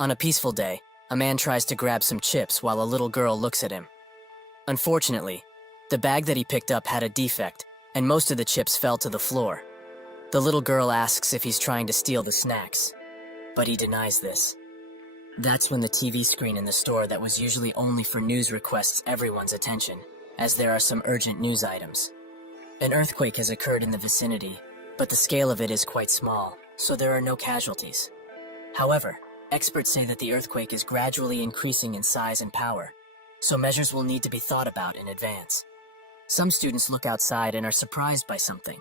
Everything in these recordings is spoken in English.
On a peaceful day, a man tries to grab some chips while a little girl looks at him. Unfortunately, the bag that he picked up had a defect, and most of the chips fell to the floor. The little girl asks if he's trying to steal the snacks, but he denies this. That's when the TV screen in the store that was usually only for news requests everyone's attention, as there are some urgent news items. An earthquake has occurred in the vicinity, but the scale of it is quite small, so there are no casualties. However, experts say that the earthquake is gradually increasing in size and power, so measures will need to be thought about in advance. Some students look outside and are surprised by something.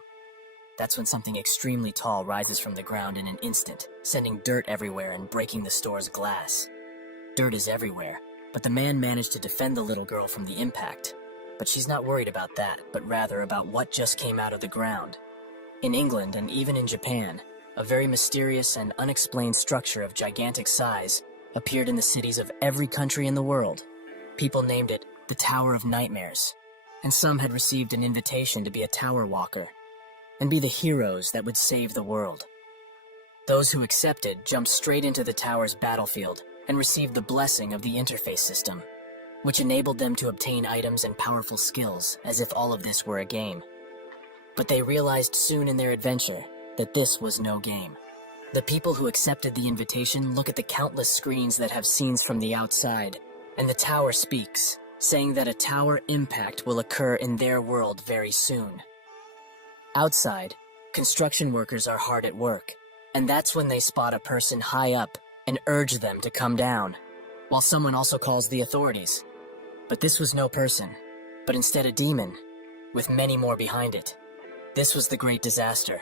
That's when something extremely tall rises from the ground in an instant, sending dirt everywhere and breaking the store's glass. Dirt is everywhere, but the man managed to defend the little girl from the impact. But she's not worried about that, but rather about what just came out of the ground. In England and even in Japan, a very mysterious and unexplained structure of gigantic size appeared in the cities of every country in the world. People named it the Tower of Nightmares, and some had received an invitation to be a tower walker and be the heroes that would save the world. Those who accepted jumped straight into the tower's battlefield and received the blessing of the interface system, which enabled them to obtain items and powerful skills as if all of this were a game. But they realized soon in their adventure that this was no game. The people who accepted the invitation look at the countless screens that have scenes from the outside, and the tower speaks, saying that a tower impact will occur in their world very soon. Outside, construction workers are hard at work, and that's when they spot a person high up and urge them to come down, while someone also calls the authorities. But this was no person, but instead a demon, with many more behind it. This was the Great Disaster,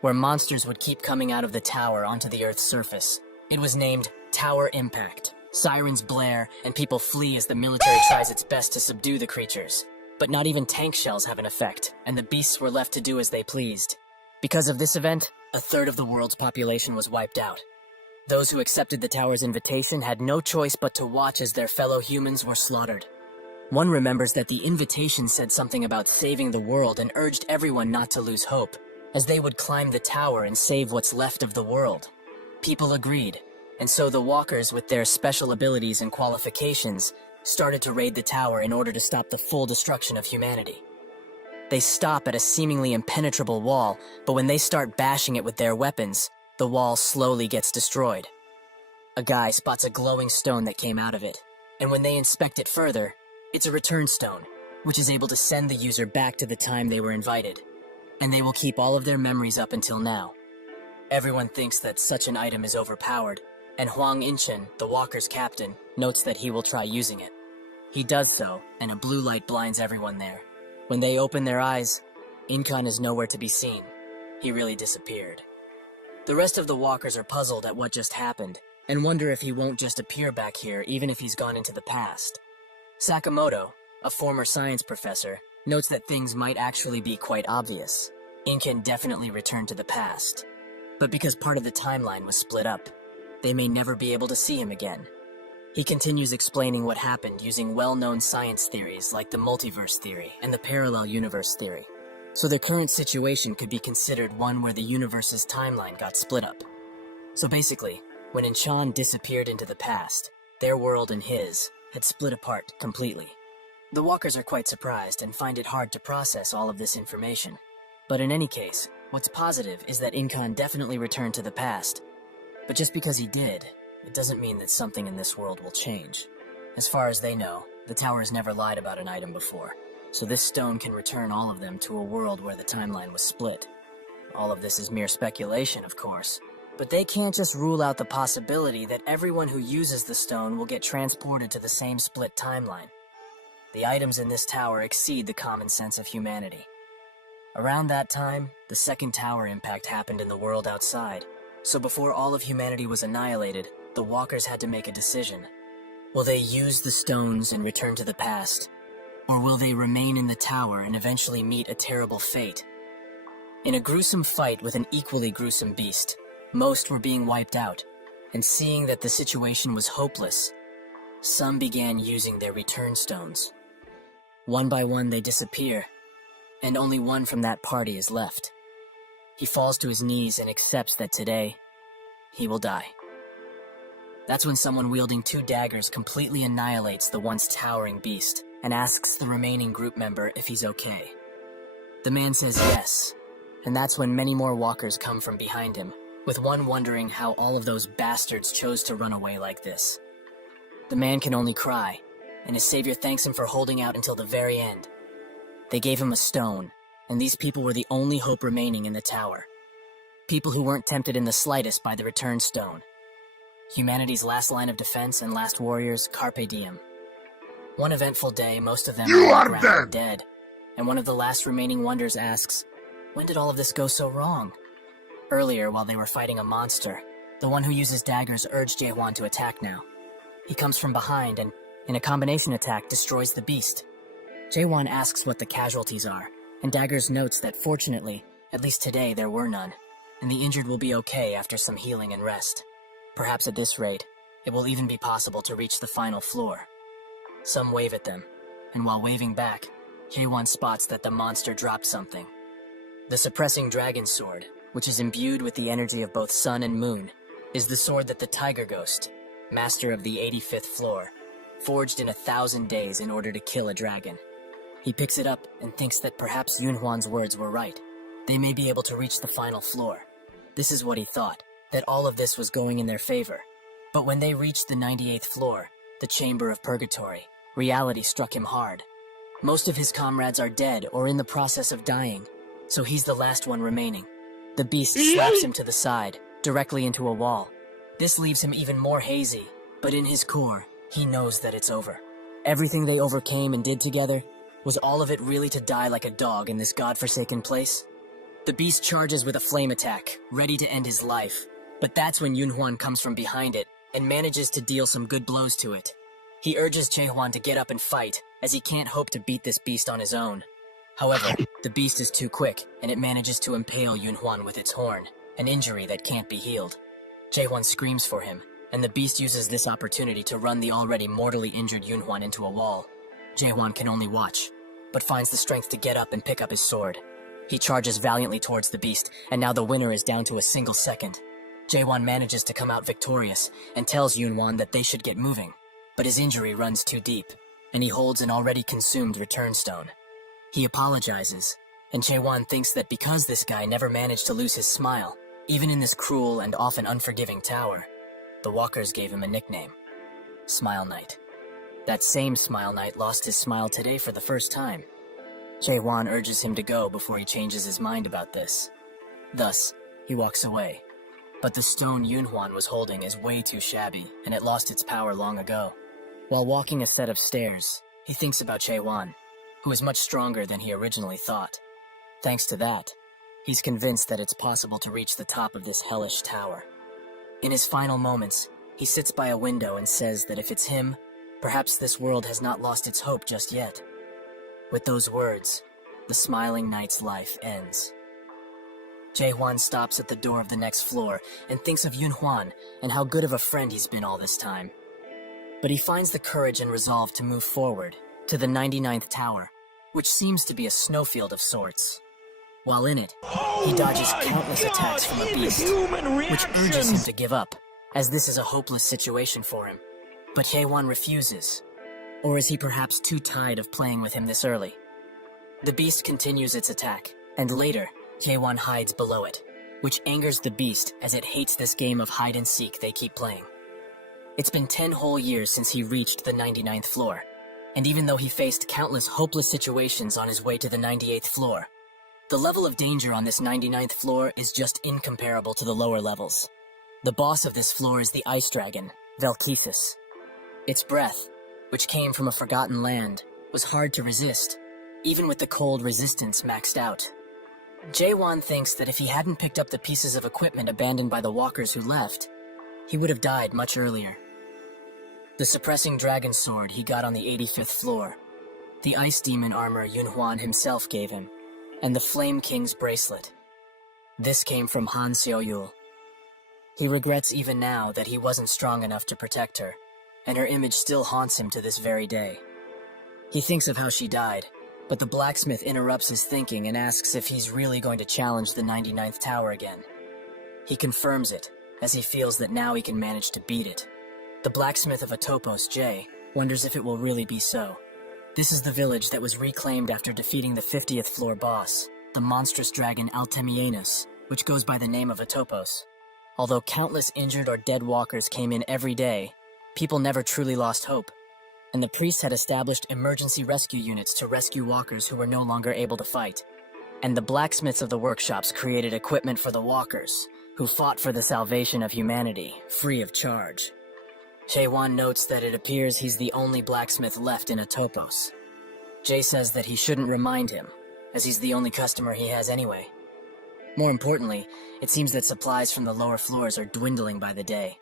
where monsters would keep coming out of the tower onto the Earth's surface. It was named Tower Impact. Sirens blare, and people flee as the military tries its best to subdue the creatures. But not even tank shells have an effect, and the beasts were left to do as they pleased. Because of this event, a third of the world's population was wiped out. Those who accepted the tower's invitation had no choice but to watch as their fellow humans were slaughtered. One remembers that the invitation said something about saving the world and urged everyone not to lose hope, as they would climb the tower and save what's left of the world. People agreed, and so the walkers with their special abilities and qualifications started to raid the tower in order to stop the full destruction of humanity. They stop at a seemingly impenetrable wall, but when they start bashing it with their weapons, the wall slowly gets destroyed. A guy spots a glowing stone that came out of it, and when they inspect it further, it's a return stone, which is able to send the user back to the time they were invited, and they will keep all of their memories up until now. Everyone thinks that such an item is overpowered, and Huang Inchen, the walker's captain, notes that he will try using it. He does so, and a blue light blinds everyone there. When they open their eyes, Inkan is nowhere to be seen. He really disappeared. The rest of the walkers are puzzled at what just happened, and wonder if he won't just appear back here even if he's gone into the past. Sakamoto, a former science professor, notes that things might actually be quite obvious. Inkan definitely returned to the past. But because part of the timeline was split up, they may never be able to see him again. He continues explaining what happened using well-known science theories like the multiverse theory and the parallel universe theory. So the current situation could be considered one where the universe's timeline got split up. So basically, when Inchan disappeared into the past, their world and his had split apart completely. The walkers are quite surprised and find it hard to process all of this information. But in any case, what's positive is that Inkan definitely returned to the past. But just because he did, it doesn't mean that something in this world will change. As far as they know, the tower has never lied about an item before, so this stone can return all of them to a world where the timeline was split. All of this is mere speculation, of course, but they can't just rule out the possibility that everyone who uses the stone will get transported to the same split timeline. The items in this tower exceed the common sense of humanity. Around that time, the second tower impact happened in the world outside, so before all of humanity was annihilated, the walkers had to make a decision. Will they use the stones and return to the past? Or will they remain in the tower and eventually meet a terrible fate? In a gruesome fight with an equally gruesome beast, most were being wiped out, and seeing that the situation was hopeless, some began using their return stones. One by one they disappear, and only one from that party is left. He falls to his knees and accepts that today, he will die. That's when someone wielding 2 daggers completely annihilates the once towering beast and asks the remaining group member if he's okay. The man says yes, and that's when many more walkers come from behind him, with one wondering how all of those bastards chose to run away like this. The man can only cry, and his savior thanks him for holding out until the very end. They gave him a stone, and these people were the only hope remaining in the tower. People who weren't tempted in the slightest by the return stone. Humanity's last line of defense and last warriors, carpe diem. One eventful day, most of them are dead, and one of the last remaining wonders asks, when did all of this go so wrong? Earlier, while they were fighting a monster, the one who uses daggers urged Jae-hwan to attack now. He comes from behind and, in a combination attack, destroys the beast. Jae-hwan asks what the casualties are, and Daggers notes that fortunately, at least today, there were none, and the injured will be okay after some healing and rest. Perhaps at this rate, it will even be possible to reach the final floor. Some wave at them, and while waving back, Jae-hwan spots that the monster dropped something. The suppressing dragon sword, which is imbued with the energy of both sun and moon, is the sword that the Tiger Ghost, master of the 85th floor, forged in 1,000 days in order to kill a dragon. He picks it up and thinks that perhaps Yunhwan's words were right. They may be able to reach the final floor. This is what he thought, that all of this was going in their favor. But when they reached the 98th floor, the chamber of purgatory, reality struck him hard. Most of his comrades are dead or in the process of dying, so he's the last one remaining. The beast slaps him to the side, directly into a wall. This leaves him even more hazy, but in his core, he knows that it's over. Everything they overcame and did together, was all of it really to die like a dog in this godforsaken place? The beast charges with a flame attack, ready to end his life. But that's when Yunhwan comes from behind it and manages to deal some good blows to it. He urges Jae-hwan to get up and fight, as he can't hope to beat this beast on his own. However, the beast is too quick, and it manages to impale Yunhwan with its horn, an injury that can't be healed. Jae-hwan screams for him, and the beast uses this opportunity to run the already mortally injured Yunhwan into a wall. Jae-hwan can only watch, but finds the strength to get up and pick up his sword. He charges valiantly towards the beast, and now the winner is down to a single second. Jae-hwan manages to come out victorious, and tells Yunhwan that they should get moving. But his injury runs too deep, and he holds an already consumed return stone. He apologizes, and Jae-hwan thinks that because this guy never managed to lose his smile, even in this cruel and often unforgiving tower, the walkers gave him a nickname, Smile Knight. That same Smile Knight lost his smile today for the first time. Jae-hwan urges him to go before he changes his mind about this. Thus, he walks away. But the stone Yunhwan was holding is way too shabby, and it lost its power long ago. While walking a set of stairs, he thinks about Jae-hwan, who is much stronger than he originally thought. Thanks to that, he's convinced that it's possible to reach the top of this hellish tower. In his final moments, he sits by a window and says that if it's him, perhaps this world has not lost its hope just yet. With those words, the smiling knight's life ends. Jae-hwan stops at the door of the next floor and thinks of Yunhwan and how good of a friend he's been all this time. But he finds the courage and resolve to move forward to the 99th tower, which seems to be a snowfield of sorts. While in it, he dodges countless attacks from a beast, which urges him to give up, as this is a hopeless situation for him. But Jae-hwan refuses. Or is he perhaps too tired of playing with him this early? The beast continues its attack, and later, Jae-hwan hides below it, which angers the beast as it hates this game of hide-and-seek they keep playing. It's been 10 whole years since he reached the 99th floor, and even though he faced countless hopeless situations on his way to the 98th floor, the level of danger on this 99th floor is just incomparable to the lower levels. The boss of this floor is the ice dragon, Velkesis. Its breath, which came from a forgotten land, was hard to resist, even with the cold resistance maxed out. Jae-hwan thinks that if he hadn't picked up the pieces of equipment abandoned by the walkers who left, he would have died much earlier. The suppressing dragon sword he got on the 85th floor, the ice demon armor Yunhwan himself gave him, and the Flame King's bracelet. This came from Han Seo-yul. He regrets even now that he wasn't strong enough to protect her, and her image still haunts him to this very day. He thinks of how she died, but the blacksmith interrupts his thinking and asks if he's really going to challenge the 99th tower again. He confirms it, as he feels that now he can manage to beat it. The blacksmith of Atopos, Jay, wonders if it will really be so. This is the village that was reclaimed after defeating the 50th floor boss, the monstrous dragon Altemianus, which goes by the name of Atopos. Although countless injured or dead walkers came in every day, people never truly lost hope, and the priests had established emergency rescue units to rescue walkers who were no longer able to fight. And the blacksmiths of the workshops created equipment for the walkers, who fought for the salvation of humanity, free of charge. Jae-won notes that it appears he's the only blacksmith left in Atopos. Jay says that he shouldn't remind him, as he's the only customer he has anyway. More importantly, it seems that supplies from the lower floors are dwindling by the day.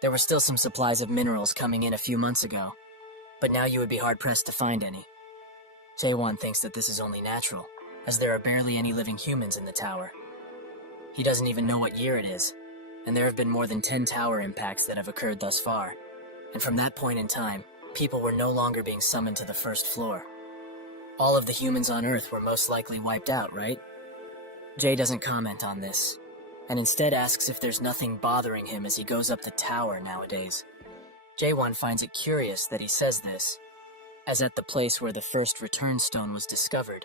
There were still some supplies of minerals coming in a few months ago, but now you would be hard-pressed to find any. Jae-won thinks that this is only natural, as there are barely any living humans in the tower. He doesn't even know what year it is, and there have been more than 10 tower impacts that have occurred thus far. And from that point in time, people were no longer being summoned to the first floor. All of the humans on Earth were most likely wiped out, right? Jay doesn't comment on this, and instead asks if there's nothing bothering him as he goes up the tower nowadays. Jae-won finds it curious that he says this, as at the place where the first return stone was discovered,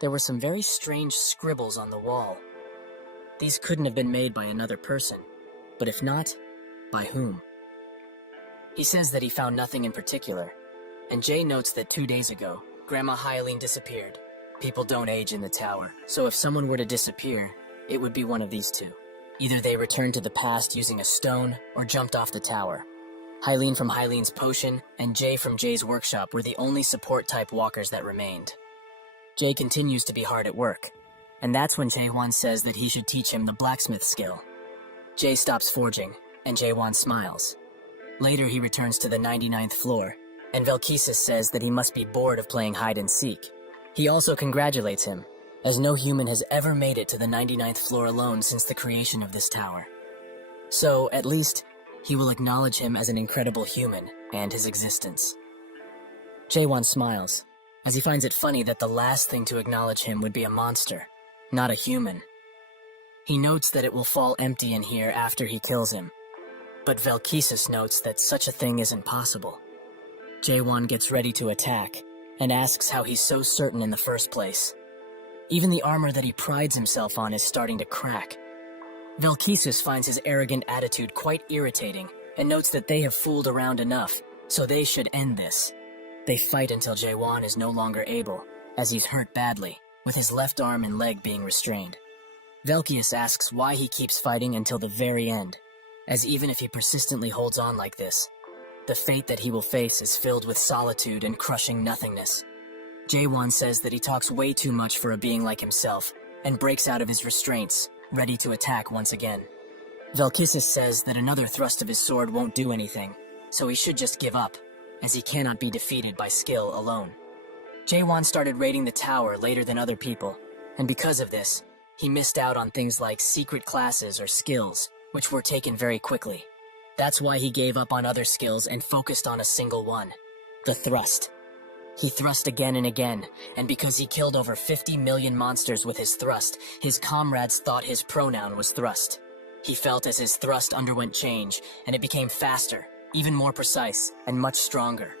there were some very strange scribbles on the wall. These couldn't have been made by another person, but if not, by whom? He says that he found nothing in particular, and Jay notes that 2 days ago, Grandma Hyline disappeared. People don't age in the tower, so if someone were to disappear, it would be one of these two. Either they returned to the past using a stone, or jumped off the tower. Hyline from Hyline's potion, and Jay from Jay's workshop were the only support-type walkers that remained. Jay continues to be hard at work, and that's when Jae-won says that he should teach him the blacksmith skill. Jay stops forging, and Jae-won smiles. Later he returns to the 99th floor, and Velkesis says that he must be bored of playing hide-and-seek. He also congratulates him, as no human has ever made it to the 99th floor alone since the creation of this tower. So, at least, he will acknowledge him as an incredible human and his existence. Jae-won smiles, as he finds it funny that the last thing to acknowledge him would be a monster, not a human. He notes that it will fall empty in here after he kills him, but Velkesis notes that such a thing isn't possible. Jae-won gets ready to attack, and asks how he's so certain in the first place. Even the armor that he prides himself on is starting to crack. Velkesis finds his arrogant attitude quite irritating, and notes that they have fooled around enough, so they should end this. They fight until Jae-won is no longer able, as he's hurt badly, with his left arm and leg being restrained. Velkesis asks why he keeps fighting until the very end, as even if he persistently holds on like this, the fate that he will face is filled with solitude and crushing nothingness. Jae-won says that he talks way too much for a being like himself, and breaks out of his restraints, ready to attack once again. Velkesis says that another thrust of his sword won't do anything, so he should just give up, as he cannot be defeated by skill alone. Jae-won started raiding the tower later than other people, and because of this, he missed out on things like secret classes or skills, which were taken very quickly. That's why he gave up on other skills and focused on a single one, the thrust. He thrust again and again, and because he killed over 50 million monsters with his thrust, his comrades thought his pronoun was thrust. He felt as his thrust underwent change, and it became faster, even more precise, and much stronger.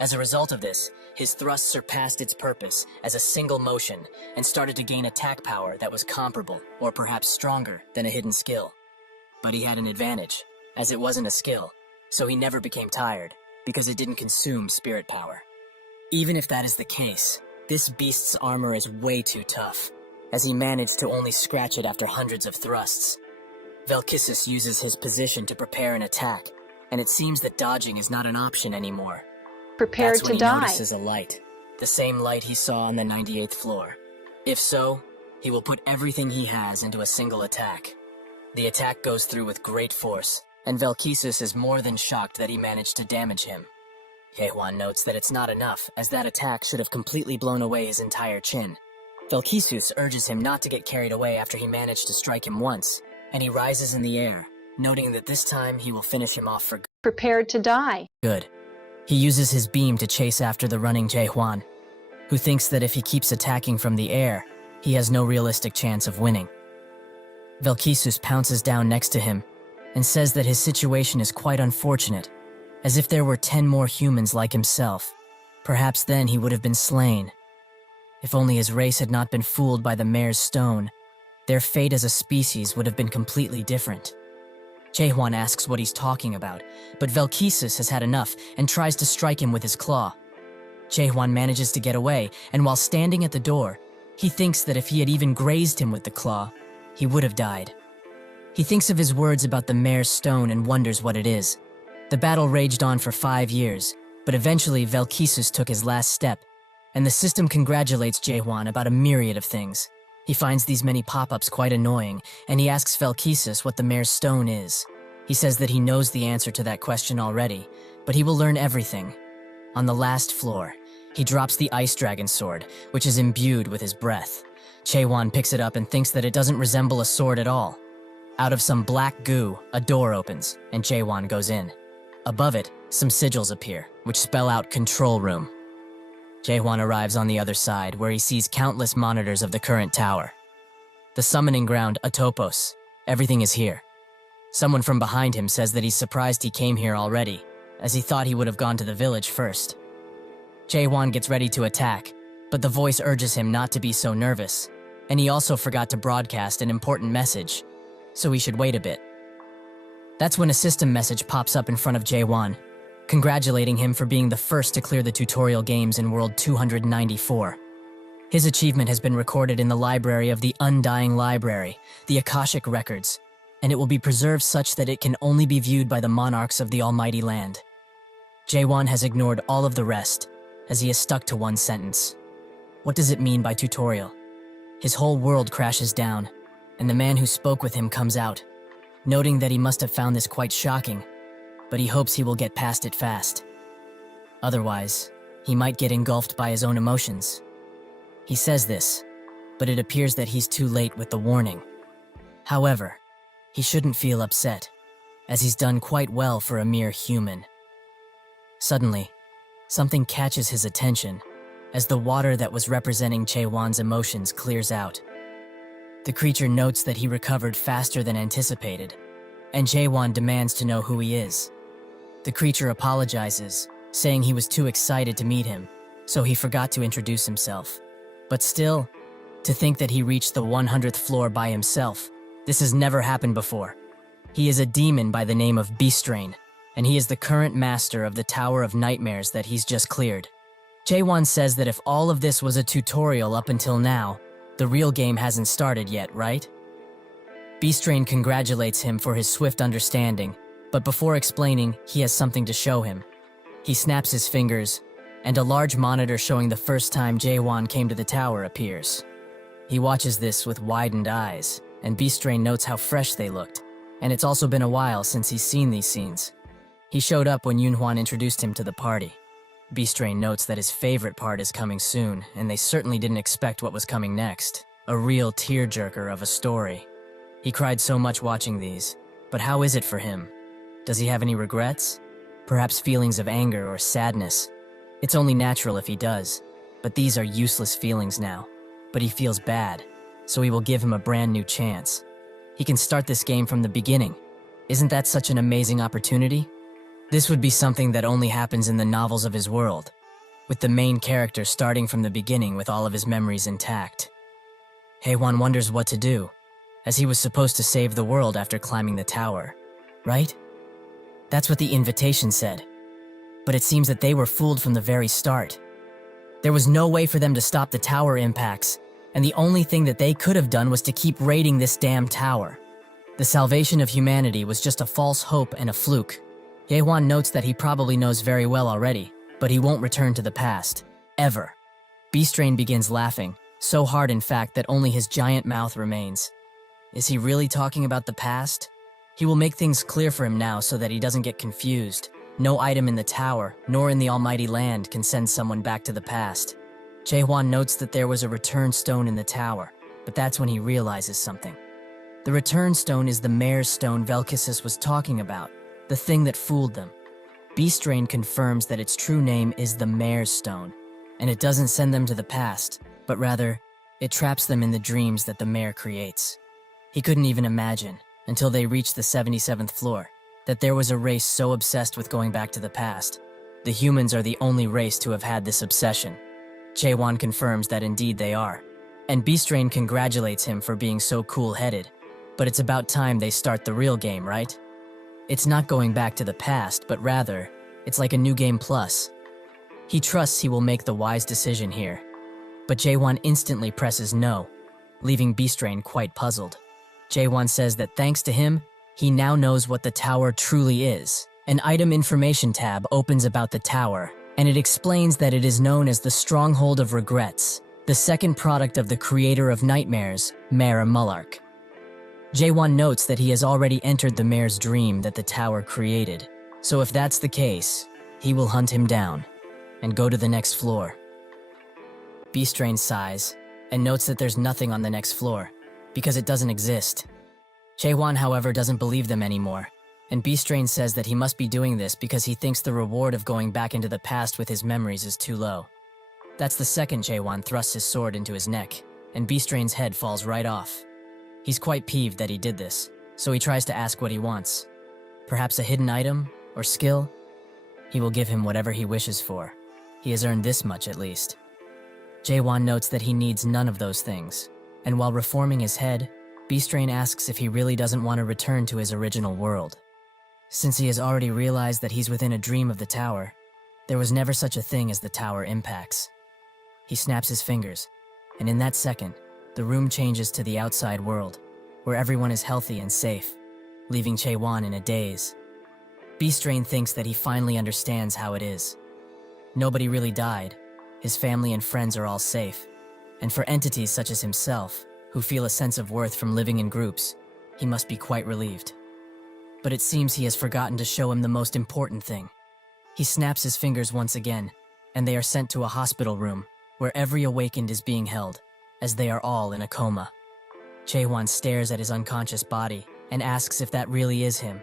As a result of this, his thrust surpassed its purpose as a single motion and started to gain attack power that was comparable, or perhaps stronger, than a hidden skill. But he had an advantage, as it wasn't a skill, so he never became tired, because it didn't consume spirit power. Even if that is the case, this beast's armor is way too tough, as he managed to only scratch it after hundreds of thrusts. Velkesis uses his position to prepare an attack, and it seems that dodging is not an option anymore. Prepared That's when to he die. notices a light, the same light he saw on the 98th floor. If so, he will put everything he has into a single attack. The attack goes through with great force, and Velkesis is more than shocked that he managed to damage him. Jae-won notes that it's not enough, as that attack should have completely blown away his entire chin. Velkesis urges him not to get carried away after he managed to strike him once, and he rises in the air, noting that this time he will finish him off for Prepared to die. good. He uses his beam to chase after the running Jae-won, who thinks that if he keeps attacking from the air, he has no realistic chance of winning. Velkesis pounces down next to him, and says that his situation is quite unfortunate, as if there were 10 more humans like himself. Perhaps then he would have been slain. If only his race had not been fooled by the mayor's stone, their fate as a species would have been completely different. Jaehwan asks what he's talking about, but Velkesis has had enough and tries to strike him with his claw. Jaehwan manages to get away, and while standing at the door, he thinks that if he had even grazed him with the claw, he would have died. He thinks of his words about the mayor's stone and wonders what it is. The battle raged on for 5 years, but eventually Velkesis took his last step, and the system congratulates Jaehwan about a myriad of things. He finds these many pop-ups quite annoying, and he asks Velkesis what the mayor's stone is. He says that he knows the answer to that question already, but he will learn everything. On the last floor, he drops the ice dragon sword, which is imbued with his breath. Jaehwan picks it up and thinks that it doesn't resemble a sword at all. Out of some black goo, a door opens, and Jaehwan goes in. Above it, some sigils appear, which spell out Control Room. Jaehwan arrives on the other side, where he sees countless monitors of the current tower. The summoning ground, Atopos. Everything is here. Someone from behind him says that he's surprised he came here already, as he thought he would have gone to the village first. Jaehwan gets ready to attack, but the voice urges him not to be so nervous, and he also forgot to broadcast an important message, so he should wait a bit. That's when a system message pops up in front of Jaehwan, congratulating him for being the first to clear the tutorial games in World 294. His achievement has been recorded in the library of the Undying Library, the Akashic Records, and it will be preserved such that it can only be viewed by the monarchs of the Almighty Land. Jaehwan has ignored all of the rest, as he is stuck to one sentence. What does it mean by tutorial? His whole world crashes down, and the man who spoke with him comes out, noting that he must have found this quite shocking, but he hopes he will get past it fast. Otherwise, he might get engulfed by his own emotions. He says this, but it appears that he's too late with the warning. However, he shouldn't feel upset, as he's done quite well for a mere human. Suddenly, something catches his attention, as the water that was representing Jaehwan's emotions clears out. The creature notes that he recovered faster than anticipated, and Jaehwan demands to know who he is. The creature apologizes, saying he was too excited to meet him, so he forgot to introduce himself. But still, to think that he reached the 100th floor by himself, this has never happened before. He is a demon by the name of Beastrain, and he is the current master of the Tower of Nightmares that he's just cleared. Jaehwan says that if all of this was a tutorial up until now, the real game hasn't started yet, right? Beastrain congratulates him for his swift understanding, but before explaining, he has something to show him. He snaps his fingers, and a large monitor showing the first time Jaehwan came to the tower appears. He watches this with widened eyes, and Beastrain notes how fresh they looked, and it's also been a while since he's seen these scenes. He showed up when Yunhuan introduced him to the party. Beastrain notes that his favorite part is coming soon, and they certainly didn't expect what was coming next. A real tearjerker of a story. He cried so much watching these, but how is it for him? Does he have any regrets? Perhaps feelings of anger or sadness? It's only natural if he does, but these are useless feelings now. But he feels bad, so he will give him a brand new chance. He can start this game from the beginning. Isn't that such an amazing opportunity? This would be something that only happens in the novels of his world, with the main character starting from the beginning with all of his memories intact. Jaehwan wonders what to do, as he was supposed to save the world after climbing the tower, right? That's what the invitation said. But it seems that they were fooled from the very start. There was no way for them to stop the tower impacts, and the only thing that they could have done was to keep raiding this damn tower. The salvation of humanity was just a false hope and a fluke. Jaehwan notes that he probably knows very well already, but he won't return to the past. Ever. Beastrain begins laughing, so hard in fact that only his giant mouth remains. Is he really talking about the past? He will make things clear for him now so that he doesn't get confused. No item in the tower, nor in the Almighty Land, can send someone back to the past. Jaehwan notes that there was a return stone in the tower, but that's when he realizes something. The return stone is the mayor's stone Velkesis was talking about, the thing that fooled them. Beastrain confirms that its true name is the mayor's stone, and it doesn't send them to the past, but rather, it traps them in the dreams that the mayor creates. He couldn't even imagine, until they reached the 77th floor, that there was a race so obsessed with going back to the past. The humans are the only race to have had this obsession. Jaewon confirms that indeed they are, and Beastrain congratulates him for being so cool-headed. But it's about time they start the real game, right? It's not going back to the past, but rather, it's like a new game plus. He trusts he will make the wise decision here. But Jaewon instantly presses no, leaving Beastrain quite puzzled. Jaewon says that thanks to him, he now knows what the tower truly is. An item information tab opens about the tower, and it explains that it is known as the Stronghold of Regrets, the second product of the creator of nightmares, Mara Mullark. Jaewon notes that he has already entered the mayor's dream that the tower created, so if that's the case, he will hunt him down and go to the next floor. Beastrain sighs and notes that there's nothing on the next floor, because it doesn't exist. Jaewon, however, doesn't believe them anymore, and Beastrain says that he must be doing this because he thinks the reward of going back into the past with his memories is too low. That's the second Jaewon thrusts his sword into his neck, and Beastrain's head falls right off. He's quite peeved that he did this, so he tries to ask what he wants. Perhaps a hidden item or skill? He will give him whatever he wishes for. He has earned this much at least. Jaewon notes that he needs none of those things, and while reforming his head, Beastrain asks if he really doesn't want to return to his original world. Since he has already realized that he's within a dream of the tower, there was never such a thing as the tower impacts. He snaps his fingers, and in that second, the room changes to the outside world, where everyone is healthy and safe, leaving Jaewon in a daze. Beastrain thinks that he finally understands how it is. Nobody really died, his family and friends are all safe, and for entities such as himself, who feel a sense of worth from living in groups, he must be quite relieved. But it seems he has forgotten to show him the most important thing. He snaps his fingers once again, and they are sent to a hospital room, where every awakened is being held, as they are all in a coma. Jaewon stares at his unconscious body and asks if that really is him.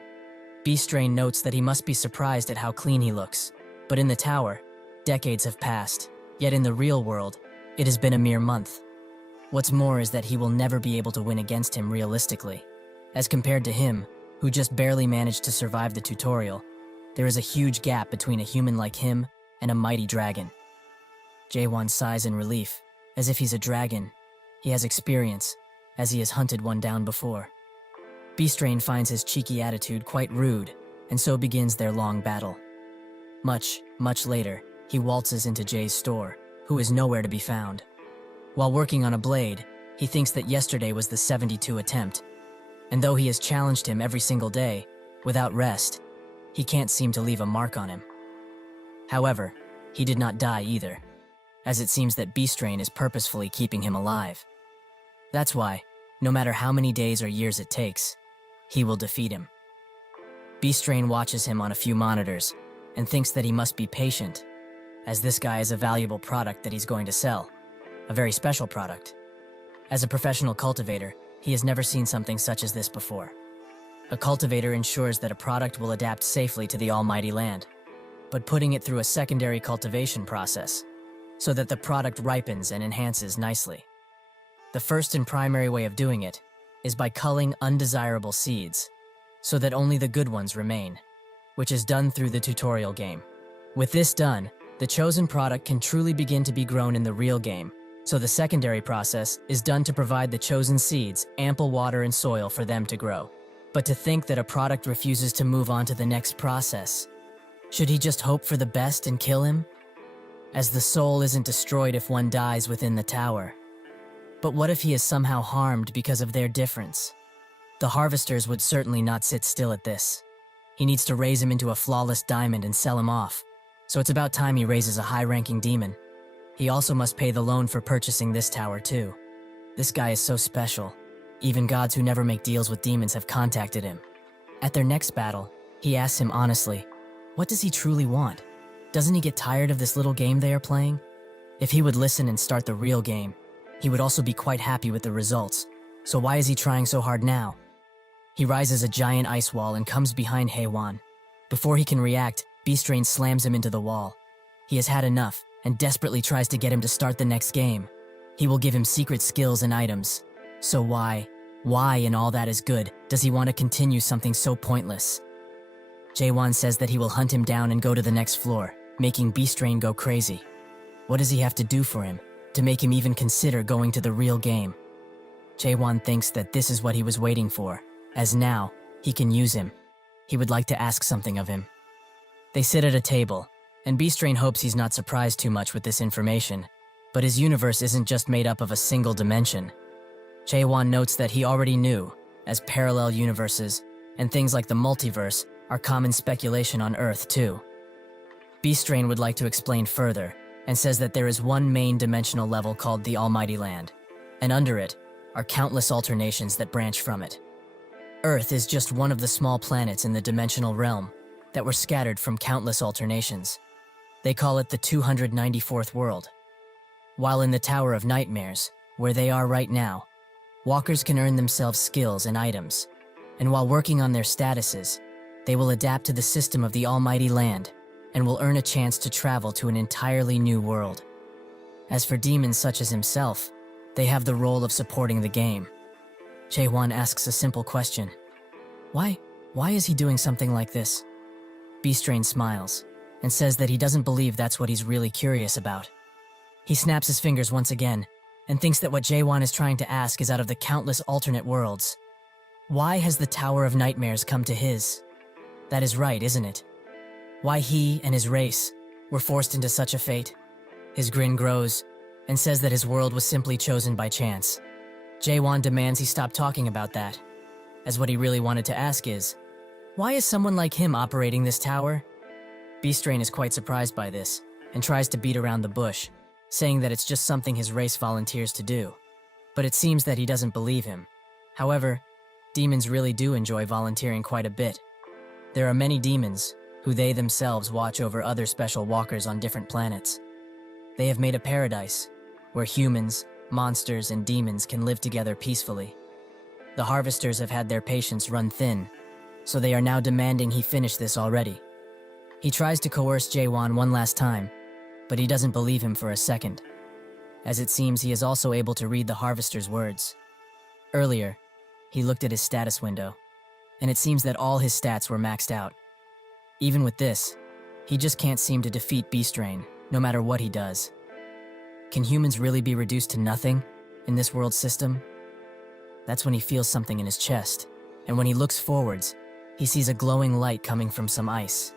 Beastrain notes that he must be surprised at how clean he looks, but in the tower, decades have passed, yet in the real world, it has been a mere month. What's more is that he will never be able to win against him realistically. As compared to him, who just barely managed to survive the tutorial, there is a huge gap between a human like him and a mighty dragon. Jaewon sighs in relief, as if he's a dragon. He has experience, as he has hunted one down before. Beastrain finds his cheeky attitude quite rude, and so begins their long battle. Much later, he waltzes into Jay's store, who is nowhere to be found. While working on a blade, he thinks that yesterday was the 72 attempt, and though he has challenged him every single day, without rest, he can't seem to leave a mark on him. However, he did not die either, as it seems that Beastrain is purposefully keeping him alive. That's why, no matter how many days or years it takes, he will defeat him. Beastrain watches him on a few monitors and thinks that he must be patient, as this guy is a valuable product that he's going to sell, a very special product. As a professional cultivator, he has never seen something such as this before. A cultivator ensures that a product will adapt safely to the almighty land, but putting it through a secondary cultivation process, so that the product ripens and enhances nicely. The first and primary way of doing it is by culling undesirable seeds, so that only the good ones remain, which is done through the tutorial game. With this done, the chosen product can truly begin to be grown in the real game, so the secondary process is done to provide the chosen seeds ample water and soil for them to grow. But to think that a product refuses to move on to the next process, should he just hope for the best and kill him? As the soul isn't destroyed if one dies within the tower. But what if he is somehow harmed because of their difference? The harvesters would certainly not sit still at this. He needs to raise him into a flawless diamond and sell him off, so it's about time he raises a high-ranking demon. He also must pay the loan for purchasing this tower too. This guy is so special. Even gods who never make deals with demons have contacted him. At their next battle, he asks him honestly, what does he truly want? Doesn't he get tired of this little game they are playing? If he would listen and start the real game, he would also be quite happy with the results. So why is he trying so hard now? He rises a giant ice wall and comes behind Haewon. Before he can react, Beastrain slams him into the wall. He has had enough and desperately tries to get him to start the next game. He will give him secret skills and items. So why Why in all that is good does he want to continue something so pointless? Jaewon says that he will hunt him down and go to the next floor, making Beastrain go crazy. What does he have to do for him to make him even consider going to the real game? Jaewon thinks that this is what he was waiting for, as now he can use him. He would like to ask something of him. They sit at a table, and Beastrain hopes he's not surprised too much with this information, but his universe isn't just made up of a single dimension. Jaewon notes that he already knew, as parallel universes and things like the multiverse are common speculation on Earth too. Beastrain would like to explain further, and says that there is one main dimensional level called the Almighty Land, and under it are countless alternations that branch from it. Earth is just one of the small planets in the dimensional realm that were scattered from countless alternations. They call it the 294th world. While in the Tower of Nightmares, where they are right now, walkers can earn themselves skills and items, and while working on their statuses, they will adapt to the system of the Almighty Land and will earn a chance to travel to an entirely new world. As for demons such as himself, they have the role of supporting the game. Jaewon asks a simple question. Why is he doing something like this? Beastrain smiles and says that he doesn't believe that's what he's really curious about. He snaps his fingers once again and thinks that what Jaewon is trying to ask is out of the countless alternate worlds. Why has the Tower of Nightmares come to his? That is right, isn't it? Why he and his race were forced into such a fate? His grin grows and says that his world was simply chosen by chance. Jaewon demands he stop talking about that, as what he really wanted to ask is, why is someone like him operating this tower? Beastrain is quite surprised by this and tries to beat around the bush, saying that it's just something his race volunteers to do. But it seems that he doesn't believe him. However, demons really do enjoy volunteering quite a bit. There are many demons who they themselves watch over other special walkers on different planets. They have made a paradise where humans, monsters, and demons can live together peacefully. The harvesters have had their patience run thin, so they are now demanding he finish this already. He tries to coerce Jaewon one last time, but he doesn't believe him for a second, as it seems he is also able to read the harvester's words. Earlier, he looked at his status window, and it seems that all his stats were maxed out. Even with this, he just can't seem to defeat Beastrain, no matter what he does. Can humans really be reduced to nothing in this world system? That's when he feels something in his chest, and when he looks forwards, he sees a glowing light coming from some ice.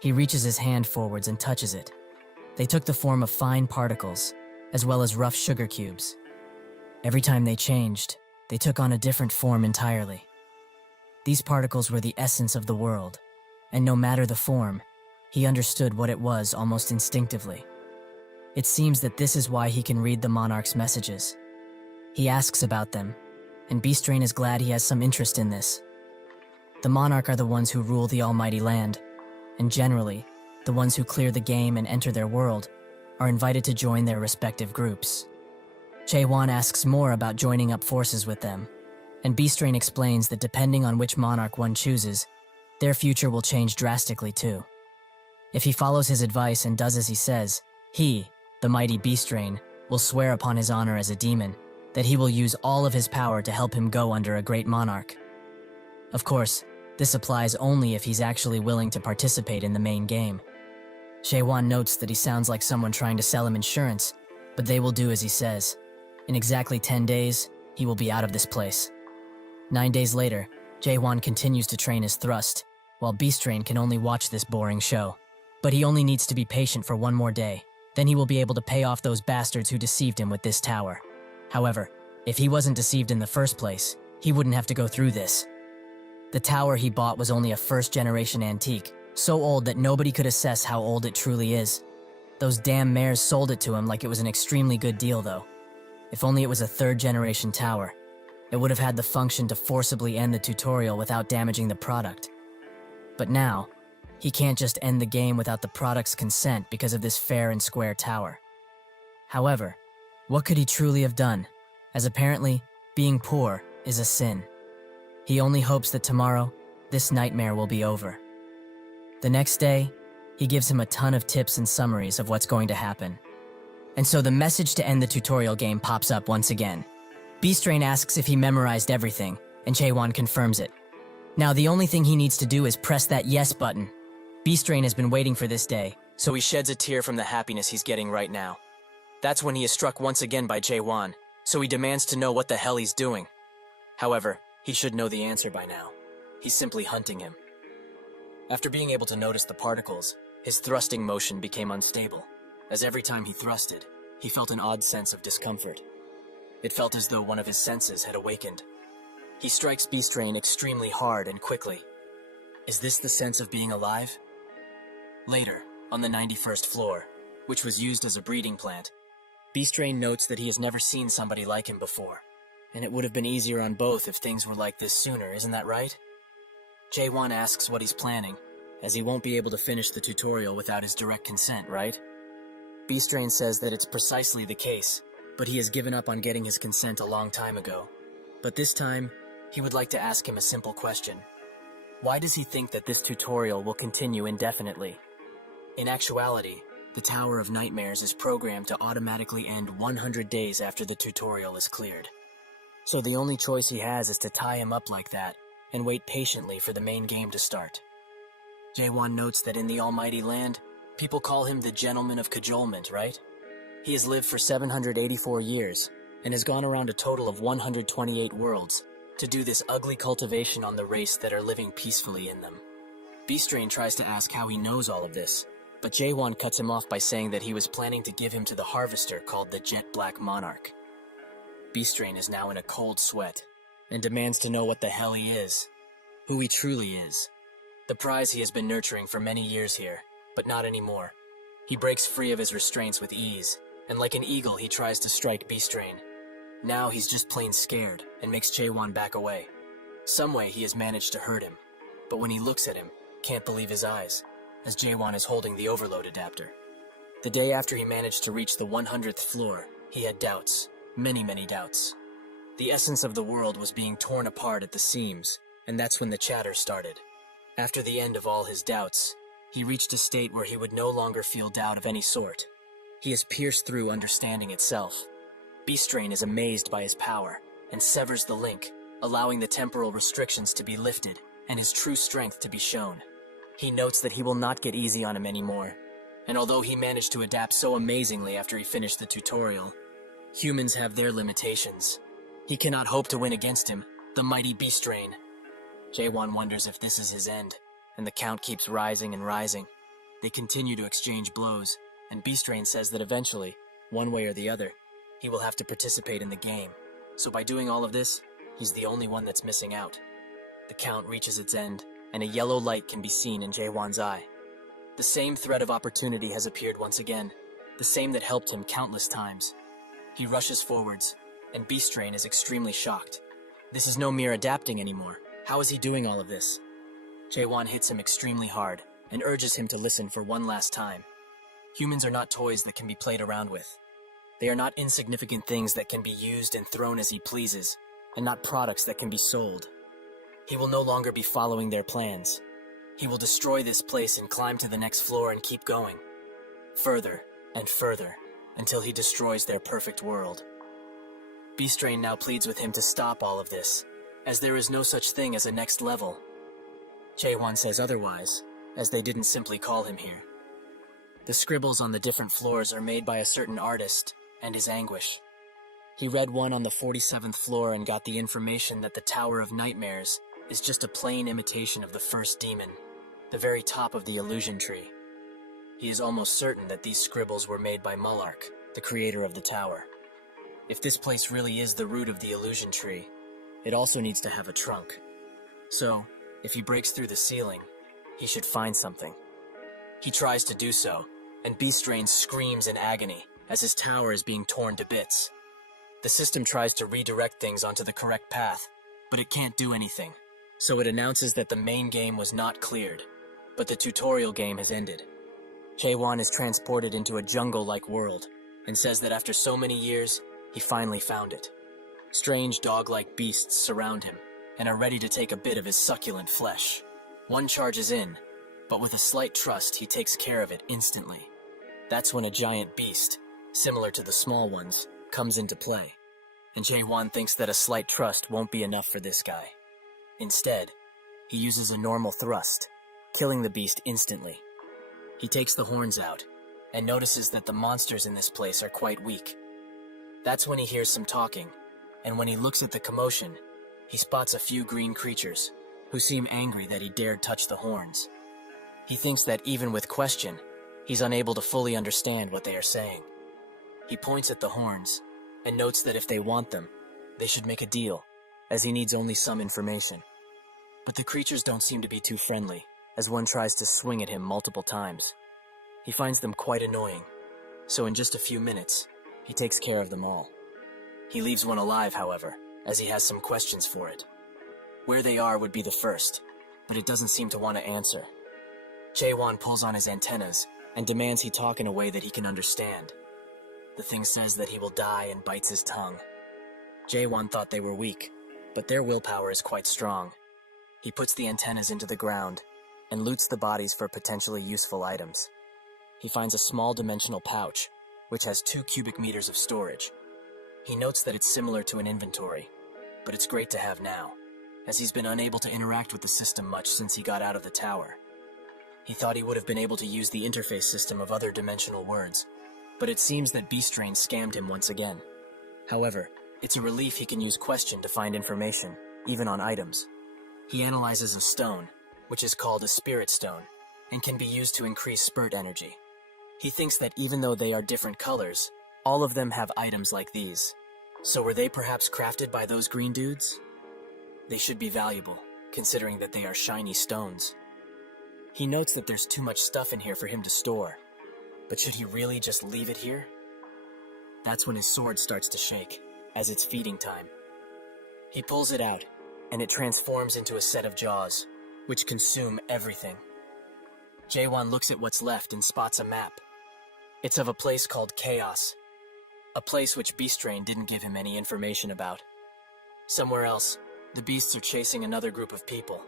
He reaches his hand forwards and touches it. They took the form of fine particles, as well as rough sugar cubes. Every time they changed, they took on a different form entirely. These particles were the essence of the world, and no matter the form, he understood what it was almost instinctively. It seems that this is why he can read the monarch's messages. He asks about them, and Beastrain is glad he has some interest in this. The monarch are the ones who rule the Almighty Land, and generally, the ones who clear the game and enter their world are invited to join their respective groups. Jaewon asks more about joining up forces with them, and Beastrain explains that depending on which monarch one chooses, their future will change drastically too. If he follows his advice and does as he says, he, the mighty Beastrain, will swear upon his honor as a demon that he will use all of his power to help him go under a great monarch. Of course, this applies only if he's actually willing to participate in the main game. Jaewon notes that he sounds like someone trying to sell him insurance, but they will do as he says. In exactly 10 days, he will be out of this place. 9 days later, Jaewon continues to train his thrust, while Beastrain can only watch this boring show. But he only needs to be patient for one more day. Then he will be able to pay off those bastards who deceived him with this tower. However, if he wasn't deceived in the first place, he wouldn't have to go through this. The tower he bought was only a first-generation antique, so old that nobody could assess how old it truly is. Those damn mares sold it to him like it was an extremely good deal, though. If only it was a third-generation tower, it would have had the function to forcibly end the tutorial without damaging the product. But now, he can't just end the game without the product's consent because of this fair and square tower. However, what could he truly have done, as apparently, being poor is a sin. He only hopes that tomorrow, this nightmare will be over. The next day, he gives him a ton of tips and summaries of what's going to happen. And so the message to end the tutorial game pops up once again. Beastrain asks if he memorized everything, and Jaewon confirms it. Now the only thing he needs to do is press that yes button. Beastrain has been waiting for this day, so he sheds a tear from the happiness he's getting right now. That's when he is struck once again by Jaewon, so he demands to know what the hell he's doing. However, he should know the answer by now. He's simply hunting him. After being able to notice the particles, his thrusting motion became unstable, as every time he thrusted, he felt an odd sense of discomfort. It felt as though one of his senses had awakened. He strikes Beastrain extremely hard and quickly. Is this the sense of being alive? Later, on the 91st floor, which was used as a breeding plant, Beastrain notes that he has never seen somebody like him before, and it would have been easier on both if things were like this sooner, isn't that right? Jaewon asks what he's planning, as he won't be able to finish the tutorial without his direct consent, right? Beastrain says that it's precisely the case, but he has given up on getting his consent a long time ago. But this time, he would like to ask him a simple question. Why does he think that this tutorial will continue indefinitely? In actuality, the Tower of Nightmares is programmed to automatically end 100 days after the tutorial is cleared. So the only choice he has is to tie him up like that and wait patiently for the main game to start. Jaewon notes that in the Almighty Land, people call him the Gentleman of Cajolement, right? He has lived for 784 years and has gone around a total of 128 worlds to do this ugly cultivation on the race that are living peacefully in them. Beastrain tries to ask how he knows all of this, but Jaewon cuts him off by saying that he was planning to give him to the harvester called the Jet Black Monarch. Beastrain is now in a cold sweat and demands to know what the hell he is, who he truly is. The prize he has been nurturing for many years here, but not anymore. He breaks free of his restraints with ease, and like an eagle he tries to strike Beastrain. Now he's just plain scared and makes Jaewon back away. Some way he has managed to hurt him, but when he looks at him, can't believe his eyes, as Jaewon is holding the overload adapter. The day after he managed to reach the 100th floor, he had doubts, many doubts. The essence of the world was being torn apart at the seams, and that's when the chatter started. After the end of all his doubts, he reached a state where he would no longer feel doubt of any sort. He has pierced through understanding itself. Beastrain is amazed by his power, and severs the link, allowing the temporal restrictions to be lifted, and his true strength to be shown. He notes that he will not get easy on him anymore, and although he managed to adapt so amazingly after he finished the tutorial, humans have their limitations. He cannot hope to win against him, the mighty Beastrain. Jaewon wonders if this is his end, and the count keeps rising and rising. They continue to exchange blows, and Beastrain says that eventually, one way or the other, he will have to participate in the game. So by doing all of this, he's the only one that's missing out. The count reaches its end, and a yellow light can be seen in Jaewon's eye. The same thread of opportunity has appeared once again, the same that helped him countless times. He rushes forwards, and Beastrain is extremely shocked. This is no mere adapting anymore. How is he doing all of this? Jaewon hits him extremely hard, and urges him to listen for one last time. Humans are not toys that can be played around with. They are not insignificant things that can be used and thrown as he pleases, and not products that can be sold. He will no longer be following their plans. He will destroy this place and climb to the next floor and keep going. Further and further, until he destroys their perfect world. Beastrain now pleads with him to stop all of this, as there is no such thing as a next level. Jaewon says otherwise, as they didn't simply call him here. The scribbles on the different floors are made by a certain artist, and his anguish. He read one on the 47th floor and got the information that the Tower of Nightmares is just a plain imitation of the first demon, the very top of the illusion tree. He is almost certain that these scribbles were made by Mullark, the creator of the tower. If this place really is the root of the illusion tree, it also needs to have a trunk. So, if he breaks through the ceiling, he should find something. He tries to do so, and Beastrain screams in agony as his tower is being torn to bits. The system tries to redirect things onto the correct path, but it can't do anything. So it announces that the main game was not cleared, but the tutorial game has ended. Jaewon is transported into a jungle-like world, and says that after so many years, he finally found it. Strange dog-like beasts surround him, and are ready to take a bit of his succulent flesh. One charges in, but with a slight trust, he takes care of it instantly. That's when a giant beast, similar to the small ones, comes into play, and Jae-won thinks that a slight trust won't be enough for this guy. Instead, he uses a normal thrust, killing the beast instantly. He takes the horns out, and notices that the monsters in this place are quite weak. That's when he hears some talking, and when he looks at the commotion, he spots a few green creatures, who seem angry that he dared touch the horns. He thinks that even with question, he's unable to fully understand what they are saying. He points at the horns, and notes that if they want them, they should make a deal, as he needs only some information. But the creatures don't seem to be too friendly, as one tries to swing at him multiple times. He finds them quite annoying, so in just a few minutes, he takes care of them all. He leaves one alive, however, as he has some questions for it. Where they are would be the first, but it doesn't seem to want to answer. Jae-won pulls on his antennas and demands he talk in a way that he can understand. The thing says that he will die and bites his tongue. Jae-won thought they were weak, but their willpower is quite strong. He puts the antennas into the ground and loots the bodies for potentially useful items. He finds a small dimensional pouch, which has 2 cubic meters of storage. He notes that it's similar to an inventory, but it's great to have now, as he's been unable to interact with the system much since he got out of the tower. He thought he would have been able to use the interface system of other dimensional words, but it seems that Beastrain scammed him once again. However, it's a relief he can use question to find information, even on items. He analyzes a stone, which is called a spirit stone, and can be used to increase spurt energy. He thinks that even though they are different colors, all of them have items like these. So were they perhaps crafted by those green dudes? They should be valuable, considering that they are shiny stones. He notes that there's too much stuff in here for him to store, but should he really just leave it here? That's when his sword starts to shake, as it's feeding time. He pulls it out, and it transforms into a set of jaws, which consume everything. Jae-won looks at what's left and spots a map. It's of a place called Chaos, a place which Beastrain didn't give him any information about. Somewhere else, the beasts are chasing another group of people.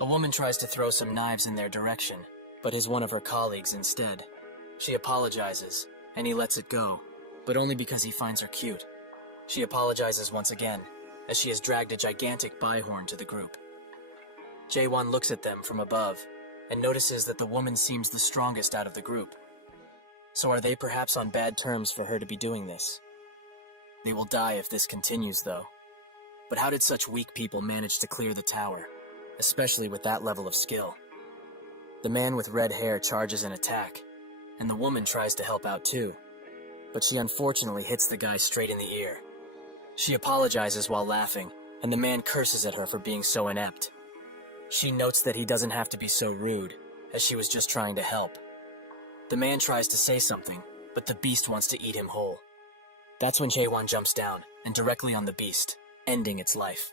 A woman tries to throw some knives in their direction, but is one of her colleagues instead. She apologizes, and he lets it go, but only because he finds her cute. She apologizes once again, as she has dragged a gigantic byhorn to the group. Jae-won looks at them from above, and notices that the woman seems the strongest out of the group. So are they perhaps on bad terms for her to be doing this? They will die if this continues, though. But how did such weak people manage to clear the tower, especially with that level of skill? The man with red hair charges an attack, and the woman tries to help out too, but she unfortunately hits the guy straight in the ear. She apologizes while laughing, and the man curses at her for being so inept. She notes that he doesn't have to be so rude, as she was just trying to help. The man tries to say something, but the beast wants to eat him whole. That's when Jae-won jumps down, and directly on the beast, ending its life.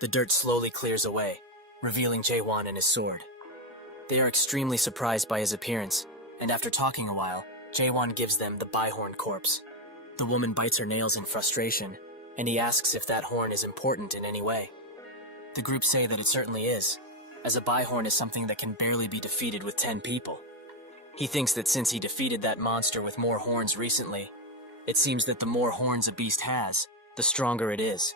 The dirt slowly clears away, revealing Jae-won and his sword. They are extremely surprised by his appearance, and after talking a while, Jae-won gives them the byhorn corpse. The woman bites her nails in frustration, and he asks if that horn is important in any way. The group say that it certainly is, as a byhorn is something that can barely be defeated with 10 people. He thinks that since he defeated that monster with more horns recently, it seems that the more horns a beast has, the stronger it is.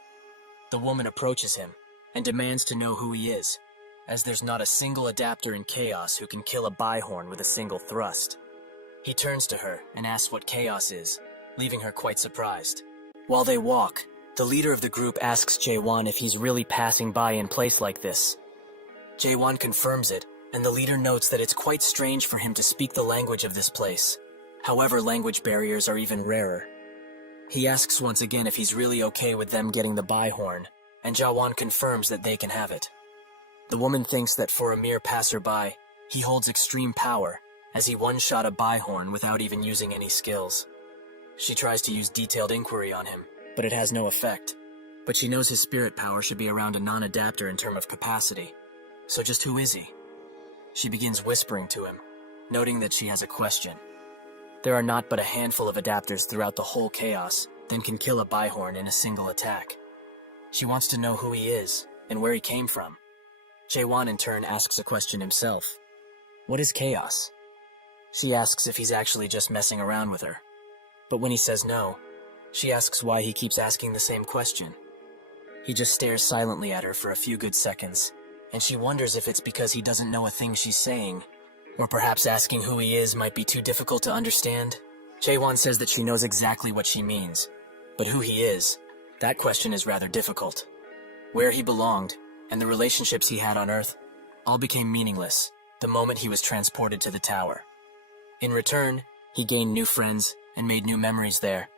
The woman approaches him and demands to know who he is, as there's not a single adapter in Chaos who can kill a byhorn with a single thrust. He turns to her and asks what Chaos is, leaving her quite surprised. While they walk, the leader of the group asks Jae-won if he's really passing by in place like this. Jae-won confirms it, and the leader notes that it's quite strange for him to speak the language of this place. However, language barriers are even rarer. He asks once again if he's really okay with them getting the byhorn, and Jae-won confirms that they can have it. The woman thinks that for a mere passerby, he holds extreme power, as he one-shot a byhorn without even using any skills. She tries to use detailed inquiry on him, but it has no effect. But she knows his spirit power should be around a non-adapter in terms of capacity. So just who is he? She begins whispering to him, noting that she has a question. There are not but a handful of adapters throughout the whole Chaos that can kill a byhorn in a single attack. She wants to know who he is and where he came from. Jae-won in turn asks a question himself. What is Chaos? She asks if he's actually just messing around with her. But when he says no, She asks why he keeps asking the same question. He just stares silently at her for a few good seconds, and she wonders if it's because he doesn't know a thing she's saying, or perhaps asking who he is might be too difficult to understand. Jaewon says that she knows exactly what she means, but who he is, that question is rather difficult. Where he belonged, and the relationships he had on Earth, all became meaningless the moment he was transported to the tower. In return, he gained new friends and made new memories there.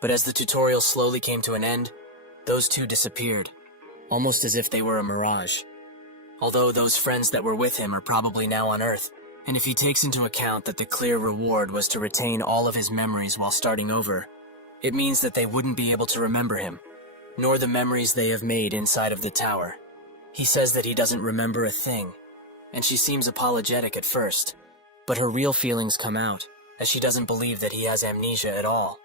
But as the tutorial slowly came to an end, those two disappeared, almost as if they were a mirage. Although those friends that were with him are probably now on Earth, and if he takes into account that the clear reward was to retain all of his memories while starting over, it means that they wouldn't be able to remember him, nor the memories they have made inside of the tower. He says that he doesn't remember a thing, and she seems apologetic at first, but her real feelings come out, as she doesn't believe that he has amnesia at all.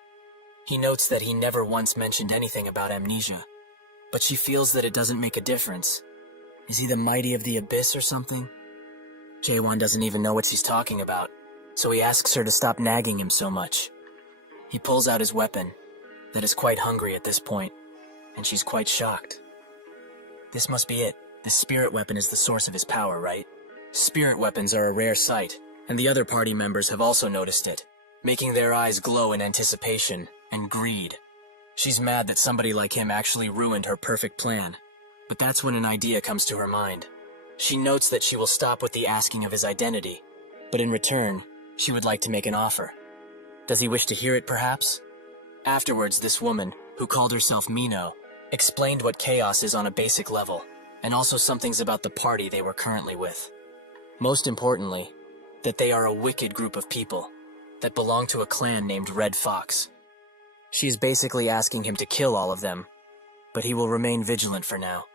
He notes that he never once mentioned anything about amnesia, but she feels that it doesn't make a difference. Is he the mighty of the abyss or something? Jaewon doesn't even know what she's talking about, so he asks her to stop nagging him so much. He pulls out his weapon, that is quite hungry at this point, and she's quite shocked. This must be it. The spirit weapon is the source of his power, right? Spirit weapons are a rare sight, and the other party members have also noticed it, making their eyes glow in anticipation and greed. She's mad that somebody like him actually ruined her perfect plan, but that's when an idea comes to her mind. She notes that she will stop with the asking of his identity, but in return, she would like to make an offer. Does he wish to hear it, perhaps? Afterwards, this woman, who called herself Mino, explained what chaos is on a basic level, and also some things about the party they were currently with. Most importantly, that they are a wicked group of people that belong to a clan named Red Fox. She is basically asking him to kill all of them, but he will remain vigilant for now,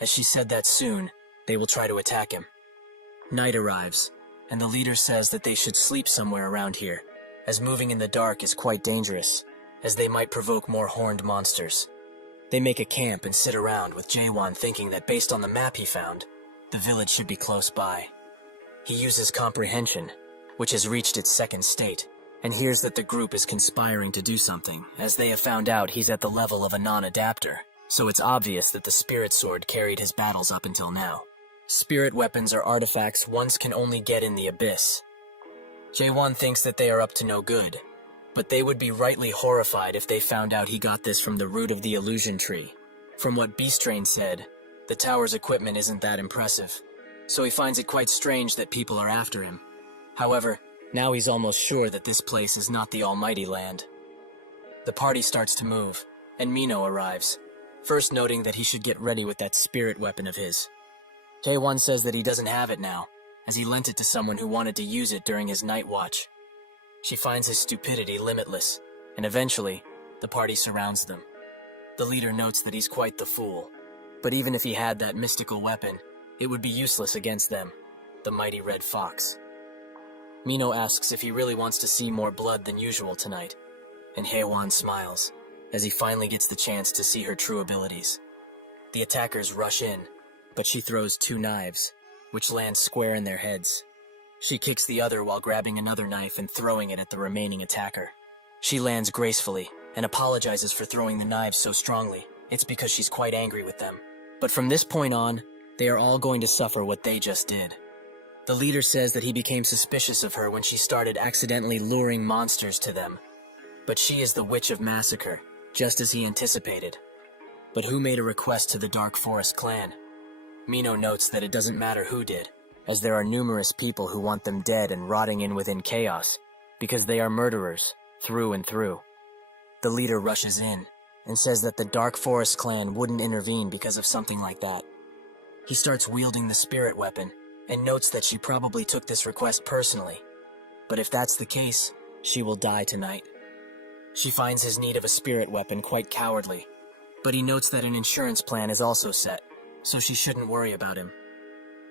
as she said that soon they will try to attack him. Night arrives, and the leader says that they should sleep somewhere around here, as moving in the dark is quite dangerous, as they might provoke more horned monsters. They make a camp and sit around with Jaewon thinking that based on the map he found, the village should be close by. He uses comprehension, which has reached its second state, and hears that the group is conspiring to do something, as they have found out he's at the level of a non-adapter, so it's obvious that the spirit sword carried his battles up until now. Spirit weapons are artifacts one can only get in the abyss. Jaewon thinks that they are up to no good, but they would be rightly horrified if they found out he got this from the root of the illusion tree. From what Beastrain said, the tower's equipment isn't that impressive, so he finds it quite strange that people are after him. However, now he's almost sure that this place is not the almighty land. The party starts to move, and Mino arrives, first noting that he should get ready with that spirit weapon of his. Jaewon says that he doesn't have it now, as he lent it to someone who wanted to use it during his night watch. She finds his stupidity limitless, and eventually, the party surrounds them. The leader notes that he's quite the fool, but even if he had that mystical weapon, it would be useless against them, the mighty Red Fox. Mino asks if he really wants to see more blood than usual tonight, and Haewon smiles, as he finally gets the chance to see her true abilities. The attackers rush in, but she throws 2 knives, which land square in their heads. She kicks the other while grabbing another knife and throwing it at the remaining attacker. She lands gracefully and apologizes for throwing the knives so strongly. It's because she's quite angry with them. But from this point on, they are all going to suffer what they just did. The leader says that he became suspicious of her when she started accidentally luring monsters to them. But she is the Witch of Massacre, just as he anticipated. But who made a request to the Dark Forest clan? Mino notes that it doesn't matter who did, as there are numerous people who want them dead and rotting in within chaos, because they are murderers, through and through. The leader rushes in, and says that the Dark Forest clan wouldn't intervene because of something like that. He starts wielding the spirit weapon, and notes that she probably took this request personally. But if that's the case, she will die tonight. She finds his need of a spirit weapon quite cowardly, but he notes that an insurance plan is also set, so she shouldn't worry about him.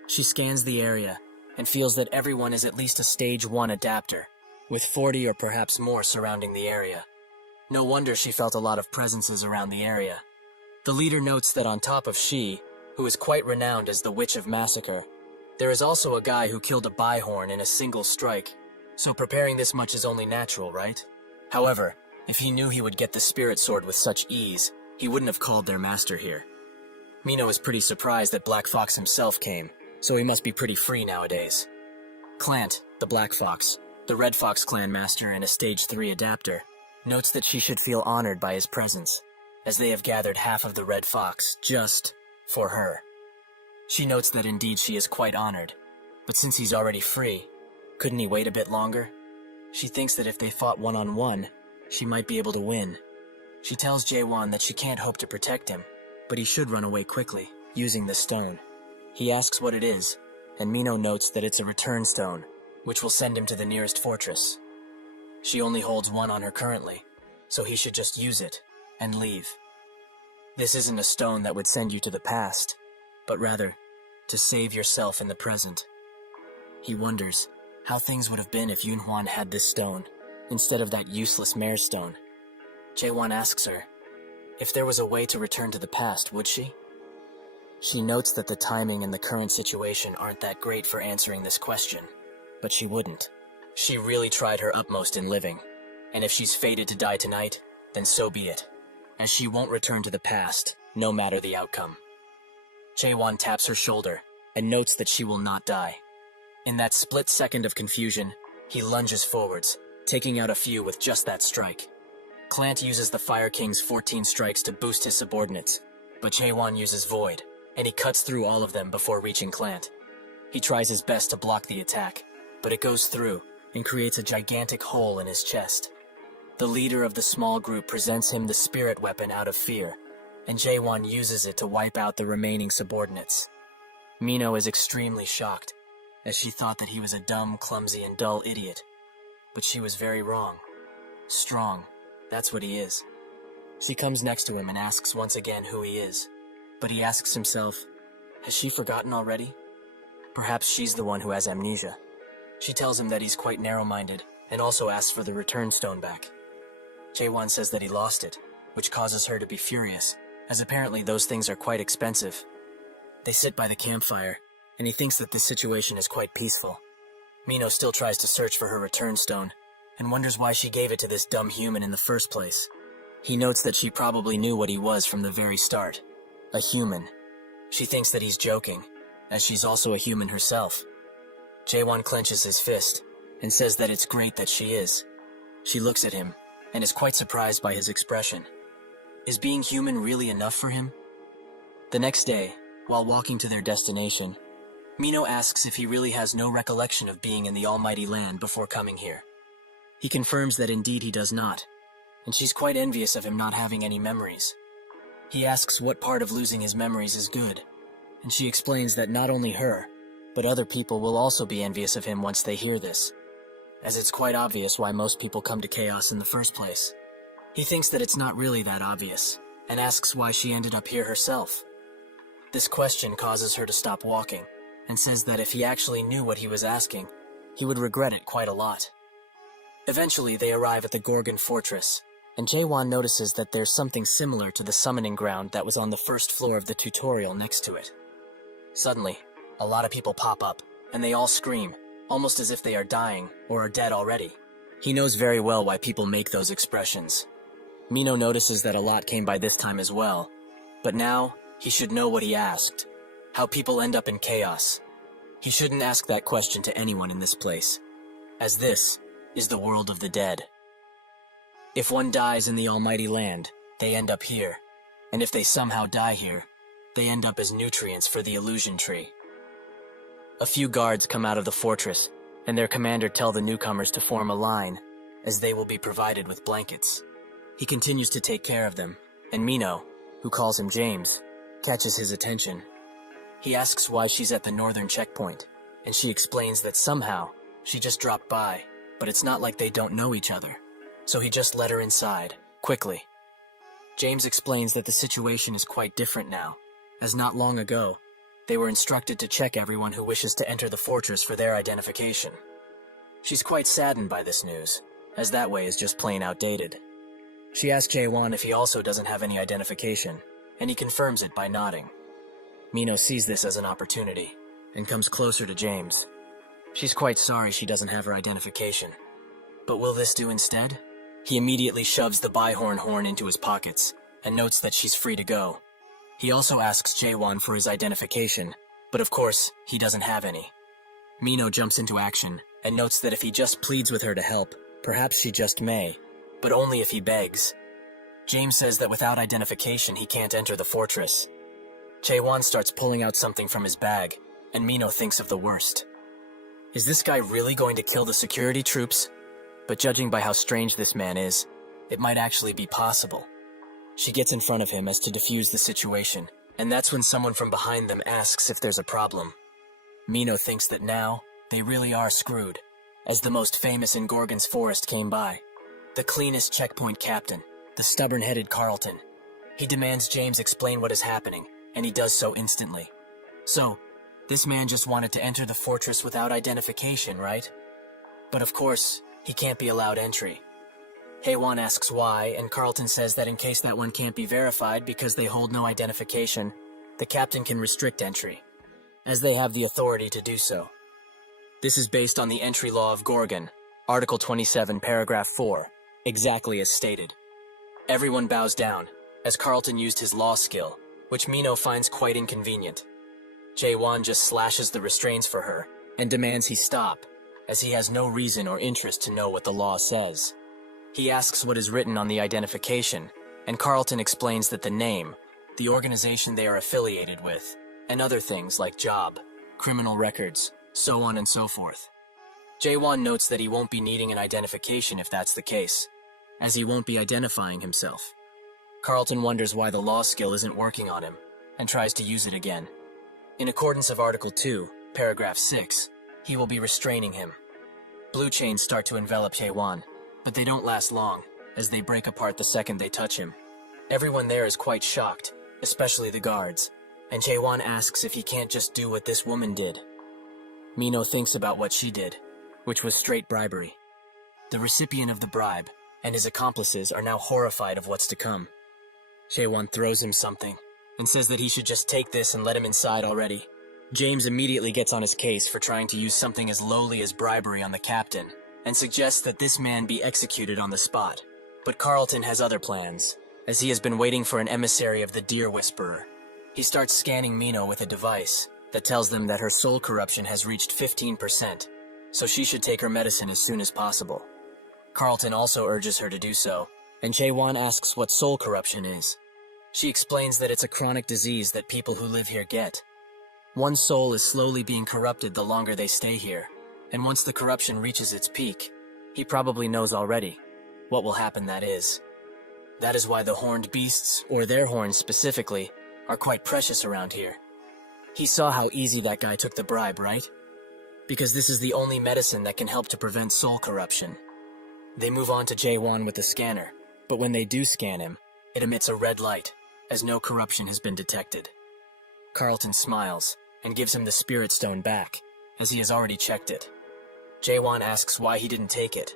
She scans the area, and feels that everyone is at least a Stage 1 adapter, with 40 or perhaps more surrounding the area. No wonder she felt a lot of presences around the area. The leader notes that on top of she, who is quite renowned as the Witch of Massacre, there is also a guy who killed a Byhorn in a single strike, so preparing this much is only natural, right? However, If he knew he would get the spirit sword with such ease, he wouldn't have called their master here. Mino is pretty surprised that Black Fox himself came, so he must be pretty free nowadays. Clant, the Black Fox, the Red Fox clan master and a Stage 3 adapter, notes that she should feel honored by his presence, as they have gathered half of the Red Fox just for her. She notes that indeed she is quite honored, but since he's already free, couldn't he wait a bit longer? She thinks that if they fought one-on-one, she might be able to win. She tells Jae-won that she can't hope to protect him, but he should run away quickly, using the stone. He asks what it is, and Mino notes that it's a return stone, which will send him to the nearest fortress. She only holds one on her currently, so he should just use it and leave. This isn't a stone that would send you to the past, but rather to save yourself in the present. He wonders how things would have been if Yoon-hwan had this stone, instead of that useless mare stone. Jae-won asks her, if there was a way to return to the past, would she? She notes that the timing and the current situation aren't that great for answering this question, but she wouldn't. She really tried her utmost in living, and if she's fated to die tonight, then so be it, as she won't return to the past, no matter the outcome. Jae-won taps her shoulder and notes that she will not die. In that split second of confusion, he lunges forwards, taking out a few with just that strike. Clant uses the Fire King's 14 strikes to boost his subordinates, but Jae-won uses Void, and he cuts through all of them before reaching Clant. He tries his best to block the attack, but it goes through and creates a gigantic hole in his chest. The leader of the small group presents him the spirit weapon out of fear, and Jae-won uses it to wipe out the remaining subordinates. Mino is extremely shocked, as she thought that he was a dumb, clumsy, and dull idiot. But she was very wrong. Strong, that's what he is. She comes next to him and asks once again who he is, but he asks himself, has she forgotten already? Perhaps she's the one who has amnesia. She tells him that he's quite narrow-minded, and also asks for the return stone back. Jae-won says that he lost it, which causes her to be furious, as apparently those things are quite expensive. They sit by the campfire, and he thinks that this situation is quite peaceful. Mino still tries to search for her return stone, and wonders why she gave it to this dumb human in the first place. He notes that she probably knew what he was from the very start. A human. She thinks that he's joking, as she's also a human herself. Jae-won clenches his fist, and says that it's great that she is. She looks at him, and is quite surprised by his expression. Is being human really enough for him? The next day, while walking to their destination, Mino asks if he really has no recollection of being in the Almighty Land before coming here. He confirms that indeed he does not, and she's quite envious of him not having any memories. He asks what part of losing his memories is good, and she explains that not only her, but other people will also be envious of him once they hear this, as it's quite obvious why most people come to Chaos in the first place. He thinks that it's not really that obvious, and asks why she ended up here herself. This question causes her to stop walking, and says that if he actually knew what he was asking, he would regret it quite a lot. Eventually, they arrive at the Gorgon Fortress, and Jae-won notices that there's something similar to the summoning ground that was on the first floor of the tutorial next to it. Suddenly, a lot of people pop up, and they all scream, almost as if they are dying or are dead already. He knows very well why people make those expressions. Mino notices that a lot came by this time as well, but now he should know what he asked. How people end up in chaos. He shouldn't ask that question to anyone in this place, as this is the world of the dead. If one dies in the Almighty Land, they end up here, and if they somehow die here, they end up as nutrients for the illusion tree. A few guards come out of the fortress, and their commander tell the newcomers to form a line, as they will be provided with blankets. He continues to take care of them, and Mino, who calls him James, catches his attention. He asks why she's at the northern checkpoint, and she explains that somehow she just dropped by, but it's not like they don't know each other. So he just let her inside, quickly. James explains that the situation is quite different now, as not long ago, they were instructed to check everyone who wishes to enter the fortress for their identification. She's quite saddened by this news, as that way is just plain outdated. She asks Jae-won if he also doesn't have any identification, and he confirms it by nodding. Mino sees this as an opportunity, and comes closer to James. She's quite sorry she doesn't have her identification. But will this do instead? He immediately shoves the Bihorn horn into his pockets and notes that she's free to go. He also asks Jaewon for his identification, but of course, he doesn't have any. Mino jumps into action and notes that if he just pleads with her to help, perhaps she just may, but only if he begs. James says that without identification, he can't enter the fortress. Jaewon starts pulling out something from his bag, and Mino thinks of the worst. Is this guy really going to kill the security troops? But judging by how strange this man is, it might actually be possible. She gets in front of him as to defuse the situation, and that's when someone from behind them asks if there's a problem. Mino thinks that now, they really are screwed, as the most famous in Gorgon's forest came by. The cleanest checkpoint captain, the stubborn-headed Carlton. He demands James explain what is happening, and he does so instantly. So, this man just wanted to enter the fortress without identification, right? But of course, he can't be allowed entry. Haewon asks why, and Carlton says that in case that one can't be verified because they hold no identification, the captain can restrict entry, as they have the authority to do so. This is based on the entry law of Gorgon, Article 27, Paragraph 4, exactly as stated. Everyone bows down, as Carlton used his law skill, which Mino finds quite inconvenient. Jaewon just slashes the restraints for her, and demands he stop, as he has no reason or interest to know what the law says. He asks what is written on the identification, and Carlton explains that the name, the organization they are affiliated with, and other things like job, criminal records, so on and so forth. Jaewon notes that he won't be needing an identification if that's the case, as he won't be identifying himself. Carlton wonders why the law skill isn't working on him, and tries to use it again. In accordance of Article 2, Paragraph 6, he will be restraining him. Blue chains start to envelop Jaewon, but they don't last long, as they break apart the second they touch him. Everyone there is quite shocked, especially the guards, and Jaewon asks if he can't just do what this woman did. Mino thinks about what she did, which was straight bribery. The recipient of the bribe and his accomplices are now horrified of what's to come. Jaewon throws him something and says that he should just take this and let him inside already. James immediately gets on his case for trying to use something as lowly as bribery on the captain, and suggests that this man be executed on the spot. But Carlton has other plans, as he has been waiting for an emissary of the Deer Whisperer. He starts scanning Mino with a device that tells them that her soul corruption has reached 15%, so she should take her medicine as soon as possible. Carlton also urges her to do so, and Jaewon asks what soul corruption is. She explains that it's a chronic disease that people who live here get. One's soul is slowly being corrupted the longer they stay here, and once the corruption reaches its peak, he probably knows already what will happen, that is. That is why the horned beasts, or their horns specifically, are quite precious around here. He saw how easy that guy took the bribe, right? Because this is the only medicine that can help to prevent soul corruption. They move on to Jaewon with the scanner, but when they do scan him, it emits a red light, as no corruption has been detected. Carlton smiles and gives him the spirit stone back, as he has already checked it. Jaewon asks why he didn't take it,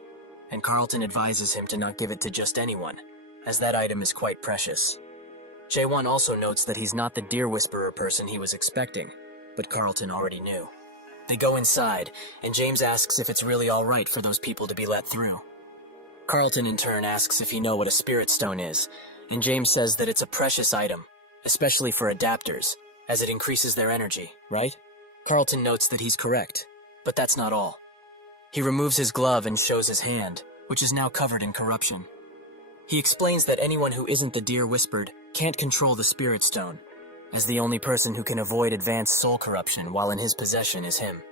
and Carlton advises him to not give it to just anyone, as that item is quite precious. Jaewon also notes that he's not the Deer Whisperer person he was expecting, but Carlton already knew. They go inside, and James asks if it's really all right for those people to be let through. Carlton in turn asks if he knows what a spirit stone is, and James says that it's a precious item, especially for adapters, as it increases their energy, right? Carlton notes that he's correct, but that's not all. He removes his glove and shows his hand, which is now covered in corruption. He explains that anyone who isn't the Deer Whispered can't control the Spirit Stone, as the only person who can avoid advanced soul corruption while in his possession is him.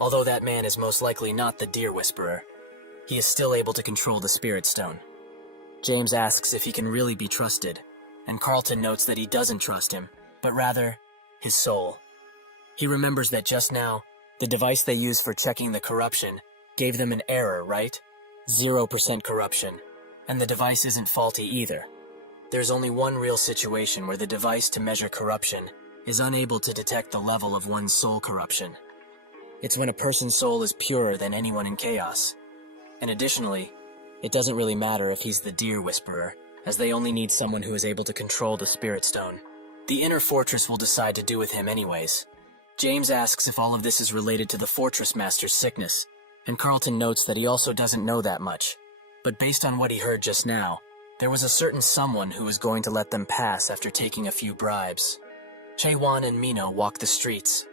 Although that man is most likely not the Deer Whisperer, he is still able to control the Spirit Stone. James asks if he can really be trusted, and Carlton notes that he doesn't trust him, but rather, his soul. He remembers that just now, the device they used for checking the corruption gave them an error, right? 0% corruption, and the device isn't faulty either. There's only one real situation where the device to measure corruption is unable to detect the level of one's soul corruption. It's when a person's soul is purer than anyone in chaos. And additionally, it doesn't really matter if he's the Deer Whisperer, as they only need someone who is able to control the Spirit Stone. The inner fortress will decide to do with him anyways. James asks if all of this is related to the Fortress Master's sickness, and Carlton notes that he also doesn't know that much, But based on what he heard just now, there was a certain someone who was going to let them pass after taking a few bribes. Chae-won and Mino walk the streets,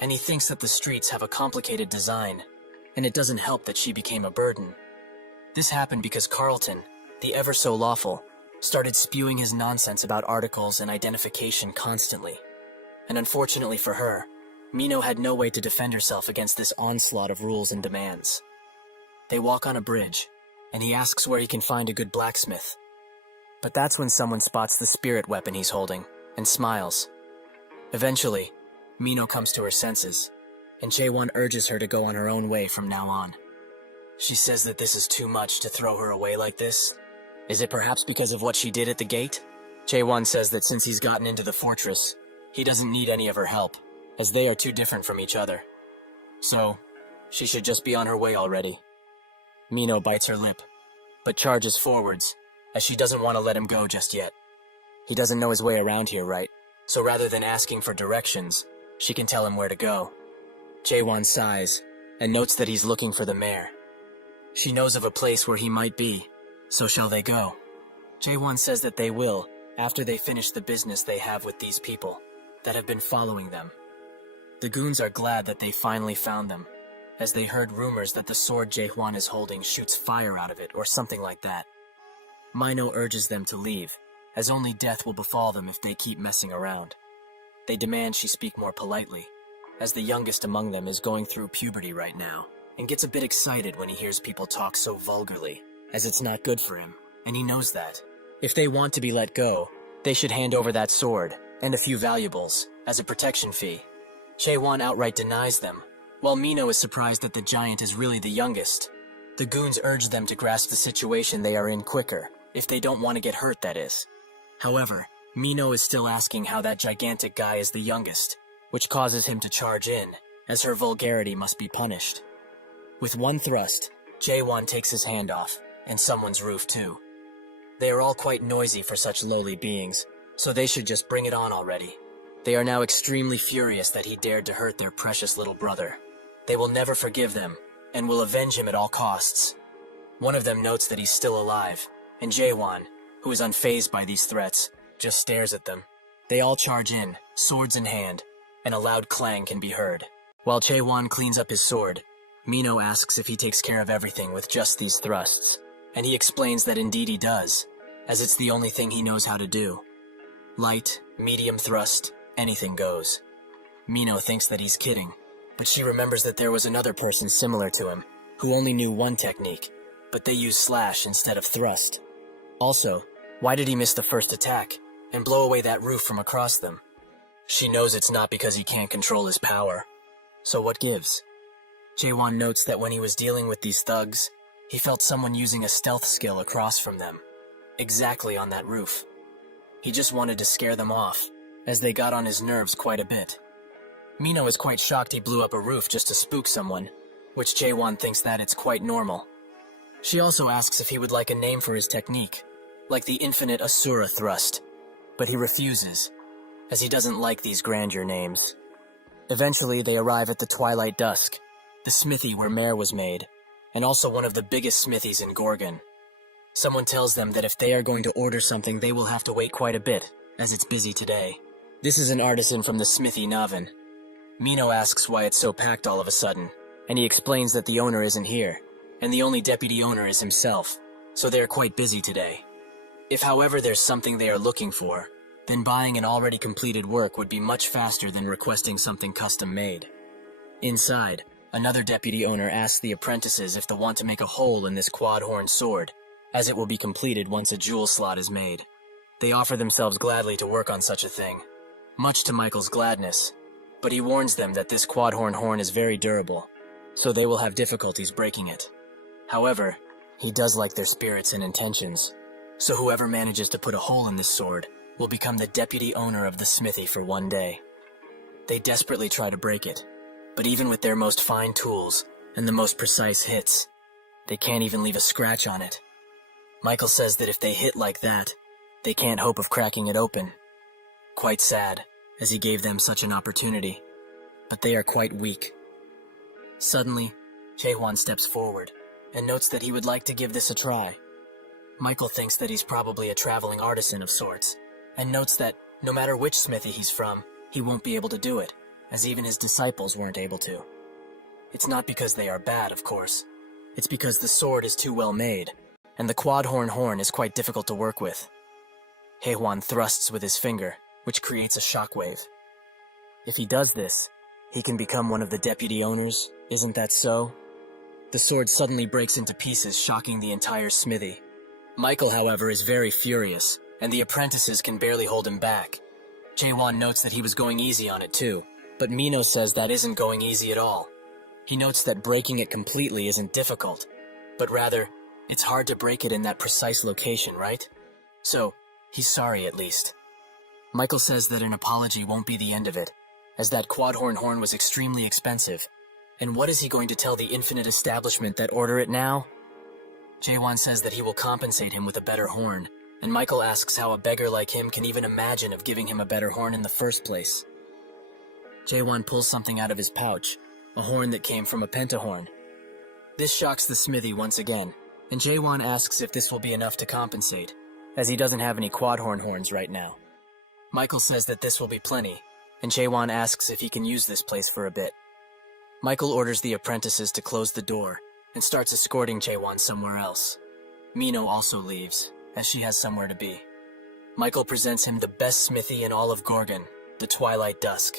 and he thinks that the streets have a complicated design, and it doesn't help that she became a burden. This happened because Carlton, the ever-so-lawful, started spewing his nonsense about articles and identification constantly. And unfortunately for her, Mino had no way to defend herself against this onslaught of rules and demands. They walk on a bridge, and he asks where he can find a good blacksmith. But that's when someone spots the spirit weapon he's holding, and smiles. Eventually, Mino comes to her senses, and Chae-won urges her to go on her own way from now on. She says that this is too much to throw her away like this. Is it perhaps because of what she did at the gate? Chae-won says that since he's gotten into the fortress, he doesn't need any of her help, as they are too different from each other. So, she should just be on her way already. Mino bites her lip, but charges forwards, as she doesn't want to let him go just yet. He doesn't know his way around here, right? So rather than asking for directions, she can tell him where to go. Chae-won sighs, and notes that he's looking for the mayor. She knows of a place where he might be, so shall they go? Chae-won says that they will, after they finish the business they have with these people that have been following them. The goons are glad that they finally found them, as they heard rumors that the sword Chae-won is holding shoots fire out of it or something like that. Mino urges them to leave, as only death will befall them if they keep messing around. They demand she speak more politely, as the youngest among them is going through puberty right now, and gets a bit excited when he hears people talk so vulgarly, as it's not good for him, and he knows that. If they want to be let go, they should hand over that sword, and a few valuables, as a protection fee. Chae-won outright denies them, while Mino is surprised that the giant is really the youngest. The goons urge them to grasp the situation they are in quicker, if they don't want to get hurt, that is. However, Mino is still asking how that gigantic guy is the youngest, which causes him to charge in, as her vulgarity must be punished. With one thrust, Chae-won takes his hand off, and someone's roof too. They are all quite noisy for such lowly beings, so they should just bring it on already. They are now extremely furious that he dared to hurt their precious little brother. They will never forgive them, and will avenge him at all costs. One of them notes that he's still alive, and Chae-won, who is unfazed by these threats, just stares at them. They all charge in, swords in hand, and a loud clang can be heard. While Chae-won cleans up his sword, Mino asks if he takes care of everything with just these thrusts, and he explains that indeed he does, as it's the only thing he knows how to do. Light, medium thrust, anything goes. Mino thinks that he's kidding, but she remembers that there was another person similar to him, who only knew one technique, but they used slash instead of thrust. Also, why did he miss the first attack, and blow away that roof from across them? She knows it's not because he can't control his power. So what gives? Chae-won notes that when he was dealing with these thugs, he felt someone using a stealth skill across from them, exactly on that roof. He just wanted to scare them off, as they got on his nerves quite a bit. Mino is quite shocked he blew up a roof just to spook someone, which Chae-won thinks that it's quite normal. She also asks if he would like a name for his technique, like the infinite Asura thrust, but he refuses, as he doesn't like these grandeur names. Eventually, they arrive at the Twilight Dusk, the smithy where Mare was made, and also one of the biggest smithies in Gorgon. Someone tells them that if they are going to order something, they will have to wait quite a bit, as it's busy today. This is an artisan from the smithy Navin. Mino asks why it's so packed all of a sudden, and he explains that the owner isn't here, and the only deputy owner is himself, so they are quite busy today. If however there's something they are looking for, then buying an already completed work would be much faster than requesting something custom made. Inside, another deputy owner asks the apprentices if they want to make a hole in this quad-horn sword, as it will be completed once a jewel slot is made. They offer themselves gladly to work on such a thing, much to Michael's gladness, but he warns them that this quad-horn horn is very durable, so they will have difficulties breaking it. However, he does like their spirits and intentions, so whoever manages to put a hole in this sword will become the deputy owner of the smithy for one day. They desperately try to break it, but even with their most fine tools and the most precise hits, they can't even leave a scratch on it. Michael says that if they hit like that, they can't hope of cracking it open. Quite sad, as he gave them such an opportunity, but they are quite weak. Suddenly, Chae-won steps forward, and notes that he would like to give this a try. Michael thinks that he's probably a traveling artisan of sorts, and notes that no matter which smithy he's from, he won't be able to do it, as even his disciples weren't able to. It's not because they are bad, of course. It's because the sword is too well made, and the quad-horn horn is quite difficult to work with. Heiwan thrusts with his finger, which creates a shockwave. If he does this, he can become one of the deputy owners, isn't that so? The sword suddenly breaks into pieces, shocking the entire smithy. Michael, however, is very furious, and the apprentices can barely hold him back. Jaewon notes that he was going easy on it too, but Mino says that isn't going easy at all. He notes that breaking it completely isn't difficult, but rather, it's hard to break it in that precise location, right? So, he's sorry at least. Michael says that an apology won't be the end of it, as that quad-horn horn was extremely expensive. And what is he going to tell the infinite establishment that order it now? Jaewon says that he will compensate him with a better horn, and Michael asks how a beggar like him can even imagine of giving him a better horn in the first place. Jaewon pulls something out of his pouch, a horn that came from a pentahorn. This shocks the smithy once again, and Jaewon asks if this will be enough to compensate, as he doesn't have any quad-horn horns right now. Michael says that this will be plenty, and Jaewon asks if he can use this place for a bit. Michael orders the apprentices to close the door, and starts escorting Jaewon somewhere else. Mino also leaves, as she has somewhere to be. Michael presents him the best smithy in all of Gorgon, the Twilight Dusk.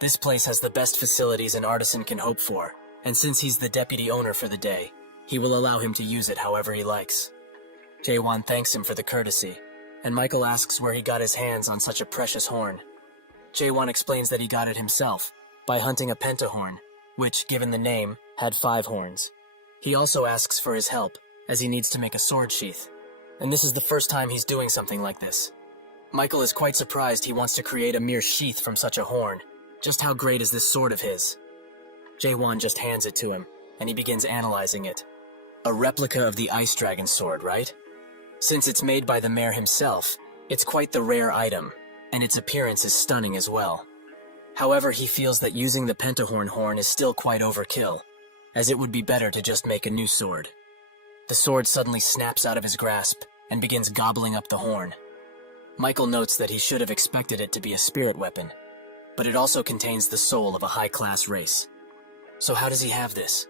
This place has the best facilities an artisan can hope for, and since he's the deputy owner for the day, he will allow him to use it however he likes. Jaewon thanks him for the courtesy, and Michael asks where he got his hands on such a precious horn. Jaewon explains that he got it himself, by hunting a pentahorn, which, given the name, had 5 horns. He also asks for his help, as he needs to make a sword sheath, and this is the first time he's doing something like this. Michael is quite surprised he wants to create a mere sheath from such a horn. Just how great is this sword of his? Jaewon just hands it to him, and he begins analyzing it. A replica of the Ice Dragon sword, right? Since it's made by the mayor himself, it's quite the rare item, and its appearance is stunning as well. However, he feels that using the pentahorn horn is still quite overkill, as it would be better to just make a new sword. The sword suddenly snaps out of his grasp and begins gobbling up the horn. Michael notes that he should have expected it to be a spirit weapon, but it also contains the soul of a high-class race. So how does he have this?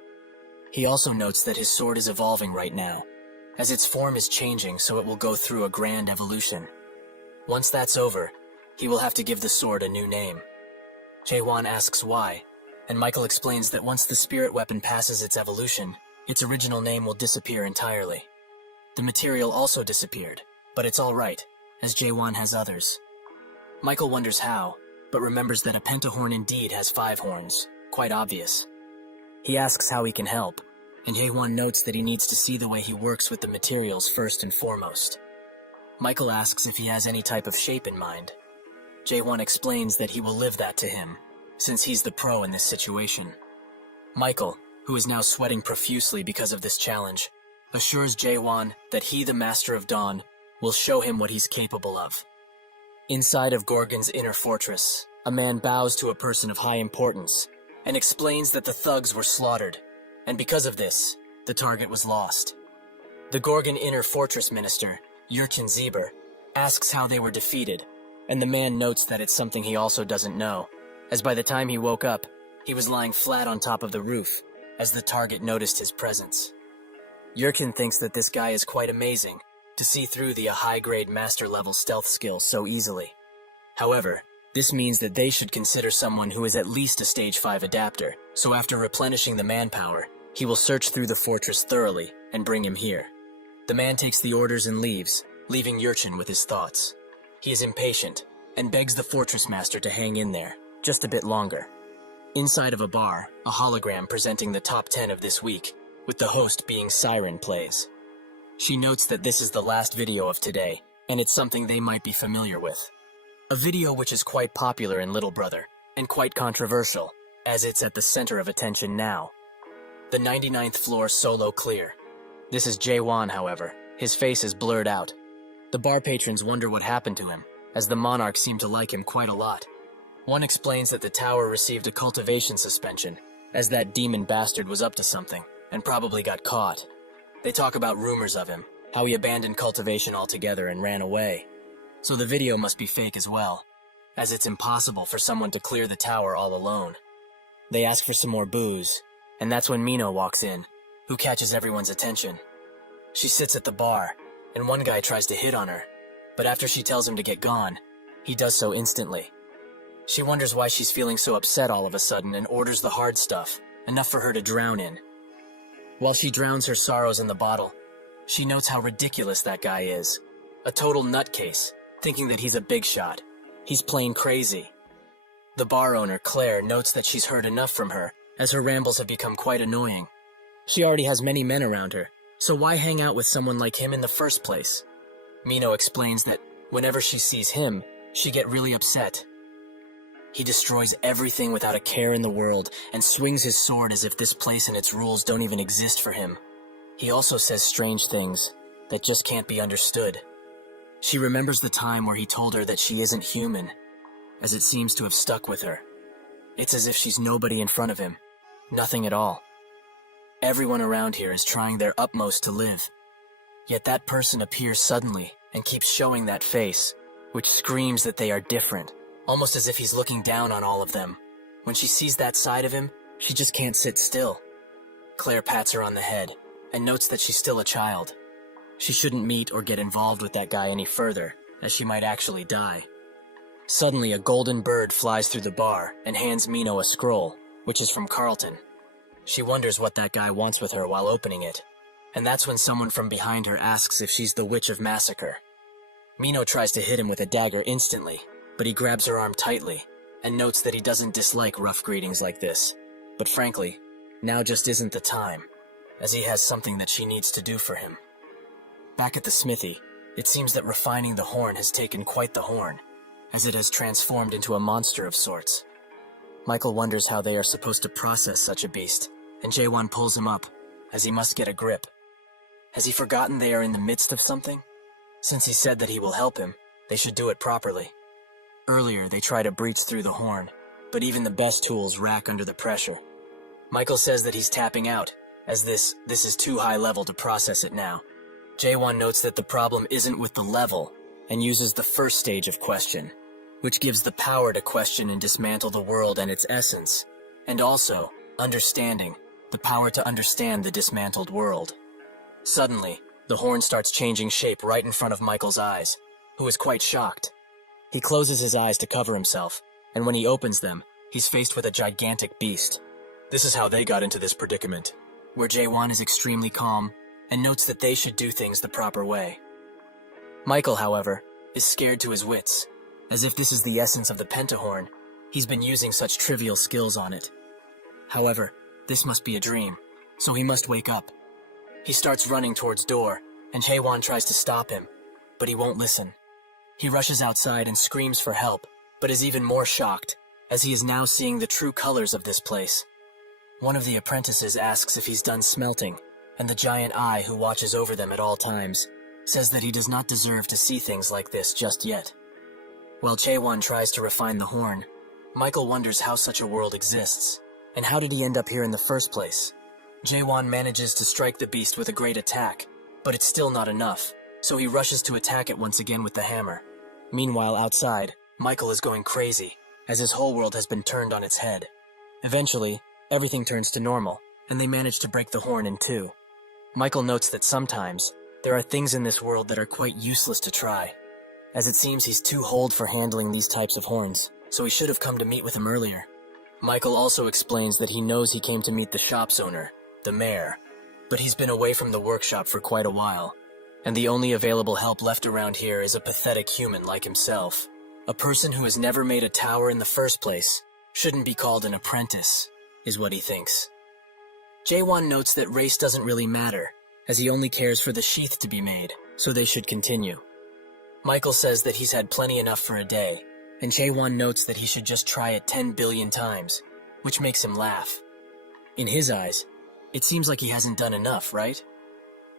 He also notes that his sword is evolving right now, as its form is changing so it will go through a grand evolution. Once that's over, he will have to give the sword a new name. Jaewon asks why, and Michael explains that once the spirit weapon passes its evolution, its original name will disappear entirely. The material also disappeared, but it's all right, as Jaewon has others. Michael wonders how, but remembers that a pentahorn indeed has 5 horns, quite obvious. He asks how he can help, and Jaewon notes that he needs to see the way he works with the materials first and foremost. Michael asks if he has any type of shape in mind. Jaewon explains that he will live that to him, since he's the pro in this situation. Michael, who is now sweating profusely because of this challenge, assures Jaewon that he, the Master of Dawn, will show him what he's capable of. Inside of Gorgon's inner fortress, a man bows to a person of high importance and explains that the thugs were slaughtered, and because of this, the target was lost. The Gorgon inner fortress minister, Yurchin Zieber, asks how they were defeated, and the man notes that it's something he also doesn't know, as by the time he woke up, he was lying flat on top of the roof, as the target noticed his presence. Yurchin thinks that this guy is quite amazing, to see through the high-grade master-level stealth skill so easily. However, this means that they should consider someone who is at least a Stage 5 adapter, so after replenishing the manpower, he will search through the fortress thoroughly and bring him here. The man takes the orders and leaves, leaving Yurchin with his thoughts. He is impatient, and begs the fortress master to hang in there, just a bit longer. Inside of a bar, a hologram presenting the top 10 of this week, with the host being Siren plays. She notes that this is the last video of today, and it's something they might be familiar with. A video which is quite popular in Little Brother, and quite controversial, as it's at the center of attention now. The 99th floor solo clear. This is Jaewon, however. His face is blurred out. The bar patrons wonder what happened to him, as the monarch seemed to like him quite a lot. One explains that the tower received a cultivation suspension, as that demon bastard was up to something. and probably got caught. They talk about rumors of him, how he abandoned cultivation altogether and ran away. So the video must be fake as well, as it's impossible for someone to clear the tower all alone. They ask for some more booze, and that's when Mino walks in, who catches everyone's attention. She sits at the bar, and one guy tries to hit on her, but after she tells him to get gone, he does so instantly. She wonders why she's feeling so upset all of a sudden and orders the hard stuff, enough for her to drown in. While she drowns her sorrows in the bottle, she notes how ridiculous that guy is. A total nutcase, thinking that he's a big shot. He's plain crazy. The bar owner, Claire, notes that she's heard enough from her, as her rambles have become quite annoying. She already has many men around her, so why hang out with someone like him in the first place? Mino explains that whenever she sees him, she get really upset. He destroys everything without a care in the world and swings his sword as if this place and its rules don't even exist for him. He also says strange things that just can't be understood. She remembers the time where he told her that she isn't human, as it seems to have stuck with her. It's as if she's nobody in front of him, nothing at all. Everyone around here is trying their utmost to live. Yet that person appears suddenly and keeps showing that face, which screams that they are different, almost as if he's looking down on all of them. When she sees that side of him, she just can't sit still. Claire pats her on the head and notes that she's still a child. She shouldn't meet or get involved with that guy any further, as she might actually die. Suddenly, a golden bird flies through the bar and hands Mino a scroll, which is from Carlton. She wonders what that guy wants with her while opening it, and that's when someone from behind her asks if she's the Witch of Massacre. Mino tries to hit him with a dagger instantly, but he grabs her arm tightly and notes that he doesn't dislike rough greetings like this. But frankly, now just isn't the time, as he has something that she needs to do for him. Back at the smithy, it seems that refining the horn has taken quite the horn, as it has transformed into a monster of sorts. Michael wonders how they are supposed to process such a beast, and Jaewon pulls him up, as he must get a grip. Has he forgotten they are in the midst of something? Since he said that he will help him, they should do it properly. Earlier, they try to breach through the horn, but even the best tools rack under the pressure. Michael says that he's tapping out, as this is too high level to process it now. Jaewon notes that the problem isn't with the level, and uses the first stage of question, which gives the power to question and dismantle the world and its essence, and also, understanding, the power to understand the dismantled world. Suddenly, the horn starts changing shape right in front of Michael's eyes, who is quite shocked. He closes his eyes to cover himself, and when he opens them, he's faced with a gigantic beast. This is how they got into this predicament, where Jaewon is extremely calm and notes that they should do things the proper way. Michael, however, is scared to his wits, as if this is the essence of the pentahorn. He's been using such trivial skills on it. However, this must be a dream, so he must wake up. He starts running towards door, and Jaewon tries to stop him, but he won't listen. He rushes outside and screams for help, but is even more shocked, as he is now seeing the true colors of this place. One of the apprentices asks if he's done smelting, and the giant eye who watches over them at all times says that he does not deserve to see things like this just yet. While Jaewon tries to refine the horn, Michael wonders how such a world exists, and how did he end up here in the first place? Jaewon manages to strike the beast with a great attack, but it's still not enough, so he rushes to attack it once again with the hammer. Meanwhile, outside, Michael is going crazy, as his whole world has been turned on its head. Eventually, everything turns to normal, and they manage to break the horn in two. Michael notes that sometimes, there are things in this world that are quite useless to try, as it seems he's too old for handling these types of horns, so he should have come to meet with him earlier. Michael also explains that he knows he came to meet the shop's owner, the mayor, but he's been away from the workshop for quite a while, and the only available help left around here is a pathetic human like himself. A person who has never made a tower in the first place shouldn't be called an apprentice, is what he thinks. Jaewon notes that race doesn't really matter, as he only cares for the sheath to be made, so they should continue. Michael says that he's had plenty enough for a day, and Jaewon notes that he should just try it 10 billion times, which makes him laugh. In his eyes, it seems like he hasn't done enough, right?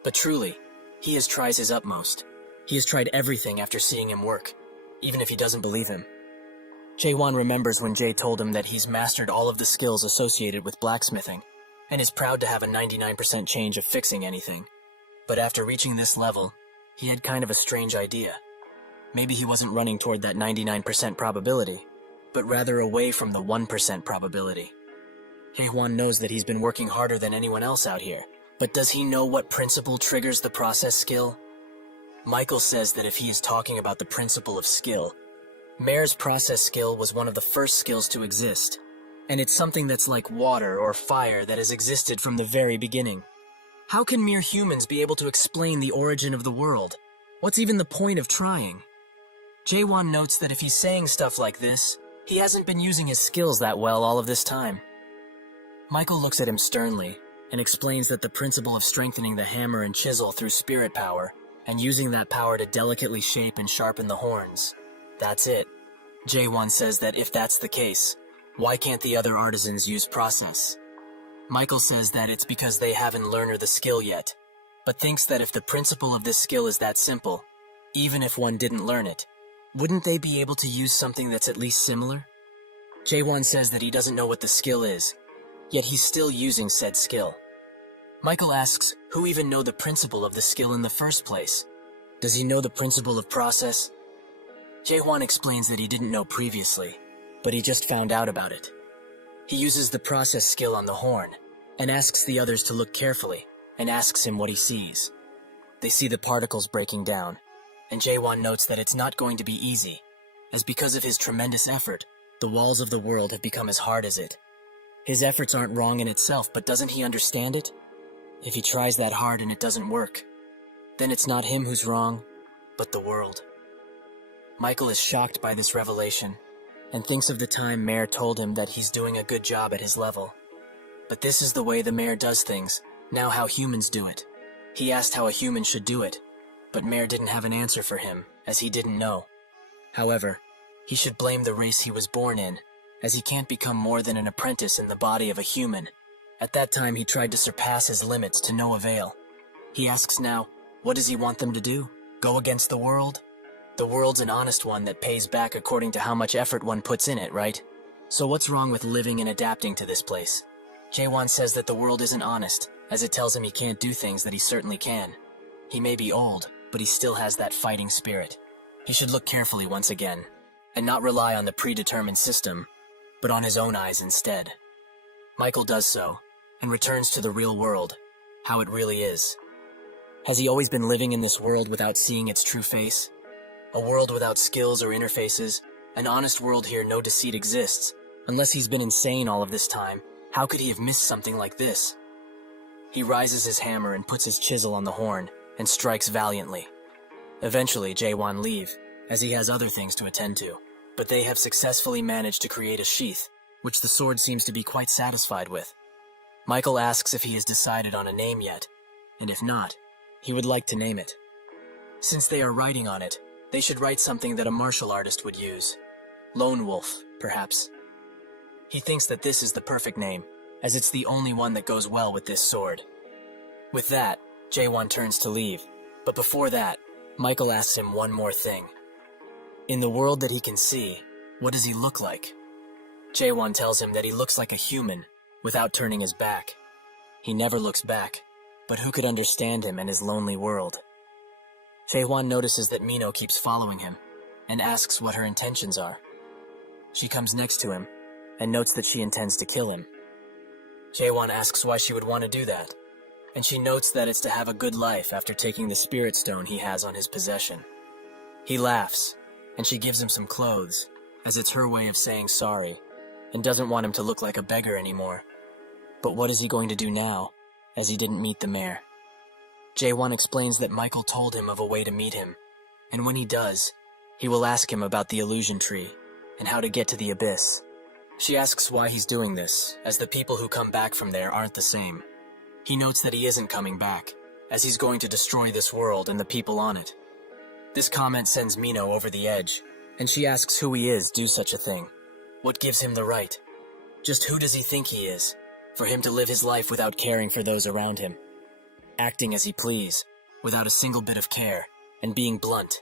But truly, he has tried his utmost. He has tried everything after seeing him work, even if he doesn't believe him. Jaewon remembers when Jay told him that he's mastered all of the skills associated with blacksmithing, and is proud to have a 99% chance of fixing anything. But after reaching this level, he had kind of a strange idea. Maybe he wasn't running toward that 99% probability, but rather away from the 1% probability. Hye-hwan knows that he's been working harder than anyone else out here, but does he know what principle triggers the process skill? Michael says that if he is talking about the principle of skill, Mare's process skill was one of the first skills to exist, and it's something that's like water or fire that has existed from the very beginning. How can mere humans be able to explain the origin of the world? What's even the point of trying? Jae-won notes that if he's saying stuff like this, he hasn't been using his skills that well all of this time. Michael looks at him sternly and explains that the principle of strengthening the hammer and chisel through spirit power and using that power to delicately shape and sharpen the horns, that's it. Jae-won says that if that's the case, why can't the other artisans use process? Michael says that it's because they haven't learned the skill yet, but thinks that if the principle of this skill is that simple, even if one didn't learn it, wouldn't they be able to use something that's at least similar? Jae-won says that he doesn't know what the skill is, yet he's still using said skill. Michael asks who even know the principle of the skill in the first place. Does he know the principle of process? Jae-won explains that he didn't know previously, but he just found out about it. He uses the process skill on the horn, and asks the others to look carefully, and asks him what he sees. They see the particles breaking down, and Jae-won notes that it's not going to be easy, as because of his tremendous effort, the walls of the world have become as hard as it. His efforts aren't wrong in itself, but doesn't he understand it? If he tries that hard and it doesn't work, then it's not him who's wrong, but the world. Michael is shocked by this revelation, and thinks of the time Mare told him that he's doing a good job at his level. But this is the way the Mare does things, now how humans do it. He asked how a human should do it, but Mare didn't have an answer for him, as he didn't know. However, he should blame the race he was born in, as he can't become more than an apprentice in the body of a human. At that time he tried to surpass his limits to no avail. He asks now, what does he want them to do? Go against the world? The world's an honest one that pays back according to how much effort one puts in it, right? So what's wrong with living and adapting to this place? Jae-won says that the world isn't honest, as it tells him he can't do things that he certainly can. He may be old, but he still has that fighting spirit. He should look carefully once again, and not rely on the predetermined system, but on his own eyes instead. Michael does so, and returns to the real world, how it really is. Has he always been living in this world without seeing its true face? A world without skills or interfaces, an honest world here no deceit exists. Unless he's been insane all of this time, how could he have missed something like this? He rises his hammer and puts his chisel on the horn, and strikes valiantly. Eventually, Jae-won leave, as he has other things to attend to, but they have successfully managed to create a sheath, which the sword seems to be quite satisfied with. Michael asks if he has decided on a name yet, and if not, he would like to name it. Since they are writing on it, they should write something that a martial artist would use. Lone Wolf, perhaps. He thinks that this is the perfect name, as it's the only one that goes well with this sword. With that, Jae-won turns to leave, but before that, Michael asks him one more thing. In the world that he can see, what does he look like? Jae-won tells him that he looks like a human, without turning his back. He never looks back, but who could understand him and his lonely world? Jae-won notices that Mino keeps following him, and asks what her intentions are. She comes next to him, and notes that she intends to kill him. Jae-won asks why she would want to do that, and she notes that it's to have a good life after taking the spirit stone he has on his possession. He laughs, and she gives him some clothes, as it's her way of saying sorry, and doesn't want him to look like a beggar anymore. But what is he going to do now, as he didn't meet the mayor? Jae-won explains that Michael told him of a way to meet him, and when he does, he will ask him about the illusion tree, and how to get to the abyss. She asks why he's doing this, as the people who come back from there aren't the same. He notes that he isn't coming back, as he's going to destroy this world and the people on it. This comment sends Mino over the edge, and she asks who he is do such a thing. What gives him the right? Just who does he think he is, for him to live his life without caring for those around him? Acting as he please, without a single bit of care, and being blunt.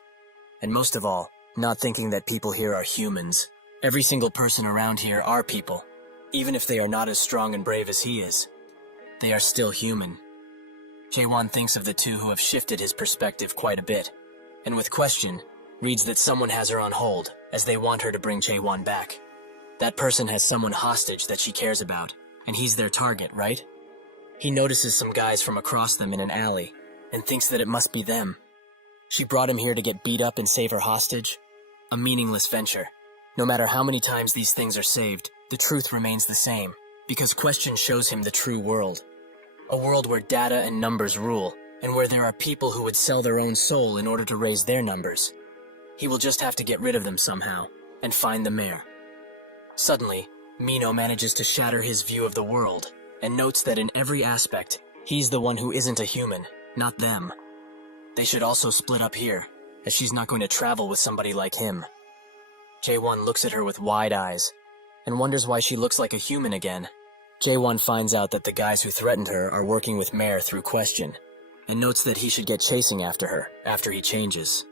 And most of all, not thinking that people here are humans. Every single person around here are people, even if they are not as strong and brave as he is. They are still human. Jae-won thinks of the two who have shifted his perspective quite a bit, and with question, reads that someone has her on hold as they want her to bring Jae-won back. That person has someone hostage that she cares about, and he's their target, right? He notices some guys from across them in an alley and thinks that it must be them. She brought him here to get beat up and save her hostage? A meaningless venture. No matter how many times these things are saved, the truth remains the same, because question shows him the true world. A world where data and numbers rule, and where there are people who would sell their own soul in order to raise their numbers. He will just have to get rid of them somehow, and find the mayor. Suddenly, Mino manages to shatter his view of the world, and notes that in every aspect, he's the one who isn't a human, not them. They should also split up here, as she's not going to travel with somebody like him. Jae-won looks at her with wide eyes, and wonders why she looks like a human again. Jae-won finds out that the guys who threatened her are working with Mare through question, and notes that he should get chasing after her after he changes.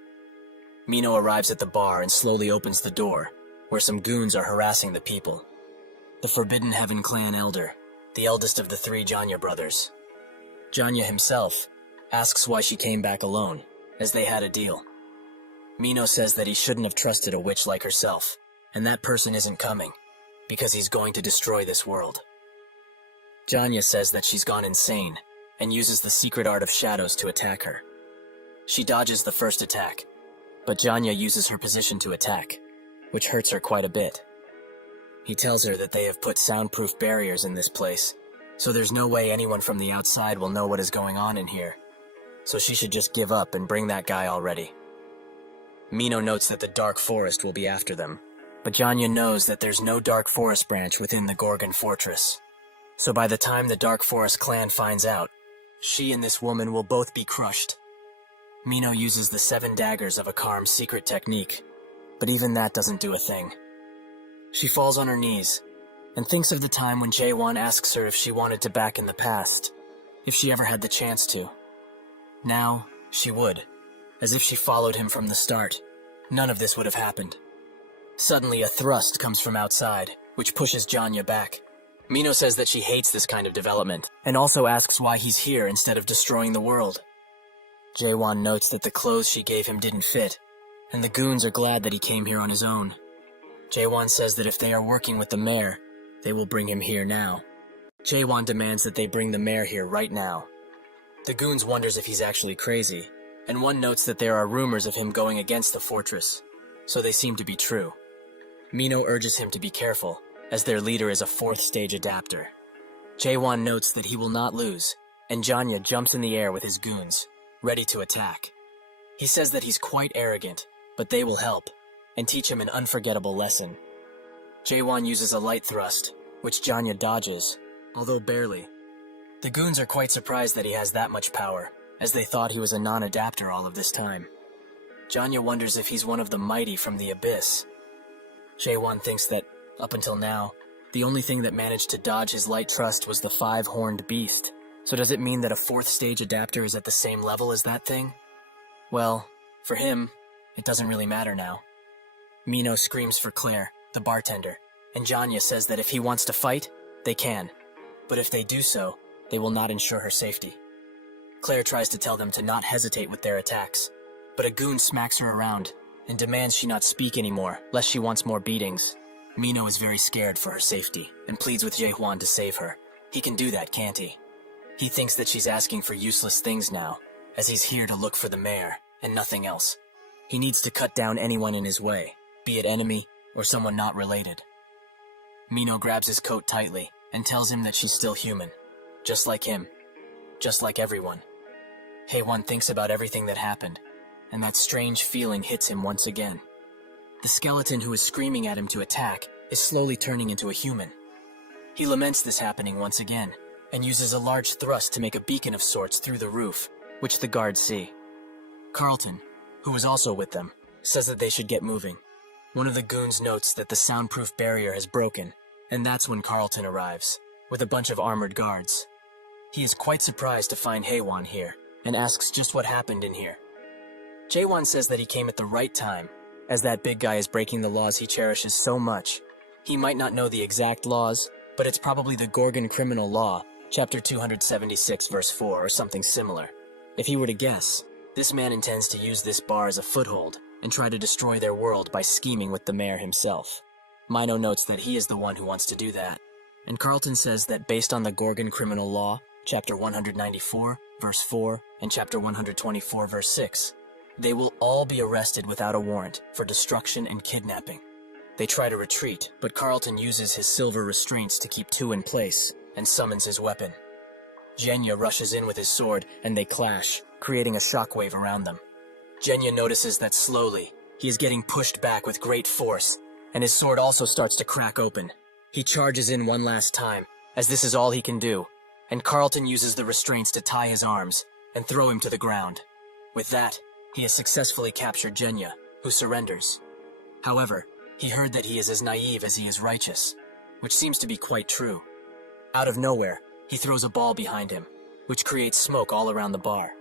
Mino arrives at the bar and slowly opens the door, where some goons are harassing the people. The Forbidden Heaven clan elder, the eldest of the three Janya brothers. Janya himself asks why she came back alone, as they had a deal. Mino says that he shouldn't have trusted a witch like herself, and that person isn't coming, because he's going to destroy this world. Janya says that she's gone insane, and uses the secret art of shadows to attack her. She dodges the first attack, but Janya uses her position to attack, which hurts her quite a bit. He tells her that they have put soundproof barriers in this place, so there's no way anyone from the outside will know what is going on in here. So she should just give up and bring that guy already. Mino notes that the Dark Forest will be after them, but Janya knows that there's no Dark Forest branch within the Gorgon Fortress. So by the time the Dark Forest clan finds out, she and this woman will both be crushed. Mino uses the 7 daggers of Akarm's secret technique, but even that doesn't do a thing. She falls on her knees, and thinks of the time when Jae-won asks her if she wanted to back in the past, if she ever had the chance to. Now, she would, as if she followed him from the start. None of this would have happened. Suddenly a thrust comes from outside, which pushes Janya back. Mino says that she hates this kind of development, and also asks why he's here instead of destroying the world. Jae-won notes that the clothes she gave him didn't fit, and the goons are glad that he came here on his own. Jae-won says that if they are working with the mayor, they will bring him here now. Jae-won demands that they bring the mayor here right now. The goons wonders if he's actually crazy, and one notes that there are rumors of him going against the fortress, so they seem to be true. Mino urges him to be careful, as their leader is a 4th stage adapter. Jae-won notes that he will not lose, and Janya jumps in the air with his goons, ready to attack. He says that he's quite arrogant, but they will help, and teach him an unforgettable lesson. Jae-won uses a light thrust, which Janya dodges, although barely. The goons are quite surprised that he has that much power, as they thought he was a non-adapter all of this time. Janya wonders if he's one of the mighty from the abyss. Jae-won thinks that, up until now, the only thing that managed to dodge his light thrust was the 5-horned beast. So does it mean that a 4th stage adapter is at the same level as that thing? Well, for him, it doesn't really matter now. Mino screams for Claire, the bartender, and Janya says that if he wants to fight, they can. But if they do so, they will not ensure her safety. Claire tries to tell them to not hesitate with their attacks, but a goon smacks her around and demands she not speak anymore, lest she wants more beatings. Mino is very scared for her safety and pleads with Jae-won to save her. He can do that, can't he? He thinks that she's asking for useless things now, as he's here to look for the mayor and nothing else. He needs to cut down anyone in his way, be it enemy or someone not related. Mino grabs his coat tightly and tells him that she's still human, just like him, just like everyone. Haewon thinks about everything that happened, and that strange feeling hits him once again. The skeleton who is screaming at him to attack is slowly turning into a human. He laments this happening once again, and uses a large thrust to make a beacon of sorts through the roof, which the guards see. Carlton, who was also with them, says that they should get moving. One of the goons notes that the soundproof barrier has broken, and that's when Carlton arrives, with a bunch of armored guards. He is quite surprised to find Haewon here, and asks just what happened in here. Jae-won says that he came at the right time, as that big guy is breaking the laws he cherishes so much. He might not know the exact laws, but it's probably the Gorgon criminal law Chapter 276, verse 4, or something similar. If he were to guess, this man intends to use this bar as a foothold and try to destroy their world by scheming with the mayor himself. Mino notes that he is the one who wants to do that, and Carlton says that based on the Gorgon criminal law, chapter 194, verse 4, and chapter 124, verse 6, they will all be arrested without a warrant for destruction and kidnapping. They try to retreat, but Carlton uses his silver restraints to keep two in place and summons his weapon. Genya rushes in with his sword and they clash, creating a shockwave around them. Genya notices that slowly, he is getting pushed back with great force, and his sword also starts to crack open. He charges in one last time, as this is all he can do, and Carlton uses the restraints to tie his arms and throw him to the ground. With that, he has successfully captured Genya, who surrenders. However, he heard that he is as naive as he is righteous, which seems to be quite true. Out of nowhere, he throws a ball behind him, which creates smoke all around the bar.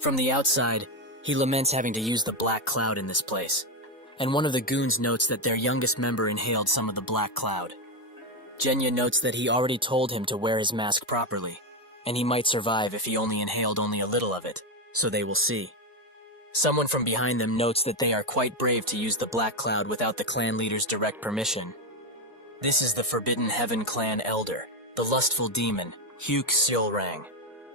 From the outside, he laments having to use the black cloud in this place, and one of the goons notes that their youngest member inhaled some of the black cloud. Genya notes that he already told him to wear his mask properly, and he might survive if he only inhaled only a little of it, so they will see. Someone from behind them notes that they are quite brave to use the black cloud without the clan leader's direct permission. This is the Forbidden Heaven clan elder, the lustful demon, Hyuk Seolrang.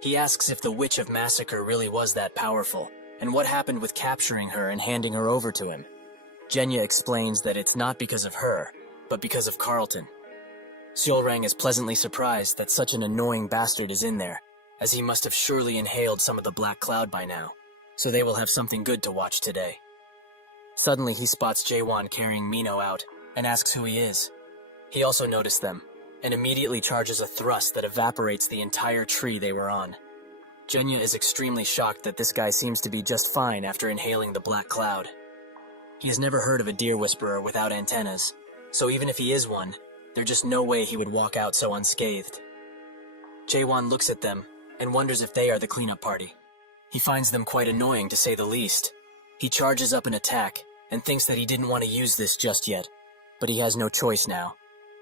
He asks if the Witch of Massacre really was that powerful, and what happened with capturing her and handing her over to him. Genya explains that it's not because of her, but because of Carlton. Seolrang is pleasantly surprised that such an annoying bastard is in there, as he must have surely inhaled some of the black cloud by now, so they will have something good to watch today. Suddenly he spots Jaewon carrying Mino out, and asks who he is. He also noticed them, and immediately charges a thrust that evaporates the entire tree they were on. Genya is extremely shocked that this guy seems to be just fine after inhaling the black cloud. He has never heard of a deer whisperer without antennas, so even if he is one, there's just no way he would walk out so unscathed. Jaewon looks at them and wonders if they are the cleanup party. He finds them quite annoying to say the least. He charges up an attack and thinks that he didn't want to use this just yet, but he has no choice now.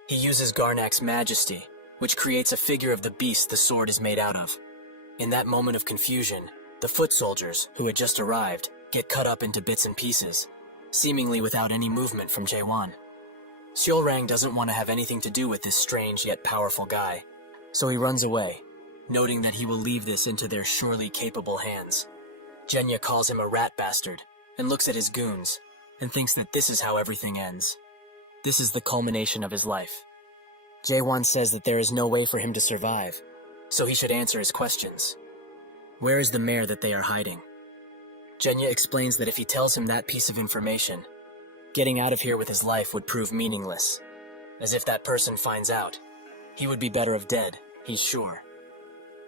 He uses Garnak's majesty, which creates a figure of the beast the sword is made out of. In that moment of confusion, the foot soldiers, who had just arrived, get cut up into bits and pieces, seemingly without any movement from Jaewon. Seolrang doesn't want to have anything to do with this strange yet powerful guy, so he runs away, noting that he will leave this into their surely capable hands. Genya calls him a rat bastard, and looks at his goons, and thinks that this is how everything ends. This is the culmination of his life. Jaewon says that there is no way for him to survive, so he should answer his questions. Where is the mayor that they are hiding? Genya explains that if he tells him that piece of information, getting out of here with his life would prove meaningless. As if that person finds out, he would be better off dead, he's sure.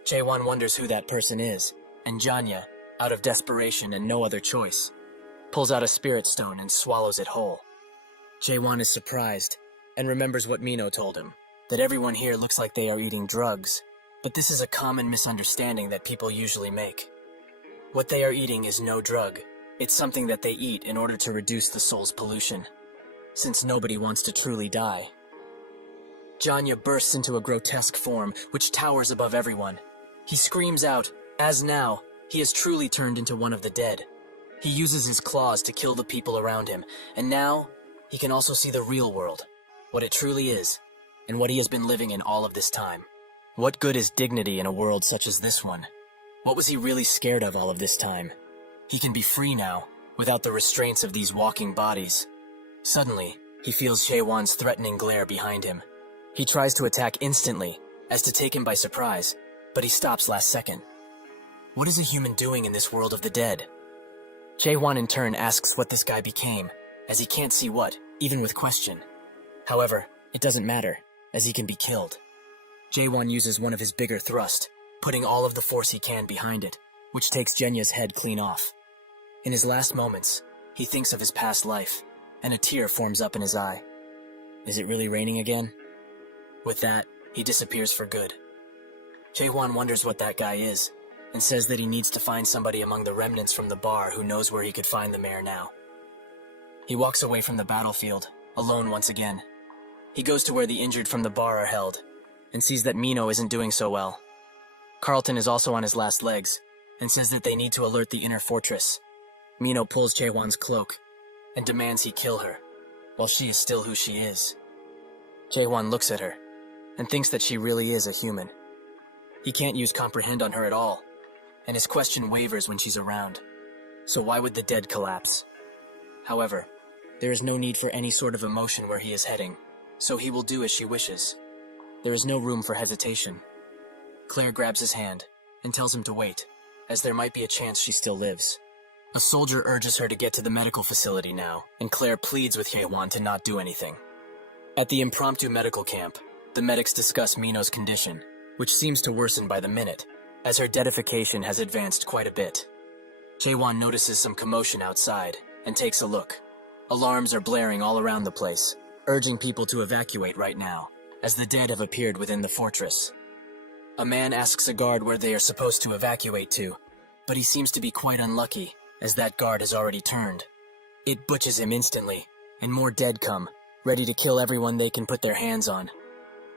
Jaewon wonders who that person is, and Genya, out of desperation and no other choice, pulls out a spirit stone and swallows it whole. Jaewon is surprised, and remembers what Mino told him, that everyone here looks like they are eating drugs, but this is a common misunderstanding that people usually make. What they are eating is no drug. It's something that they eat in order to reduce the soul's pollution, since nobody wants to truly die. Genya bursts into a grotesque form, which towers above everyone. He screams out, as now, he has truly turned into one of the dead. He uses his claws to kill the people around him, and now, he can also see the real world, what it truly is, and what he has been living in all of this time. What good is dignity in a world such as this one? What was he really scared of all of this time? He can be free now, without the restraints of these walking bodies. Suddenly, he feels Jaewon's threatening glare behind him. He tries to attack instantly, as to take him by surprise, but he stops last second. What is a human doing in this world of the dead? Jaewon in turn asks what this guy became, as he can't see what, even with question. However, it doesn't matter, as he can be killed. Jaewon uses one of his bigger thrusts, putting all of the force he can behind it, which takes Genya's head clean off. In his last moments, he thinks of his past life, and a tear forms up in his eye. Is it really raining again? With that, he disappears for good. Jaewon wonders what that guy is, and says that he needs to find somebody among the remnants from the bar who knows where he could find the mayor now. He walks away from the battlefield, alone once again. He goes to where the injured from the bar are held, and sees that Mino isn't doing so well. Carlton is also on his last legs and says that they need to alert the inner fortress. Mino pulls Jaewon's cloak and demands he kill her, while she is still who she is. Jaewon looks at her and thinks that she really is a human. He can't use comprehend on her at all, and his question wavers when she's around. So why would the dead collapse? However, there is no need for any sort of emotion where he is heading, so he will do as she wishes. There is no room for hesitation. Claire grabs his hand and tells him to wait, as there might be a chance she still lives. A soldier urges her to get to the medical facility now, and Claire pleads with Jaewon to not do anything. At the impromptu medical camp, the medics discuss Mino's condition, which seems to worsen by the minute, as her deadification has advanced quite a bit. Jaewon notices some commotion outside and takes a look. Alarms are blaring all around the place, urging people to evacuate right now, as the dead have appeared within the fortress. A man asks a guard where they are supposed to evacuate to, but he seems to be quite unlucky, as that guard has already turned. It butches him instantly, and more dead come, ready to kill everyone they can put their hands on.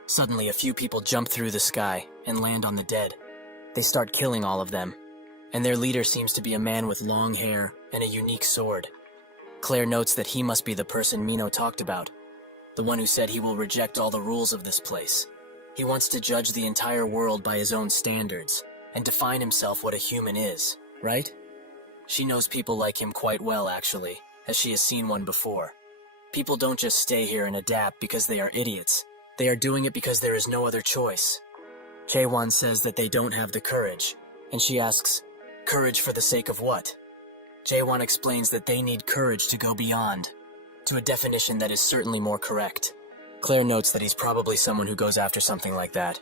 Suddenly, a few people jump through the sky and land on the dead. They start killing all of them, and their leader seems to be a man with long hair and a unique sword. Claire notes that he must be the person Mino talked about, the one who said he will reject all the rules of this place. He wants to judge the entire world by his own standards and define himself what a human is, right? She knows people like him quite well, actually, as she has seen one before. People don't just stay here and adapt because they are idiots. They are doing it because there is no other choice. Jaewon says that they don't have the courage, and she asks, courage for the sake of what? Jaewon explains that they need courage to go beyond, to a definition that is certainly more correct. Claire notes that he's probably someone who goes after something like that,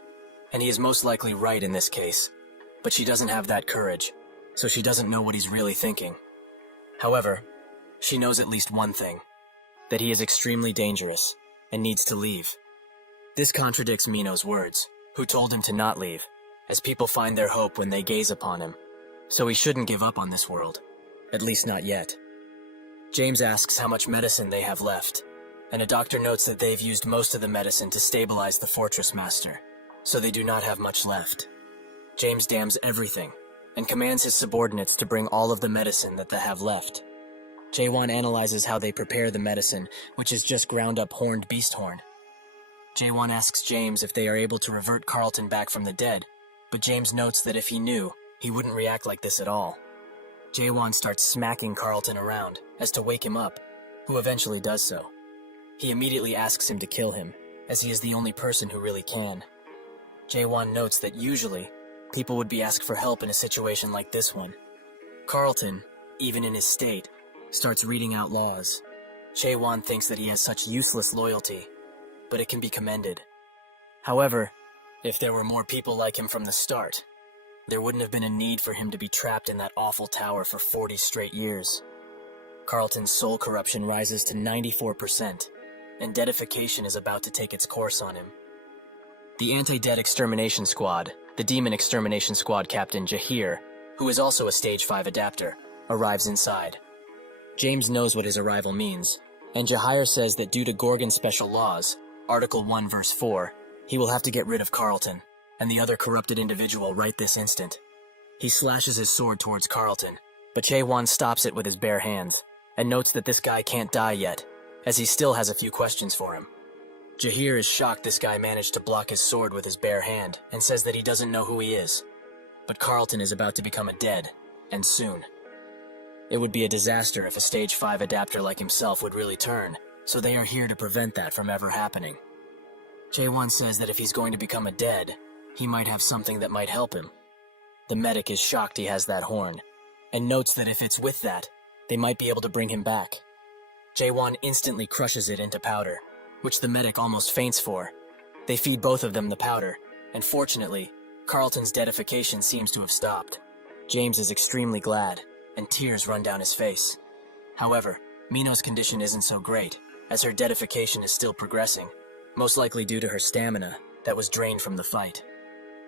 and he is most likely right in this case, but she doesn't have that courage, so she doesn't know what he's really thinking. However, she knows at least one thing, that he is extremely dangerous and needs to leave. This contradicts Mino's words, who told him to not leave, as people find their hope when they gaze upon him, so he shouldn't give up on this world, at least not yet. James asks how much medicine they have left, and a doctor notes that they've used most of the medicine to stabilize the fortress master, so they do not have much left. James damns everything, and commands his subordinates to bring all of the medicine that they have left. Jaewon analyzes how they prepare the medicine, which is just ground up horned beast horn. Jaewon asks James if they are able to revert Carlton back from the dead, but James notes that if he knew, he wouldn't react like this at all. Jaewon starts smacking Carlton around, as to wake him up, who eventually does so. He immediately asks him to kill him, as he is the only person who really can. Jaewon notes that usually, people would be asked for help in a situation like this one. Carlton, even in his state, starts reading out laws. Jaewon thinks that he has such useless loyalty, but it can be commended. However, if there were more people like him from the start, there wouldn't have been a need for him to be trapped in that awful tower for 40 straight years. Carlton's soul corruption rises to 94%, and deadification is about to take its course on him. The anti-dead extermination squad, the demon extermination squad captain Jahir, who is also a stage 5 adapter, arrives inside. James knows what his arrival means, and Jahir says that due to Gorgon's special laws, Article 1 verse 4, he will have to get rid of Carlton and the other corrupted individual right this instant. He slashes his sword towards Carlton, but Jaewon stops it with his bare hands, and notes that this guy can't die yet, as he still has a few questions for him. Jahir is shocked this guy managed to block his sword with his bare hand, and says that he doesn't know who he is. But Carlton is about to become a dead, and soon. It would be a disaster if a stage 5 adapter like himself would really turn, so they are here to prevent that from ever happening. Jaewon says that if he's going to become a dead, he might have something that might help him. The medic is shocked he has that horn, and notes that if it's with that, they might be able to bring him back. Jaewon instantly crushes it into powder, which the medic almost faints for. They feed both of them the powder, and fortunately, Carlton's deadification seems to have stopped. James is extremely glad, and tears run down his face. However, Mino's condition isn't so great, as her deadification is still progressing, most likely due to her stamina that was drained from the fight.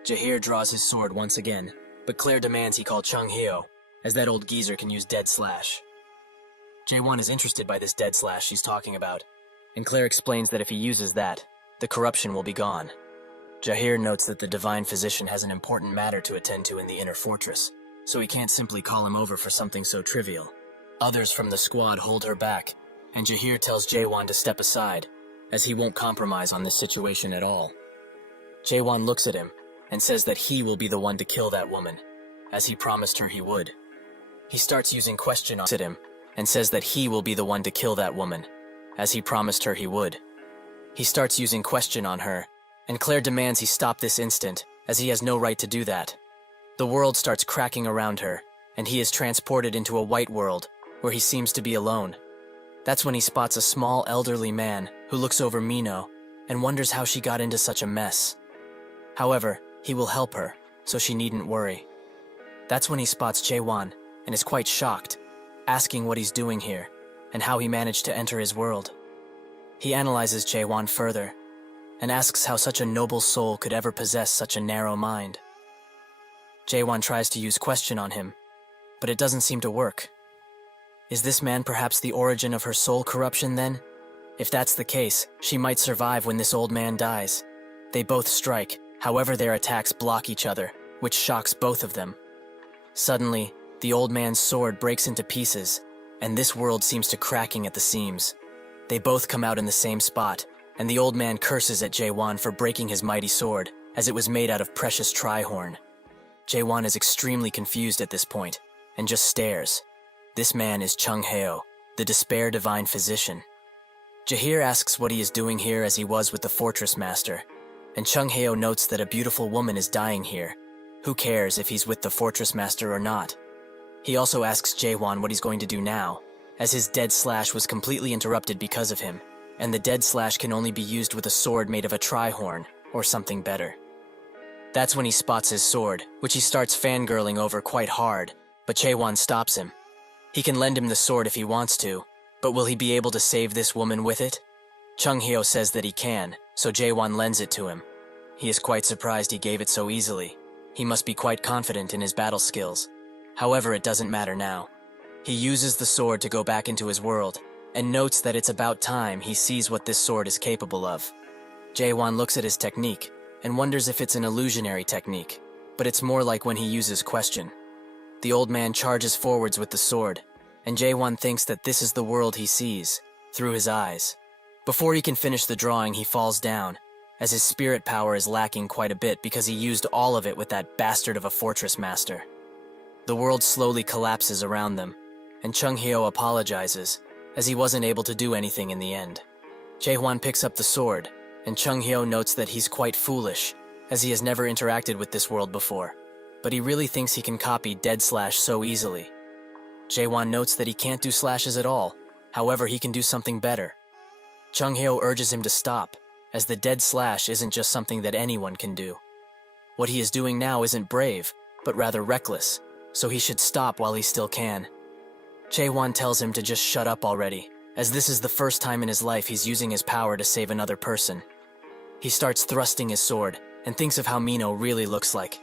Jahir draws his sword once again, but Claire demands he call Chung Hyo, as that old geezer can use Dead Slash. Jaewon is interested by this Dead Slash she's talking about, and Claire explains that if he uses that, the corruption will be gone. Jahir notes that the divine physician has an important matter to attend to in the inner fortress, so he can't simply call him over for something so trivial. Others from the squad hold her back, and Jahir tells Jaewon to step aside, as he won't compromise on this situation at all. Jaewon looks at him and says that he will be the one to kill that woman, as he promised her he would. He starts using question on him and says that he will be the one to kill that woman, as he promised her he would. He starts using question on her, and Claire demands he stop this instant, as he has no right to do that. The world starts cracking around her, and he is transported into a white world, where he seems to be alone. That's when he spots a small elderly man who looks over Mino and wonders how she got into such a mess. However, he will help her, so she needn't worry. That's when he spots Jaewon and is quite shocked, asking what he's doing here and how he managed to enter his world. He analyzes Jaewon further and asks how such a noble soul could ever possess such a narrow mind. Jaewon tries to use question on him, but it doesn't seem to work. Is this man perhaps the origin of her soul corruption then? If that's the case, she might survive when this old man dies. They both strike, however their attacks block each other, which shocks both of them. Suddenly, the old man's sword breaks into pieces, and this world seems to cracking at the seams. They both come out in the same spot, and the old man curses at Jaewon for breaking his mighty sword, as it was made out of precious tri-horn. Jaewon is extremely confused at this point, and just stares. This man is Chung Heo, the despair divine physician. Jahir asks what he is doing here as he was with the fortress master, and Chung Heo notes that a beautiful woman is dying here. Who cares if he's with the fortress master or not? He also asks Jaewon what he's going to do now, as his dead slash was completely interrupted because of him, and the dead slash can only be used with a sword made of a tri-horn, or something better. That's when he spots his sword, which he starts fangirling over quite hard, but Jaewon stops him. He can lend him the sword if he wants to, but will he be able to save this woman with it? Chung Heo says that he can, so Jaewon lends it to him. He is quite surprised he gave it so easily. He must be quite confident in his battle skills. However, it doesn't matter now. He uses the sword to go back into his world, and notes that it's about time he sees what this sword is capable of. Jaewon looks at his technique, and wonders if it's an illusionary technique, but it's more like when he uses question. The old man charges forwards with the sword, and Jaewon thinks that this is the world he sees, through his eyes. Before he can finish the drawing, he falls down, as his spirit power is lacking quite a bit because he used all of it with that bastard of a fortress master. The world slowly collapses around them, and Chung Heo apologizes, as he wasn't able to do anything in the end. Jaewon picks up the sword, and Chung Heo notes that he's quite foolish, as he has never interacted with this world before, but he really thinks he can copy dead slash so easily. Jaewon notes that he can't do slashes at all, however he can do something better. Chung Heo urges him to stop, as the dead slash isn't just something that anyone can do. What he is doing now isn't brave, but rather reckless, so he should stop while he still can. Jaewon tells him to just shut up already, as this is the first time in his life he's using his power to save another person. He starts thrusting his sword, and thinks of how Mino really looks like.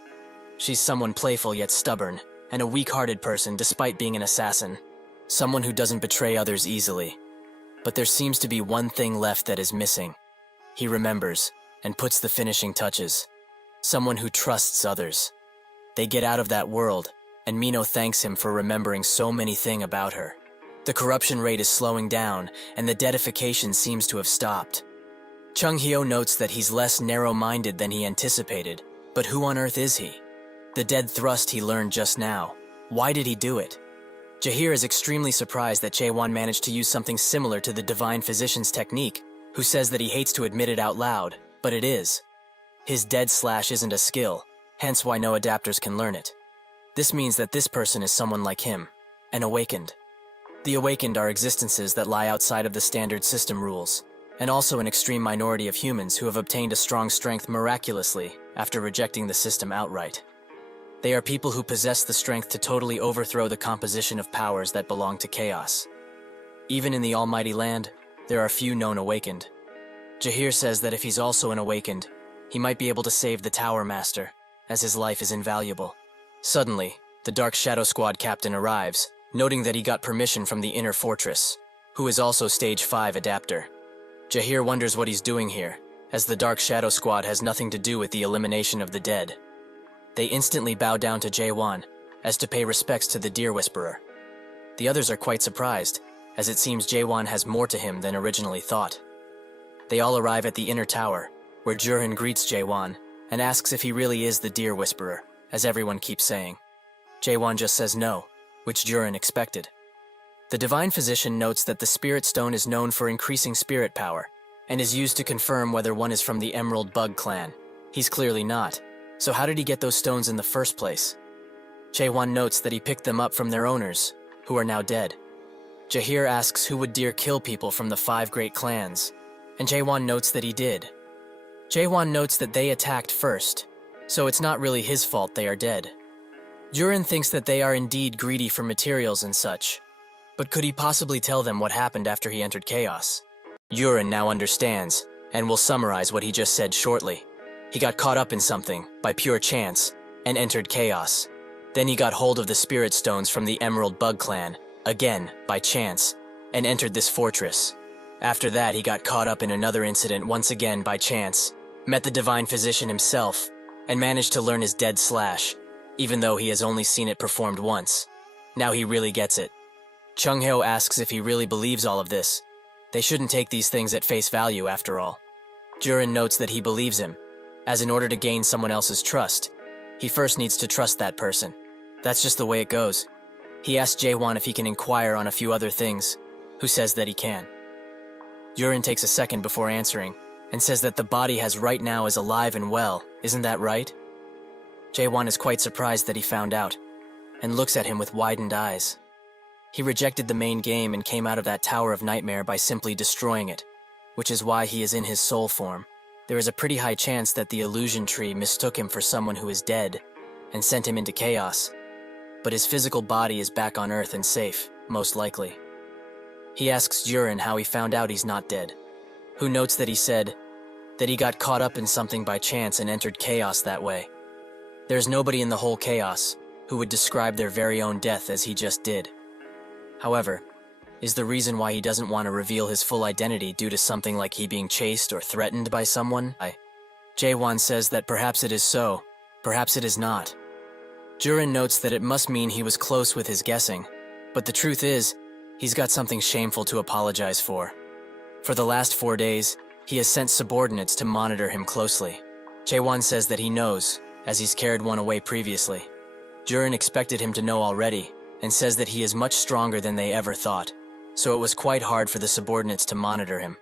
She's someone playful yet stubborn, and a weak-hearted person despite being an assassin. Someone who doesn't betray others easily. But there seems to be one thing left that is missing. He remembers, and puts the finishing touches. Someone who trusts others. They get out of that world, and Mino thanks him for remembering so many things about her. The corruption rate is slowing down, and the deadification seems to have stopped. Chung Heo notes that he's less narrow-minded than he anticipated, but who on earth is he? The dead thrust he learned just now. Why did he do it? Jahir is extremely surprised that Jaewon managed to use something similar to the divine physician's technique, who says that he hates to admit it out loud, but it is. His dead slash isn't a skill, hence why no adapters can learn it. This means that this person is someone like him, an awakened. The awakened are existences that lie outside of the standard system rules, and also an extreme minority of humans who have obtained a strong strength miraculously after rejecting the system outright. They are people who possess the strength to totally overthrow the composition of powers that belong to chaos. Even in the almighty land, there are few known awakened. Jahir says that if he's also an awakened, he might be able to save the Tower Master, as his life is invaluable. Suddenly, the Dark Shadow Squad captain arrives, noting that he got permission from the inner fortress, who is also Stage 5 adapter. Jahir wonders what he's doing here, as the Dark Shadow Squad has nothing to do with the elimination of the dead. They instantly bow down to Jae-won, as to pay respects to the Deer Whisperer. The others are quite surprised, as it seems Jae-won has more to him than originally thought. They all arrive at the inner tower, where Jurin greets Jae-won and asks if he really is the Deer Whisperer, as everyone keeps saying. Jae-won just says no, which Jurin expected. The Divine Physician notes that the Spirit Stone is known for increasing spirit power, and is used to confirm whether one is from the Emerald Bug clan. He's clearly not, so how did he get those stones in the first place? Jae-won notes that he picked them up from their owners, who are now dead. Jahir asks who would dare kill people from the 5 great clans, and Jae-won notes that he did. Jae-won notes that they attacked first, so it's not really his fault they are dead. Jurin thinks that they are indeed greedy for materials and such, but could he possibly tell them what happened after he entered Chaos? Jurin now understands, and will summarize what he just said shortly. He got caught up in something, by pure chance, and entered Chaos. Then he got hold of the Spirit Stones from the Emerald Bug clan, again, by chance, and entered this fortress. After that, he got caught up in another incident once again by chance, met the Divine Physician himself, and managed to learn his dead slash, even though he has only seen it performed once. Now he really gets it. Chung-hyo asks if he really believes all of this. They shouldn't take these things at face value after all. Jurin notes that he believes him, as in order to gain someone else's trust, he first needs to trust that person. That's just the way it goes. He asks Jae-won if he can inquire on a few other things, who says that he can. Jurin takes a second before answering, and says that the body has right now is alive and well, isn't that right? Jae-won is quite surprised that he found out, and looks at him with widened eyes. He rejected the main game and came out of that Tower of Nightmare by simply destroying it, which is why he is in his soul form. There is a pretty high chance that the illusion tree mistook him for someone who is dead, and sent him into chaos. But his physical body is back on Earth and safe, most likely. He asks Jurin how he found out he's not dead, who notes that he said that he got caught up in something by chance and entered chaos that way. There's nobody in the whole chaos who would describe their very own death as he just did. However, is the reason why he doesn't want to reveal his full identity due to something like he being chased or threatened by someone? Jae-won says that perhaps it is so, perhaps it is not. Jurin notes that it must mean he was close with his guessing, but the truth is, he's got something shameful to apologize for. For the last 4 days, he has sent subordinates to monitor him closely. Jae-won says that he knows, as he's carried one away previously. Jurin expected him to know already, and says that he is much stronger than they ever thought, so it was quite hard for the subordinates to monitor him.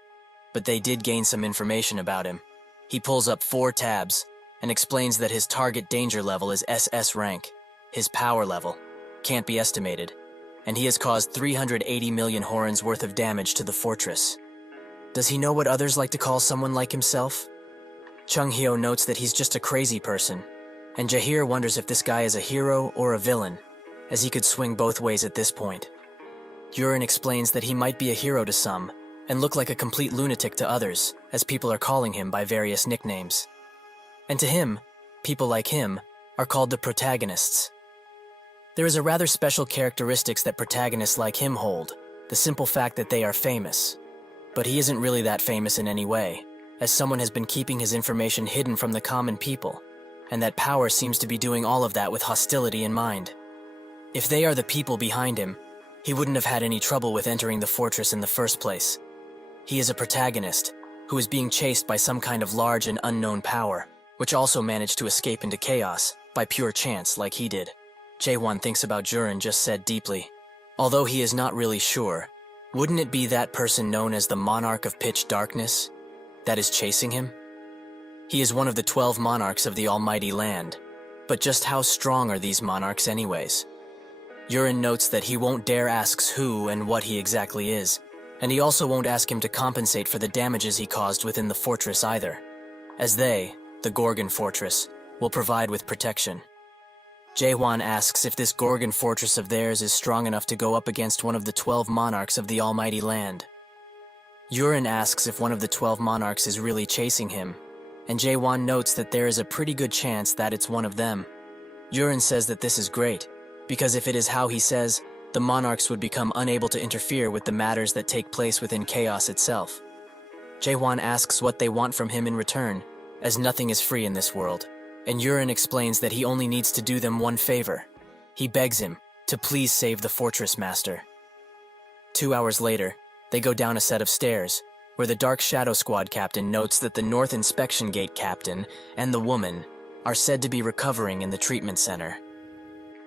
But they did gain some information about him. He pulls up 4 tabs, and explains that his target danger level is SS rank. His power level can't be estimated, and he has caused 380 million horins worth of damage to the fortress. Does he know what others like to call someone like himself? Chung-hyo notes that he's just a crazy person, and Jahir wonders if this guy is a hero or a villain, as he could swing both ways at this point. Jurin explains that he might be a hero to some, and look like a complete lunatic to others, as people are calling him by various nicknames. And to him, people like him are called the protagonists. There is a rather special characteristics that protagonists like him hold, the simple fact that they are famous. But he isn't really that famous in any way, as someone has been keeping his information hidden from the common people, and that power seems to be doing all of that with hostility in mind. If they are the people behind him, he wouldn't have had any trouble with entering the fortress in the first place. He is a protagonist, who is being chased by some kind of large and unknown power, which also managed to escape into chaos by pure chance like he did. Jae-won thinks about Jurin just said deeply. Although he is not really sure, wouldn't it be that person known as the Monarch of Pitch Darkness that is chasing him? He is one of the 12 monarchs of the Almighty Land, but just how strong are these monarchs anyways? Jurin notes that he won't dare ask who and what he exactly is, and he also won't ask him to compensate for the damages he caused within the fortress either, as they, the Gorgon Fortress, will provide with protection. Jae-won asks if this Gorgon Fortress of theirs is strong enough to go up against one of the 12 monarchs of the Almighty Land. Jurin asks if one of the 12 monarchs is really chasing him, and Jae-won notes that there is a pretty good chance that it's one of them. Jurin says that this is great, because if it is how he says, the monarchs would become unable to interfere with the matters that take place within chaos itself. Jae-hwan asks what they want from him in return, as nothing is free in this world, and Yurin explains that he only needs to do them one favor. He begs him to please save the fortress master. 2 hours later, they go down a set of stairs, where the Dark Shadow Squad captain notes that the North Inspection Gate captain and the woman are said to be recovering in the treatment center.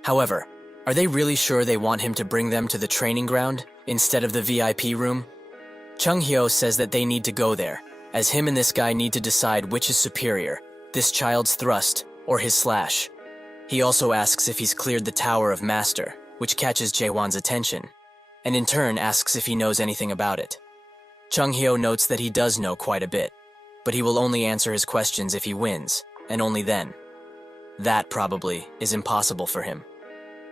However, are they really sure they want him to bring them to the training ground instead of the VIP room? Chung Hyo says that they need to go there, as him and this guy need to decide which is superior, this child's thrust or his slash. He also asks if he's cleared the Tower of Master, which catches Jae-hwan's attention, and in turn asks if he knows anything about it. Chung Hyo notes that he does know quite a bit, but he will only answer his questions if he wins, and only then. That probably is impossible for him.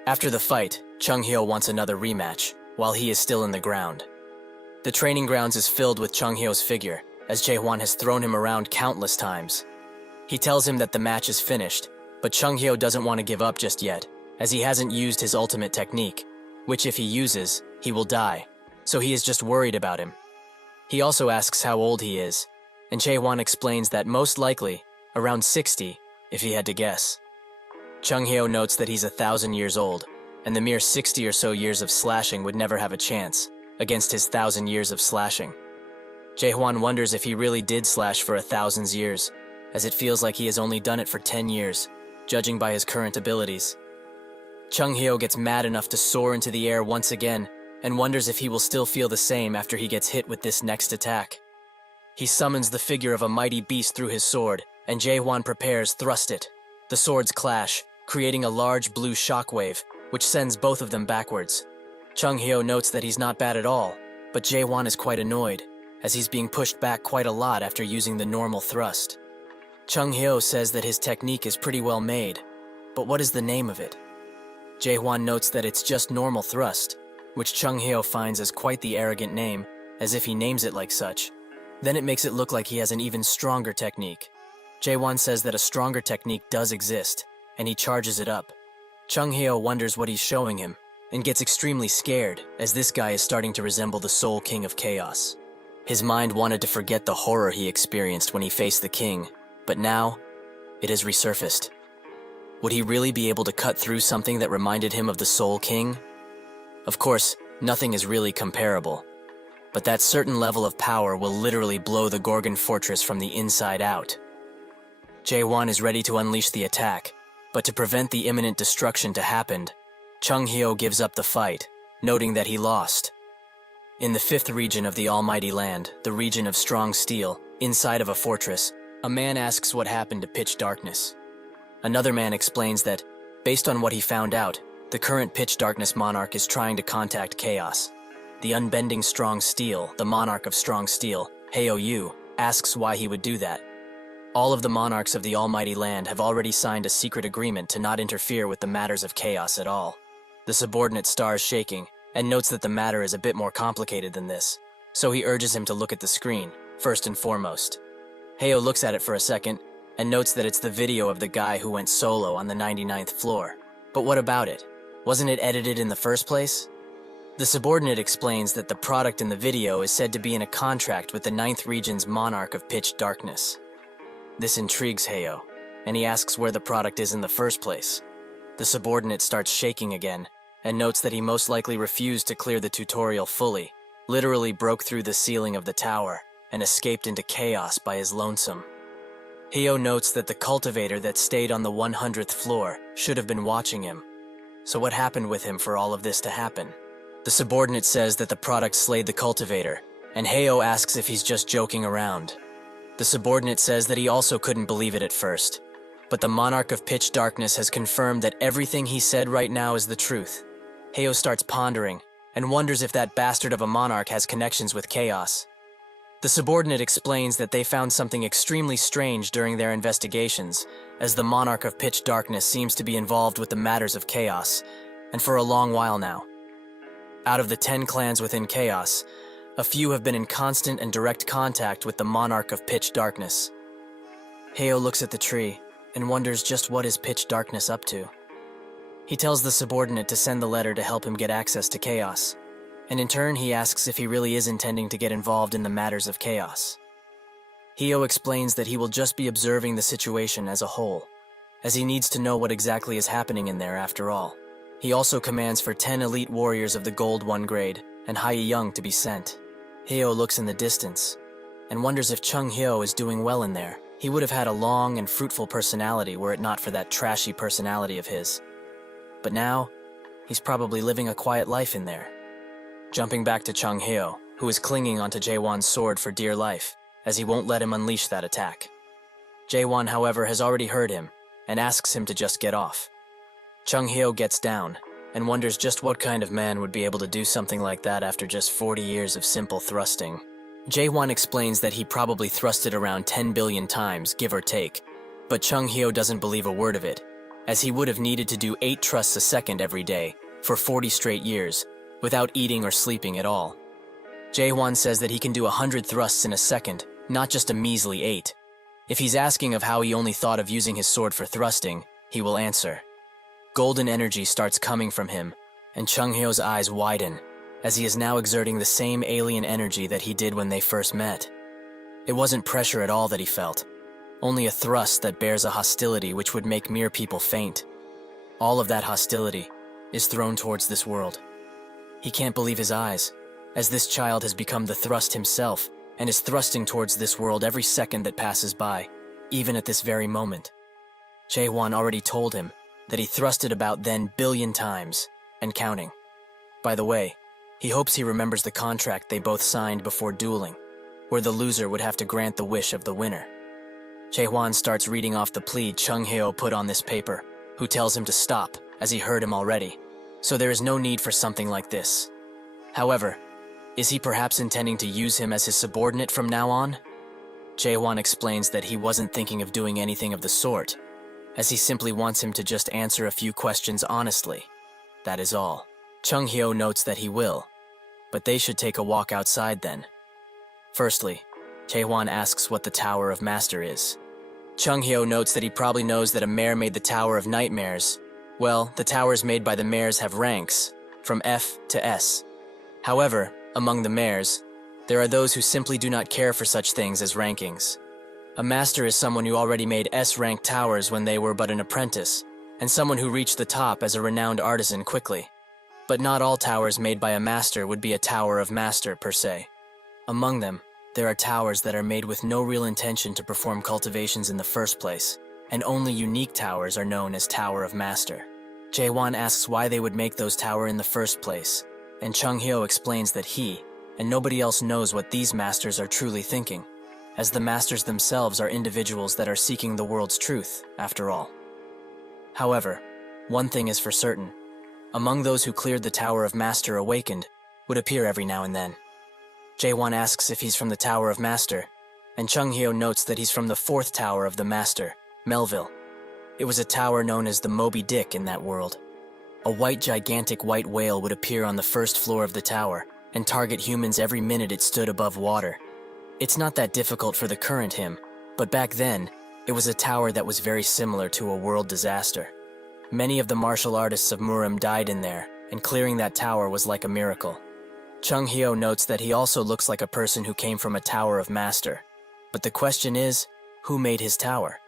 After the fight, Chung Hyo wants another rematch, while he is still in the ground. The training grounds is filled with Chung Hyo's figure, as Jae-hwan has thrown him around countless times. He tells him that the match is finished, but Chung Hyo doesn't want to give up just yet, as he hasn't used his ultimate technique, which if he uses, he will die, so he is just worried about him. He also asks how old he is, and Jae-hwan explains that most likely around 60, if he had to guess. Chung Hyo notes that he's 1,000 years old, and the mere 60 or so years of slashing would never have a chance against his 1,000 years of slashing. Jae-hwan wonders if he really did slash for 1,000 years, as it feels like he has only done it for 10 years, judging by his current abilities. Chung Hyo gets mad enough to soar into the air once again, and wonders if he will still feel the same after he gets hit with this next attack. He summons the figure of a mighty beast through his sword, and Jae-hwan prepares thrust it. The swords clash, creating a large blue shockwave, which sends both of them backwards. Chung Hyo notes that he's not bad at all, but Jae-hwan is quite annoyed, as he's being pushed back quite a lot after using the normal thrust. Chung Hyo says that his technique is pretty well made, but what is the name of it? Jae-hwan notes that it's just normal thrust, which Chung Hyo finds as quite the arrogant name, as if he names it like such. Then it makes it look like he has an even stronger technique. Jae-hwan says that a stronger technique does exist, and he charges it up. Chung Hyo wonders what he's showing him, and gets extremely scared, as this guy is starting to resemble the Soul King of Chaos. His mind wanted to forget the horror he experienced when he faced the king, but now, it has resurfaced. Would he really be able to cut through something that reminded him of the Soul King? Of course, nothing is really comparable, but that certain level of power will literally blow the Gorgon Fortress from the inside out. Jae-hwan is ready to unleash the attack, but to prevent the imminent destruction to happen, Chung Hyo gives up the fight, noting that he lost. In the 5th region of the Almighty Land, the region of Strong Steel, inside of a fortress, a man asks what happened to Pitch Darkness. Another man explains that, based on what he found out, the current Pitch Darkness monarch is trying to contact Chaos. The unbending Strong Steel, the monarch of Strong Steel, Heo Yu, asks why he would do that. All of the monarchs of the Almighty Land have already signed a secret agreement to not interfere with the matters of Chaos at all. The subordinate stars shaking, and notes that the matter is a bit more complicated than this, so he urges him to look at the screen, first and foremost. Heo looks at it for a second, and notes that it's the video of the guy who went solo on the 99th floor. But what about it? Wasn't it edited in the first place? The subordinate explains that the product in the video is said to be in a contract with the 9th region's monarch of Pitch Darkness. This intrigues Heo, and he asks where the product is in the first place. The subordinate starts shaking again, and notes that he most likely refused to clear the tutorial fully, literally broke through the ceiling of the tower, and escaped into chaos by his lonesome. Heo notes that the cultivator that stayed on the 100th floor should have been watching him. So what happened with him for all of this to happen? The subordinate says that the product slayed the cultivator, and Heo asks if he's just joking around. The subordinate says that he also couldn't believe it at first, but the monarch of Pitch Darkness has confirmed that everything he said right now is the truth. Heo starts pondering, and wonders if that bastard of a monarch has connections with Chaos. The subordinate explains that they found something extremely strange during their investigations, as the monarch of Pitch Darkness seems to be involved with the matters of Chaos, and for a long while now. Out of the 10 clans within Chaos, a few have been in constant and direct contact with the monarch of Pitch Darkness. Heo looks at the tree, and wonders just what is Pitch Darkness up to. He tells the subordinate to send the letter to help him get access to Chaos, and in turn he asks if he really is intending to get involved in the matters of Chaos. Hyo explains that he will just be observing the situation as a whole, as he needs to know what exactly is happening in there after all. He also commands for 10 elite warriors of the Gold 1 grade and Hae-young to be sent. Hyo looks in the distance and wonders if Chung-hyo is doing well in there. He would have had a long and fruitful personality were it not for that trashy personality of his. But now, he's probably living a quiet life in there. Jumping back to Chung-hyo, who is clinging onto Jae-won's sword for dear life, as he won't let him unleash that attack. Jae-won, however, has already heard him and asks him to just get off. Chung-hyo gets down and wonders just what kind of man would be able to do something like that after just 40 years of simple thrusting. Jae-won explains that he probably thrusted around 10 billion times, give or take, but Chung-hyo doesn't believe a word of it, as he would have needed to do 8 thrusts a second every day for 40 straight years, without eating or sleeping at all. Jae-won says that he can do 100 thrusts in a second, not just a measly 8. If he's asking of how he only thought of using his sword for thrusting, he will answer. Golden energy starts coming from him, and Chung-hyo's eyes widen, as he is now exerting the same alien energy that he did when they first met. It wasn't pressure at all that he felt, only a thrust that bears a hostility which would make mere people faint. All of that hostility is thrown towards this world. He can't believe his eyes, as this child has become the thrust himself and is thrusting towards this world every second that passes by, even at this very moment. Jae-won already told him that he thrusted about 10 billion times, and counting. By the way, he hopes he remembers the contract they both signed before dueling, where the loser would have to grant the wish of the winner. Jae-won starts reading off the plea Chung-hyo put on this paper, who tells him to stop, as he heard him already, so there is no need for something like this. However, is he perhaps intending to use him as his subordinate from now on? Jae-won explains that he wasn't thinking of doing anything of the sort, as he simply wants him to just answer a few questions honestly. That is all. Chung-hyo notes that he will, but they should take a walk outside then. Firstly, Jae-won asks what the Tower of Master is. Chung-hyo notes that he probably knows that a mayor made the Tower of Nightmares. Well, the towers made by the mayors have ranks, from F to S. However, among the mayors, there are those who simply do not care for such things as rankings. A master is someone who already made S-rank towers when they were but an apprentice, and someone who reached the top as a renowned artisan quickly. But not all towers made by a master would be a Tower of Master per se. Among them, there are towers that are made with no real intention to perform cultivations in the first place, and only unique towers are known as Tower of Master. Jae-won asks why they would make those towers in the first place, and Chung-hyo explains that he, and nobody else knows what these masters are truly thinking, as the masters themselves are individuals that are seeking the world's truth, after all. However, one thing is for certain. Among those who cleared the Tower of Master awakened would appear every now and then. Jae-won asks if he's from the Tower of Master, and Chung-hyo notes that he's from the 4th Tower of the Master, Melville. It was a tower known as the Moby Dick in that world. A gigantic white whale would appear on the 1st floor of the tower and target humans every minute it stood above water. It's not that difficult for the current him, but back then, it was a tower that was very similar to a world disaster. Many of the martial artists of Murim died in there, and clearing that tower was like a miracle. Chung-hyo notes that he also looks like a person who came from a Tower of Master. But the question is, who made his tower?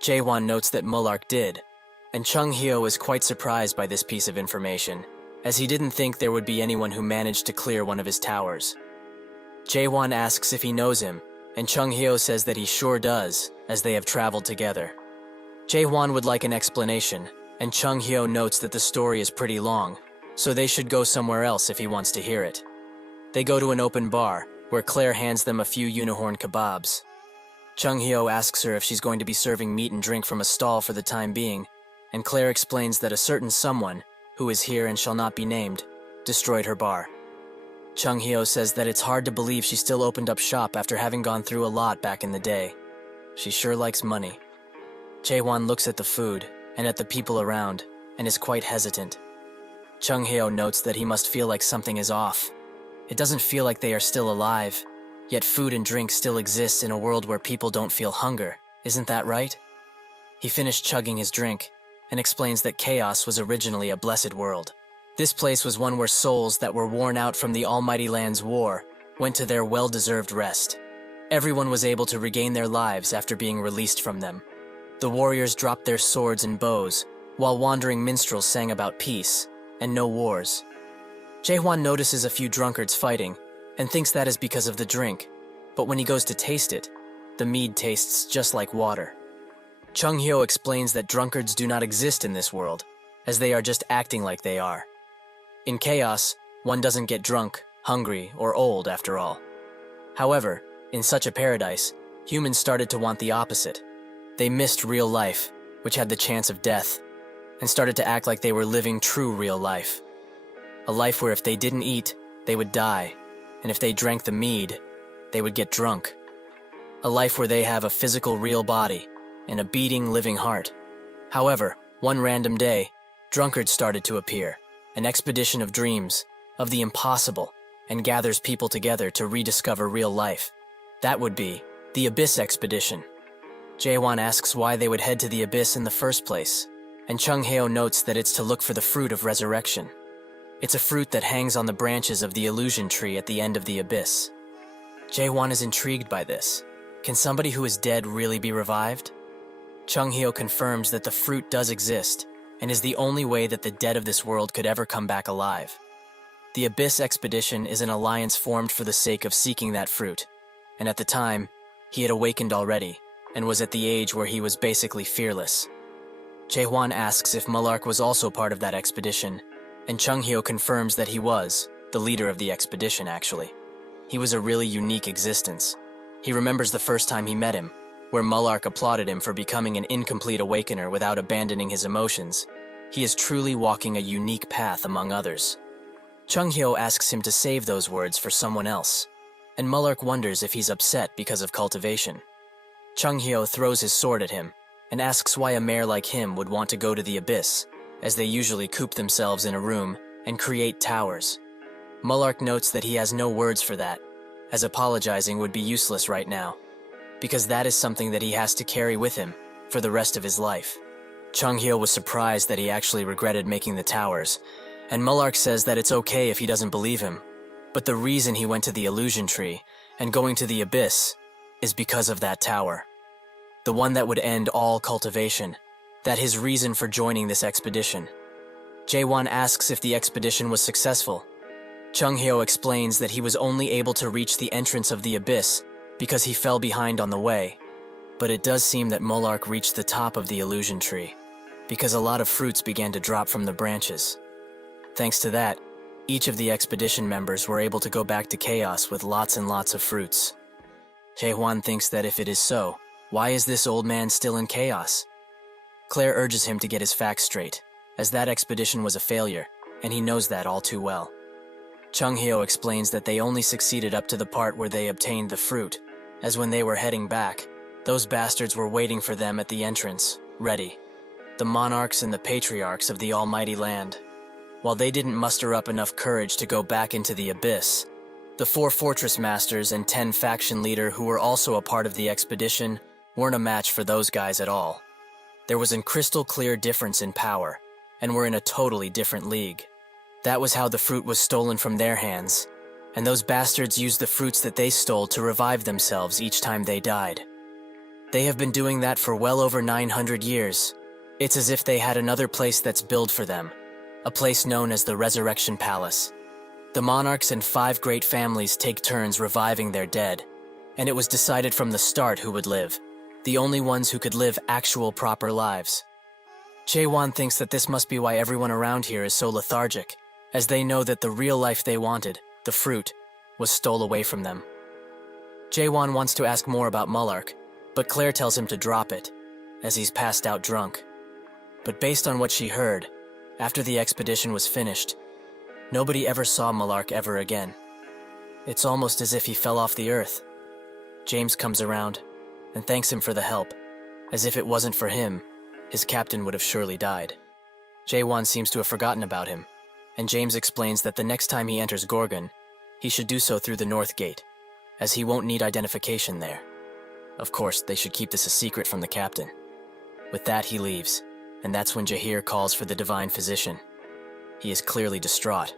Jae-won notes that Mullark did, and Chung-hyo is quite surprised by this piece of information, as he didn't think there would be anyone who managed to clear one of his towers. Jae-won asks if he knows him, and Chung-hyo says that he sure does, as they have traveled together. Jae-won would like an explanation, and Chung-hyo notes that the story is pretty long, so they should go somewhere else if he wants to hear it. They go to an open bar, where Claire hands them a few unicorn kebabs. Chung-hyo asks her if she's going to be serving meat and drink from a stall for the time being, and Claire explains that a certain someone, who is here and shall not be named, destroyed her bar. Chung-hyo says that it's hard to believe she still opened up shop after having gone through a lot back in the day. She sure likes money. Jae-won looks at the food, and at the people around, and is quite hesitant. Chung-hyo notes that he must feel like something is off. It doesn't feel like they are still alive, yet food and drink still exists in a world where people don't feel hunger, isn't that right? He finished chugging his drink, and explains that chaos was originally a blessed world. This place was one where souls that were worn out from the Almighty Land's war went to their well-deserved rest. Everyone was able to regain their lives after being released from them. The warriors dropped their swords and bows, while wandering minstrels sang about peace and no wars. Jaehwan notices a few drunkards fighting and thinks that is because of the drink, but when he goes to taste it, the mead tastes just like water. Chung Hyo explains that drunkards do not exist in this world, as they are just acting like they are. In chaos, one doesn't get drunk, hungry, or old after all. However, in such a paradise, humans started to want the opposite. They missed real life, which had the chance of death, and started to act like they were living true real life. A life where if they didn't eat, they would die, and if they drank the mead, they would get drunk. A life where they have a physical real body and a beating living heart. However, one random day, drunkards started to appear, an expedition of dreams, of the impossible, and gathers people together to rediscover real life. That would be the Abyss Expedition. Jaehwan asks why they would head to the Abyss in the first place, and Chung Hyo notes that it's to look for the fruit of resurrection. It's a fruit that hangs on the branches of the illusion tree at the end of the Abyss. Jaehwan is intrigued by this. Can somebody who is dead really be revived? Chung Hyo confirms that the fruit does exist, and is the only way that the dead of this world could ever come back alive. The Abyss Expedition is an alliance formed for the sake of seeking that fruit, and at the time, he had awakened already, and was at the age where he was basically fearless. Jaehwan asks if Mullark was also part of that expedition, and Chung Hyo confirms that he was, the leader of the expedition actually. He was a really unique existence. He remembers the first time he met him, where Mullark applauded him for becoming an incomplete awakener without abandoning his emotions. He is truly walking a unique path among others. Chung Hyo asks him to save those words for someone else, and Mullark wonders if he's upset because of cultivation. Chung Hyo throws his sword at him and asks why a mayor like him would want to go to the Abyss, as they usually coop themselves in a room and create towers. Mullark notes that he has no words for that, as apologizing would be useless right now, because that is something that he has to carry with him for the rest of his life. Chung Hyo was surprised that he actually regretted making the towers, and Mullark says that it's okay if he doesn't believe him, but the reason he went to the illusion tree and going to the Abyss is because of that tower. The one that would end all cultivation, that his reason for joining this expedition. Jaehwan asks if the expedition was successful. Chung Hyo explains that he was only able to reach the entrance of the Abyss because he fell behind on the way. But it does seem that Mullark reached the top of the illusion tree, because a lot of fruits began to drop from the branches. Thanks to that, each of the expedition members were able to go back to chaos with lots and lots of fruits. Jaehwan thinks that if it is so, why is this old man still in chaos? Claire urges him to get his facts straight, as that expedition was a failure, and he knows that all too well. Chung Hyo explains that they only succeeded up to the part where they obtained the fruit, as when they were heading back, those bastards were waiting for them at the entrance, ready. The monarchs and the patriarchs of the almighty land. While they didn't muster up enough courage to go back into the Abyss, the 4 fortress masters and 10 faction leader who were also a part of the expedition weren't a match for those guys at all. There was a crystal clear difference in power, and were in a totally different league. That was how the fruit was stolen from their hands, and those bastards used the fruits that they stole to revive themselves each time they died. They have been doing that for well over 900 years. It's as if they had another place that's built for them, a place known as the Resurrection Palace. The monarchs and 5 great families take turns reviving their dead, and it was decided from the start who would live, the only ones who could live actual proper lives. Jaehwan thinks that this must be why everyone around here is so lethargic, as they know that the real life they wanted, the fruit, was stole away from them. Jaehwan wants to ask more about Mullark, but Claire tells him to drop it, as he's passed out drunk. But based on what she heard, after the expedition was finished, nobody ever saw Mullark ever again. It's almost as if he fell off the earth. James comes around and thanks him for the help, as if it wasn't for him, his captain would have surely died. Jaehwan seems to have forgotten about him, and James explains that the next time he enters Gorgon, he should do so through the North Gate, as he won't need identification there. Of course, they should keep this a secret from the captain. With that, he leaves, and that's when Jahir calls for the Divine Physician. He is clearly distraught,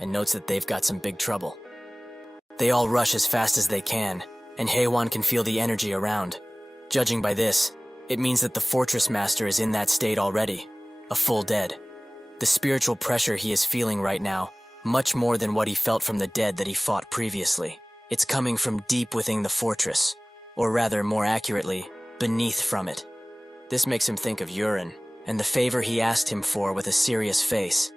and notes that they've got some big trouble. They all rush as fast as they can, and Haewon can feel the energy around. Judging by this, it means that the Fortress Master is in that state already, a full dead. The spiritual pressure he is feeling right now, much more than what he felt from the dead that he fought previously. It's coming from deep within the fortress, or rather, more accurately, beneath from it. This makes him think of Yurin, and the favor he asked him for with a serious face.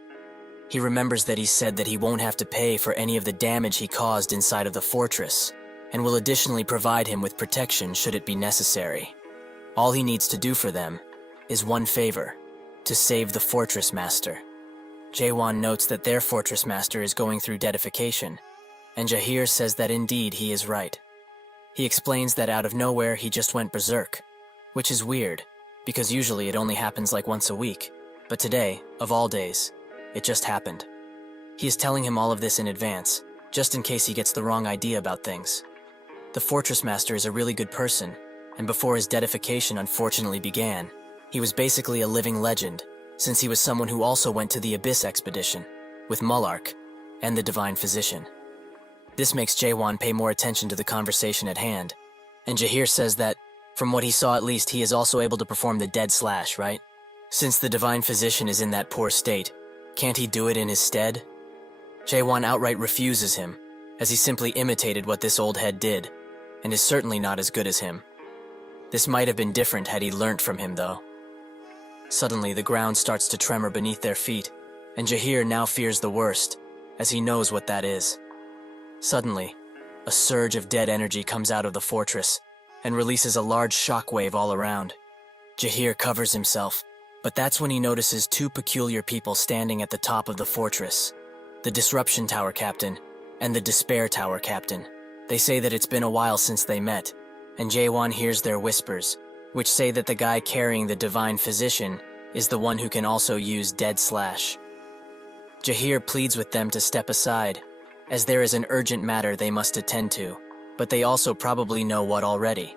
He remembers that he said that he won't have to pay for any of the damage he caused inside of the fortress, and will additionally provide him with protection should it be necessary. All he needs to do for them is one favor: to save the Fortress Master. Jaewon notes that their Fortress Master is going through deadification, and Jahir says that indeed he is right. He explains that out of nowhere he just went berserk, which is weird, because usually it only happens like once a week, but today, of all days, it just happened. He is telling him all of this in advance, just in case he gets the wrong idea about things. The Fortress Master is a really good person, and before his deadification unfortunately began, he was basically a living legend, since he was someone who also went to the Abyss expedition, with Mullark, and the Divine Physician. This makes Jaewon pay more attention to the conversation at hand, and Jahir says that, from what he saw at least, he is also able to perform the dead slash, right? Since the Divine Physician is in that poor state, can't he do it in his stead? Jaewon outright refuses him, as he simply imitated what this old head did, and is certainly not as good as him. This might have been different had he learnt from him, though. Suddenly, the ground starts to tremor beneath their feet, and Jahir now fears the worst, as he knows what that is. Suddenly, a surge of dead energy comes out of the fortress, and releases a large shockwave all around. Jahir covers himself, but that's when he notices two peculiar people standing at the top of the fortress: the Disruption Tower Captain and the Despair Tower Captain. They say that it's been a while since they met, and Jaewon hears their whispers, which say that the guy carrying the Divine Physician is the one who can also use Dead Slash. Jahir pleads with them to step aside, as there is an urgent matter they must attend to, but they also probably know what already.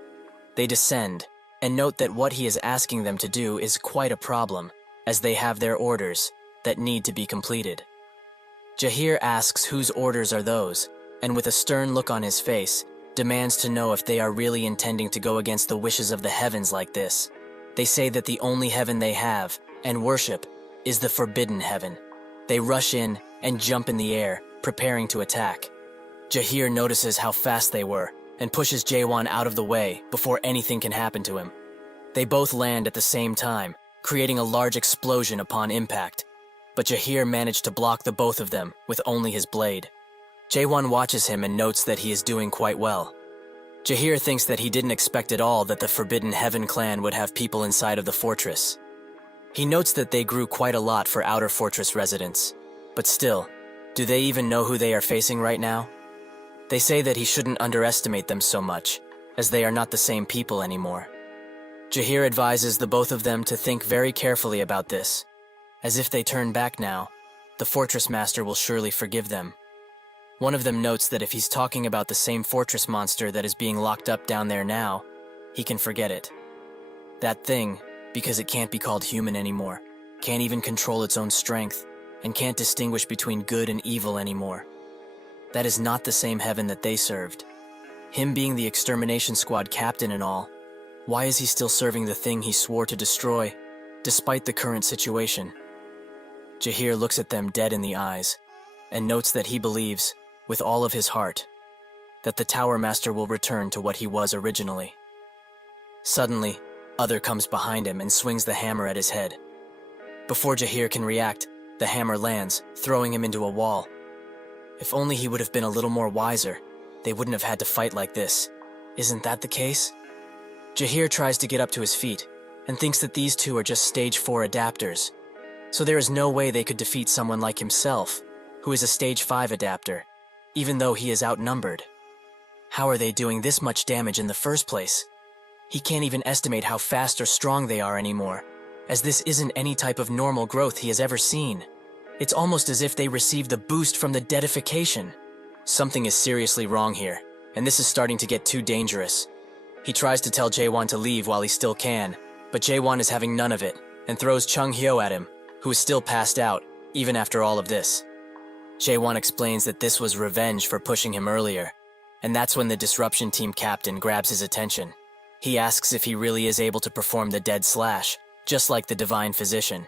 They descend, and note that what he is asking them to do is quite a problem, as they have their orders that need to be completed. Jahir asks whose orders are those, and with a stern look on his face, demands to know if they are really intending to go against the wishes of the heavens like this. They say that the only heaven they have, and worship, is the Forbidden Heaven. They rush in and jump in the air, preparing to attack. Jahir notices how fast they were, and pushes Jaewon out of the way before anything can happen to him. They both land at the same time, creating a large explosion upon impact, but Jahir managed to block the both of them with only his blade. Jaewon watches him and notes that he is doing quite well. Jahir thinks that he didn't expect at all that the Forbidden Heaven clan would have people inside of the fortress. He notes that they grew quite a lot for outer fortress residents, but still, do they even know who they are facing right now? They say that he shouldn't underestimate them so much, as they are not the same people anymore. Jahir advises the both of them to think very carefully about this, as if they turn back now, the Fortress Master will surely forgive them. One of them notes that if he's talking about the same fortress monster that is being locked up down there now, he can forget it. That thing, because it can't be called human anymore, can't even control its own strength, and can't distinguish between good and evil anymore. That is not the same heaven that they served. Him being the extermination squad captain and all, why is he still serving the thing he swore to destroy, despite the current situation? Jahir looks at them dead in the eyes, and notes that he believes, with all of his heart, that the Tower Master will return to what he was originally. Suddenly, Other comes behind him and swings the hammer at his head. Before Jahir can react, the hammer lands, throwing him into a wall. If only he would have been a little more wiser, they wouldn't have had to fight like this. Isn't that the case? Jahir tries to get up to his feet, and thinks that these two are just Stage 4 adapters, so there is no way they could defeat someone like himself, who is a Stage 5 adapter, even though he is outnumbered. How are they doing this much damage in the first place? He can't even estimate how fast or strong they are anymore, as this isn't any type of normal growth he has ever seen. It's almost as if they received the boost from the deadification. Something is seriously wrong here, and this is starting to get too dangerous. He tries to tell Jaewon to leave while he still can, but Jaewon is having none of it, and throws Chung Hyo at him, who is still passed out, even after all of this. Jaewon explains that this was revenge for pushing him earlier, and that's when the disruption team captain grabs his attention. He asks if he really is able to perform the dead slash, just like the divine physician.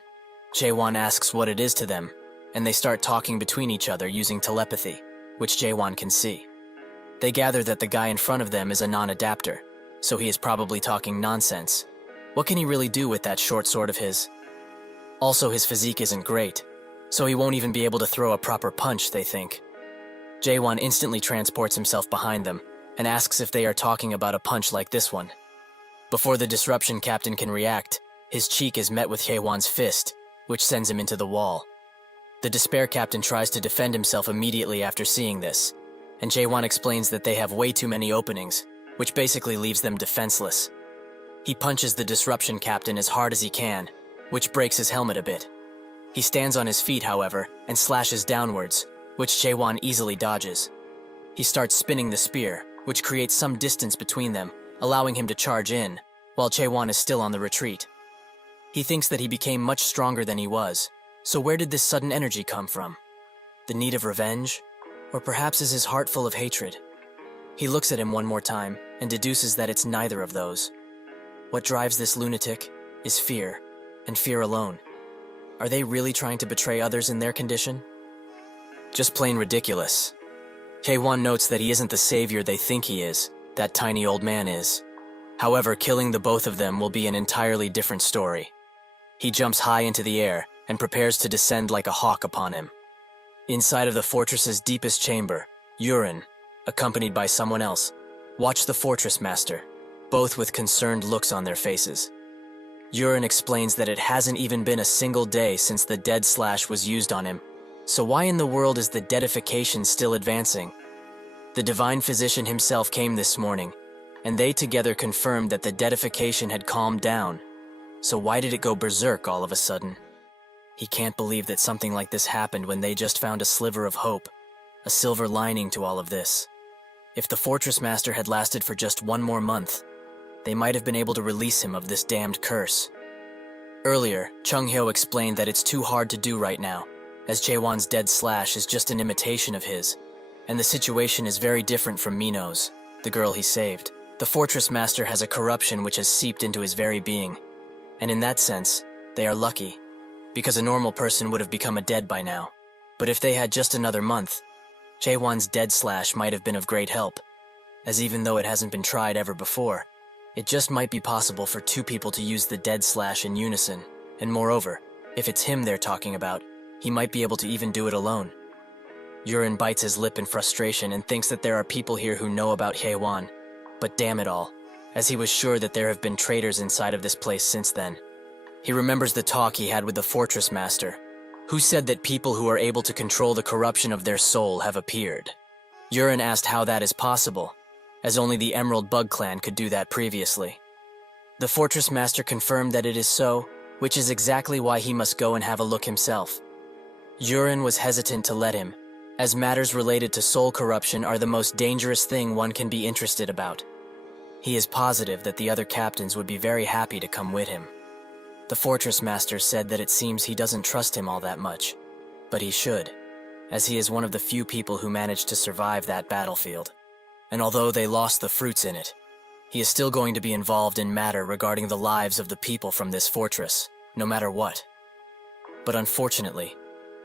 Jaewon asks what it is to them, and they start talking between each other using telepathy, which Jaewon can see. They gather that the guy in front of them is a non-adapter, so he is probably talking nonsense. What can he really do with that short sword of his? Also, his physique isn't great, so he won't even be able to throw a proper punch, they think. Jaewon instantly transports himself behind them and asks if they are talking about a punch like this one. Before the disruption captain can react, his cheek is met with Jaewon's fist, which sends him into the wall. The despair captain tries to defend himself immediately after seeing this, and Jaewon explains that they have way too many openings, which basically leaves them defenseless. He punches the disruption captain as hard as he can, which breaks his helmet a bit. He stands on his feet, however, and slashes downwards, which Jaewon easily dodges. He starts spinning the spear, which creates some distance between them, allowing him to charge in, while Jaewon is still on the retreat. He thinks that he became much stronger than he was, so where did this sudden energy come from? The need of revenge? Or perhaps is his heart full of hatred? He looks at him one more time and deduces that it's neither of those. What drives this lunatic is fear, and fear alone. Are they really trying to betray others in their condition? Just plain ridiculous. Jaewon notes that he isn't the savior they think he is, that tiny old man is. However, killing the both of them will be an entirely different story. He jumps high into the air and prepares to descend like a hawk upon him. Inside of the fortress's deepest chamber, Yurin, accompanied by someone else, watch the fortress master, both with concerned looks on their faces. Yurin explains that it hasn't even been a single day since the dead slash was used on him, so why in the world is the deadification still advancing? The divine physician himself came this morning, and they together confirmed that the deadification had calmed down, so why did it go berserk all of a sudden? He can't believe that something like this happened when they just found a sliver of hope, a silver lining to all of this. If the fortress master had lasted for just one more month, they might have been able to release him of this damned curse. Earlier, Chung-hyo explained that it's too hard to do right now, as Jaewon's dead slash is just an imitation of his, and the situation is very different from Mino's, the girl he saved. The fortress master has a corruption which has seeped into his very being, and in that sense, they are lucky, because a normal person would have become a dead by now. But if they had just another month, Jaewon's dead slash might have been of great help, as even though it hasn't been tried ever before, it just might be possible for two people to use the dead slash in unison, and moreover, if it's him they're talking about, he might be able to even do it alone. Yurin bites his lip in frustration and thinks that there are people here who know about Jaewon, but damn it all, as he was sure that there have been traitors inside of this place since then. He remembers the talk he had with the fortress master, who said that people who are able to control the corruption of their soul have appeared. Yurin asked how that is possible, as only the Emerald Bug Clan could do that previously. The fortress master confirmed that it is so, which is exactly why he must go and have a look himself. Yurin was hesitant to let him, as matters related to soul corruption are the most dangerous thing one can be interested about. He is positive that the other captains would be very happy to come with him. The fortress master said that it seems he doesn't trust him all that much, but he should, as he is one of the few people who managed to survive that battlefield. And although they lost the fruits in it, he is still going to be involved in matter regarding the lives of the people from this fortress, no matter what. But unfortunately,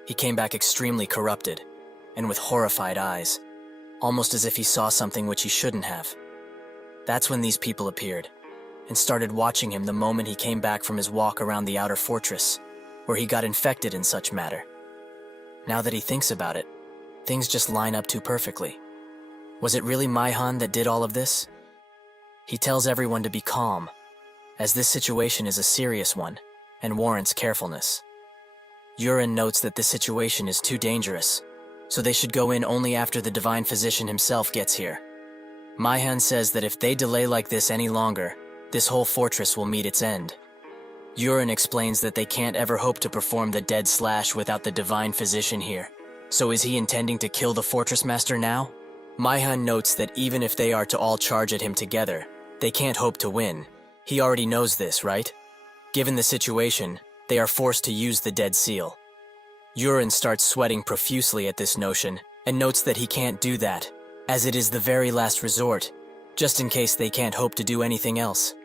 he came back extremely corrupted, and with horrified eyes, almost as if he saw something which he shouldn't have. That's when these people appeared, and started watching him the moment he came back from his walk around the outer fortress, where he got infected in such matter. Now that he thinks about it, things just line up too perfectly. Was it really Maihan that did all of this? He tells everyone to be calm, as this situation is a serious one, and warrants carefulness. Yurin notes that this situation is too dangerous, so they should go in only after the divine physician himself gets here. Maihan says that if they delay like this any longer, this whole fortress will meet its end. Yurin explains that they can't ever hope to perform the dead slash without the divine physician here. So is he intending to kill the fortress master now? Maihan notes that even if they are to all charge at him together, they can't hope to win. He already knows this, right? Given the situation, they are forced to use the dead seal. Yurin starts sweating profusely at this notion and notes that he can't do that, as it is the very last resort, just in case they can't hope to do anything else.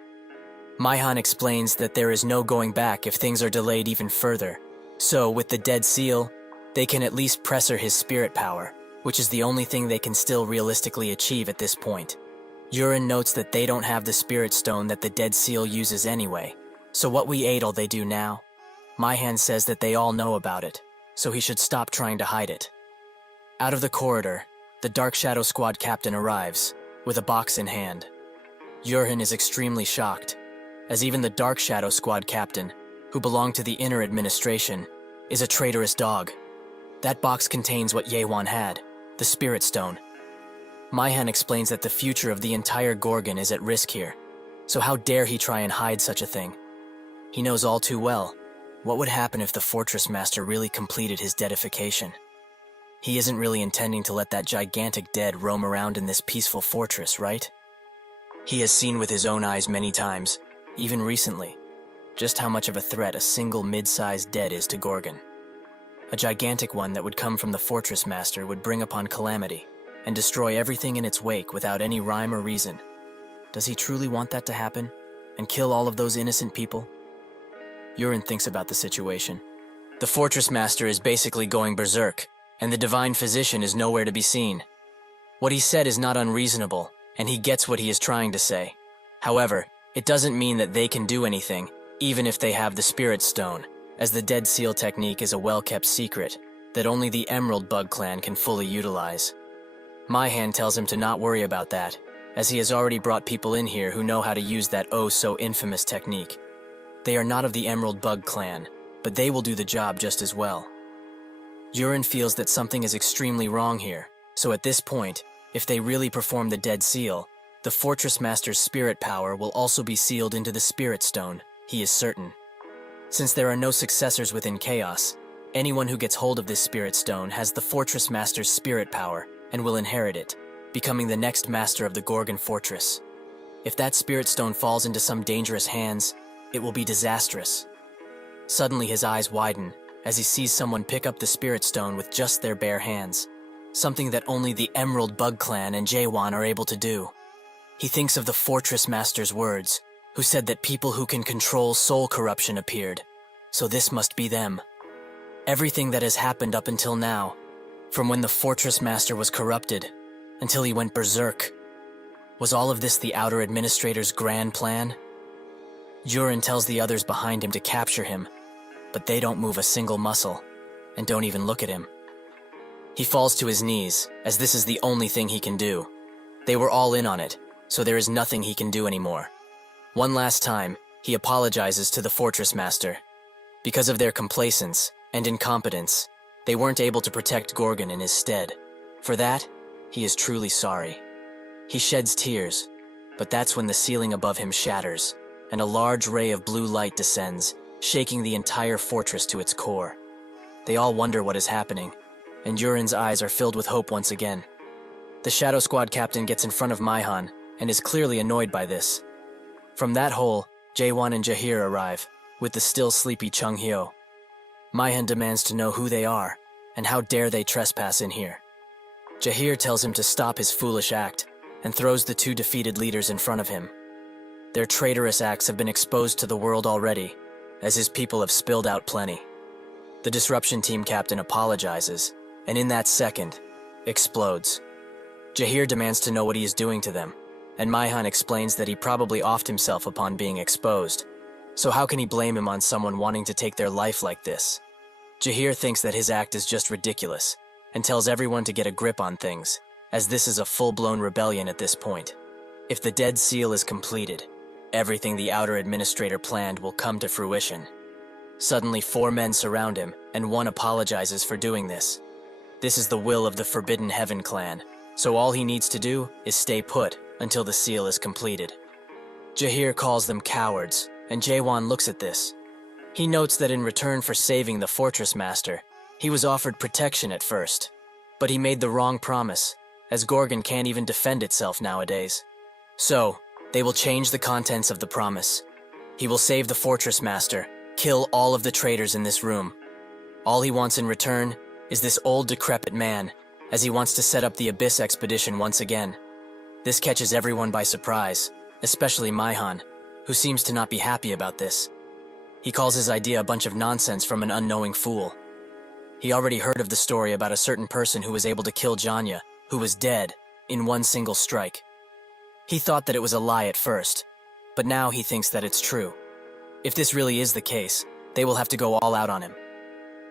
Maihan explains that there is no going back if things are delayed even further, so with the dead seal, they can at least pressure his spirit power, which is the only thing they can still realistically achieve at this point. Yurin notes that they don't have the spirit stone that the dead seal uses anyway, so what we ate all they do now? Maihan says that they all know about it, so he should stop trying to hide it. Out of the corridor, the Dark Shadow Squad captain arrives, with a box in hand. Yurin is extremely shocked, as even the Dark Shadow Squad captain, who belonged to the inner administration, is a traitorous dog. That box contains what Yewan had, the Spirit Stone. Maihan explains that the future of the entire Gorgon is at risk here, so how dare he try and hide such a thing? He knows all too well what would happen if the Fortress Master really completed his deadification. He isn't really intending to let that gigantic dead roam around in this peaceful fortress, right? He has seen with his own eyes many times, even recently, just how much of a threat a single mid-sized dead is to Gorgon. A gigantic one that would come from the Fortress Master would bring upon calamity and destroy everything in its wake without any rhyme or reason. Does he truly want that to happen and kill all of those innocent people? Yurin thinks about the situation. The Fortress Master is basically going berserk, and the Divine Physician is nowhere to be seen. What he said is not unreasonable, and he gets what he is trying to say. However, it doesn't mean that they can do anything, even if they have the Spirit Stone, as the Dead Seal technique is a well-kept secret that only the Emerald Bug clan can fully utilize. Maihan tells him to not worry about that, as he has already brought people in here who know how to use that oh-so-infamous technique. They are not of the Emerald Bug clan, but they will do the job just as well. Yurin feels that something is extremely wrong here, so at this point, if they really perform the Dead Seal, the Fortress Master's spirit power will also be sealed into the Spirit Stone, he is certain. Since there are no successors within Chaos, anyone who gets hold of this Spirit Stone has the Fortress Master's spirit power and will inherit it, becoming the next master of the Gorgon Fortress. If that Spirit Stone falls into some dangerous hands, it will be disastrous. Suddenly his eyes widen as he sees someone pick up the Spirit Stone with just their bare hands, something that only the Emerald Bug Clan and Jaewon are able to do. He thinks of the Fortress Master's words, who said that people who can control soul corruption appeared, so this must be them. Everything that has happened up until now, from when the Fortress Master was corrupted, until he went berserk, was all of this the Outer Administrator's grand plan? Yurin tells the others behind him to capture him, but they don't move a single muscle, and don't even look at him. He falls to his knees, as this is the only thing he can do. They were all in on it, so there is nothing he can do anymore. One last time, he apologizes to the Fortress Master. Because of their complacence and incompetence, they weren't able to protect Gorgon in his stead. For that, he is truly sorry. He sheds tears, but that's when the ceiling above him shatters, and a large ray of blue light descends, shaking the entire fortress to its core. They all wonder what is happening, and Yurin's eyes are filled with hope once again. The Shadow Squad captain gets in front of Maihan, and is clearly annoyed by this. From that hole, Jaewon and Jahir arrive, with the still sleepy Chung Hyo. Maihan demands to know who they are, and how dare they trespass in here. Jahir tells him to stop his foolish act, and throws the two defeated leaders in front of him. Their traitorous acts have been exposed to the world already, as his people have spilled out plenty. The Disruption Team captain apologizes, and in that second, explodes. Jahir demands to know what he is doing to them, and Maihan explains that he probably offed himself upon being exposed. So how can he blame him on someone wanting to take their life like this? Jahir thinks that his act is just ridiculous, and tells everyone to get a grip on things, as this is a full-blown rebellion at this point. If the Dead Seal is completed, everything the Outer Administrator planned will come to fruition. Suddenly 4 men surround him, and one apologizes for doing this. This is the will of the Forbidden Heaven clan, so all he needs to do is stay put until the seal is completed. Jahir calls them cowards, and Jaewon looks at this. He notes that in return for saving the Fortress Master, he was offered protection at first, but he made the wrong promise, as Gorgon can't even defend itself nowadays. So, they will change the contents of the promise. He will save the Fortress Master, kill all of the traitors in this room. All he wants in return is this old decrepit man, as he wants to set up the Abyss expedition once again. This catches everyone by surprise, especially Maihan, who seems to not be happy about this. He calls his idea a bunch of nonsense from an unknowing fool. He already heard of the story about a certain person who was able to kill Janya, who was dead, in one single strike. He thought that it was a lie at first, but now he thinks that it's true. If this really is the case, they will have to go all out on him.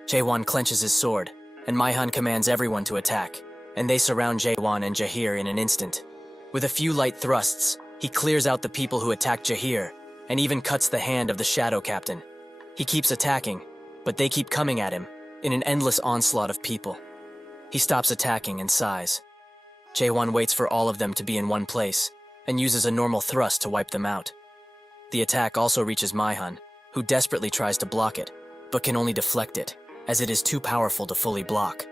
Jaewon clenches his sword, and Maihan commands everyone to attack, and they surround Jaewon and Jahir in an instant. With a few light thrusts, he clears out the people who attacked Jahir, and even cuts the hand of the Shadow Captain. He keeps attacking, but they keep coming at him, in an endless onslaught of people. He stops attacking and sighs. Jaewon waits for all of them to be in one place, and uses a normal thrust to wipe them out. The attack also reaches Maihan, who desperately tries to block it, but can only deflect it, as it is too powerful to fully block.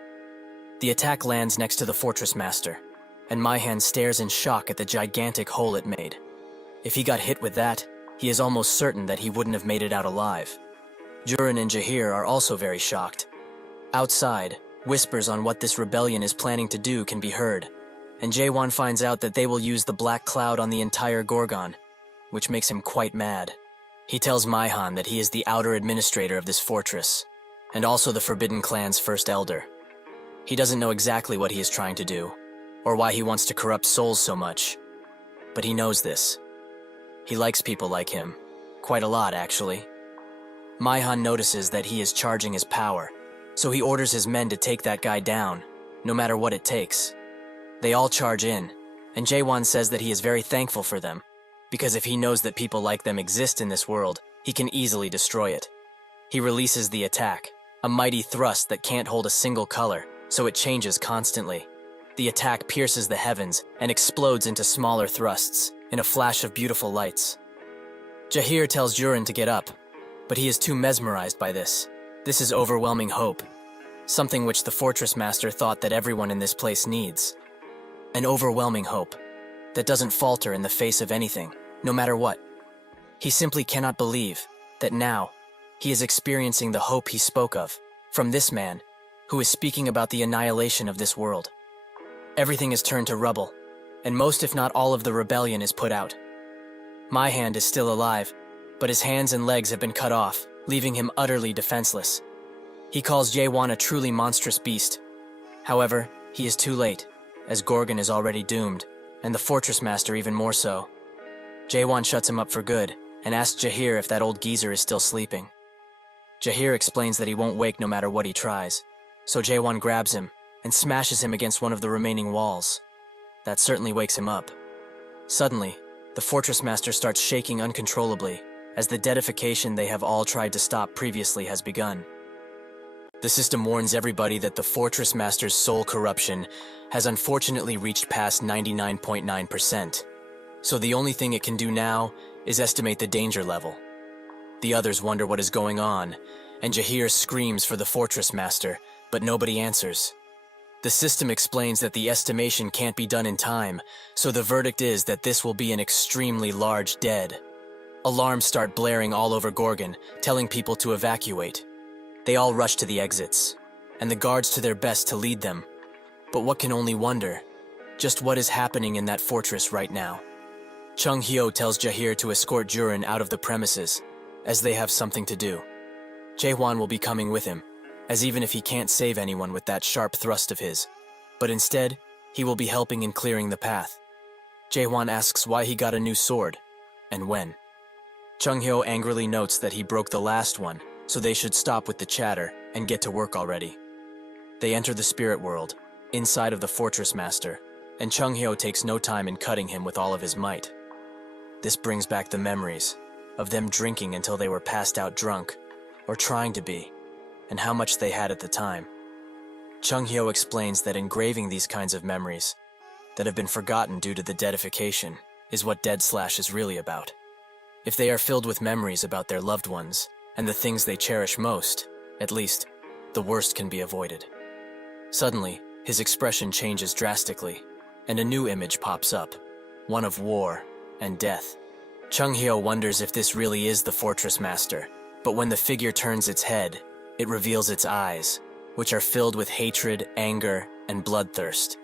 The attack lands next to the Fortress Master, and Maihan stares in shock at the gigantic hole it made. If he got hit with that, he is almost certain that he wouldn't have made it out alive. Jurin and Jahir are also very shocked. Outside, whispers on what this rebellion is planning to do can be heard, and Jaewon finds out that they will use the black cloud on the entire Gorgon, which makes him quite mad. He tells Maihan that he is the outer administrator of this fortress, and also the Forbidden Clan's first elder. He doesn't know exactly what he is trying to do, or why he wants to corrupt souls so much, but he knows this. He likes people like him, quite a lot actually. Maihan notices that he is charging his power, so he orders his men to take that guy down, no matter what it takes. They all charge in, and Jaewon says that he is very thankful for them, because if he knows that people like them exist in this world, he can easily destroy it. He releases the attack, a mighty thrust that can't hold a single color, so it changes constantly. The attack pierces the heavens and explodes into smaller thrusts, in a flash of beautiful lights. Jahir tells Jurin to get up, but he is too mesmerized by this. This is overwhelming hope, something which the Fortress Master thought that everyone in this place needs. An overwhelming hope that doesn't falter in the face of anything, no matter what. He simply cannot believe that now he is experiencing the hope he spoke of from this man who is speaking about the annihilation of this world. Everything is turned to rubble, and most if not all of the rebellion is put out. Maihan is still alive, but his hands and legs have been cut off, leaving him utterly defenseless. He calls Jaewon a truly monstrous beast. However, he is too late, as Gorgon is already doomed, and the Fortress Master even more so. Jaewon shuts him up for good, and asks Jahir if that old geezer is still sleeping. Jahir explains that he won't wake no matter what he tries, so Jaewon grabs him and smashes him against one of the remaining walls. That certainly wakes him up. Suddenly, the Fortress Master starts shaking uncontrollably, as the deadification they have all tried to stop previously has begun. The system warns everybody that the Fortress Master's soul corruption has unfortunately reached past 99.9%, so the only thing it can do now is estimate the danger level. The others wonder what is going on, and Jahir screams for the Fortress Master, but nobody answers. The system explains that the estimation can't be done in time, so the verdict is that this will be an extremely large dead. Alarms start blaring all over Gorgon, telling people to evacuate. They all rush to the exits, and the guards to their best to lead them. But what can only wonder, just what is happening in that fortress right now. Chung Hyo tells Jahir to escort Jurin out of the premises, as they have something to do. Jaewon will be coming with him, as even if he can't save anyone with that sharp thrust of his, but instead, he will be helping in clearing the path. Jaewon asks why he got a new sword, and when. Chung Hyo angrily notes that he broke the last one, so they should stop with the chatter and get to work already. They enter the spirit world, inside of the Fortress Master, and Chung Hyo takes no time in cutting him with all of his might. This brings back the memories of them drinking until they were passed out drunk, or trying to be, and how much they had at the time. Chung Hyo explains that engraving these kinds of memories that have been forgotten due to the deadification is what Dead Slash is really about. If they are filled with memories about their loved ones and the things they cherish most, at least, the worst can be avoided. Suddenly, his expression changes drastically, and a new image pops up, one of war and death. Chung Hyo wonders if this really is the Fortress Master, but when the figure turns its head, it reveals its eyes, which are filled with hatred, anger, and bloodthirst.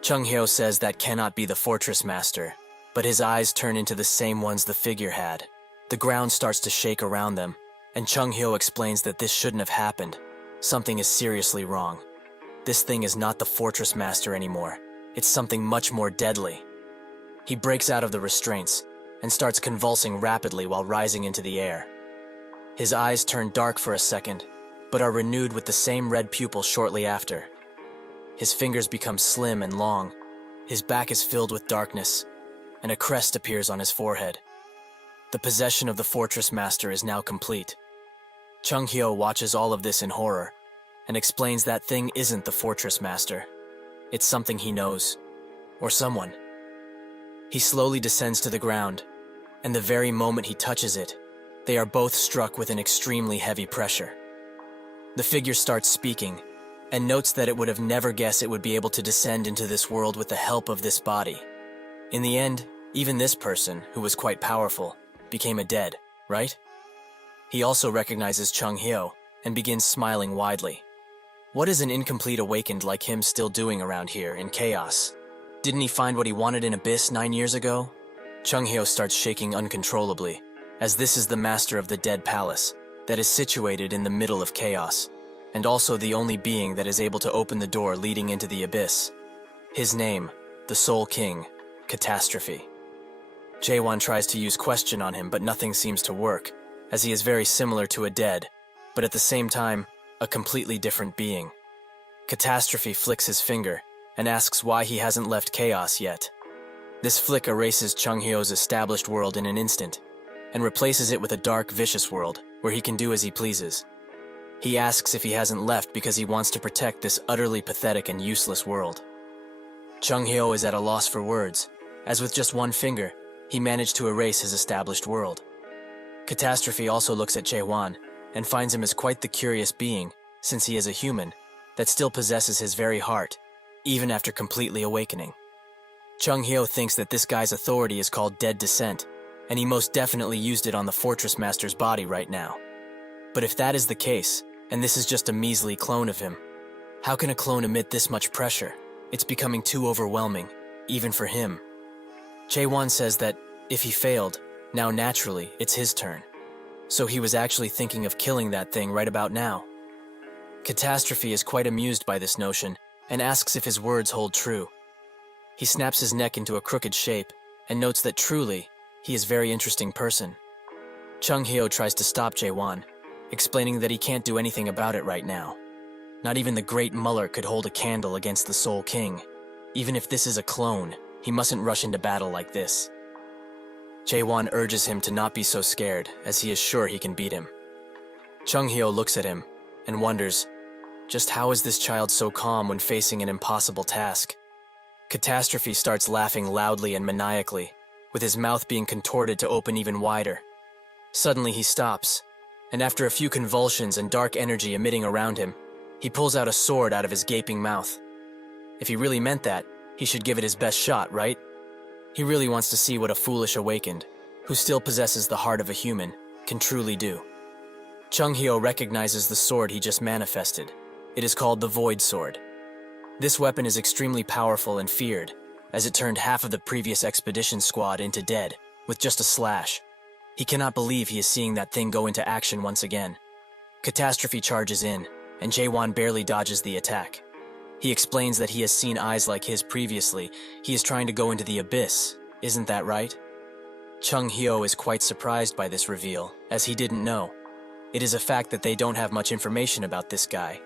Chung-hyo says that cannot be the fortress master, but his eyes turn into the same ones the figure had. The ground starts to shake around them, and Chung-hyo explains that this shouldn't have happened. Something is seriously wrong. This thing is not the fortress master anymore. It's something much more deadly. He breaks out of the restraints and starts convulsing rapidly while rising into the air. His eyes turn dark for a second, but are renewed with the same red pupil shortly after. His fingers become slim and long. His back is filled with darkness, and a crest appears on his forehead. The possession of the fortress master is now complete. Chung-hyo watches all of this in horror and explains that thing isn't the fortress master. It's something he knows, or someone. He slowly descends to the ground, and the very moment he touches it, they are both struck with an extremely heavy pressure. The figure starts speaking, and notes that it would have never guessed it would be able to descend into this world with the help of this body. In the end, even this person, who was quite powerful, became a dead, right? He also recognizes Chung-hyo and begins smiling widely. What is an incomplete awakened like him still doing around here in chaos? Didn't he find what he wanted in Abyss 9 years ago? Chung-hyo starts shaking uncontrollably, as this is the master of the Dead Palace that is situated in the middle of chaos, and also the only being that is able to open the door leading into the Abyss. His name, the Soul King, Catastrophe. Jaewon tries to use question on him, but nothing seems to work, as he is very similar to a dead, but at the same time, a completely different being. Catastrophe flicks his finger and asks why he hasn't left chaos yet. This flick erases Chung-hyo's established world in an instant, and replaces it with a dark, vicious world where he can do as he pleases. He asks if he hasn't left because he wants to protect this utterly pathetic and useless world. Chung-hyo is at a loss for words, as with just one finger, he managed to erase his established world. Catastrophe also looks at Jaewon and finds him as quite the curious being, since he is a human, that still possesses his very heart, even after completely awakening. Chung-hyo thinks that this guy's authority is called Dead Descent, and he most definitely used it on the Fortress Master's body right now. But if that is the case, and this is just a measly clone of him, how can a clone emit this much pressure? It's becoming too overwhelming, even for him. Jaewon says that if he failed, now naturally it's his turn. So he was actually thinking of killing that thing right about now. Catastrophe is quite amused by this notion and asks if his words hold true. He snaps his neck into a crooked shape and notes that truly, he is a very interesting person. Chung-hyo tries to stop Jaewon, explaining that he can't do anything about it right now. Not even the great Muller could hold a candle against the Soul King. Even if this is a clone, he mustn't rush into battle like this. Jaewon urges him to not be so scared, as he is sure he can beat him. Chung-hyo looks at him and wonders, just how is this child so calm when facing an impossible task? Catastrophe starts laughing loudly and maniacally, with his mouth being contorted to open even wider. Suddenly he stops, and after a few convulsions and dark energy emitting around him, he pulls out a sword out of his gaping mouth. If he really meant that, he should give it his best shot, right? He really wants to see what a foolish awakened, who still possesses the heart of a human, can truly do. Chung-hyo recognizes the sword he just manifested. It is called the Void Sword. This weapon is extremely powerful and feared, as it turned half of the previous expedition squad into dead, with just a slash. He cannot believe he is seeing that thing go into action once again. Catastrophe charges in, and Jaewon barely dodges the attack. He explains that he has seen eyes like his previously. He is trying to go into the abyss, isn't that right? Chung-hyo is quite surprised by this reveal, as he didn't know. It is a fact that they don't have much information about this guy.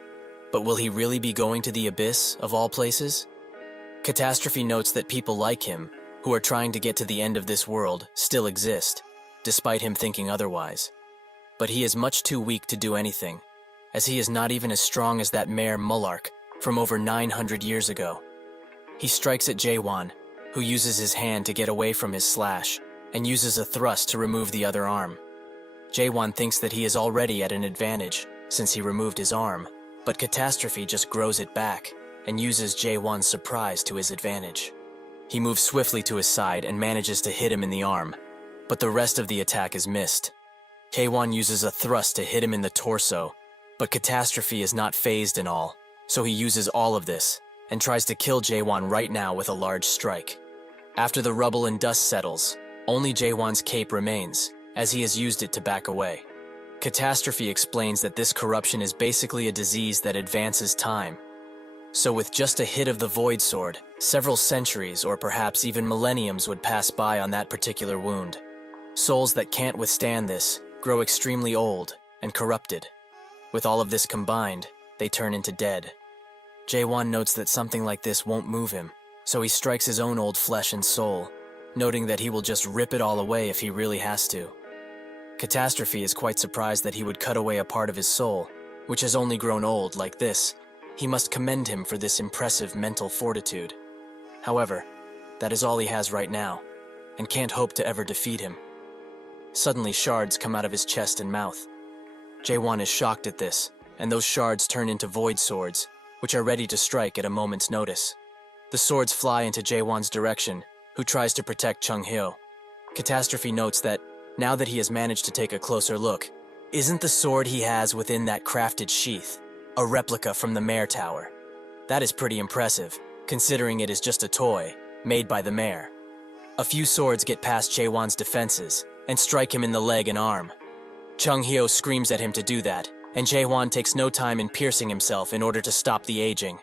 But will he really be going to the abyss, of all places? Catastrophe notes that people like him, who are trying to get to the end of this world, still exist, despite him thinking otherwise. But he is much too weak to do anything, as he is not even as strong as that mare Mullark from over 900 years ago. He strikes at Jaewon, who uses his hand to get away from his slash, and uses a thrust to remove the other arm. Jaewon thinks that he is already at an advantage, since he removed his arm, but Catastrophe just grows it back, and uses Jaewon's surprise to his advantage. He moves swiftly to his side and manages to hit him in the arm, but the rest of the attack is missed. Jaewon uses a thrust to hit him in the torso, but Catastrophe is not phased in all, so he uses all of this, and tries to kill Jaewon right now with a large strike. After the rubble and dust settles, only Jaewon's cape remains, as he has used it to back away. Catastrophe explains that this corruption is basically a disease that advances time. So with just a hit of the Void Sword, several centuries or perhaps even millenniums would pass by on that particular wound. Souls that can't withstand this grow extremely old and corrupted. With all of this combined, they turn into dead. Jaewon notes that something like this won't move him, so he strikes his own old flesh and soul, noting that he will just rip it all away if he really has to. Catastrophe is quite surprised that he would cut away a part of his soul, which has only grown old like this. He must commend him for this impressive mental fortitude. However, that is all he has right now, and can't hope to ever defeat him. Suddenly shards come out of his chest and mouth. Jaewon is shocked at this, and those shards turn into void swords, which are ready to strike at a moment's notice. The swords fly into Jaewon's direction, who tries to protect Chung-hyo. Catastrophe notes that, now that he has managed to take a closer look, isn't the sword he has within that crafted sheath a replica from the Mayor Tower? That is pretty impressive, considering it is just a toy, made by the mayor. A few swords get past Jaewon's defenses, and strike him in the leg and arm. Chung-hyo screams at him to do that, and Jaewon takes no time in piercing himself in order to stop the aging.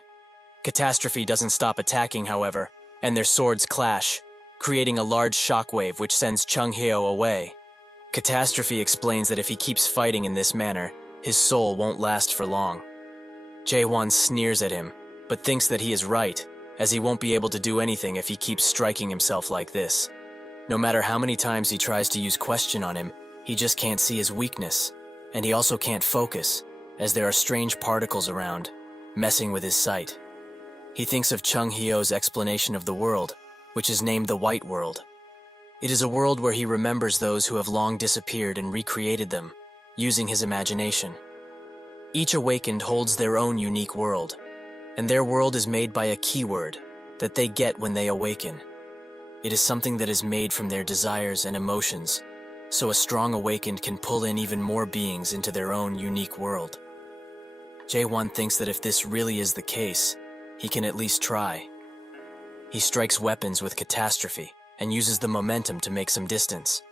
Catastrophe doesn't stop attacking, however, and their swords clash, creating a large shockwave which sends Chung-hyo away. Catastrophe explains that if he keeps fighting in this manner, his soul won't last for long. Jaewon sneers at him, but thinks that he is right, as he won't be able to do anything if he keeps striking himself like this. No matter how many times he tries to use question on him, he just can't see his weakness, and he also can't focus, as there are strange particles around, messing with his sight. He thinks of Chung-hyo's explanation of the world, which is named the White World. It is a world where he remembers those who have long disappeared and recreated them, using his imagination. Each awakened holds their own unique world, and their world is made by a keyword that they get when they awaken. It is something that is made from their desires and emotions, so a strong awakened can pull in even more beings into their own unique world. Jaewon thinks that if this really is the case, he can at least try. He strikes weapons with Catastrophe and uses the momentum to make some distance.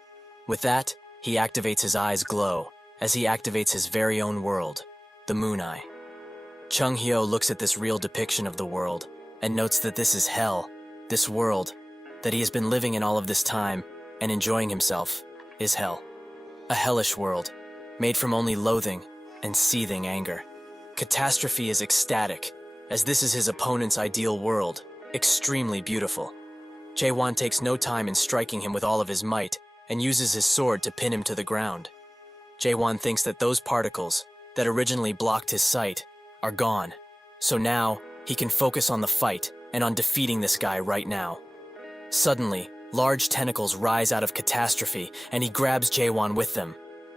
With that, he activates his eyes glow as he activates his very own world, the Moon Eye. Chung-hyo looks at this real depiction of the world and notes that this is hell, this world that he has been living in all of this time and enjoying himself is hell. A hellish world, made from only loathing and seething anger. Catastrophe is ecstatic, as this is his opponent's ideal world, extremely beautiful. Jaewon takes no time in striking him with all of his might and uses his sword to pin him to the ground. Jaewon thinks that those particles that originally blocked his sight are gone, so now he can focus on the fight and on defeating this guy right now. Suddenly, large tentacles rise out of Catastrophe and he grabs Jaewon with them.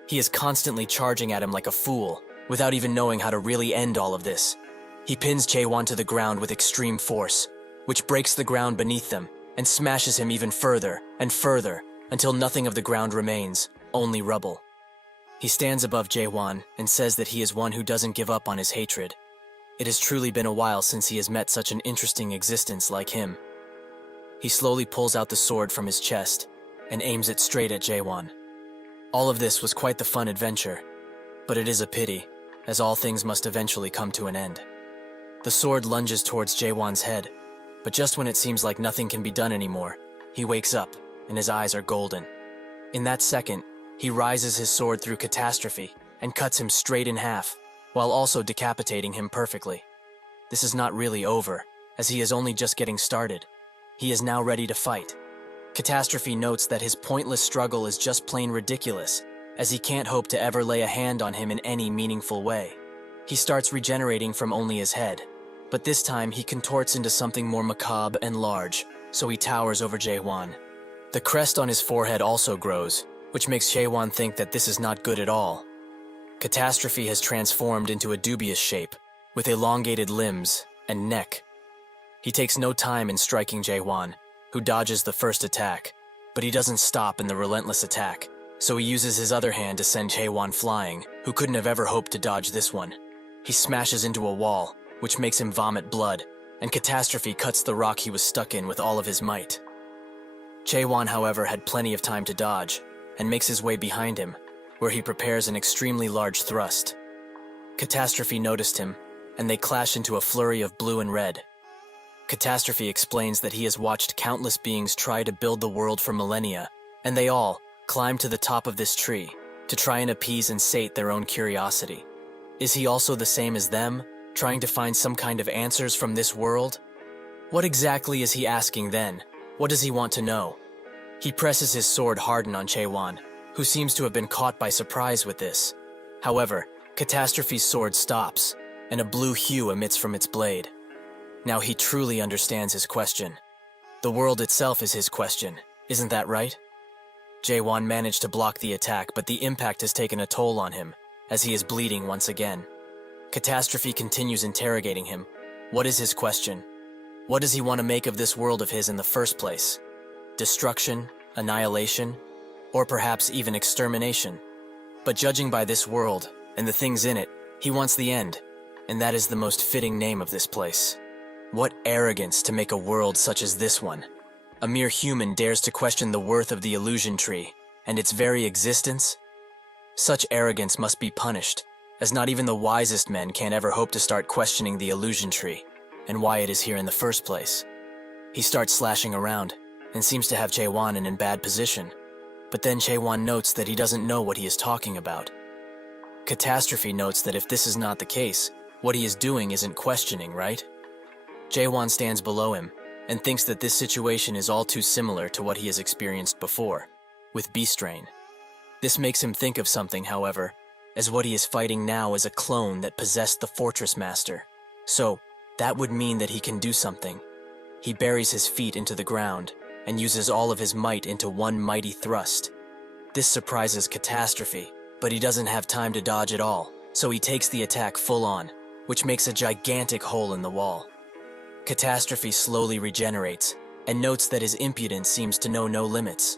He is constantly charging at him like a fool, without even knowing how to really end all of this. He pins Jaewon to the ground with extreme force, which breaks the ground beneath them and smashes him even further and further until nothing of the ground remains, only rubble. He stands above Jaewon and says that he is one who doesn't give up on his hatred. It has truly been a while since he has met such an interesting existence like him. He slowly pulls out the sword from his chest and aims it straight at Jaewon. All of this was quite the fun adventure, but it is a pity, as all things must eventually come to an end. The sword lunges towards Jaewon's head, but just when it seems like nothing can be done anymore, he wakes up and his eyes are golden. In that second, he rises his sword through Catastrophe and cuts him straight in half, while also decapitating him perfectly. This is not really over, as he is only just getting started. He is now ready to fight. Catastrophe notes that his pointless struggle is just plain ridiculous, as he can't hope to ever lay a hand on him in any meaningful way. He starts regenerating from only his head, but this time he contorts into something more macabre and large, so he towers over Jaewon. The crest on his forehead also grows, which makes Jaewon think that this is not good at all. Catastrophe has transformed into a dubious shape, with elongated limbs and neck. He takes no time in striking Jaewon, who dodges the first attack, but he doesn't stop in the relentless attack, so he uses his other hand to send Jaewon flying, who couldn't have ever hoped to dodge this one. He smashes into a wall, which makes him vomit blood, and Catastrophe cuts the rock he was stuck in with all of his might. Chaewon, however, had plenty of time to dodge, and makes his way behind him, where he prepares an extremely large thrust. Catastrophe noticed him, and they clash into a flurry of blue and red. Catastrophe explains that he has watched countless beings try to build the world for millennia, and they all climb to the top of this tree to try and appease and sate their own curiosity. Is he also the same as them, trying to find some kind of answers from this world? What exactly is he asking then? What does he want to know? He presses his sword hardened on Chaewon, who seems to have been caught by surprise with this. However, Catastrophe's sword stops, and a blue hue emits from its blade. Now he truly understands his question. The world itself is his question, isn't that right? Chaewon managed to block the attack, but the impact has taken a toll on him, as he is bleeding once again. Catastrophe continues interrogating him. What is his question? What does he want to make of this world of his in the first place? Destruction, annihilation, or perhaps even extermination? But judging by this world, and the things in it, he wants the end, and that is the most fitting name of this place. What arrogance to make a world such as this one. A mere human dares to question the worth of the illusion tree, and its very existence? Such arrogance must be punished, as not even the wisest men can ever hope to start questioning the illusion tree, and why it is here in the first place. He starts slashing around, and seems to have Chaewon in bad position, but then Chaewon notes that he doesn't know what he is talking about. Catastrophe notes that if this is not the case, what he is doing isn't questioning, right? Chaewon stands below him, and thinks that this situation is all too similar to what he has experienced before, with Beast Rain. This makes him think of something, however, as what he is fighting now is a clone that possessed the Fortress Master. So, that would mean that he can do something. He buries his feet into the ground, and uses all of his might into one mighty thrust. This surprises Catastrophe, but he doesn't have time to dodge at all, so he takes the attack full on, which makes a gigantic hole in the wall. Catastrophe slowly regenerates, and notes that his impudence seems to know no limits.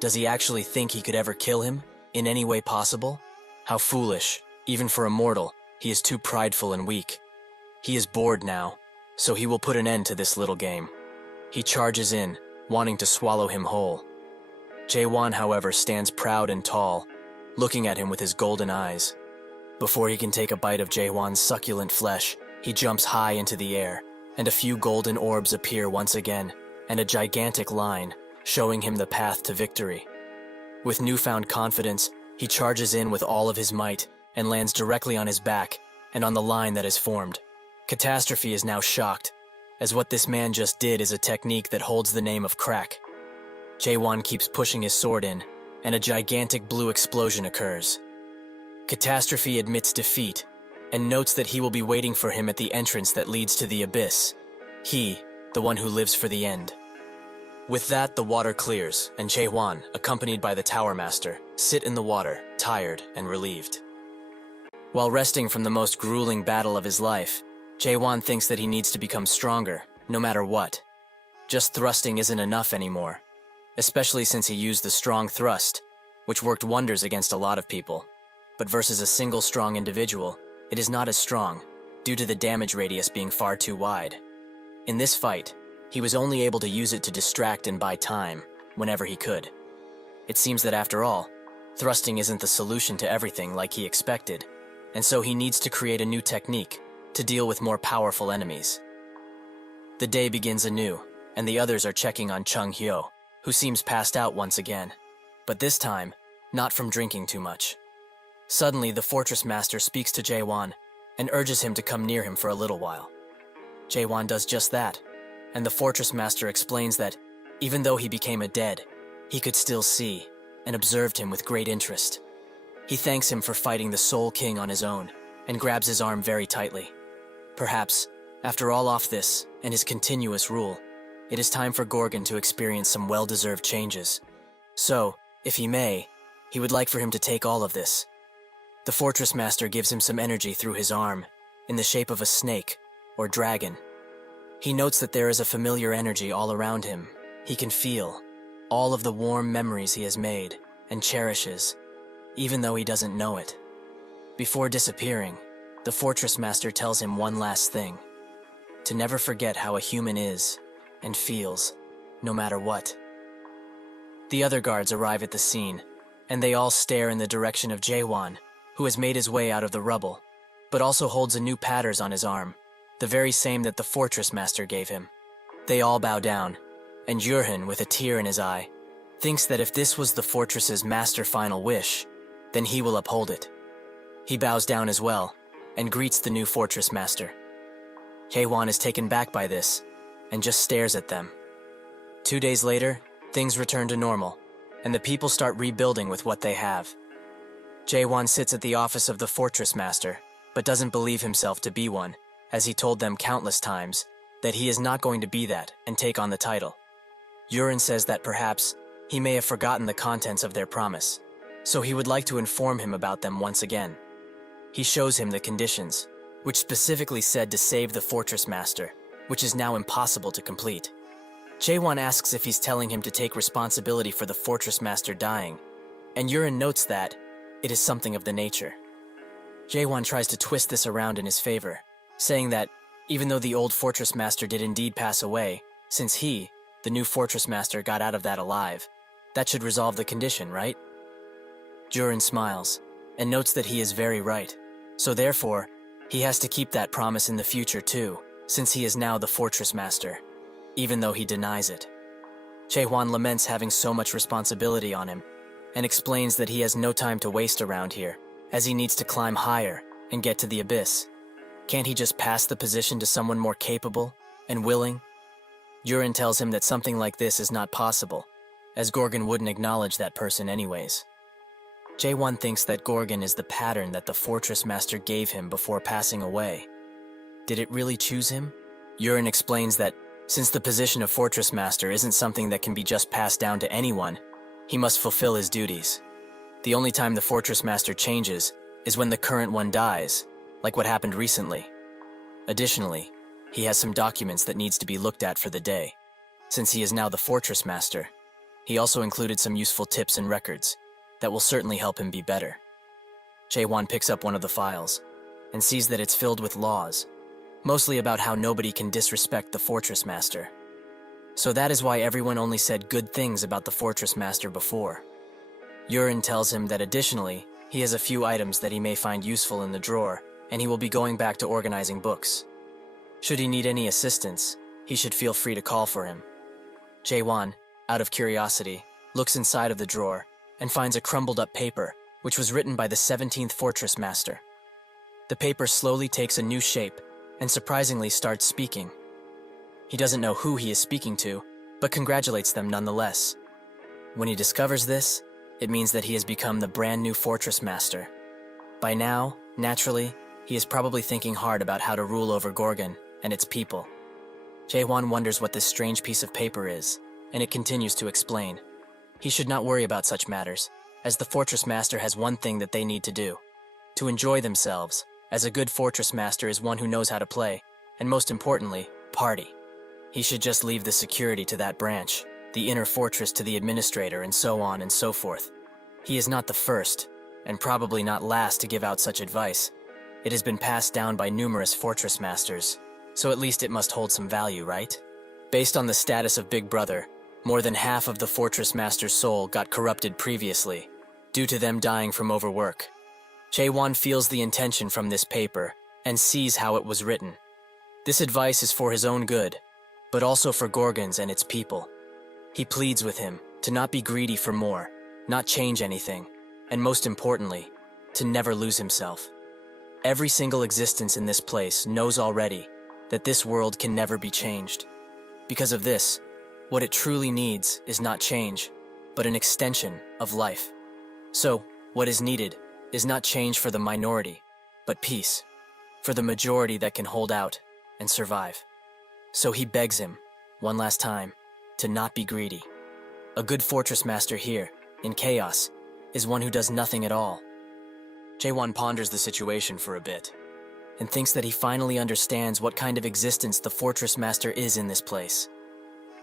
Does he actually think he could ever kill him, in any way possible? How foolish, even for a mortal, he is too prideful and weak. He is bored now, so he will put an end to this little game. He charges in, wanting to swallow him whole. Chaewon, however, stands proud and tall, looking at him with his golden eyes. Before he can take a bite of Chaewon's succulent flesh, he jumps high into the air, and a few golden orbs appear once again, and a gigantic line, showing him the path to victory. With newfound confidence, he charges in with all of his might, and lands directly on his back, and on the line that is formed. Catastrophe is now shocked, as what this man just did is a technique that holds the name of crack. Chaewon keeps pushing his sword in, and a gigantic blue explosion occurs. Catastrophe admits defeat, and notes that he will be waiting for him at the entrance that leads to the abyss. He, the one who lives for the end. With that, the water clears, and Chaewon, accompanied by the Tower Master, sit in the water, tired and relieved. While resting from the most grueling battle of his life, Chaewon thinks that he needs to become stronger, no matter what. Just thrusting isn't enough anymore, especially since he used the strong thrust, which worked wonders against a lot of people. But versus a single strong individual, it is not as strong, due to the damage radius being far too wide. In this fight, he was only able to use it to distract and buy time, whenever he could. It seems that after all, thrusting isn't the solution to everything like he expected, and so he needs to create a new technique to deal with more powerful enemies. The day begins anew, and the others are checking on Chung Hyo, who seems passed out once again, but this time, not from drinking too much. Suddenly, the Fortress Master speaks to Chaewon and urges him to come near him for a little while. Chaewon does just that, and the Fortress Master explains that, even though he became a dead, he could still see, and observed him with great interest. He thanks him for fighting the Soul King on his own, and grabs his arm very tightly. Perhaps, after all of this, and his continuous rule, it is time for Gorgon to experience some well-deserved changes. So, if he may, he would like for him to take all of this. The Fortress Master gives him some energy through his arm, in the shape of a snake, or dragon. He notes that there is a familiar energy all around him. He can feel all of the warm memories he has made, and cherishes, even though he doesn't know it. Before disappearing, the Fortress Master tells him one last thing. to never forget how a human is and feels, no matter what. The other guards arrive at the scene, and they all stare in the direction of Jaewon, who has made his way out of the rubble, but also holds a new paters on his arm, the very same that the fortress master gave him. They all bow down, and Yurhin, with a tear in his eye, thinks that if this was the fortress's master final wish, then he will uphold it. He bows down as well, and greets the new fortress master. Jaewon is taken back by this, and just stares at them. 2 days later, things return to normal, and the people start rebuilding with what they have. Jaewon sits at the office of the fortress master, but doesn't believe himself to be one, as he told them countless times that he is not going to be that and take on the title. Yurin says that perhaps he may have forgotten the contents of their promise, so he would like to inform him about them once again. He shows him the conditions, which specifically said to save the fortress master, which is now impossible to complete. Jaewon asks if he's telling him to take responsibility for the fortress master dying, and Yurin notes that it is something of the nature. Jaewon tries to twist this around in his favor, saying that even though the old fortress master did indeed pass away, since he, the new fortress master, got out of that alive, that should resolve the condition, right? Yurin smiles, and notes that he is very right, so therefore, he has to keep that promise in the future too, since he is now the fortress master, even though he denies it. Jaewon laments having so much responsibility on him, and explains that he has no time to waste around here, as he needs to climb higher and get to the abyss. Can't he just pass the position to someone more capable and willing? Yurin tells him that something like this is not possible, as Gorgon wouldn't acknowledge that person anyways. Jaewon thinks that Gorgon is the pattern that the fortress master gave him before passing away. Did it really choose him? Yurin explains that since the position of fortress master isn't something that can be just passed down to anyone, he must fulfill his duties. The only time the fortress master changes is when the current one dies, like what happened recently. Additionally, he has some documents that needs to be looked at for the day. Since he is now the fortress master, he also included some useful tips and records that will certainly help him be better. Jaewon picks up one of the files and sees that it's filled with laws, mostly about how nobody can disrespect the fortress master. So that is why everyone only said good things about the fortress master before. Yurin tells him that additionally, he has a few items that he may find useful in the drawer, and he will be going back to organizing books. Should he need any assistance, he should feel free to call for him. Jaewon, out of curiosity, looks inside of the drawer and finds a crumbled up paper, which was written by the 17th fortress master. The paper slowly takes a new shape and surprisingly starts speaking. He doesn't know who he is speaking to, but congratulates them nonetheless. When he discovers this, it means that he has become the brand new fortress master. By now, naturally, he is probably thinking hard about how to rule over Gorgon and its people. Jaewon wonders what this strange piece of paper is, and it continues to explain. He should not worry about such matters, as the fortress master has one thing that they need to do: to enjoy themselves, as a good fortress master is one who knows how to play, and most importantly, party. He should just leave the security to that branch, the inner fortress to the administrator, and so on and so forth. He is not the first, and probably not last to give out such advice. It has been passed down by numerous fortress masters, so at least it must hold some value, right? Based on the status of Big Brother, more than half of the fortress master's soul got corrupted previously, due to them dying from overwork. Jaewon feels the intention from this paper, and sees how it was written. This advice is for his own good, but also for Gorgon's and its people. He pleads with him to not be greedy for more, not change anything, and most importantly, to never lose himself. Every single existence in this place knows already that this world can never be changed. Because of this, what it truly needs is not change, but an extension of life. So, what is needed is not change for the minority, but peace, for the majority that can hold out and survive. So he begs him, one last time, to not be greedy. A good fortress master here, in chaos, is one who does nothing at all. Jaewon ponders the situation for a bit, and thinks that he finally understands what kind of existence the fortress master is in this place.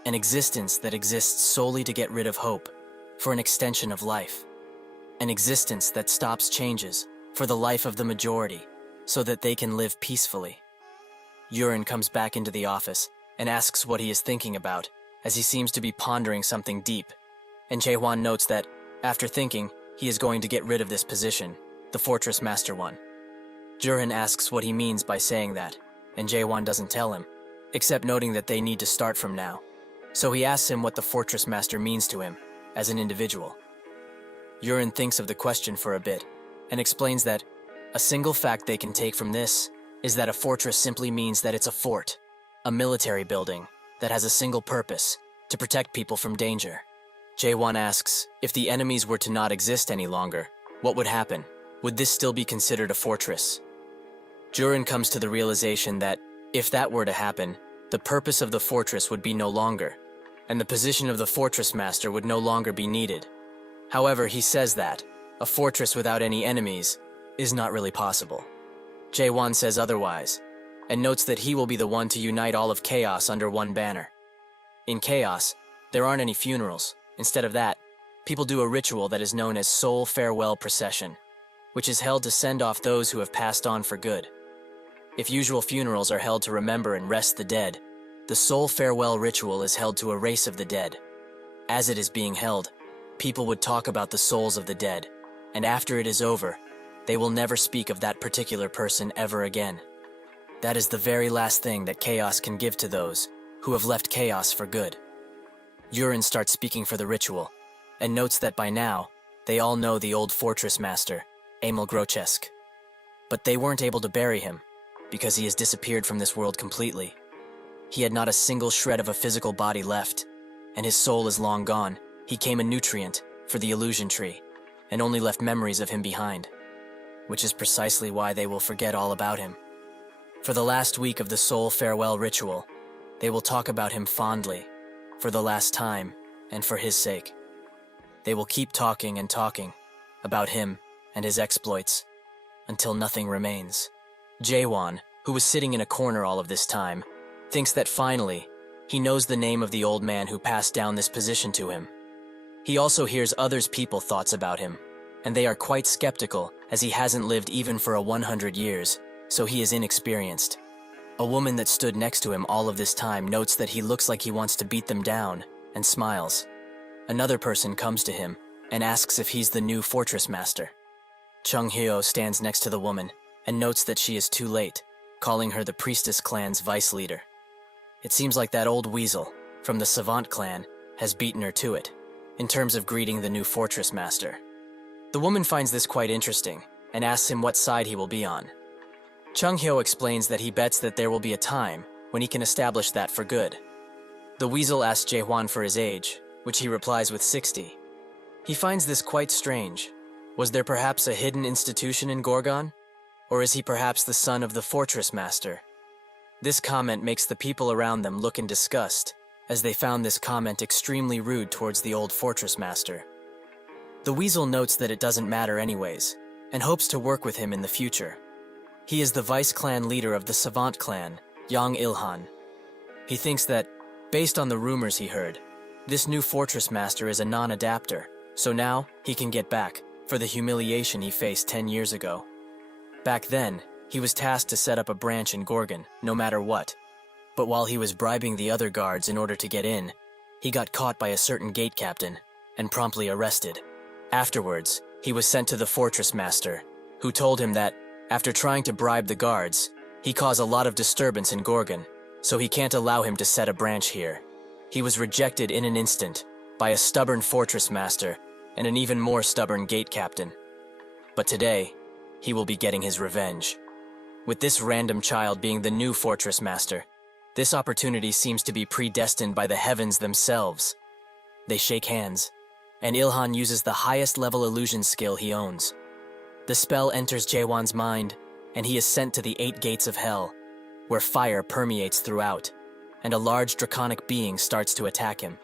An existence that exists solely to get rid of hope, for an extension of life. An existence that stops changes for the life of the majority, so that they can live peacefully. Yurin comes back into the office and asks what he is thinking about, as he seems to be pondering something deep. And Jae-hwan notes that, after thinking, he is going to get rid of this position, the Fortress Master one. Jurin asks what he means by saying that, and Jae-hwan doesn't tell him, except noting that they need to start from now. So he asks him what the Fortress Master means to him, as an individual. Yurin thinks of the question for a bit, and explains that a single fact they can take from this is that a fortress simply means that it's a fort, a military building that has a single purpose, to protect people from danger. Jae-hwan asks, if the enemies were to not exist any longer, what would happen? Would this still be considered a fortress? Jurin comes to the realization that, if that were to happen, the purpose of the fortress would be no longer, and the position of the Fortress Master would no longer be needed. However, he says that a fortress without any enemies is not really possible. Jae-hwan says otherwise, and notes that he will be the one to unite all of Chaos under one banner. In Chaos, there aren't any funerals. Instead of that, people do a ritual that is known as Soul Farewell Procession, which is held to send off those who have passed on for good. If usual funerals are held to remember and rest the dead, the Soul Farewell ritual is held to a race of the dead. As it is being held, people would talk about the souls of the dead, and after it is over, they will never speak of that particular person ever again. That is the very last thing that Chaos can give to those who have left Chaos for good. Yurin starts speaking for the ritual, and notes that by now, they all know the old Fortress Master, Emil Grochesk. But they weren't able to bury him, because he has disappeared from this world completely. He had not a single shred of a physical body left, and his soul is long gone. He came a nutrient for the illusion tree, and only left memories of him behind, which is precisely why they will forget all about him. For the last week of the Soul Farewell ritual, they will talk about him fondly, for the last time, and for his sake. They will keep talking and talking about him and his exploits, until nothing remains. Jae-hwan, who was sitting in a corner all of this time, thinks that finally, he knows the name of the old man who passed down this position to him. He also hears others' people's thoughts about him, and they are quite skeptical as he hasn't lived even for 100 years, so he is inexperienced. A woman that stood next to him all of this time notes that he looks like he wants to beat them down, and smiles. Another person comes to him and asks if he's the new Fortress Master. Chung Hyo stands next to the woman and notes that she is too late, calling her the Priestess Clan's vice leader. It seems like that old weasel from the Savant clan has beaten her to it, in terms of greeting the new Fortress Master. The woman finds this quite interesting and asks him what side he will be on. Chung Hyo explains that he bets that there will be a time when he can establish that for good. The weasel asks Jae-hwan for his age, which he replies with 60. He finds this quite strange. Was there perhaps a hidden institution in Gorgon? Or is he perhaps the son of the Fortress Master? This comment makes the people around them look in disgust, as they found this comment extremely rude towards the old Fortress Master. The weasel notes that it doesn't matter anyways, and hopes to work with him in the future. He is the vice clan leader of the Savant clan, Yang Ilhan. He thinks that, based on the rumors he heard, this new Fortress Master is a non-adapter, so now he can get back for the humiliation he faced 10 years ago. Back then, he was tasked to set up a branch in Gorgon, no matter what. But while he was bribing the other guards in order to get in, he got caught by a certain gate captain and promptly arrested. Afterwards, he was sent to the Fortress Master, who told him that, after trying to bribe the guards, he caused a lot of disturbance in Gorgon, so he can't allow him to set a branch here. He was rejected in an instant by a stubborn Fortress Master and an even more stubborn gate captain. But today, he will be getting his revenge. With this random child being the new Fortress Master, this opportunity seems to be predestined by the heavens themselves. They shake hands, and Ilhan uses the highest level illusion skill he owns. The spell enters Jae-hwan's mind, and he is sent to the 8 gates of hell, where fire permeates throughout, and a large draconic being starts to attack him.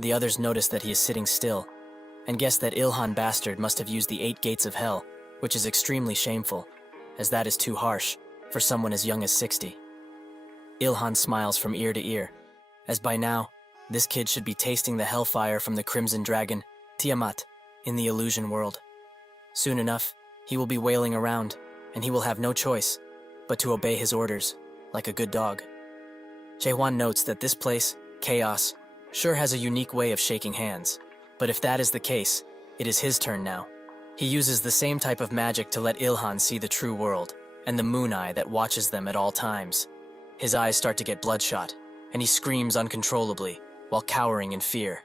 The others notice that he is sitting still, and guess that Ilhan bastard must have used the 8 gates of hell, which is extremely shameful, as that is too harsh for someone as young as 60. Ilhan smiles from ear to ear, as by now, this kid should be tasting the hellfire from the Crimson Dragon, Tiamat, in the illusion world. Soon enough, he will be wailing around, and he will have no choice but to obey his orders, like a good dog. Jae-hwan notes that this place, Chaos, sure has a unique way of shaking hands, but if that is the case, it is his turn now. He uses the same type of magic to let Ilhan see the true world, and the moon eye that watches them at all times. His eyes start to get bloodshot, and he screams uncontrollably, while cowering in fear.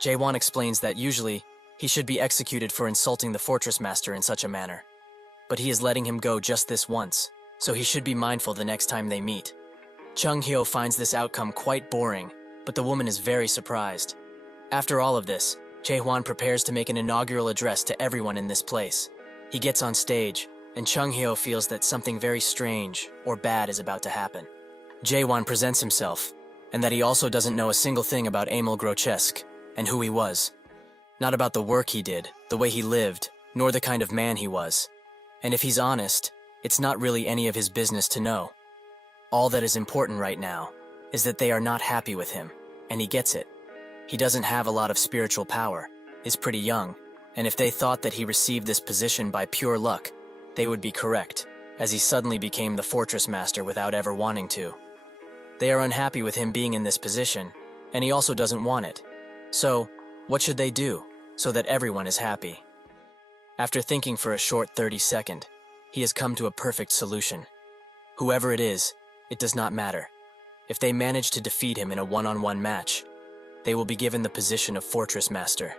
Jae-hwan explains that usually, he should be executed for insulting the fortress master in such a manner. But he is letting him go just this once, so he should be mindful the next time they meet. Chung-hyo finds this outcome quite boring, but the woman is very surprised. After all of this, Jae-hwan prepares to make an inaugural address to everyone in this place. He gets on stage, and Chung-hyo feels that something very strange or bad is about to happen. Jae-hwan presents himself, and that he also doesn't know a single thing about Emil Grochesk and who he was. Not about the work he did, the way he lived, nor the kind of man he was. And if he's honest, it's not really any of his business to know. All that is important right now is that they are not happy with him, and he gets it. He doesn't have a lot of spiritual power, is pretty young, and if they thought that he received this position by pure luck, they would be correct, as he suddenly became the fortress master without ever wanting to. They are unhappy with him being in this position, and he also doesn't want it. So, what should they do, so that everyone is happy? After thinking for a short 30-second, he has come to a perfect solution. Whoever it is, it does not matter. If they manage to defeat him in a one-on-one match, they will be given the position of fortress master.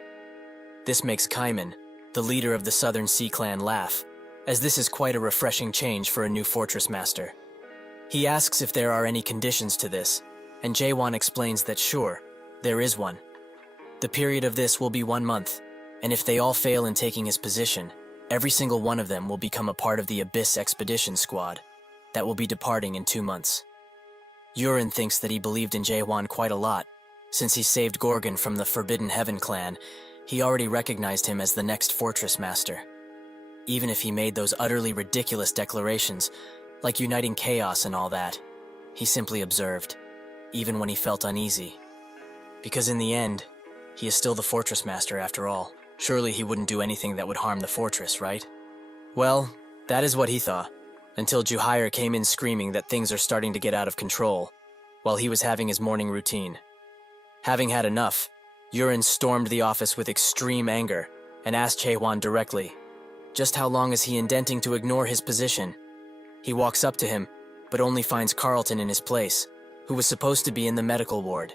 This makes Kaiman, the leader of the Southern Sea Clan, laugh, as this is quite a refreshing change for a new fortress master. He asks if there are any conditions to this, and Jae-hwan explains that sure, there is one. The period of this will be 1 month, and if they all fail in taking his position, every single one of them will become a part of the Abyss Expedition Squad that will be departing in 2 months. Yurin thinks that he believed in Jae-hwan quite a lot. Since he saved Gorgon from the Forbidden Heaven clan, he already recognized him as the next fortress master. Even if he made those utterly ridiculous declarations, like uniting chaos and all that, he simply observed, even when he felt uneasy. Because in the end, he is still the fortress master after all. Surely he wouldn't do anything that would harm the fortress, right? Well, that is what he thought, until Juhire came in screaming that things are starting to get out of control, while he was having his morning routine. Having had enough, Yurin stormed the office with extreme anger and asked Jae-hwan directly, just how long is he intending to ignore his position? He walks up to him, but only finds Carlton in his place, who was supposed to be in the medical ward.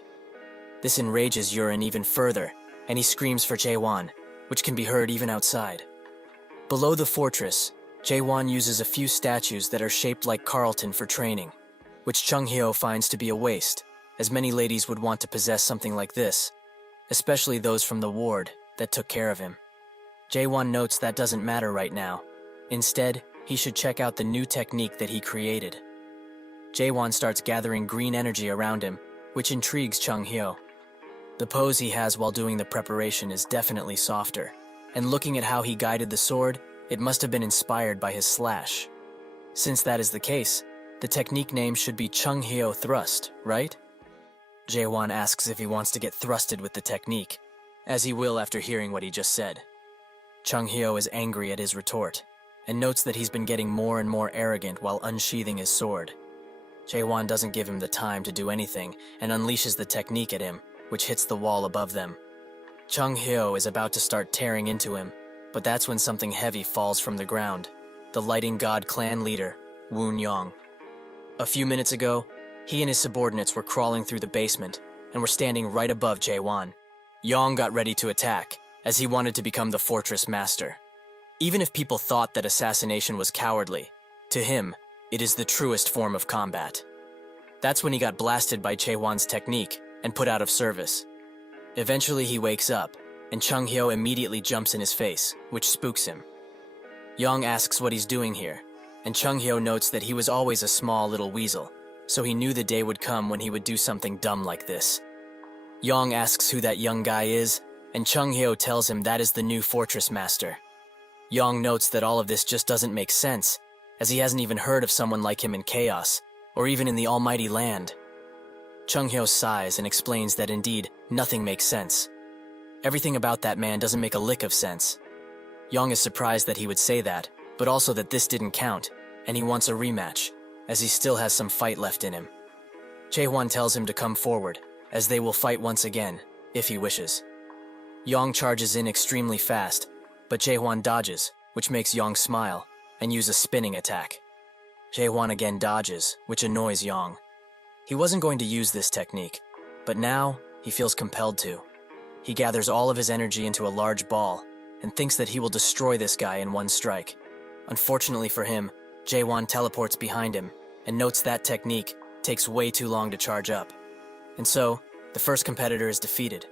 This enrages Yurin even further, and he screams for Jae-hwan, which can be heard even outside. Below the fortress, Jae-hwan uses a few statues that are shaped like Carlton for training, which Chung-hyo finds to be a waste, as many ladies would want to possess something like this, especially those from the ward that took care of him. Jae-hwan notes that doesn't matter right now. Instead, he should check out the new technique that he created. Jae-hwan starts gathering green energy around him, which intrigues Chung-hyo. The pose he has while doing the preparation is definitely softer, and looking at how he guided the sword, it must have been inspired by his slash. Since that is the case, the technique name should be Chung-hyo Thrust, right? Jae-hwan asks if he wants to get thrusted with the technique, as he will after hearing what he just said. Chung-hyo is angry at his retort, and notes that he's been getting more and more arrogant while unsheathing his sword. Jae-hwan doesn't give him the time to do anything and unleashes the technique at him, which hits the wall above them. Chung-hyo is about to start tearing into him, but that's when something heavy falls from the ground. The Lighting God clan leader, Woon Yong. A few minutes ago, he and his subordinates were crawling through the basement and were standing right above Jae-hwan. Yong got ready to attack, as he wanted to become the fortress master. Even if people thought that assassination was cowardly, to him, it is the truest form of combat. That's when he got blasted by Jae-hwan's technique and put out of service. Eventually he wakes up, and Chung-hyo immediately jumps in his face, which spooks him. Yong asks what he's doing here, and Chung-hyo notes that he was always a small little weasel, so he knew the day would come when he would do something dumb like this. Yong asks who that young guy is, and Chung-hyo tells him that is the new fortress master. Yong notes that all of this just doesn't make sense, as he hasn't even heard of someone like him in Chaos, or even in the Almighty Land. Chung-hyo sighs and explains that indeed, nothing makes sense. Everything about that man doesn't make a lick of sense. Yong is surprised that he would say that, but also that this didn't count, and he wants a rematch. as he still has some fight left in him. Jae-hwan tells him to come forward, as they will fight once again, if he wishes. Yong charges in extremely fast, but Jae-hwan dodges, which makes Yong smile, and use a spinning attack. Jae-hwan again dodges, which annoys Yong. He wasn't going to use this technique, but now he feels compelled to. He gathers all of his energy into a large ball, and thinks that he will destroy this guy in one strike. Unfortunately for him, Jae-hwan teleports behind him, and notes that technique takes way too long to charge up. And so, the first competitor is defeated.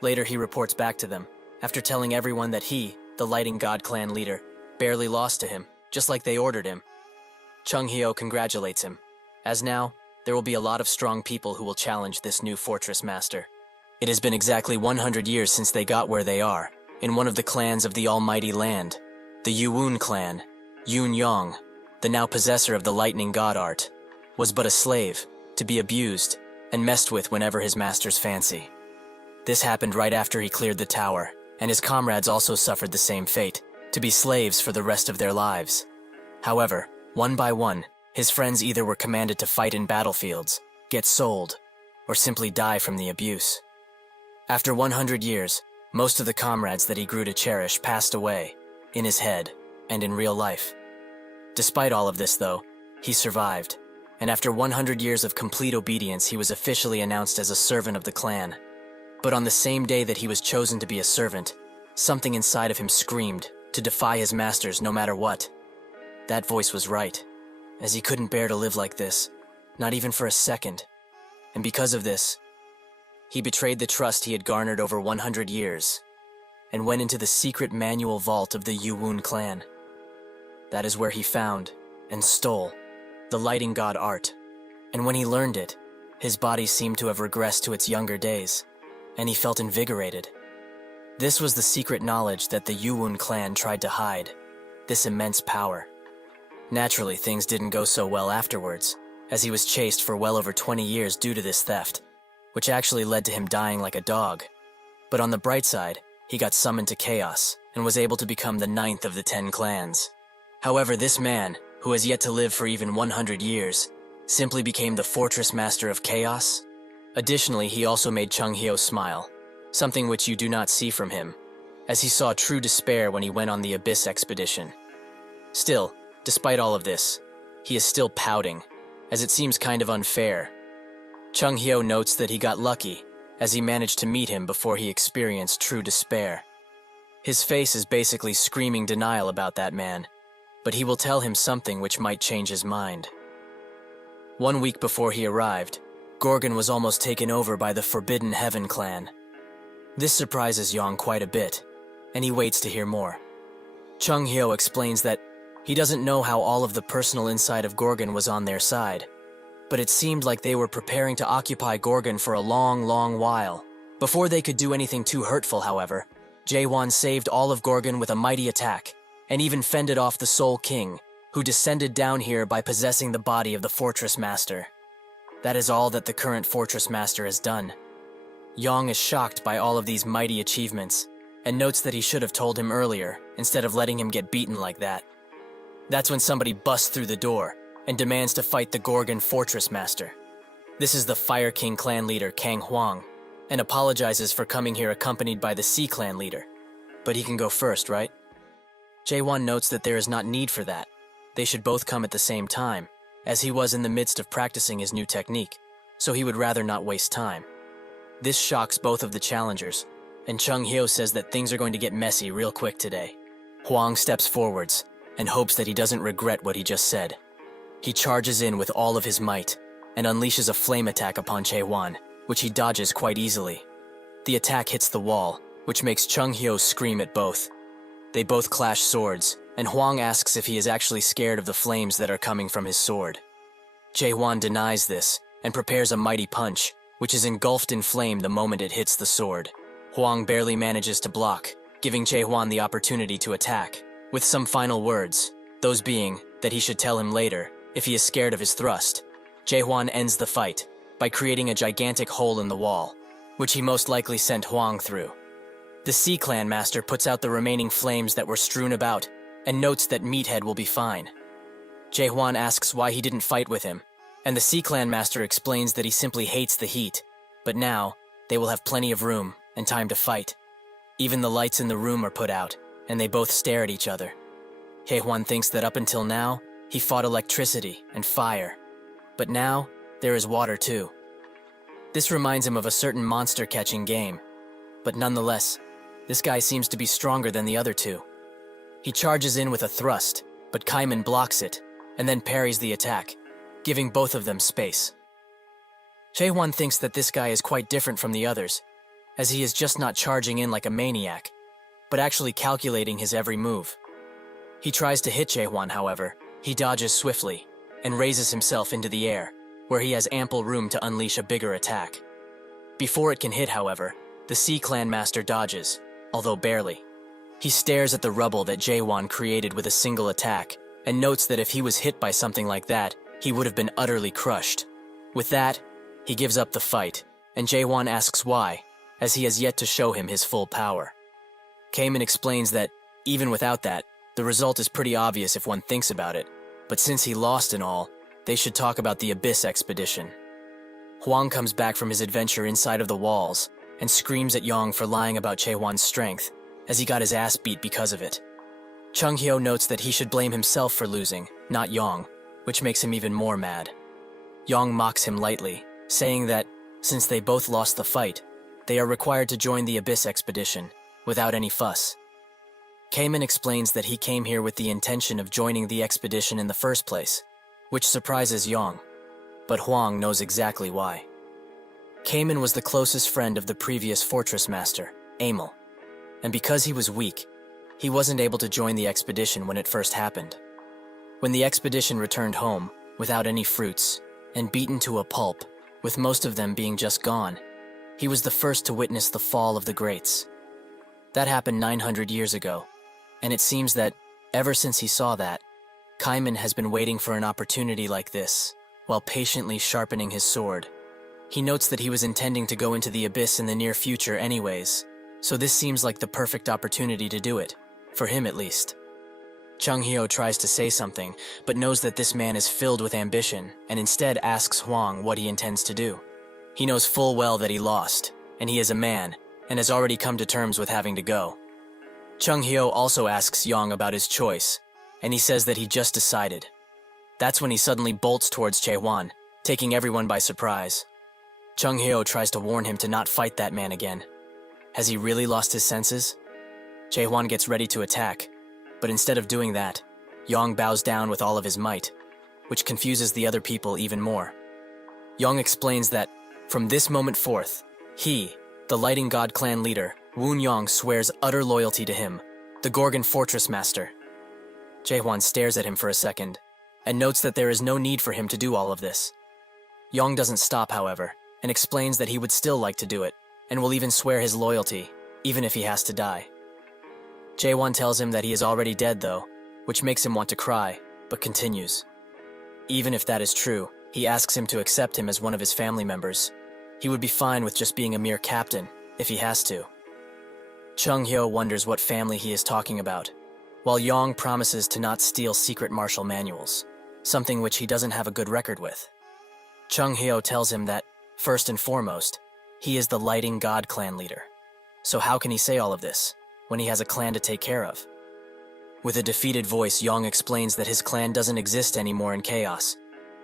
Later he reports back to them, after telling everyone that he, the Lighting God clan leader, barely lost to him, just like they ordered him. Chung Hyo congratulates him, as now, there will be a lot of strong people who will challenge this new fortress master. It has been exactly 100 years since they got where they are, in one of the clans of the Almighty Land. The Yuun clan, Yoon Yong, the now possessor of the Lightning God art, was but a slave, to be abused and messed with whenever his master's fancy. This happened right after he cleared the tower, and his comrades also suffered the same fate, to be slaves for the rest of their lives. However, one by one, his friends either were commanded to fight in battlefields, get sold, or simply die from the abuse. After 100 years, most of the comrades that he grew to cherish passed away, in his head and in real life. Despite all of this, though, he survived, and after 100 years of complete obedience, he was officially announced as a servant of the clan. But on the same day that he was chosen to be a servant, something inside of him screamed to defy his masters no matter what. That voice was right, as he couldn't bear to live like this, not even for a second. And because of this, he betrayed the trust he had garnered over 100 years, and went into the secret manual vault of the Yuun clan. That is where he found, and stole, the Lighting God art. And when he learned it, his body seemed to have regressed to its younger days, and he felt invigorated. This was the secret knowledge that the Yuun clan tried to hide, this immense power. Naturally, things didn't go so well afterwards, as he was chased for well over 20 years due to this theft, which actually led to him dying like a dog. But on the bright side, he got summoned to chaos, and was able to become the 9th of the 10 clans. However, this man, who has yet to live for even 100 years, simply became the fortress master of chaos. Additionally, he also made Chung Hyo smile, something which you do not see from him, as he saw true despair when he went on the Abyss expedition. Still, despite all of this, he is still pouting, as it seems kind of unfair. Chung Hyo notes that he got lucky, as he managed to meet him before he experienced true despair. His face is basically screaming denial about that man, but he will tell him something which might change his mind. 1 week before he arrived, Gorgon was almost taken over by the Forbidden Heaven clan. This surprises Yong quite a bit, and he waits to hear more. Chung Hyo explains that he doesn't know how all of the personal insight of Gorgon was on their side, but it seemed like they were preparing to occupy Gorgon for a long, long while. Before they could do anything too hurtful, however, Jae-hwan saved all of Gorgon with a mighty attack, and even fended off the Soul King, who descended down here by possessing the body of the Fortress Master. That is all that the current Fortress Master has done. Yong is shocked by all of these mighty achievements, and notes that he should have told him earlier, instead of letting him get beaten like that. That's when somebody busts through the door, and demands to fight the Gorgon Fortress Master. This is the Fire King clan leader Kang Hwang, and apologizes for coming here accompanied by the Sea clan leader. But he can go first, right? Jae-hwan notes that there is not need for that. They should both come at the same time, as he was in the midst of practicing his new technique, so he would rather not waste time. This shocks both of the challengers, and Chung Hyo says that things are going to get messy real quick today. Hwang steps forwards, and hopes that he doesn't regret what he just said. He charges in with all of his might, and unleashes a flame attack upon Jae-hwan, which he dodges quite easily. The attack hits the wall, which makes Chung Hyo scream at both. They both clash swords, and Hwang asks if he is actually scared of the flames that are coming from his sword. Jae-hwan denies this, and prepares a mighty punch, which is engulfed in flame the moment it hits the sword. Hwang barely manages to block, giving Jae-hwan the opportunity to attack, with some final words, those being that he should tell him later if he is scared of his thrust. Jae-hwan ends the fight by creating a gigantic hole in the wall, which he most likely sent Hwang through. The Sea Clan master puts out the remaining flames that were strewn about, and notes that Meathead will be fine. Jae-hwan asks why he didn't fight with him, and the Sea Clan master explains that he simply hates the heat, but now they will have plenty of room and time to fight. Even the lights in the room are put out, and they both stare at each other. Jae-hwan thinks that up until now, he fought electricity and fire, but now there is water too. This reminds him of a certain monster-catching game, but nonetheless, this guy seems to be stronger than the other two. He charges in with a thrust, but Kaiman blocks it, and then parries the attack, giving both of them space. Jae-hwan thinks that this guy is quite different from the others, as he is just not charging in like a maniac, but actually calculating his every move. He tries to hit Jae-hwan, however. He dodges swiftly, and raises himself into the air, where he has ample room to unleash a bigger attack. Before it can hit, however, the Sea Clan master dodges, although barely. He stares at the rubble that Jae-hwan created with a single attack, and notes that if he was hit by something like that, he would have been utterly crushed. With that, he gives up the fight, and Jae-hwan asks why, as he has yet to show him his full power. Kaiman explains that, even without that, the result is pretty obvious if one thinks about it, but since he lost and all, they should talk about the Abyss expedition. Hwang comes back from his adventure inside of the walls, and screams at Yong for lying about Jae-hwan's strength, as he got his ass beat because of it. Chung-hyo notes that he should blame himself for losing, not Yong, which makes him even more mad. Yong mocks him lightly, saying that, since they both lost the fight, they are required to join the Abyss expedition, without any fuss. Kaiman explains that he came here with the intention of joining the expedition in the first place, which surprises Yong, but Hwang knows exactly why. Kaiman was the closest friend of the previous fortress master, Amel, and because he was weak, he wasn't able to join the expedition when it first happened. When the expedition returned home, without any fruits, and beaten to a pulp, with most of them being just gone, he was the first to witness the fall of the greats. That happened 900 years ago, and it seems that, ever since he saw that, Kaiman has been waiting for an opportunity like this, while patiently sharpening his sword. He notes that he was intending to go into the Abyss in the near future anyways, so this seems like the perfect opportunity to do it, for him at least. Chung-hyo tries to say something, but knows that this man is filled with ambition, and instead asks Hwang what he intends to do. He knows full well that he lost, and he is a man, and has already come to terms with having to go. Chung-hyo also asks Yong about his choice, and he says that he just decided. That's when he suddenly bolts towards Jae-hwan, taking everyone by surprise. Chung-hyo tries to warn him to not fight that man again. Has he really lost his senses? Jae-hwan gets ready to attack, but instead of doing that, Yong bows down with all of his might, which confuses the other people even more. Yong explains that, from this moment forth, he, the Lighting God clan leader, Woon Yong, swears utter loyalty to him, the Gorgon Fortress Master. Jae-hwan stares at him for a second, and notes that there is no need for him to do all of this. Yong doesn't stop, however, and explains that he would still like to do it, and will even swear his loyalty, even if he has to die. Jae-hwan tells him that he is already dead though, which makes him want to cry, but continues. Even if that is true, he asks him to accept him as one of his family members. He would be fine with just being a mere captain, if he has to. Chung-hyo wonders what family he is talking about, while Yong promises to not steal secret martial manuals, something which he doesn't have a good record with. Chung-hyo tells him that, first and foremost, he is the Lighting God clan leader. So how can he say all of this, when he has a clan to take care of? With a defeated voice, Yong explains that his clan doesn't exist anymore in chaos.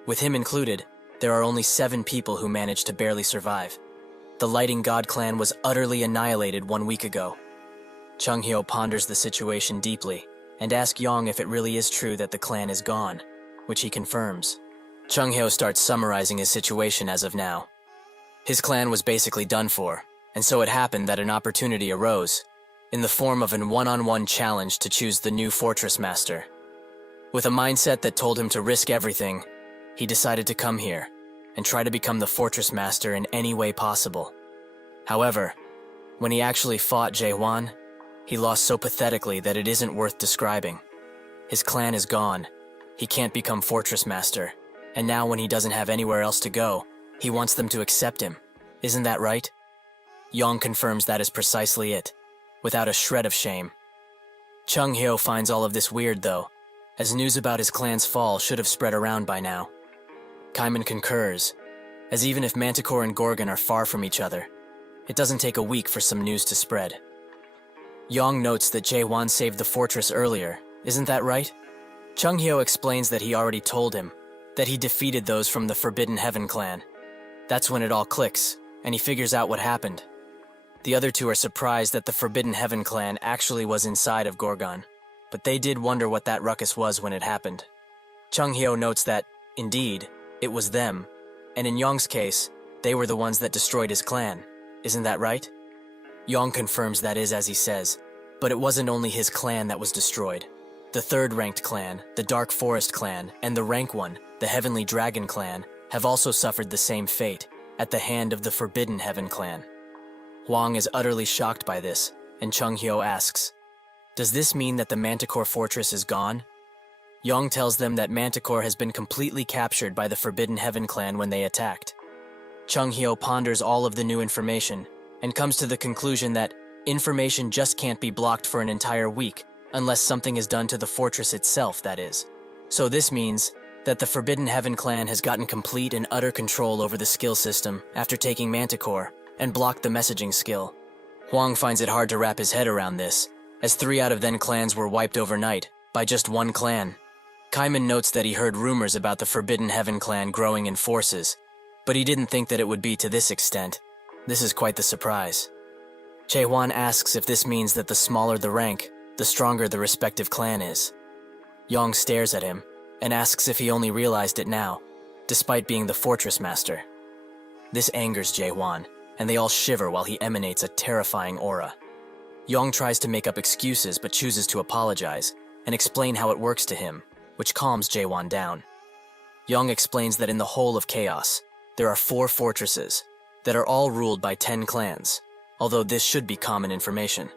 With him included, there are only 7 people who managed to barely survive. The Lighting God clan was utterly annihilated 1 week ago. Chung-hyo ponders the situation deeply, and asks Yong if it really is true that the clan is gone, which he confirms. Chung-hyo starts summarizing his situation as of now. His clan was basically done for, and so it happened that an opportunity arose, in the form of an one-on-one challenge to choose the new fortress master. With a mindset that told him to risk everything, he decided to come here, and try to become the fortress master in any way possible. However, when he actually fought Jae-hwan, he lost so pathetically that it isn't worth describing. His clan is gone, he can't become fortress master, and now when he doesn't have anywhere else to go, he wants them to accept him. Isn't that right? Yong confirms that is precisely it, without a shred of shame. Chung-hyo finds all of this weird though, as news about his clan's fall should have spread around by now. Kaiman concurs, as even if Manticore and Gorgon are far from each other, it doesn't take a week for some news to spread. Yong notes that Jae-won saved the fortress earlier, isn't that right? Chung-hyo explains that he already told him, that he defeated those from the Forbidden Heaven clan. That's when it all clicks, and he figures out what happened. The other two are surprised that the Forbidden Heaven clan actually was inside of Gorgon, but they did wonder what that ruckus was when it happened. Chung-hyo notes that, indeed, it was them, and in Yong's case, they were the ones that destroyed his clan. Isn't that right? Yong confirms that is as he says, but it wasn't only his clan that was destroyed. The third-ranked clan, the Dark Forest clan, and the rank one, the Heavenly Dragon clan, have also suffered the same fate, at the hand of the Forbidden Heaven clan. Hwang is utterly shocked by this, and Chung-hyo asks, "Does this mean that the Manticore fortress is gone?" Yong tells them that Manticore has been completely captured by the Forbidden Heaven clan when they attacked. Chung-hyo ponders all of the new information, and comes to the conclusion that information just can't be blocked for an entire week unless something is done to the fortress itself, that is. So this means that the Forbidden Heaven clan has gotten complete and utter control over the skill system after taking Manticore and blocked the messaging skill. Hwang finds it hard to wrap his head around this, as 3 out of then clans were wiped overnight by just one clan. Kaiman notes that he heard rumors about the Forbidden Heaven clan growing in forces, but he didn't think that it would be to this extent. This is quite the surprise. Jae-won asks if this means that the smaller the rank, the stronger the respective clan is. Yong stares at him and asks if he only realized it now, despite being the fortress master. This angers Jae-won, and they all shiver while he emanates a terrifying aura. Yong tries to make up excuses but chooses to apologize and explain how it works to him, which calms Jae-won down. Yong explains that in the whole of Chaos, there are 4 fortresses that are all ruled by 10 clans, although this should be common information.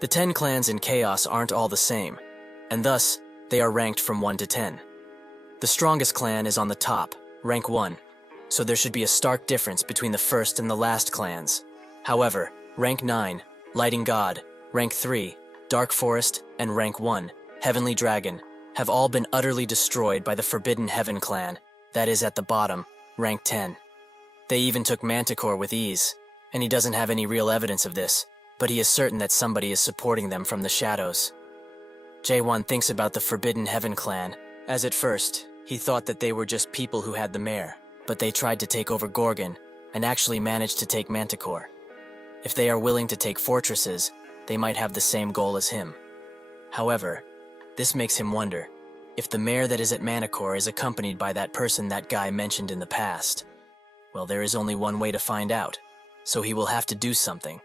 The 10 clans in Chaos aren't all the same, and thus, they are ranked from 1 to 10. The strongest clan is on the top, rank 1, so there should be a stark difference between the first and the last clans. However, rank 9, Lighting God, rank 3, Dark Forest, and rank 1, Heavenly Dragon, have all been utterly destroyed by the Forbidden Heaven clan, that is at the bottom, rank 10. They even took Manticore with ease, and he doesn't have any real evidence of this, but he is certain that somebody is supporting them from the shadows. Jae-won thinks about the Forbidden Heaven clan, as at first, he thought that they were just people who had the mare, but they tried to take over Gorgon, and actually managed to take Manticore. If they are willing to take fortresses, they might have the same goal as him. However, this makes him wonder if the mare that is at Manticore is accompanied by that person that guy mentioned in the past. Well, there is only one way to find out, so he will have to do something.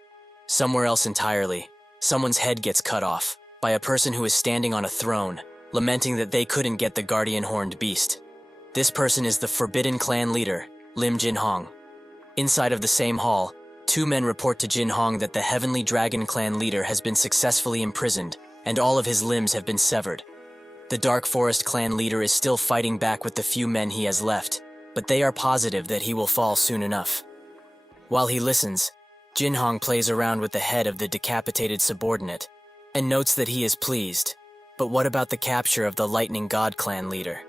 Somewhere else entirely, someone's head gets cut off by a person who is standing on a throne, lamenting that they couldn't get the guardian horned beast. This person is the Forbidden Clan leader, Lim Jin-hong. Inside of the same hall, 2 men report to Jin-hong that the Heavenly Dragon Clan leader has been successfully imprisoned, and all of his limbs have been severed. The Dark Forest Clan leader is still fighting back with the few men he has left, but they are positive that he will fall soon enough. While he listens, Jin-hong plays around with the head of the decapitated subordinate, and notes that he is pleased. But what about the capture of the Lightning God Clan leader?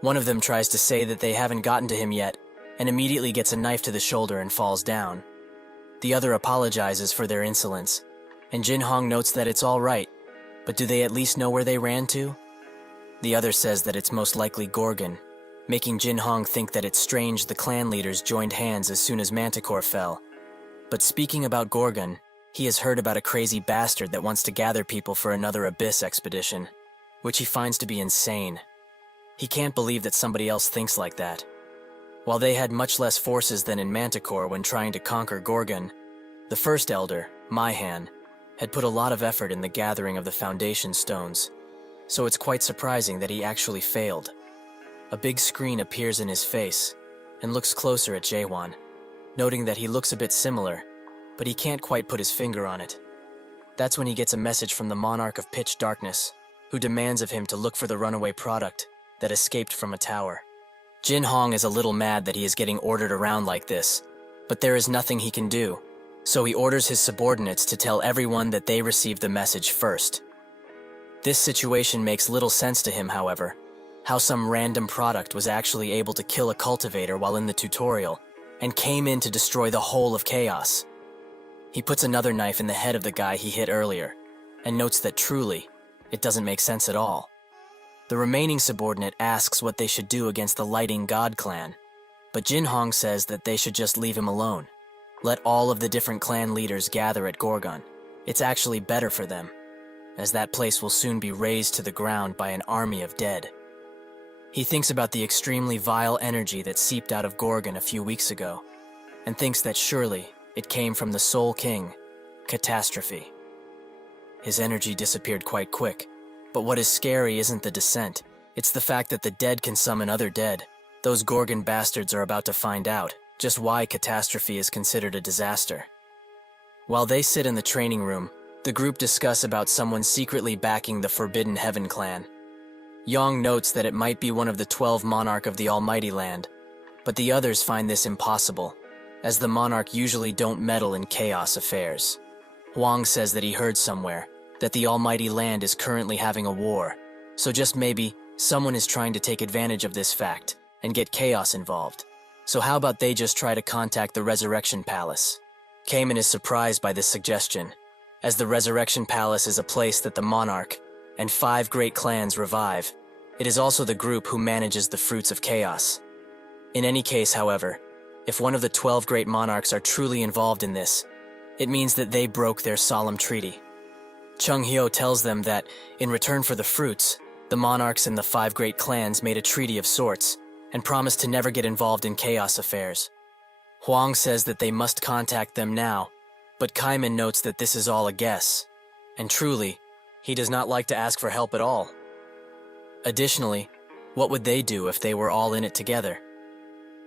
One of them tries to say that they haven't gotten to him yet, and immediately gets a knife to the shoulder and falls down. The other apologizes for their insolence, and Jin-hong notes that it's all right, but do they at least know where they ran to? The other says that it's most likely Gorgon, making Jin-hong think that it's strange the clan leaders joined hands as soon as Manticore fell. But speaking about Gorgon, he has heard about a crazy bastard that wants to gather people for another Abyss expedition, which he finds to be insane. He can't believe that somebody else thinks like that. While they had much less forces than in Manticore when trying to conquer Gorgon, the first elder, Maihan, had put a lot of effort in the gathering of the foundation stones, so it's quite surprising that he actually failed. A big screen appears in his face, and looks closer at Jae-won, noting that he looks a bit similar, but he can't quite put his finger on it. That's when he gets a message from the Monarch of Pitch Darkness, who demands of him to look for the runaway product that escaped from a tower. Jin-hong is a little mad that he is getting ordered around like this, but there is nothing he can do, so he orders his subordinates to tell everyone that they received the message first. This situation makes little sense to him, however. How some random product was actually able to kill a cultivator while in the tutorial, and came in to destroy the whole of Chaos. He puts another knife in the head of the guy he hit earlier, and notes that truly, it doesn't make sense at all. The remaining subordinate asks what they should do against the Lighting God clan, but Jin Hong says that they should just leave him alone. Let all of the different clan leaders gather at Gorgon. It's actually better for them, as that place will soon be razed to the ground by an army of dead. He thinks about the extremely vile energy that seeped out of Gorgon a few weeks ago, and thinks that surely it came from the Soul King, Catastrophe. His energy disappeared quite quick, but what is scary isn't the descent, it's the fact that the dead can summon other dead. Those Gorgon bastards are about to find out just why Catastrophe is considered a disaster. While they sit in the training room, the group discuss about someone secretly backing the Forbidden Heaven clan. Yong notes that it might be one of the 12 monarch of the Almighty Land, but the others find this impossible, as the monarch usually don't meddle in chaos affairs. Huang says that he heard somewhere that the Almighty Land is currently having a war, so just maybe someone is trying to take advantage of this fact and get chaos involved. So how about they just try to contact the Resurrection Palace? Cayman is surprised by this suggestion, as the Resurrection Palace is a place that the monarch and 5 great clans revive. It is also the group who manages the fruits of chaos. In any case, however, if one of the 12 great monarchs are truly involved in this, it means that they broke their solemn treaty. Chung Hyo tells them that, in return for the fruits, the monarchs and the 5 great clans made a treaty of sorts, and promised to never get involved in chaos affairs. Huang says that they must contact them now, but Kaiman notes that this is all a guess, and truly, he does not like to ask for help at all. Additionally, what would they do if they were all in it together?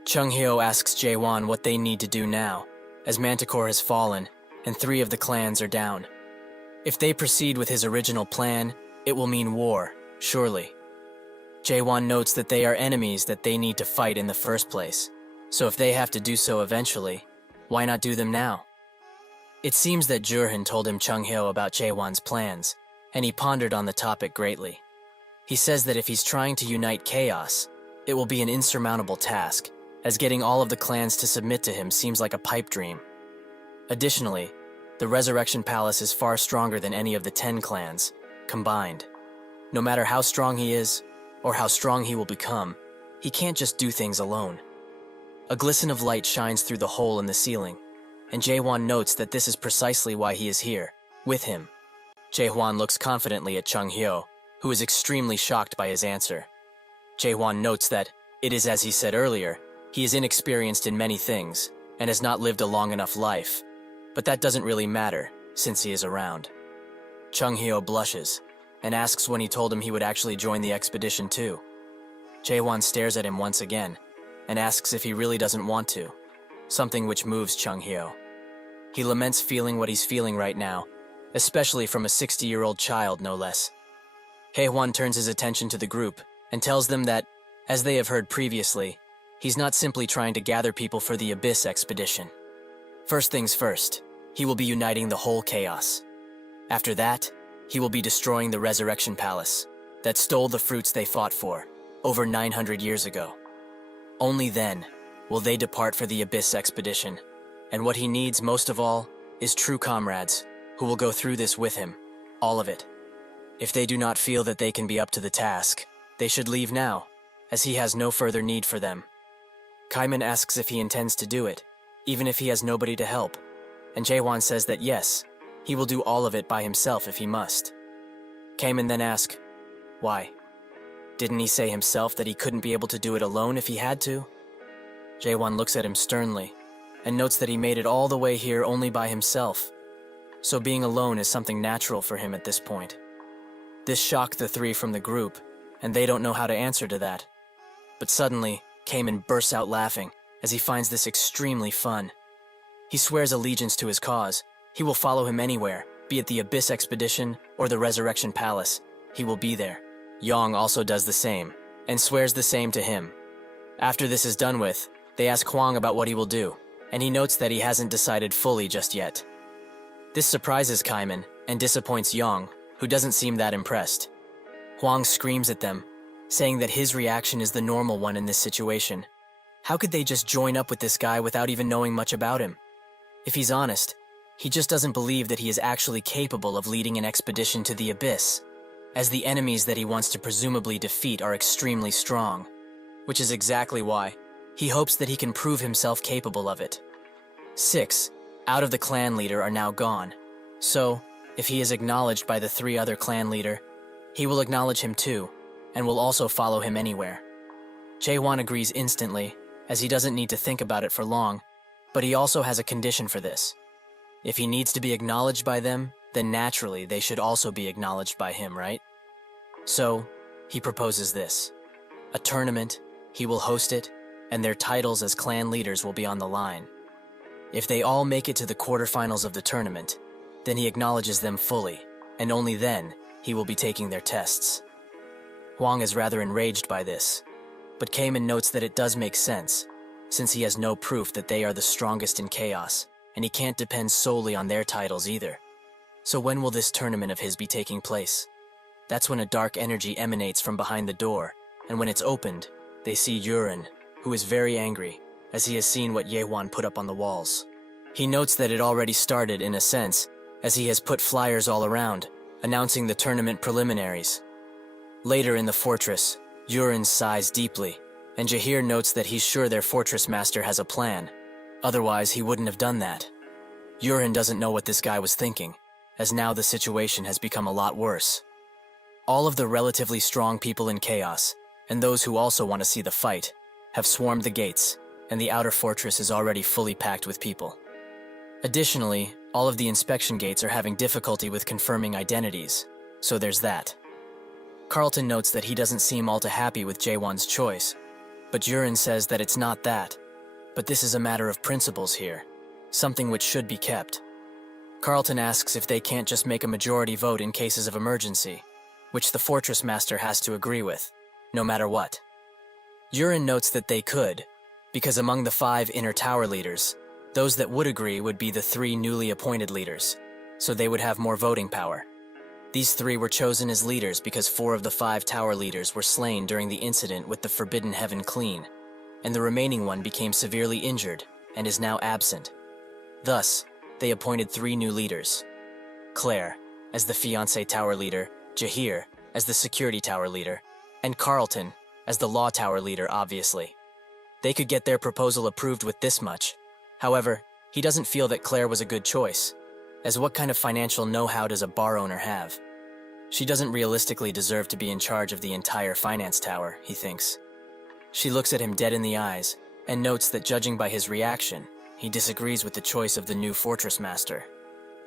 Chung Hyo asks Jaewon what they need to do now, as Manticore has fallen, and 3 of the clans are down. If they proceed with his original plan, it will mean war, surely. Jaewon notes that they are enemies that they need to fight in the first place, so if they have to do so eventually, why not do them now? It seems that Jurhan told him Chung Hyo about Jaewon's plans, and he pondered on the topic greatly. He says that if he's trying to unite chaos, it will be an insurmountable task, as getting all of the clans to submit to him seems like a pipe dream. Additionally, the Resurrection Palace is far stronger than any of the 10 clans, combined. No matter how strong he is, or how strong he will become, he can't just do things alone. A glisten of light shines through the hole in the ceiling, and Jaewon notes that this is precisely why he is here, with him. Jaewon looks confidently at Chung Hyo, who is extremely shocked by his answer. Jaewon notes that, it is as he said earlier, he is inexperienced in many things, and has not lived a long enough life, but that doesn't really matter, since he is around. Chung Hyo blushes, and asks when he told him he would actually join the expedition too. Jaewon stares at him once again, and asks if he really doesn't want to, something which moves Chung Hyo. He laments feeling what he's feeling right now, especially from a 60-year-old child, no less. Haewon turns his attention to the group, and tells them that, as they have heard previously, he's not simply trying to gather people for the Abyss expedition. First things first, he will be uniting the whole chaos. After that, he will be destroying the Resurrection Palace that stole the fruits they fought for over 900 years ago. Only then will they depart for the Abyss expedition, and what he needs most of all is true comrades who will go through this with him, all of it. If they do not feel that they can be up to the task, they should leave now, as he has no further need for them. Kaiman asks if he intends to do it, even if he has nobody to help, and Jaewon says that yes, he will do all of it by himself if he must. Kaiman then asks, why? Didn't he say himself that he couldn't be able to do it alone if he had to? Jaewon looks at him sternly, and notes that he made it all the way here only by himself, so being alone is something natural for him at this point. This shocked the 3 from the group, and they don't know how to answer to that. But suddenly, Kaiman bursts out laughing, as he finds this extremely fun. He swears allegiance to his cause. He will follow him anywhere, be it the Abyss Expedition or the Resurrection Palace. He will be there. Yong also does the same, and swears the same to him. After this is done with, they ask Huang about what he will do, and he notes that he hasn't decided fully just yet. This surprises Kaiman, and disappoints Yong, who doesn't seem that impressed. Huang screams at them, saying that his reaction is the normal one in this situation. How could they just join up with this guy without even knowing much about him? If he's honest, he just doesn't believe that he is actually capable of leading an expedition to the abyss, as the enemies that he wants to presumably defeat are extremely strong, which is exactly why he hopes that he can prove himself capable of it. 6 out of the clan leader are now gone, so if he is acknowledged by the 3 other clan leader, he will acknowledge him too, and will also follow him anywhere. Jae-won agrees instantly, as he doesn't need to think about it for long, but he also has a condition for this. If he needs to be acknowledged by them, then naturally they should also be acknowledged by him, right? So, he proposes this. A tournament, he will host it, and their titles as clan leaders will be on the line. If they all make it to the quarterfinals of the tournament, then he acknowledges them fully, and only then he will be taking their tests. Huang is rather enraged by this, but Kamen notes that it does make sense, since he has no proof that they are the strongest in chaos, and he can't depend solely on their titles either. So when will this tournament of his be taking place? That's when a dark energy emanates from behind the door, and when it's opened, they see Yurin, who is very angry, as he has seen what Jae-won put up on the walls. He notes that it already started in a sense, as he has put flyers all around, announcing the tournament preliminaries. Later in the fortress, Yurin sighs deeply, and Jahir notes that he's sure their fortress master has a plan. Otherwise, he wouldn't have done that. Yurin doesn't know what this guy was thinking, as now the situation has become a lot worse. All of the relatively strong people in Chaos, and those who also want to see the fight, have swarmed the gates, and the outer fortress is already fully packed with people. Additionally, all of the inspection gates are having difficulty with confirming identities, so there's that. Carlton notes that he doesn't seem all too happy with Jae-won's choice, but Yurin says that it's not that, but this is a matter of principles here, something which should be kept. Carlton asks if they can't just make a majority vote in cases of emergency, which the fortress master has to agree with, no matter what. Yurin notes that they could, because among the 5 inner tower leaders, those that would agree would be the 3 newly appointed leaders, so they would have more voting power. These 3 were chosen as leaders because 4 of the 5 tower leaders were slain during the incident with the Forbidden Heaven Clean, and the remaining one became severely injured and is now absent. Thus, they appointed 3 new leaders. Claire, as the fiancé tower leader, Jahir, as the security tower leader, and Carlton, as the law tower leader, obviously. They could get their proposal approved with this much. However, he doesn't feel that Claire was a good choice, as what kind of financial know-how does a bar owner have? She doesn't realistically deserve to be in charge of the entire finance tower, he thinks. She looks at him dead in the eyes, and notes that judging by his reaction, he disagrees with the choice of the new fortress master.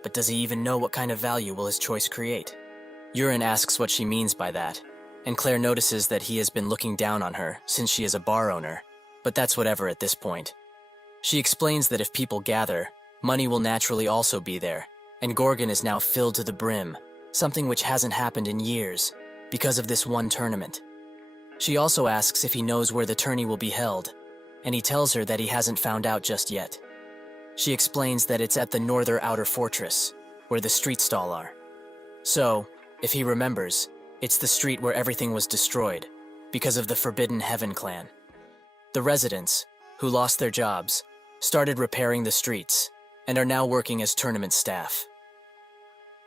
But does he even know what kind of value will his choice create? Yurin asks what she means by that, and Claire notices that he has been looking down on her since she is a bar owner, but that's whatever at this point. She explains that if people gather, money will naturally also be there, and Gorgon is now filled to the brim, something which hasn't happened in years, because of this one tournament. She also asks if he knows where the tourney will be held, and he tells her that he hasn't found out just yet. She explains that it's at the northern outer fortress, where the street stall are. So, if he remembers, it's the street where everything was destroyed, because of the Forbidden Heaven clan. The residents, who lost their jobs, started repairing the streets, and are now working as tournament staff.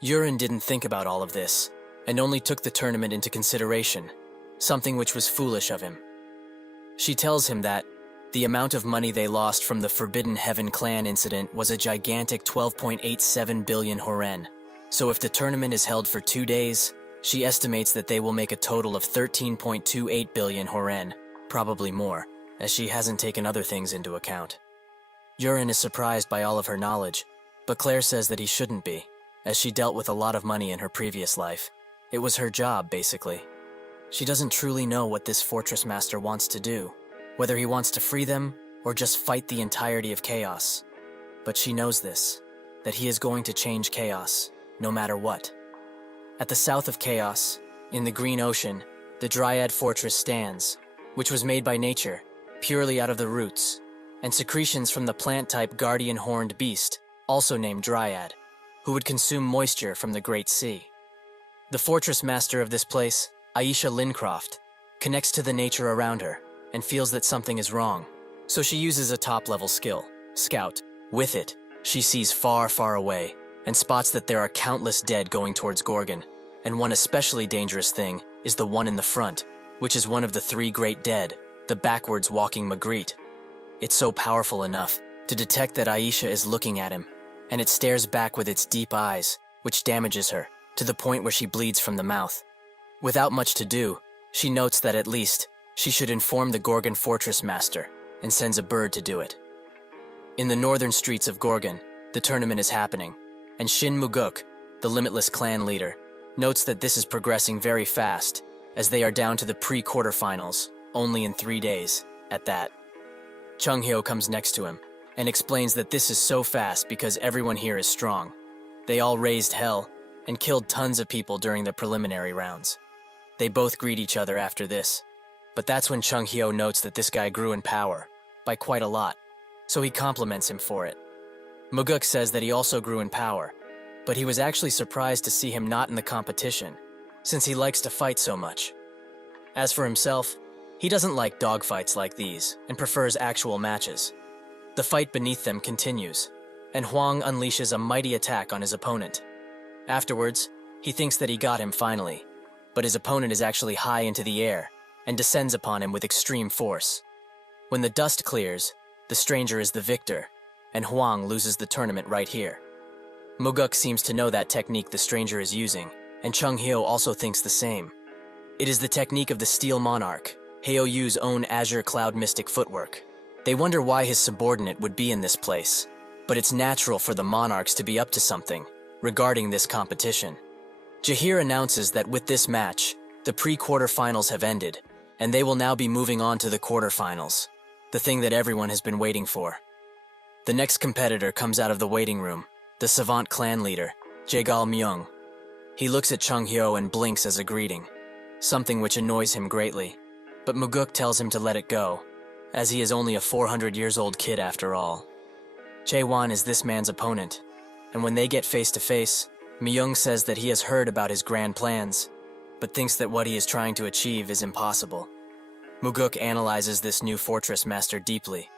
Yurin didn't think about all of this, and only took the tournament into consideration, something which was foolish of him. She tells him that the amount of money they lost from the Forbidden Heaven clan incident was a gigantic 12.87 billion horen, so if the tournament is held for 2 days, she estimates that they will make a total of 13.28 billion horen, probably more, as she hasn't taken other things into account. Yurin is surprised by all of her knowledge, but Claire says that he shouldn't be, as she dealt with a lot of money in her previous life. It was her job, basically. She doesn't truly know what this fortress master wants to do, whether he wants to free them or just fight the entirety of Chaos. But she knows this, that he is going to change Chaos, no matter what. At the south of Chaos, in the Green Ocean, the Dryad Fortress stands, which was made by nature, purely out of the roots, and secretions from the plant-type guardian horned beast, also named Dryad, who would consume moisture from the Great Sea. The fortress master of this place, Aisha Lincroft, connects to the nature around her and feels that something is wrong. So she uses a top-level skill, Scout. With it, she sees far, far away and spots that there are countless dead going towards Gorgon. And one especially dangerous thing is the one in the front, which is one of the three great dead, the backwards walking Magritte. It's so powerful enough to detect that Aisha is looking at him, and it stares back with its deep eyes, which damages her to the point where she bleeds from the mouth. Without much to do, she notes that at least she should inform the Gorgon fortress master and sends a bird to do it. In the northern streets of Gorgon, the tournament is happening, and Shin Muguk, the Limitless clan leader, notes that this is progressing very fast, as they are down to the pre-quarterfinals, only in 3 days, at that. Chung Hyo comes next to him, and explains that this is so fast because everyone here is strong. They all raised hell, and killed tons of people during the preliminary rounds. They both greet each other after this, but that's when Chung Hyo notes that this guy grew in power, by quite a lot, so he compliments him for it. Muguk says that he also grew in power, but he was actually surprised to see him not in the competition, since he likes to fight so much. As for himself, he doesn't like dogfights like these, and prefers actual matches. The fight beneath them continues, and Huang unleashes a mighty attack on his opponent. Afterwards, he thinks that he got him finally, but his opponent is actually high into the air, and descends upon him with extreme force. When the dust clears, the stranger is the victor, and Huang loses the tournament right here. Muguk seems to know that technique the stranger is using, and Chung Hyo also thinks the same. It is the technique of the Steel Monarch, Heo Yu's own Azure Cloud Mystic footwork. They wonder why his subordinate would be in this place, but it's natural for the monarchs to be up to something regarding this competition. Jahir announces that with this match, the pre-quarterfinals have ended, and they will now be moving on to the quarterfinals, the thing that everyone has been waiting for. The next competitor comes out of the waiting room, the Savant clan leader, Jaegal Myung. He looks at Chung Hyo and blinks as a greeting, something which annoys him greatly, but Muguk tells him to let it go, as he is only a 400 years old kid after all. Jae-won is this man's opponent, and when they get face to face, Myung says that he has heard about his grand plans, but thinks that what he is trying to achieve is impossible. Muguk analyzes this new fortress master deeply,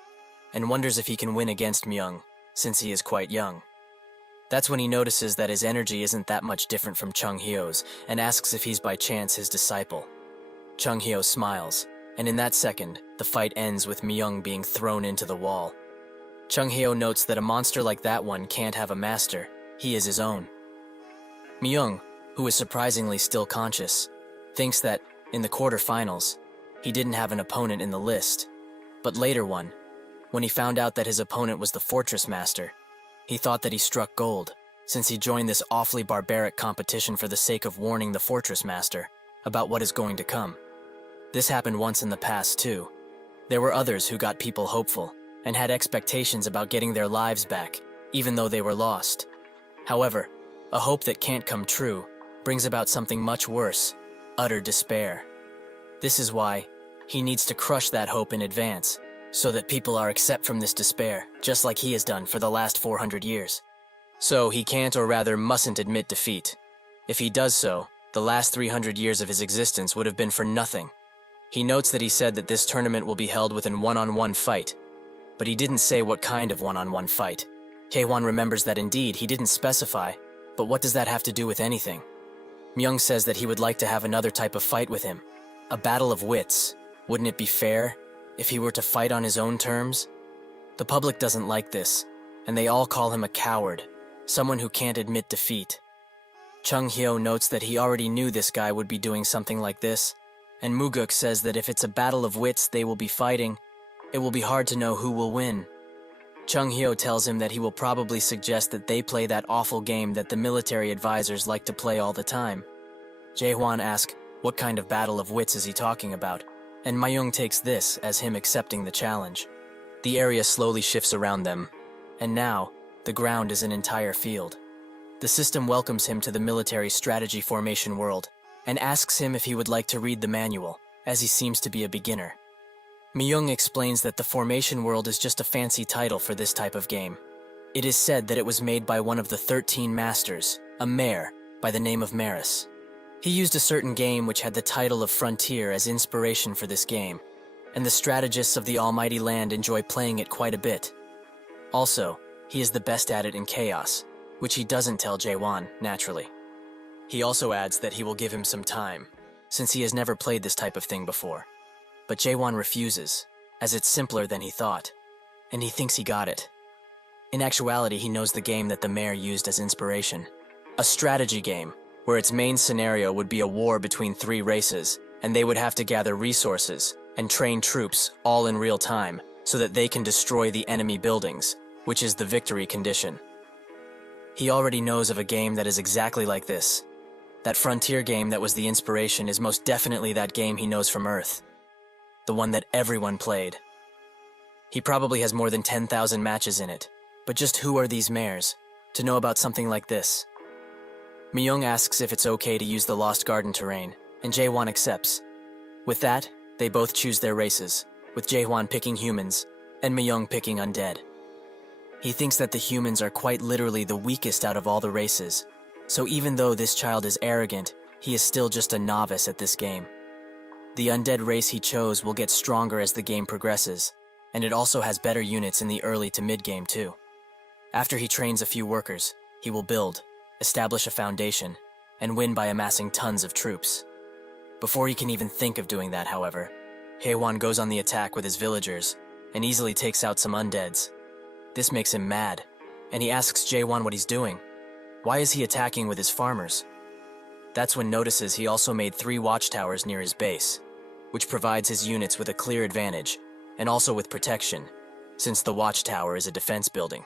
and wonders if he can win against Myung, since he is quite young. That's when he notices that his energy isn't that much different from Chung Hyo's, and asks if he's by chance his disciple. Chung Hyo smiles, and in that second, the fight ends with Myung being thrown into the wall. Chung Hyo notes that a monster like that one can't have a master, he is his own. Myung, who is surprisingly still conscious, thinks that, in the quarterfinals, he didn't have an opponent in the list, but later when he found out that his opponent was the fortress master, he thought that he struck gold, since he joined this awfully barbaric competition for the sake of warning the fortress master about what is going to come. This happened once in the past too. There were others who got people hopeful, and had expectations about getting their lives back, even though they were lost. However, a hope that can't come true brings about something much worse, utter despair. This is why he needs to crush that hope in advance, so that people are accept from this despair, just like he has done for the last 400 years. So he can't, or rather mustn't, admit defeat. If he does so, the last 300 years of his existence would have been for nothing. He notes that he said that this tournament will be held within one-on-one fight, but he didn't say what kind of one-on-one fight. Taewon remembers that indeed he didn't specify, but what does that have to do with anything? Myung says that he would like to have another type of fight with him, a battle of wits. Wouldn't it be fair if he were to fight on his own terms? The public doesn't like this, and they all call him a coward, someone who can't admit defeat. Chung Hyo notes that he already knew this guy would be doing something like this, and Muguk says that if it's a battle of wits they will be fighting, it will be hard to know who will win. Chung Hyo tells him that he will probably suggest that they play that awful game that the military advisors like to play all the time. Jae-hwan asks what kind of battle of wits is he talking about, and Myung takes this as him accepting the challenge. The area slowly shifts around them, and now, the ground is an entire field. The system welcomes him to the military strategy formation world, and asks him if he would like to read the manual, as he seems to be a beginner. Myung explains that the formation world is just a fancy title for this type of game. It is said that it was made by one of the 13 masters, a mayor by the name of Maris. He used a certain game which had the title of Frontier as inspiration for this game, and the strategists of the Almighty Land enjoy playing it quite a bit. Also, he is the best at it in Chaos, which he doesn't tell Jae-won, naturally. He also adds that he will give him some time, since he has never played this type of thing before. But Jae-won refuses, as it's simpler than he thought, and he thinks he got it. In actuality, he knows the game that the mayor used as inspiration. A strategy game, where its main scenario would be a war between 3 races, and they would have to gather resources and train troops all in real time so that they can destroy the enemy buildings, which is the victory condition. He already knows of a game that is exactly like this. That Frontier game that was the inspiration is most definitely that game he knows from Earth. The one that everyone played. He probably has more than 10,000 matches in it, but just who are these mayors to know about something like this? Myung asks if it's okay to use the Lost Garden terrain, and Jae-won accepts. With that, they both choose their races, with Jae-won picking humans, and Myung picking undead. He thinks that the humans are quite literally the weakest out of all the races, so even though this child is arrogant, he is still just a novice at this game. The undead race he chose will get stronger as the game progresses, and it also has better units in the early to mid-game too. After he trains a few workers, he will build, establish a foundation, and win by amassing tons of troops. Before he can even think of doing that, however, Haewon goes on the attack with his villagers and easily takes out some undeads. This makes him mad, and he asks Jae-won what he's doing. Why is he attacking with his farmers? That's when notices he also made 3 watchtowers near his base, which provides his units with a clear advantage, and also with protection, since the watchtower is a defense building.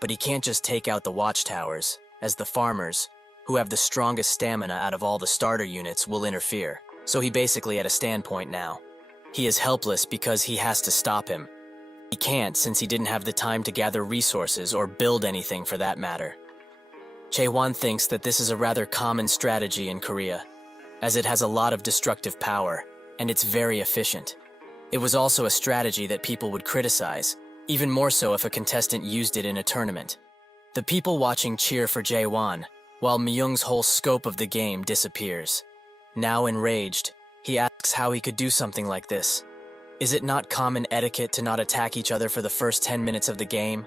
But he can't just take out the watchtowers, as the farmers, who have the strongest stamina out of all the starter units, will interfere. So he basically at a standpoint now. He is helpless because he has to stop him. He can't since he didn't have the time to gather resources or build anything for that matter. Jae-won thinks that this is a rather common strategy in Korea, as it has a lot of destructive power, and it's very efficient. It was also a strategy that people would criticize, even more so if a contestant used it in a tournament. The people watching cheer for Jae-won, while Myung's whole scope of the game disappears. Now enraged, he asks how he could do something like this. Is it not common etiquette to not attack each other for the first 10 minutes of the game?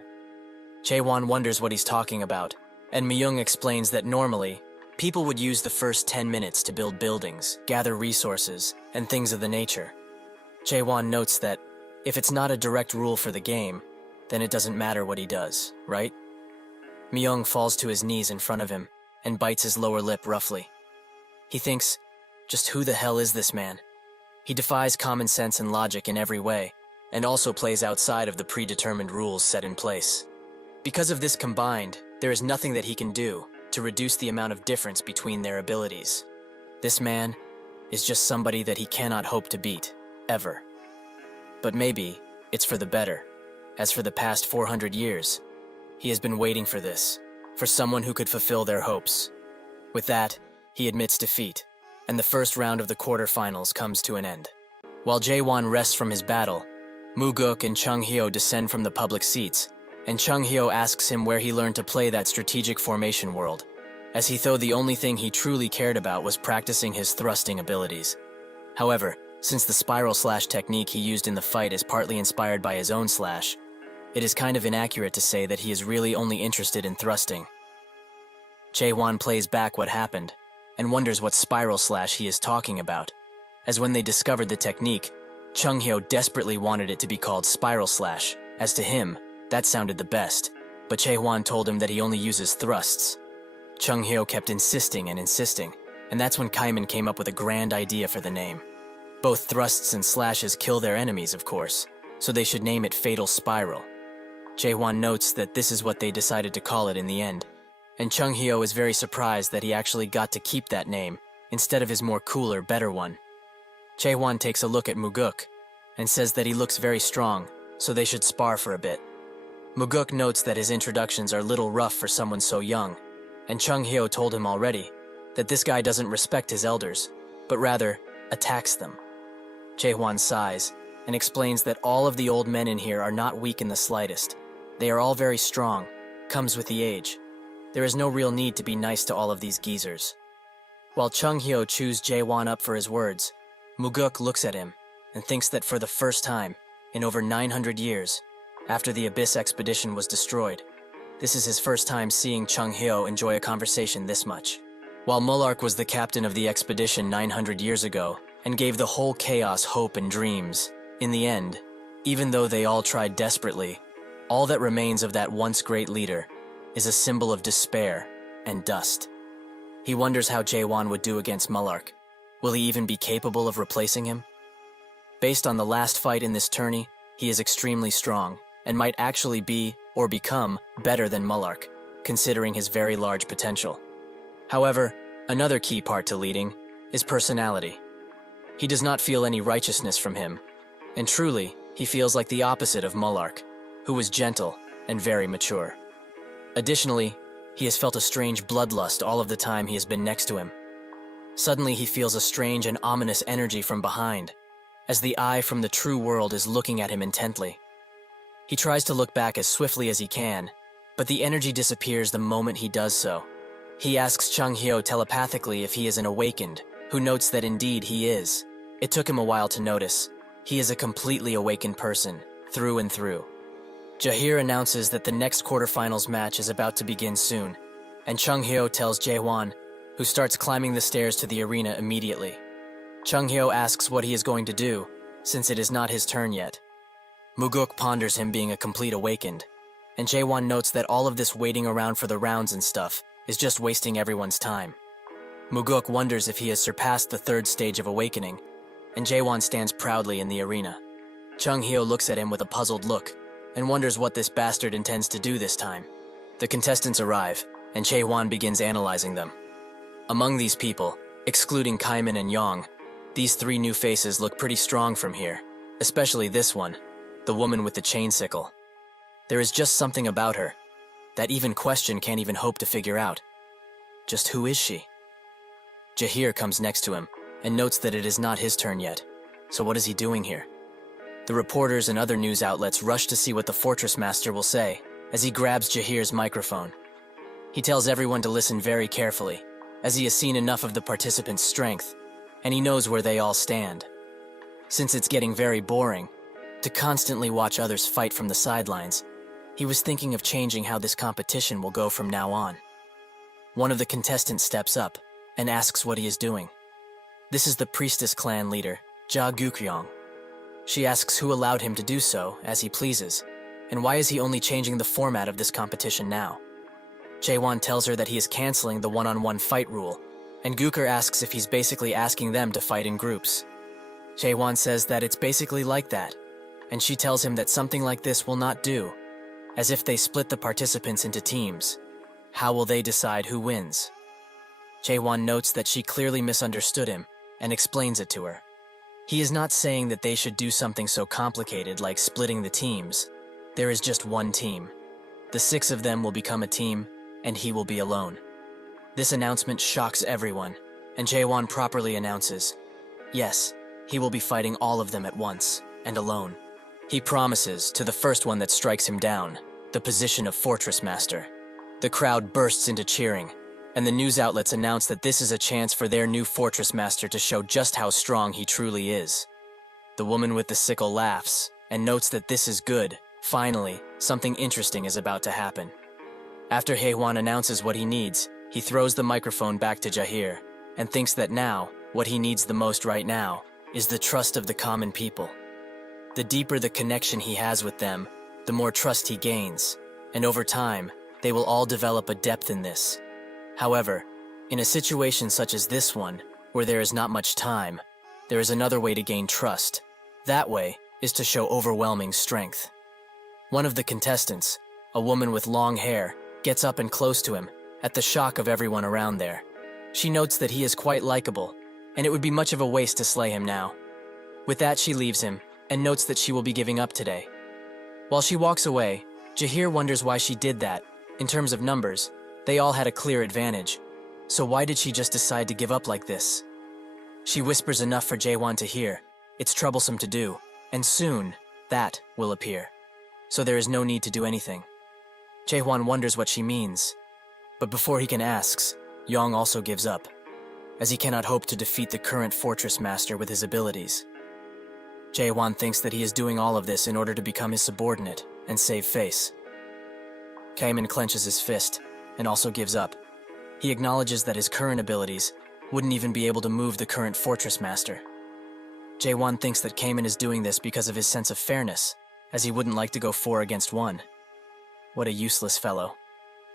Jae-won wonders what he's talking about, and Myung explains that normally, people would use the first 10 minutes to build buildings, gather resources, and things of the nature. Jae-won notes that if it's not a direct rule for the game, then it doesn't matter what he does, right? Myung falls to his knees in front of him and bites his lower lip roughly. He thinks, just who the hell is this man? He defies common sense and logic in every way, and also plays outside of the predetermined rules set in place. Because of this combined, there is nothing that he can do to reduce the amount of difference between their abilities. This man is just somebody that he cannot hope to beat, ever. But maybe it's for the better, as for the past 400 years, he has been waiting for this, for someone who could fulfill their hopes. With that, he admits defeat, and the first round of the quarterfinals comes to an end. While Jae-won rests from his battle, Moo-guk and Chung-hyo descend from the public seats, and Chung-hyo asks him where he learned to play that strategic formation world, as he thought the only thing he truly cared about was practicing his thrusting abilities. However, since the spiral slash technique he used in the fight is partly inspired by his own slash, it is kind of inaccurate to say that he is really only interested in thrusting. Jae-won plays back what happened, and wonders what spiral slash he is talking about, as when they discovered the technique, Chung-hyo desperately wanted it to be called spiral slash, as to him, that sounded the best, but Jae-won told him that he only uses thrusts. Chung-hyo kept insisting and insisting, and that's when Kaiman came up with a grand idea for the name. Both thrusts and slashes kill their enemies, of course, so they should name it Fatal Spiral. Jae-won notes that this is what they decided to call it in the end, and Chung-hyo is very surprised that he actually got to keep that name instead of his more cooler, better one. Jae-won takes a look at Moo-guk and says that he looks very strong, so they should spar for a bit. Moo-guk notes that his introductions are a little rough for someone so young, and Chung-hyo told him already that this guy doesn't respect his elders, but rather attacks them. Jae-won sighs and explains that all of the old men in here are not weak in the slightest. They are all very strong, comes with the age. There is no real need to be nice to all of these geezers. While Chung Hyo chews Jae-won up for his words, Muguk looks at him and thinks that for the first time, in over 900 years, after the Abyss expedition was destroyed, this is his first time seeing Chung Hyo enjoy a conversation this much. While Mullark was the captain of the expedition 900 years ago and gave the whole chaos hope and dreams, in the end, even though they all tried desperately, all that remains of that once great leader is a symbol of despair and dust. He wonders how Jae-won would do against Mullark. Will he even be capable of replacing him? Based on the last fight in this tourney, he is extremely strong and might actually be or become better than Mullark, considering his very large potential. However, another key part to leading is personality. He does not feel any righteousness from him, and truly, he feels like the opposite of Mullark, who was gentle and very mature. Additionally, he has felt a strange bloodlust all of the time he has been next to him. Suddenly he feels a strange and ominous energy from behind, as the eye from the true world is looking at him intently. He tries to look back as swiftly as he can, but the energy disappears the moment he does so. He asks Chung Hyo telepathically if he is an awakened, who notes that indeed he is. It took him a while to notice. He is a completely awakened person, through and through. Jahir announces that the next quarterfinals match is about to begin soon, and Chung Hyo tells Jae-won, who starts climbing the stairs to the arena immediately. Chung Hyo asks what he is going to do, since it is not his turn yet. Muguk ponders him being a complete awakened, and Jae-won notes that all of this waiting around for the rounds and stuff is just wasting everyone's time. Muguk wonders if he has surpassed the third stage of awakening, and Jae-won stands proudly in the arena. Chung Hyo looks at him with a puzzled look, and wonders what this bastard intends to do this time. The contestants arrive, and Jae-won begins analyzing them. Among these people, excluding Kaiman and Yong, these three new faces look pretty strong from here, especially this one, the woman with the chain sickle. There is just something about her that even Question can't even hope to figure out. Just who is she? Jahir comes next to him and notes that it is not his turn yet, so what is he doing here? The reporters and other news outlets rush to see what the Fortress Master will say as he grabs Jahir's microphone. He tells everyone to listen very carefully, as he has seen enough of the participants' strength, and he knows where they all stand. Since it's getting very boring to constantly watch others fight from the sidelines, he was thinking of changing how this competition will go from now on. One of the contestants steps up and asks what he is doing. This is the Priestess clan leader, Ja Gukryong. She asks who allowed him to do so, as he pleases, and why is he only changing the format of this competition now? Jae-won tells her that he is canceling the one-on-one fight rule, and Guker asks if he's basically asking them to fight in groups. Jae-won says that it's basically like that, and she tells him that something like this will not do, as if they split the participants into teams. How will they decide who wins? Jae-won notes that she clearly misunderstood him and explains it to her. He is not saying that they should do something so complicated like splitting the teams. There is just one team. The 6 of them will become a team, and he will be alone. This announcement shocks everyone, and Jae-won properly announces, yes, he will be fighting all of them at once, and alone. He promises, to the first one that strikes him down, the position of Fortress Master. The crowd bursts into cheering, and the news outlets announce that this is a chance for their new Fortress Master to show just how strong he truly is. The woman with the sickle laughs, and notes that this is good. Finally, something interesting is about to happen. After Haewon announces what he needs, he throws the microphone back to Jahir, and thinks that now, what he needs the most right now, is the trust of the common people. The deeper the connection he has with them, the more trust he gains, and over time, they will all develop a depth in this. However, in a situation such as this one, where there is not much time, there is another way to gain trust. That way is to show overwhelming strength. One of the contestants, a woman with long hair, gets up and close to him, at the shock of everyone around there. She notes that he is quite likable, and it would be much of a waste to slay him now. With that, she leaves him, and notes that she will be giving up today. While she walks away, Jahir wonders why she did that. In terms of numbers, they all had a clear advantage. So why did she just decide to give up like this? She whispers enough for Jae-won to hear. It's troublesome to do, and soon, that will appear. So there is no need to do anything. Jae-won wonders what she means. But before he can ask, Yong also gives up. as he cannot hope to defeat the current fortress master with his abilities. Jae-won thinks that he is doing all of this in order to become his subordinate and save face. Kaemin clenches his fist and also gives up. He acknowledges that his current abilities wouldn't even be able to move the current fortress master. Jae-won thinks that Kaemin is doing this because of his sense of fairness, as he wouldn't like to go 4 against 1. What a useless fellow.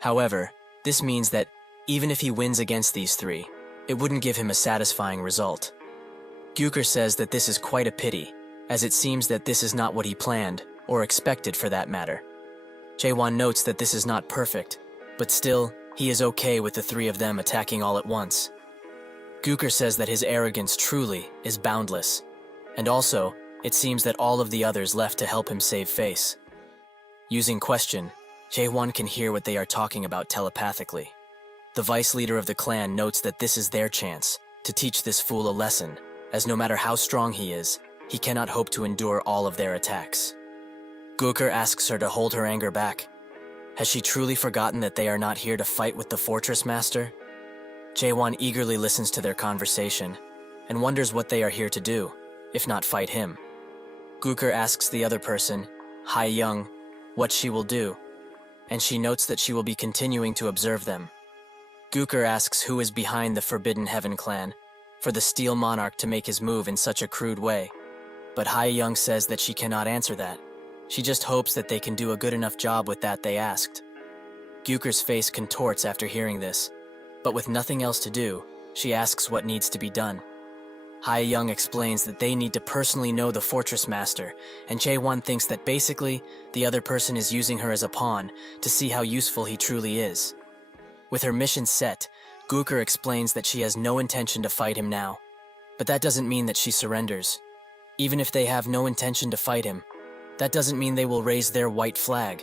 However, this means that even if he wins against these 3, it wouldn't give him a satisfying result. Guker says that this is quite a pity, as it seems that this is not what he planned, or expected for that matter. Jae-won notes that this is not perfect, but still, he is okay with the 3 of them attacking all at once. Guker says that his arrogance truly is boundless, and also, it seems that all of the others left to help him save face. Using question, Jae-won can hear what they are talking about telepathically. The vice leader of the clan notes that this is their chance to teach this fool a lesson, as no matter how strong he is, he cannot hope to endure all of their attacks. Guker asks her to hold her anger back. Has she truly forgotten that they are not here to fight with the fortress master? Jae-won eagerly listens to their conversation and wonders what they are here to do, if not fight him. Guker asks the other person, Hae-young, what she will do, and she notes that she will be continuing to observe them. Guker asks who is behind the Forbidden Heaven clan for the Steel Monarch to make his move in such a crude way, but Hae-young says that she cannot answer that. She just hopes that they can do a good enough job with that they asked. Guker's face contorts after hearing this, but with nothing else to do, she asks what needs to be done. Hae-young explains that they need to personally know the fortress master, and Jae-won thinks that basically, the other person is using her as a pawn to see how useful he truly is. With her mission set, Guker explains that she has no intention to fight him now, but that doesn't mean that she surrenders. Even if they have no intention to fight him, that doesn't mean they will raise their white flag.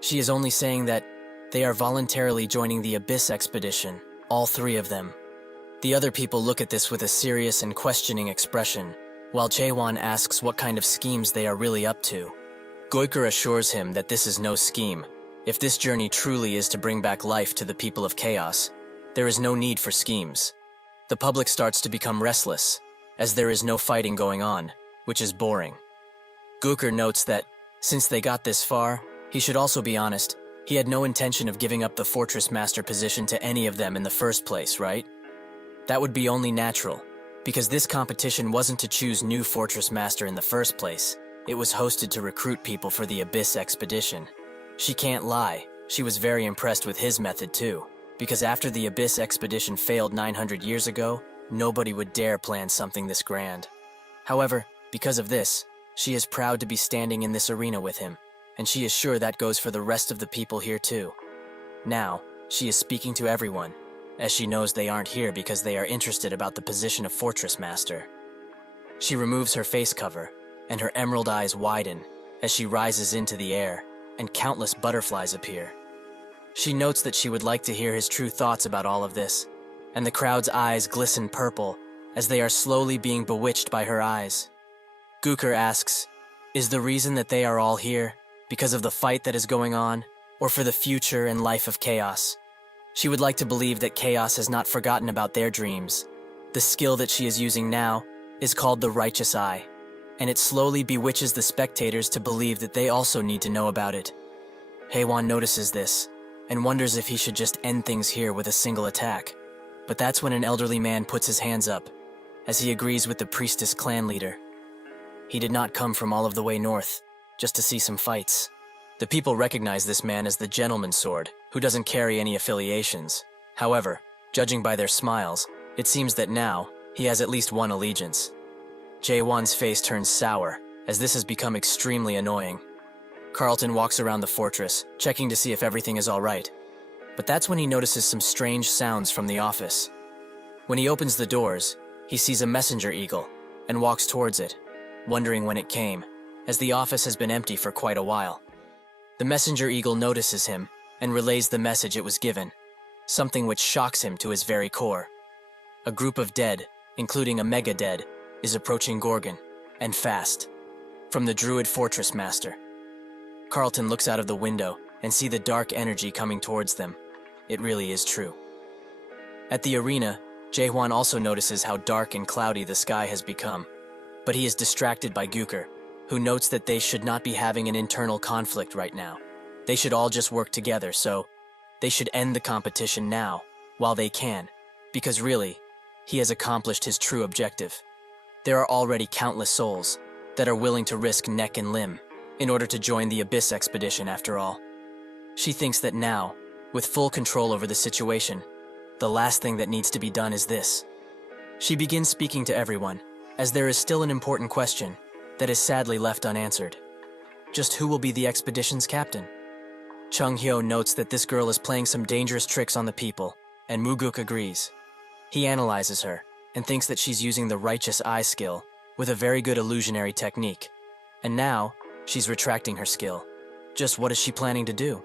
She is only saying that they are voluntarily joining the Abyss expedition, all 3 of them. The other people look at this with a serious and questioning expression, while Jae-won asks what kind of schemes they are really up to. Guker assures him that this is no scheme. If this journey truly is to bring back life to the people of Chaos, there is no need for schemes. The public starts to become restless, as there is no fighting going on, which is boring. Guker notes that, since they got this far, he should also be honest, he had no intention of giving up the Fortress Master position to any of them in the first place, right? That would be only natural, because this competition wasn't to choose new Fortress Master in the first place. It was hosted to recruit people for the Abyss expedition. She can't lie, she was very impressed with his method too, because after the Abyss expedition failed 900 years ago, nobody would dare plan something this grand. However, because of this, she is proud to be standing in this arena with him, and she is sure that goes for the rest of the people here too. Now, she is speaking to everyone, as she knows they aren't here because they are interested about the position of Fortress Master. She removes her face cover, and her emerald eyes widen as she rises into the air, and countless butterflies appear. She notes that she would like to hear his true thoughts about all of this, and the crowd's eyes glisten purple as they are slowly being bewitched by her eyes. Guker asks, is the reason that they are all here because of the fight that is going on, or for the future and life of Chaos? She would like to believe that Chaos has not forgotten about their dreams. The skill that she is using now is called the Righteous Eye, and it slowly bewitches the spectators to believe that they also need to know about it. Hae-won notices this, and wonders if he should just end things here with a single attack. But that's when an elderly man puts his hands up, as he agrees with the priestess clan leader. He did not come from all of the way north, just to see some fights. The people recognize this man as the Gentleman's Sword, who doesn't carry any affiliations. However, judging by their smiles, it seems that now, he has at least one allegiance. Jae-won's face turns sour, as this has become extremely annoying. Carlton walks around the fortress, checking to see if everything is alright. But that's when he notices some strange sounds from the office. When he opens the doors, he sees a messenger eagle, and walks towards it, wondering when it came, as the office has been empty for quite a while. The messenger eagle notices him, and relays the message it was given, something which shocks him to his very core. A group of dead, including a mega-dead, is approaching Gorgon, and fast, from the Druid Fortress Master. Carlton looks out of the window and see the dark energy coming towards them. It really is true. At the arena, Jaehwan also notices how dark and cloudy the sky has become, but he is distracted by Gooker, who notes that they should not be having an internal conflict right now. They should all just work together, so they should end the competition now, while they can, because really, he has accomplished his true objective. There are already countless souls that are willing to risk neck and limb in order to join the Abyss expedition after all. She thinks that now, with full control over the situation, the last thing that needs to be done is this. She begins speaking to everyone, as there is still an important question that is sadly left unanswered. Just who will be the expedition's captain? Chung Hyo notes that this girl is playing some dangerous tricks on the people, and Muguk agrees. He analyzes her and thinks that she's using the righteous eye skill with a very good illusionary technique. And now, she's retracting her skill. Just what is she planning to do?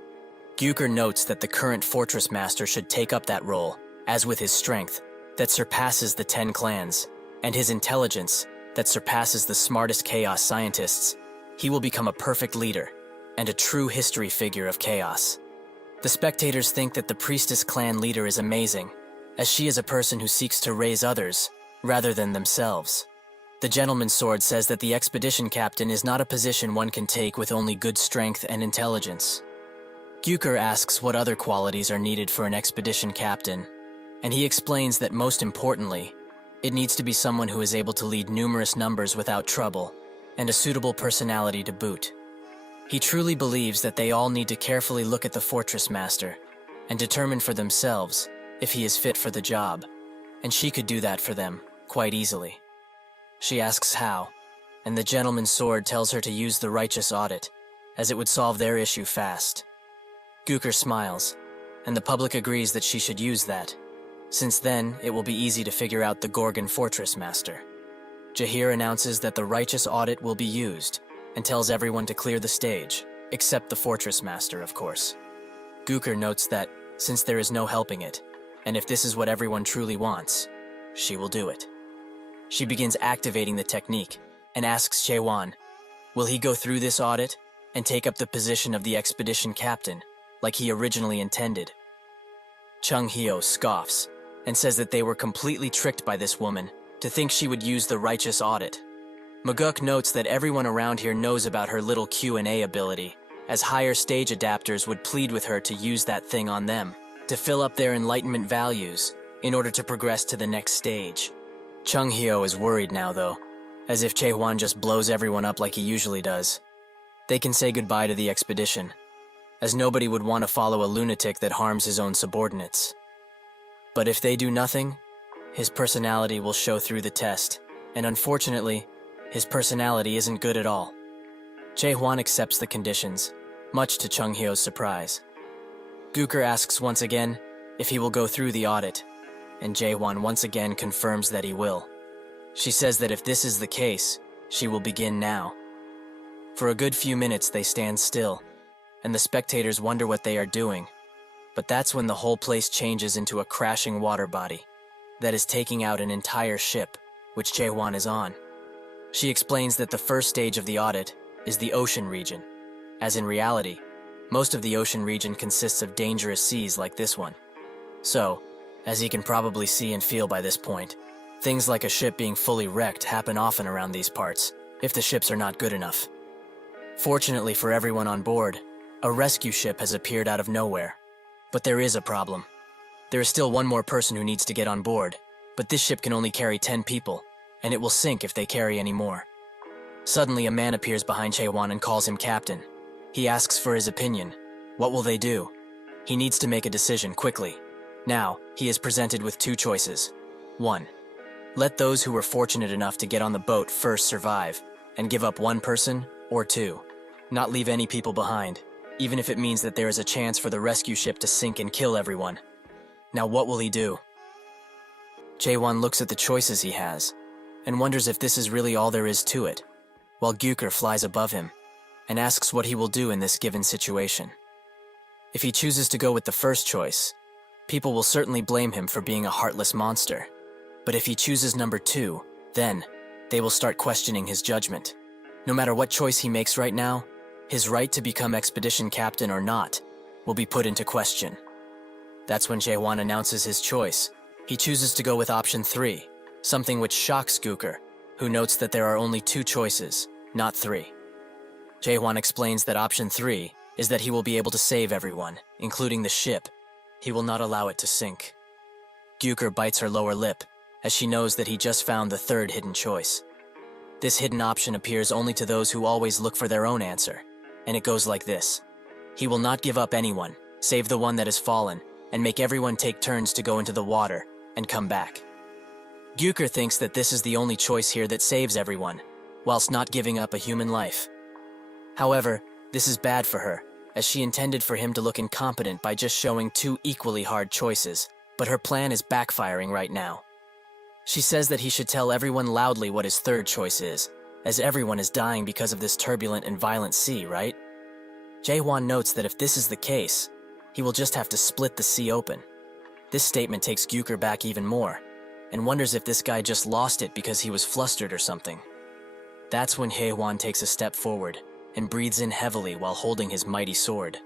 Gyuker notes that the current fortress master should take up that role, as with his strength that surpasses the 10 clans, and his intelligence that surpasses the smartest chaos scientists, he will become a perfect leader and a true history figure of chaos. The spectators think that the priestess clan leader is amazing, as she is a person who seeks to raise others rather than themselves. The gentleman's sword says that the expedition captain is not a position one can take with only good strength and intelligence. Gyuker asks what other qualities are needed for an expedition captain, and he explains that most importantly, it needs to be someone who is able to lead numerous numbers without trouble, and a suitable personality to boot. He truly believes that they all need to carefully look at the fortress master and determine for themselves if he is fit for the job, and she could do that for them quite easily. She asks how, and the gentleman's sword tells her to use the righteous audit, as it would solve their issue fast. Gooker smiles, and the public agrees that she should use that, since then it will be easy to figure out the Gorgon fortress master. Jahir announces that the righteous audit will be used, and tells everyone to clear the stage, except the fortress master, of course. Gooker notes that, since there is no helping it, and if this is what everyone truly wants, she will do it. She begins activating the technique, and asks Jaehwan, will he go through this audit and take up the position of the expedition captain, like he originally intended? Chung Hyo scoffs, and says that they were completely tricked by this woman to think she would use the righteous audit. Maguk notes that everyone around here knows about her little Q&A ability, as higher stage adapters would plead with her to use that thing on them, to fill up their enlightenment values, in order to progress to the next stage. Chung Hyo is worried now though, as if Jaehwan just blows everyone up like he usually does. They can say goodbye to the expedition, as nobody would want to follow a lunatic that harms his own subordinates. But if they do nothing, his personality will show through the test, and unfortunately, his personality isn't good at all. Jaehwan accepts the conditions, much to Chung Hyo's surprise. Gooker asks once again if he will go through the audit, and Jaehwan once again confirms that he will. She says that if this is the case, she will begin now. For a good few minutes they stand still, and the spectators wonder what they are doing, but that's when the whole place changes into a crashing water body that is taking out an entire ship, which Jaehwan is on. She explains that the first stage of the audit is the ocean region, as in reality, most of the ocean region consists of dangerous seas like this one. So, as you can probably see and feel by this point, things like a ship being fully wrecked happen often around these parts, if the ships are not good enough. Fortunately for everyone on board, a rescue ship has appeared out of nowhere. But there is a problem. There is still one more person who needs to get on board, but this ship can only carry 10 people, and it will sink if they carry any more. Suddenly, a man appears behind Jaehwan and calls him captain. He asks for his opinion. What will they do? He needs to make a decision quickly. Now, he is presented with two choices. 1. Let those who were fortunate enough to get on the boat first survive, and give up one person, or 2. Not leave any people behind, even if it means that there is a chance for the rescue ship to sink and kill everyone. Now what will he do? Jaehwan looks at the choices he has, and wonders if this is really all there is to it, while Gyuker flies above him, and asks what he will do in this given situation. If he chooses to go with the first choice, people will certainly blame him for being a heartless monster. But if he chooses number 2, then they will start questioning his judgment. No matter what choice he makes right now, his right to become expedition captain or not will be put into question. That's when Jaehwan announces his choice, He chooses to go with option 3, something which shocks Gooker, who notes that there are only 2 choices, not 3. Jae-hwan explains that option 3 is that he will be able to save everyone, including the ship. He will not allow it to sink. Gooker bites her lower lip, as she knows that he just found the 3rd hidden choice. This hidden option appears only to those who always look for their own answer, and it goes like this. He will not give up anyone, save the one that has fallen, and make everyone take turns to go into the water and come back. Gooker thinks that this is the only choice here that saves everyone, whilst not giving up a human life. However, this is bad for her, as she intended for him to look incompetent by just showing 2 equally hard choices, but her plan is backfiring right now. She says that he should tell everyone loudly what his 3rd choice is, as everyone is dying because of this turbulent and violent sea, right? Jae-hwan notes that if this is the case, he will just have to split the sea open. This statement takes Gooker back even more, and wonders if this guy just lost it because he was flustered or something. That's when Jae-hwan takes a step forward and breathes in heavily while holding his mighty sword.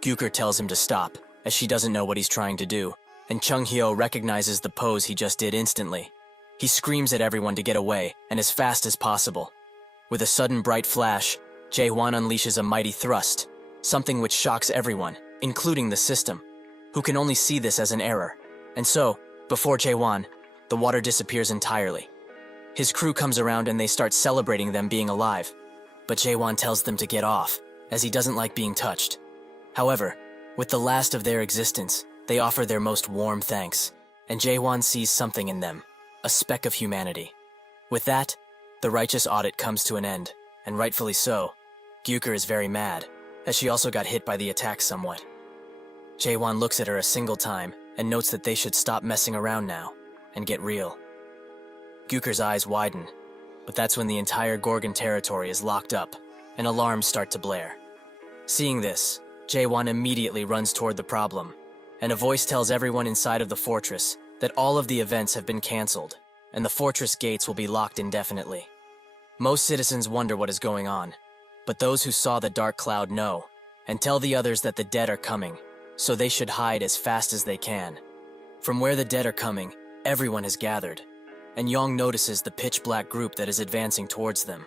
Gooker tells him to stop, as she doesn't know what he's trying to do, and Chung-hyo recognizes the pose he just did instantly. He screams at everyone to get away, and as fast as possible. With a sudden bright flash, Jae-hwan unleashes a mighty thrust, something which shocks everyone, including the system, who can only see this as an error. And so, before Jae-hwan, the water disappears entirely. His crew comes around and they start celebrating them being alive, but Jae-hwan tells them to get off, as he doesn't like being touched. However, with the last of their existence, they offer their most warm thanks, and Jae-hwan sees something in them, a speck of humanity. With that, the righteous audit comes to an end, and rightfully so. Gooker is very mad, as she also got hit by the attack somewhat. Jae-hwan looks at her a single time and notes that they should stop messing around now and get real. Gooker's eyes widen, but that's when the entire Gorgon territory is locked up and alarms start to blare. Seeing this, Jae-hwan immediately runs toward the problem, and a voice tells everyone inside of the fortress that all of the events have been cancelled and the fortress gates will be locked indefinitely. Most citizens wonder what is going on, but those who saw the dark cloud know and tell the others that the dead are coming, so they should hide as fast as they can. From where the dead are coming, everyone has gathered, and Yong notices the pitch-black group that is advancing towards them.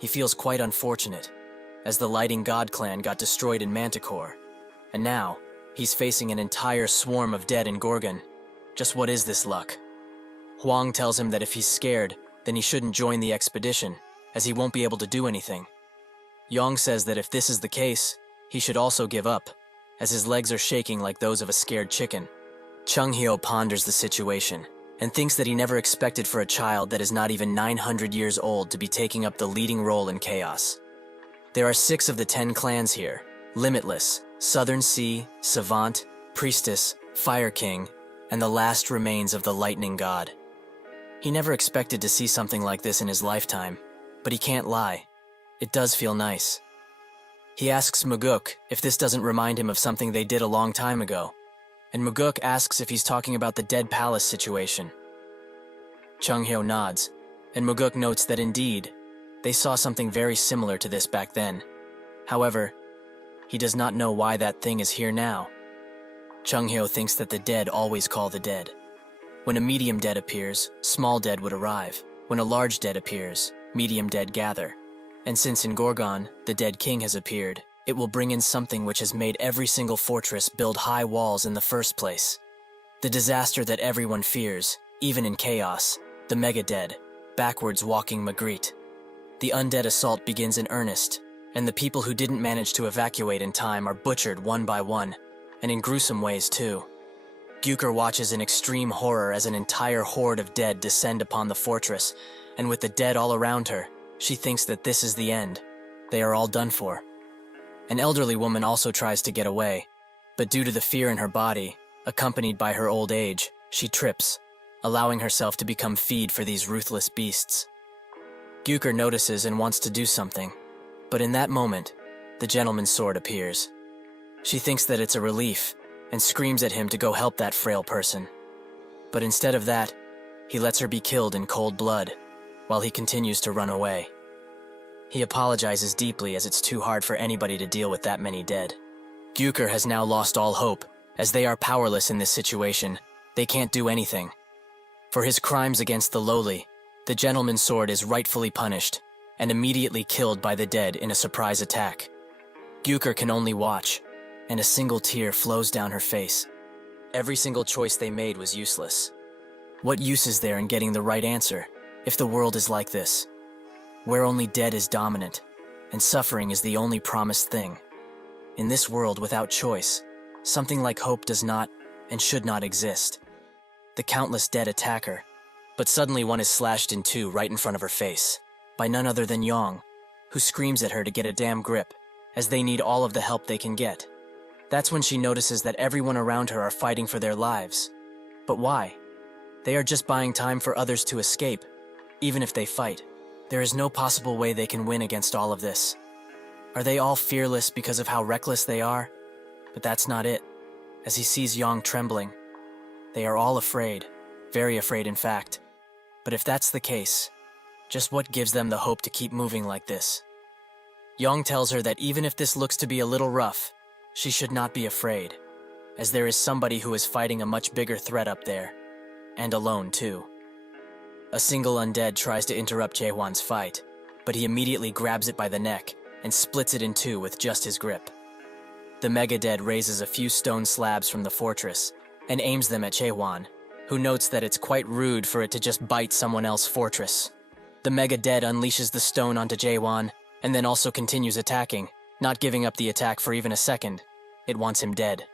He feels quite unfortunate, as the Lighting God clan got destroyed in Manticore, and now he's facing an entire swarm of dead in Gorgon. Just what is this luck? Hwang tells him that if he's scared, then he shouldn't join the expedition, as he won't be able to do anything. Yong says that if this is the case, he should also give up, as his legs are shaking like those of a scared chicken. Chung-hyo ponders the situation, and thinks that he never expected for a child that is not even 900 years old to be taking up the leading role in chaos. There are 6 of the 10 clans here: Limitless, Southern Sea, Savant, Priestess, Fire King, and the last remains of the Lightning God. He never expected to see something like this in his lifetime, but he can't lie. It does feel nice. He asks Muguk if this doesn't remind him of something they did a long time ago, and Muguk asks if he's talking about the Dead Palace situation. Chung-hyo nods, and Muguk notes that indeed, they saw something very similar to this back then. However, he does not know why that thing is here now. Chung-hyo thinks that the dead always call the dead. When a medium dead appears, small dead would arrive. When a large dead appears, medium dead gather. And since in Gorgon, the dead king has appeared, it will bring in something which has made every single fortress build high walls in the first place. The disaster that everyone fears, even in chaos, the mega-dead, backwards walking Magritte. The undead assault begins in earnest, and the people who didn't manage to evacuate in time are butchered one by one, and in gruesome ways too. Gooker watches in extreme horror as an entire horde of dead descend upon the fortress, and with the dead all around her, she thinks that this is the end. They are all done for. An elderly woman also tries to get away, but due to the fear in her body, accompanied by her old age, she trips, allowing herself to become feed for these ruthless beasts. Gooker notices and wants to do something, but in that moment, the gentleman's sword appears. She thinks that it's a relief, and screams at him to go help that frail person. But instead of that, he lets her be killed in cold blood, while he continues to run away. He apologizes deeply as it's too hard for anybody to deal with that many dead. Gooker has now lost all hope, as they are powerless in this situation. They can't do anything. For his crimes against the lowly, the gentleman's sword is rightfully punished and immediately killed by the dead in a surprise attack. Gyukur can only watch, and a single tear flows down her face. Every single choice they made was useless. What use is there in getting the right answer if the world is like this, where only dead is dominant and suffering is the only promised thing? In this world without choice, something like hope does not and should not exist. The countless dead attack her, but suddenly one is slashed in two right in front of her face, by none other than Yong, who screams at her to get a damn grip, as they need all of the help they can get. That's when she notices that everyone around her are fighting for their lives. But why? They are just buying time for others to escape, even if they fight. There is no possible way they can win against all of this. Are they all fearless because of how reckless they are? But that's not it. As he sees Yong trembling, they are all afraid, very afraid in fact. But if that's the case, just what gives them the hope to keep moving like this? Yong tells her that even if this looks to be a little rough, she should not be afraid, as there is somebody who is fighting a much bigger threat up there, and alone too. A single undead tries to interrupt Jaehwan's fight, but he immediately grabs it by the neck and splits it in two with just his grip. The Mega-Dead raises a few stone slabs from the fortress and aims them at Jaehwan, who notes that it's quite rude for it to just bite someone else's fortress. The Mega-Dead unleashes the stone onto Jaehwan and then also continues attacking, not giving up the attack for even a second. It wants him dead.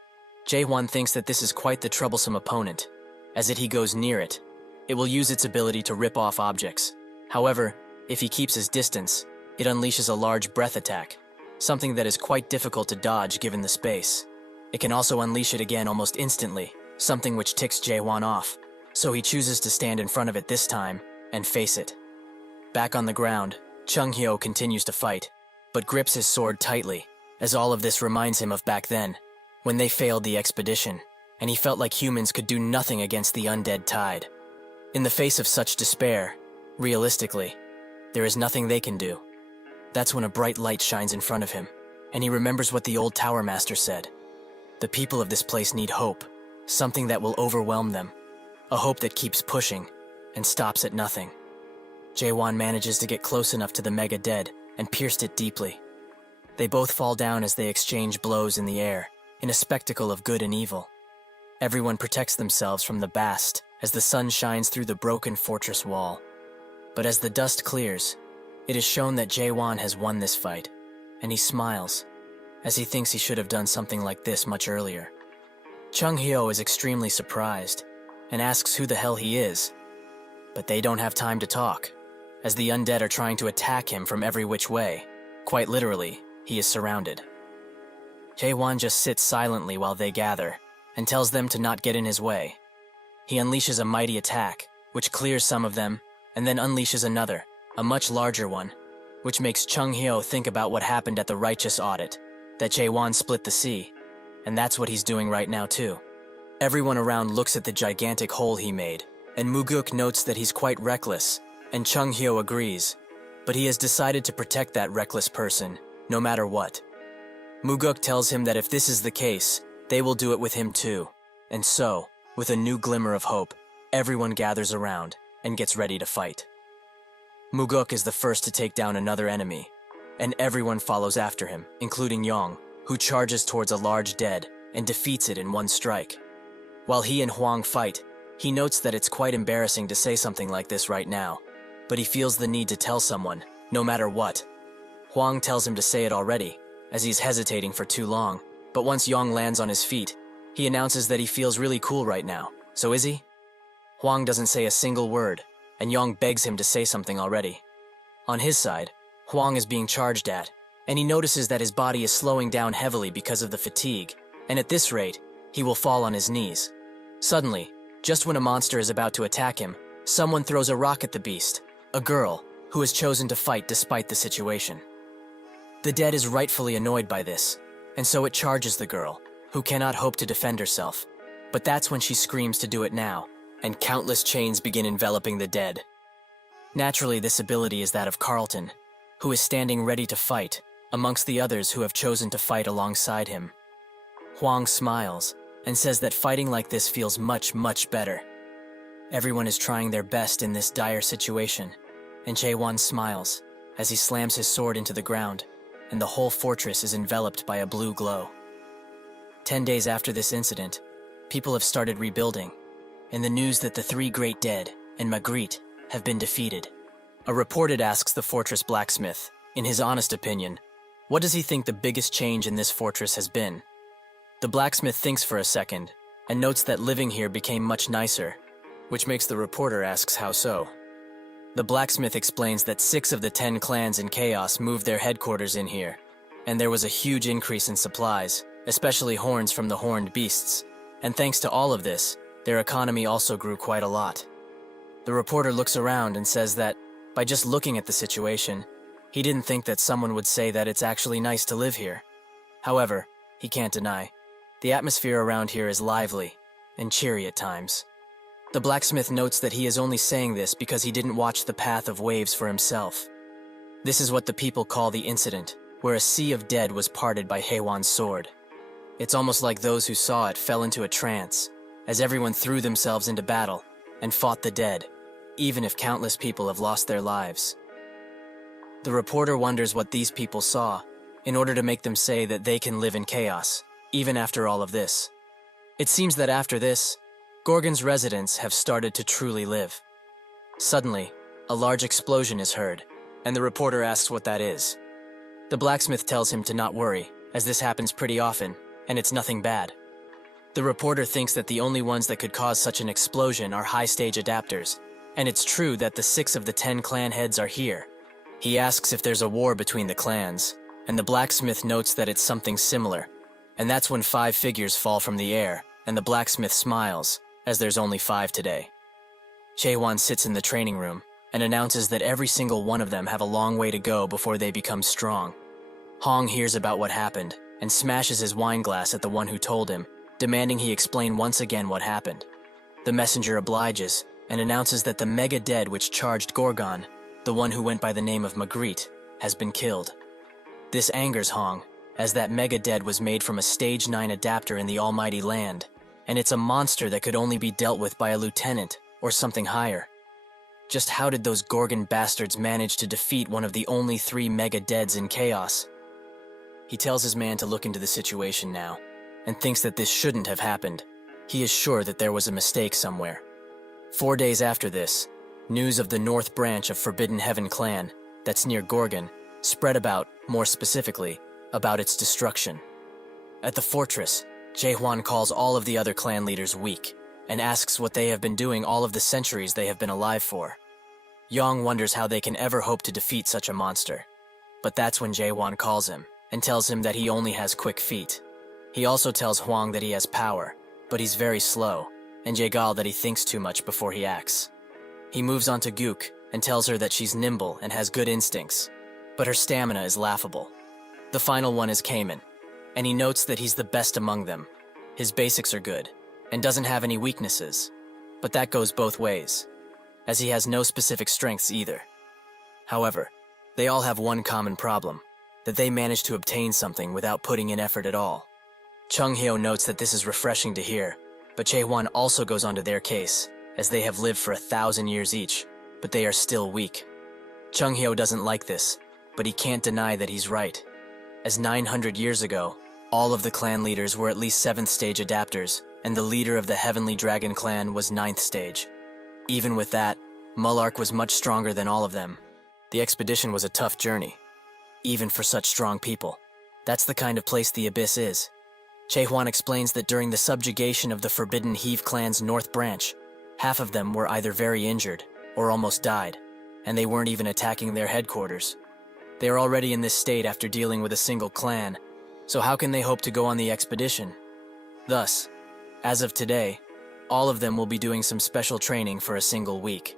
Jaehwan thinks that this is quite the troublesome opponent, as he goes near it, it will use its ability to rip off objects. However, if he keeps his distance, it unleashes a large breath attack, something that is quite difficult to dodge given the space. It can also unleash it again almost instantly, something which ticks Jaehwan off, so he chooses to stand in front of it this time and face it. Back on the ground, Chung Hyo continues to fight, but grips his sword tightly, as all of this reminds him of back then, when they failed the expedition, and he felt like humans could do nothing against the undead tide. In the face of such despair, realistically, there is nothing they can do. That's when a bright light shines in front of him, and he remembers what the old Tower Master said. The people of this place need hope, something that will overwhelm them, a hope that keeps pushing and stops at nothing. Jaehwan manages to get close enough to the Mega-Dead and pierced it deeply. They both fall down as they exchange blows in the air, in a spectacle of good and evil. Everyone protects themselves from the blast as the sun shines through the broken fortress wall. But as the dust clears, it is shown that Jaehwan has won this fight, and he smiles, as he thinks he should have done something like this much earlier. Chung Hyo is extremely surprised, and asks who the hell he is. But they don't have time to talk, as the undead are trying to attack him from every which way. Quite literally, he is surrounded. Jaehwan just sits silently while they gather, and tells them to not get in his way. He unleashes a mighty attack, which clears some of them, and then unleashes another, a much larger one, which makes Chung Hyo think about what happened at the Righteous Audit, that Jaehwan split the sea, and that's what he's doing right now too. Everyone around looks at the gigantic hole he made, and Muguk notes that he's quite reckless, and Chung Hyo agrees, but he has decided to protect that reckless person, no matter what. Muguk tells him that if this is the case, they will do it with him too, and so, with a new glimmer of hope, everyone gathers around and gets ready to fight. Muguk is the first to take down another enemy, and everyone follows after him, including Yong, who charges towards a large dead and defeats it in one strike. While he and Huang fight, he notes that it's quite embarrassing to say something like this right now, but he feels the need to tell someone, no matter what. Huang tells him to say it already, as he's hesitating for too long, but once Yong lands on his feet, he announces that he feels really cool right now. So is he? Huang doesn't say a single word, and Yong begs him to say something already. On his side, Huang is being charged at, and he notices that his body is slowing down heavily because of the fatigue, and at this rate, he will fall on his knees. Suddenly, just when a monster is about to attack him, someone throws a rock at the beast, a girl, who has chosen to fight despite the situation. The dead is rightfully annoyed by this, and so it charges the girl, who cannot hope to defend herself. But that's when she screams to do it now, and countless chains begin enveloping the dead. Naturally, this ability is that of Carlton, who is standing ready to fight, amongst the others who have chosen to fight alongside him. Huang smiles, and says that fighting like this feels much, much better. Everyone is trying their best in this dire situation, and Jae-won smiles as he slams his sword into the ground, and the whole fortress is enveloped by a blue glow. 10 days after this incident, people have started rebuilding, and the news that the three great dead and Magritte have been defeated. A reporter asks the fortress blacksmith, in his honest opinion, what does he think the biggest change in this fortress has been? The blacksmith thinks for a second, and notes that living here became much nicer, which makes the reporter asks how so. The blacksmith explains that 6 of the 10 clans in Chaos moved their headquarters in here, and there was a huge increase in supplies, especially horns from the horned beasts, and thanks to all of this, their economy also grew quite a lot. The reporter looks around and says that, by just looking at the situation, he didn't think that someone would say that it's actually nice to live here. However, he can't deny, the atmosphere around here is lively and cheery at times. The blacksmith notes that he is only saying this because he didn't watch the path of waves for himself. This is what the people call the incident, where a sea of dead was parted by Haewon's sword. It's almost like those who saw it fell into a trance, as everyone threw themselves into battle and fought the dead, even if countless people have lost their lives. The reporter wonders what these people saw, in order to make them say that they can live in chaos, even after all of this. It seems that after this, Gorgon's residents have started to truly live. Suddenly, a large explosion is heard, and the reporter asks what that is. The blacksmith tells him to not worry, as this happens pretty often, and it's nothing bad. The reporter thinks that the only ones that could cause such an explosion are high-stage adapters, and it's true that the 6 of the 10 clan heads are here. He asks if there's a war between the clans, and the blacksmith notes that it's something similar, and that's when 5 figures fall from the air, and the blacksmith smiles, as there's only 5 today. Chae-won sits in the training room, and announces that every single one of them have a long way to go before they become strong. Hong hears about what happened, and smashes his wine glass at the one who told him, demanding he explain once again what happened. The messenger obliges, and announces that the mega dead which charged Gorgon, the one who went by the name of Magritte, has been killed. This angers Hong, as that mega dead was made from a stage 9 adapter in the almighty land, and it's a monster that could only be dealt with by a lieutenant or something higher. Just how did those Gorgon bastards manage to defeat one of the only 3 mega deads in Chaos? He tells his man to look into the situation now, and thinks that this shouldn't have happened. He is sure that there was a mistake somewhere. 4 days after this, news of the North Branch of Forbidden Heaven clan, that's near Gorgon, spread about, more specifically, about its destruction. At the fortress, Jae-hwan calls all of the other clan leaders weak, and asks what they have been doing all of the centuries they have been alive for. Yong wonders how they can ever hope to defeat such a monster. But that's when Jae-hwan calls him, and tells him that he only has quick feet. He also tells Hwang that he has power, but he's very slow, and Jaegal that he thinks too much before he acts. He moves on to Gook, and tells her that she's nimble and has good instincts, but her stamina is laughable. The final one is Cayman, and he notes that he's the best among them. His basics are good, and doesn't have any weaknesses, but that goes both ways, as he has no specific strengths either. However, they all have one common problem, that they manage to obtain something without putting in effort at all. Chung Hyo notes that this is refreshing to hear, but Jae-hwan also goes on to their case, as they have lived for 1,000 years each, but they are still weak. Chung Hyo doesn't like this, but he can't deny that he's right, as 900 years ago, all of the clan leaders were at least 7th stage adapters, and the leader of the Heavenly Dragon clan was 9th stage. Even with that, Mullark was much stronger than all of them. The expedition was a tough journey, even for such strong people. That's the kind of place the Abyss is. Chae-hwan explains that during the subjugation of the Forbidden Heave clan's North Branch, half of them were either very injured or almost died, and they weren't even attacking their headquarters. They are already in this state after dealing with a single clan, so how can they hope to go on the expedition? Thus, as of today, all of them will be doing some special training for a single week.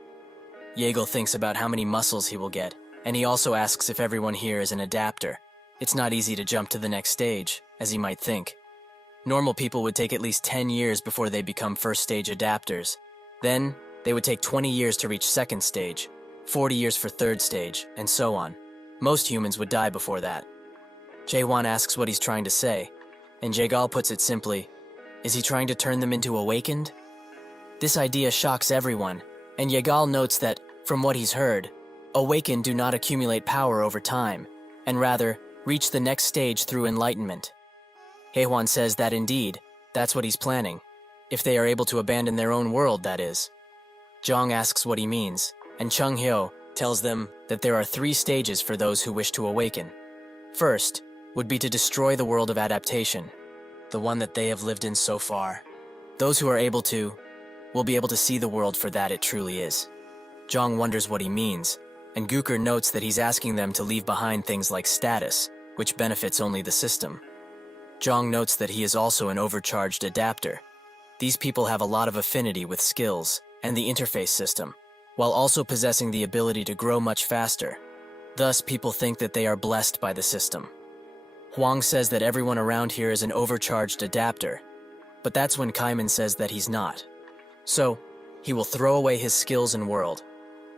Yeagle thinks about how many muscles he will get, and he also asks if everyone here is an adapter. It's not easy to jump to the next stage, as he might think. Normal people would take at least 10 years before they become first stage adapters. Then, they would take 20 years to reach second stage, 40 years for third stage, and so on. Most humans would die before that. Jae-hwan asks what he's trying to say, and Jaegal puts it simply, Is he trying to turn them into awakened? This idea shocks everyone, and Yagal notes that, from what he's heard, awakened do not accumulate power over time, and rather, reach the next stage through enlightenment. Haewon says that indeed, that's what he's planning, if they are able to abandon their own world, that is. Jong asks what he means, and Chung Hyo tells them that there are 3 stages for those who wish to awaken. First, would be to destroy the world of adaptation, the one that they have lived in so far. Those who are able to, will be able to see the world for that it truly is. Jong wonders what he means, and Gooker notes that he's asking them to leave behind things like status, which benefits only the system. Jong notes that he is also an overcharged adapter. These people have a lot of affinity with skills and the interface system, while also possessing the ability to grow much faster. Thus, people think that they are blessed by the system. Hwang says that everyone around here is an overcharged adapter, but that's when Kaiman says that he's not. So, he will throw away his skills and world.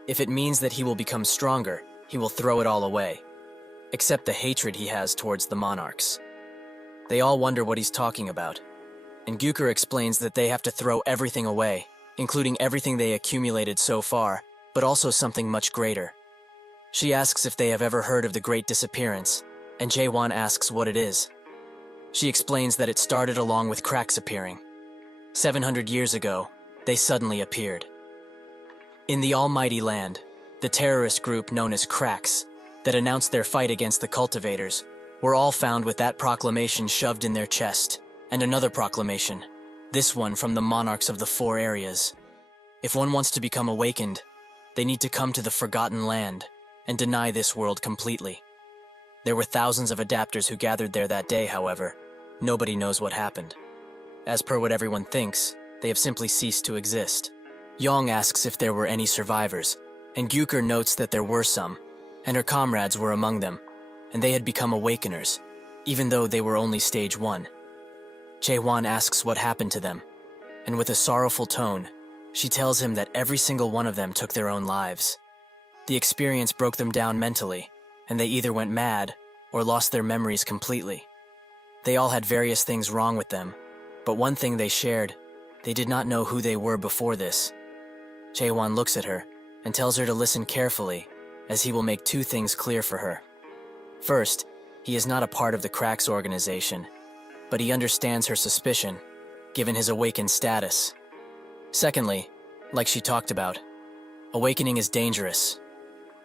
If it means that he will become stronger, he will throw it all away, except the hatred he has towards the monarchs. They all wonder what he's talking about, and Gooker explains that they have to throw everything away, including everything they accumulated so far, but also something much greater. She asks if they have ever heard of the Great Disappearance, and Jaewon asks what it is. She explains that it started along with cracks appearing. 700 years ago, they suddenly appeared. In the Almighty Land, the terrorist group known as Cracks, that announced their fight against the cultivators, were all found with that proclamation shoved in their chest, and another proclamation, this one from the monarchs of the 4 areas. If one wants to become awakened, they need to come to the Forgotten Land and deny this world completely. There were thousands of adapters who gathered there that day, however. Nobody knows what happened. As per what everyone thinks, they have simply ceased to exist. Yong asks if there were any survivors, and Gooker notes that there were some, and her comrades were among them, and they had become awakeners, even though they were only stage 1. Jaewon asks what happened to them, and with a sorrowful tone, she tells him that every single one of them took their own lives. The experience broke them down mentally, and they either went mad or lost their memories completely. They all had various things wrong with them, but one thing they shared, they did not know who they were before this. Jaewon looks at her and tells her to listen carefully, as he will make 2 things clear for her. First, he is not a part of the Cracks organization, but he understands her suspicion, given his awakened status. Secondly, like she talked about, awakening is dangerous,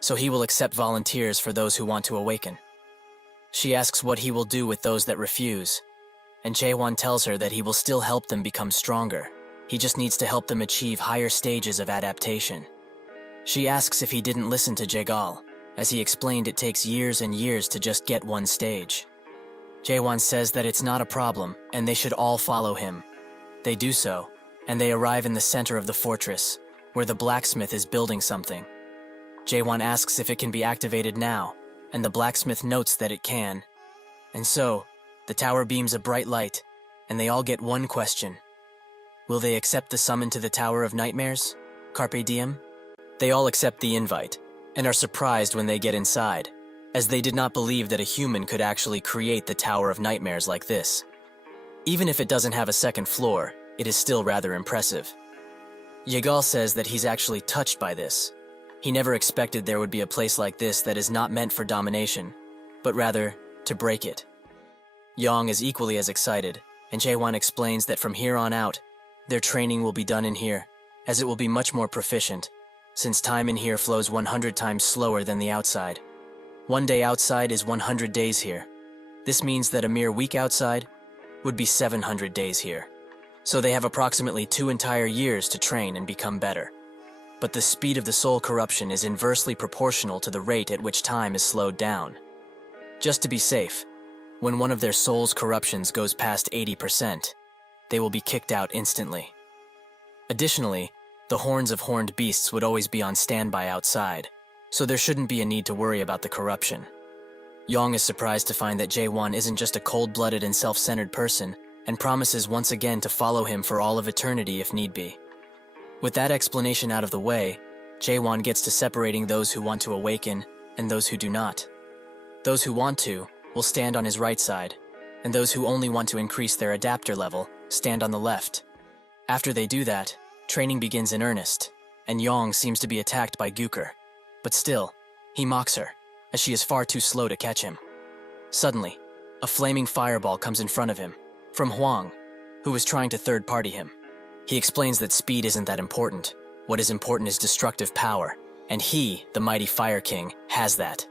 so he will accept volunteers for those who want to awaken. She asks what he will do with those that refuse, and Jaewon tells her that he will still help them become stronger. He just needs to help them achieve higher stages of adaptation. She asks if he didn't listen to Jaegal, as he explained it takes years and years to just get 1 stage. Jaewon says that it's not a problem, and they should all follow him. They do so, and they arrive in the center of the fortress, where the blacksmith is building something. Jaewon asks if it can be activated now, and the blacksmith notes that it can. And so, the tower beams a bright light, and they all get one question. Will they accept the summon to the Tower of Nightmares? Carpe diem? They all accept the invite, and are surprised when they get inside, as they did not believe that a human could actually create the Tower of Nightmares like this. Even if it doesn't have a 2nd floor, it is still rather impressive. Yagal says that he's actually touched by this. He never expected there would be a place like this that is not meant for domination, but rather, to break it. Yong is equally as excited, and Jaewon explains that from here on out, their training will be done in here, as it will be much more proficient, since time in here flows 100 times slower than the outside. 1 day outside is 100 days here. This means that a mere week outside would be 700 days here. So they have approximately 2 entire years to train and become better. But the speed of the soul corruption is inversely proportional to the rate at which time is slowed down. Just to be safe, when one of their soul's corruptions goes past 80%, they will be kicked out instantly. Additionally, the horns of horned beasts would always be on standby outside, so there shouldn't be a need to worry about the corruption. Yong is surprised to find that Jaewon isn't just a cold-blooded and self-centered person, and promises once again to follow him for all of eternity if need be. With that explanation out of the way, Jaewon gets to separating those who want to awaken and those who do not. Those who want to will stand on his right side, and those who only want to increase their adapter level stand on the left. After they do that, training begins in earnest, and Yong seems to be attacked by Gyuker. But still, he mocks her, as she is far too slow to catch him. Suddenly, a flaming fireball comes in front of him, from Huang, who is trying to third-party him. He explains that speed isn't that important. What is important is destructive power, and he, the mighty Fire King, has that.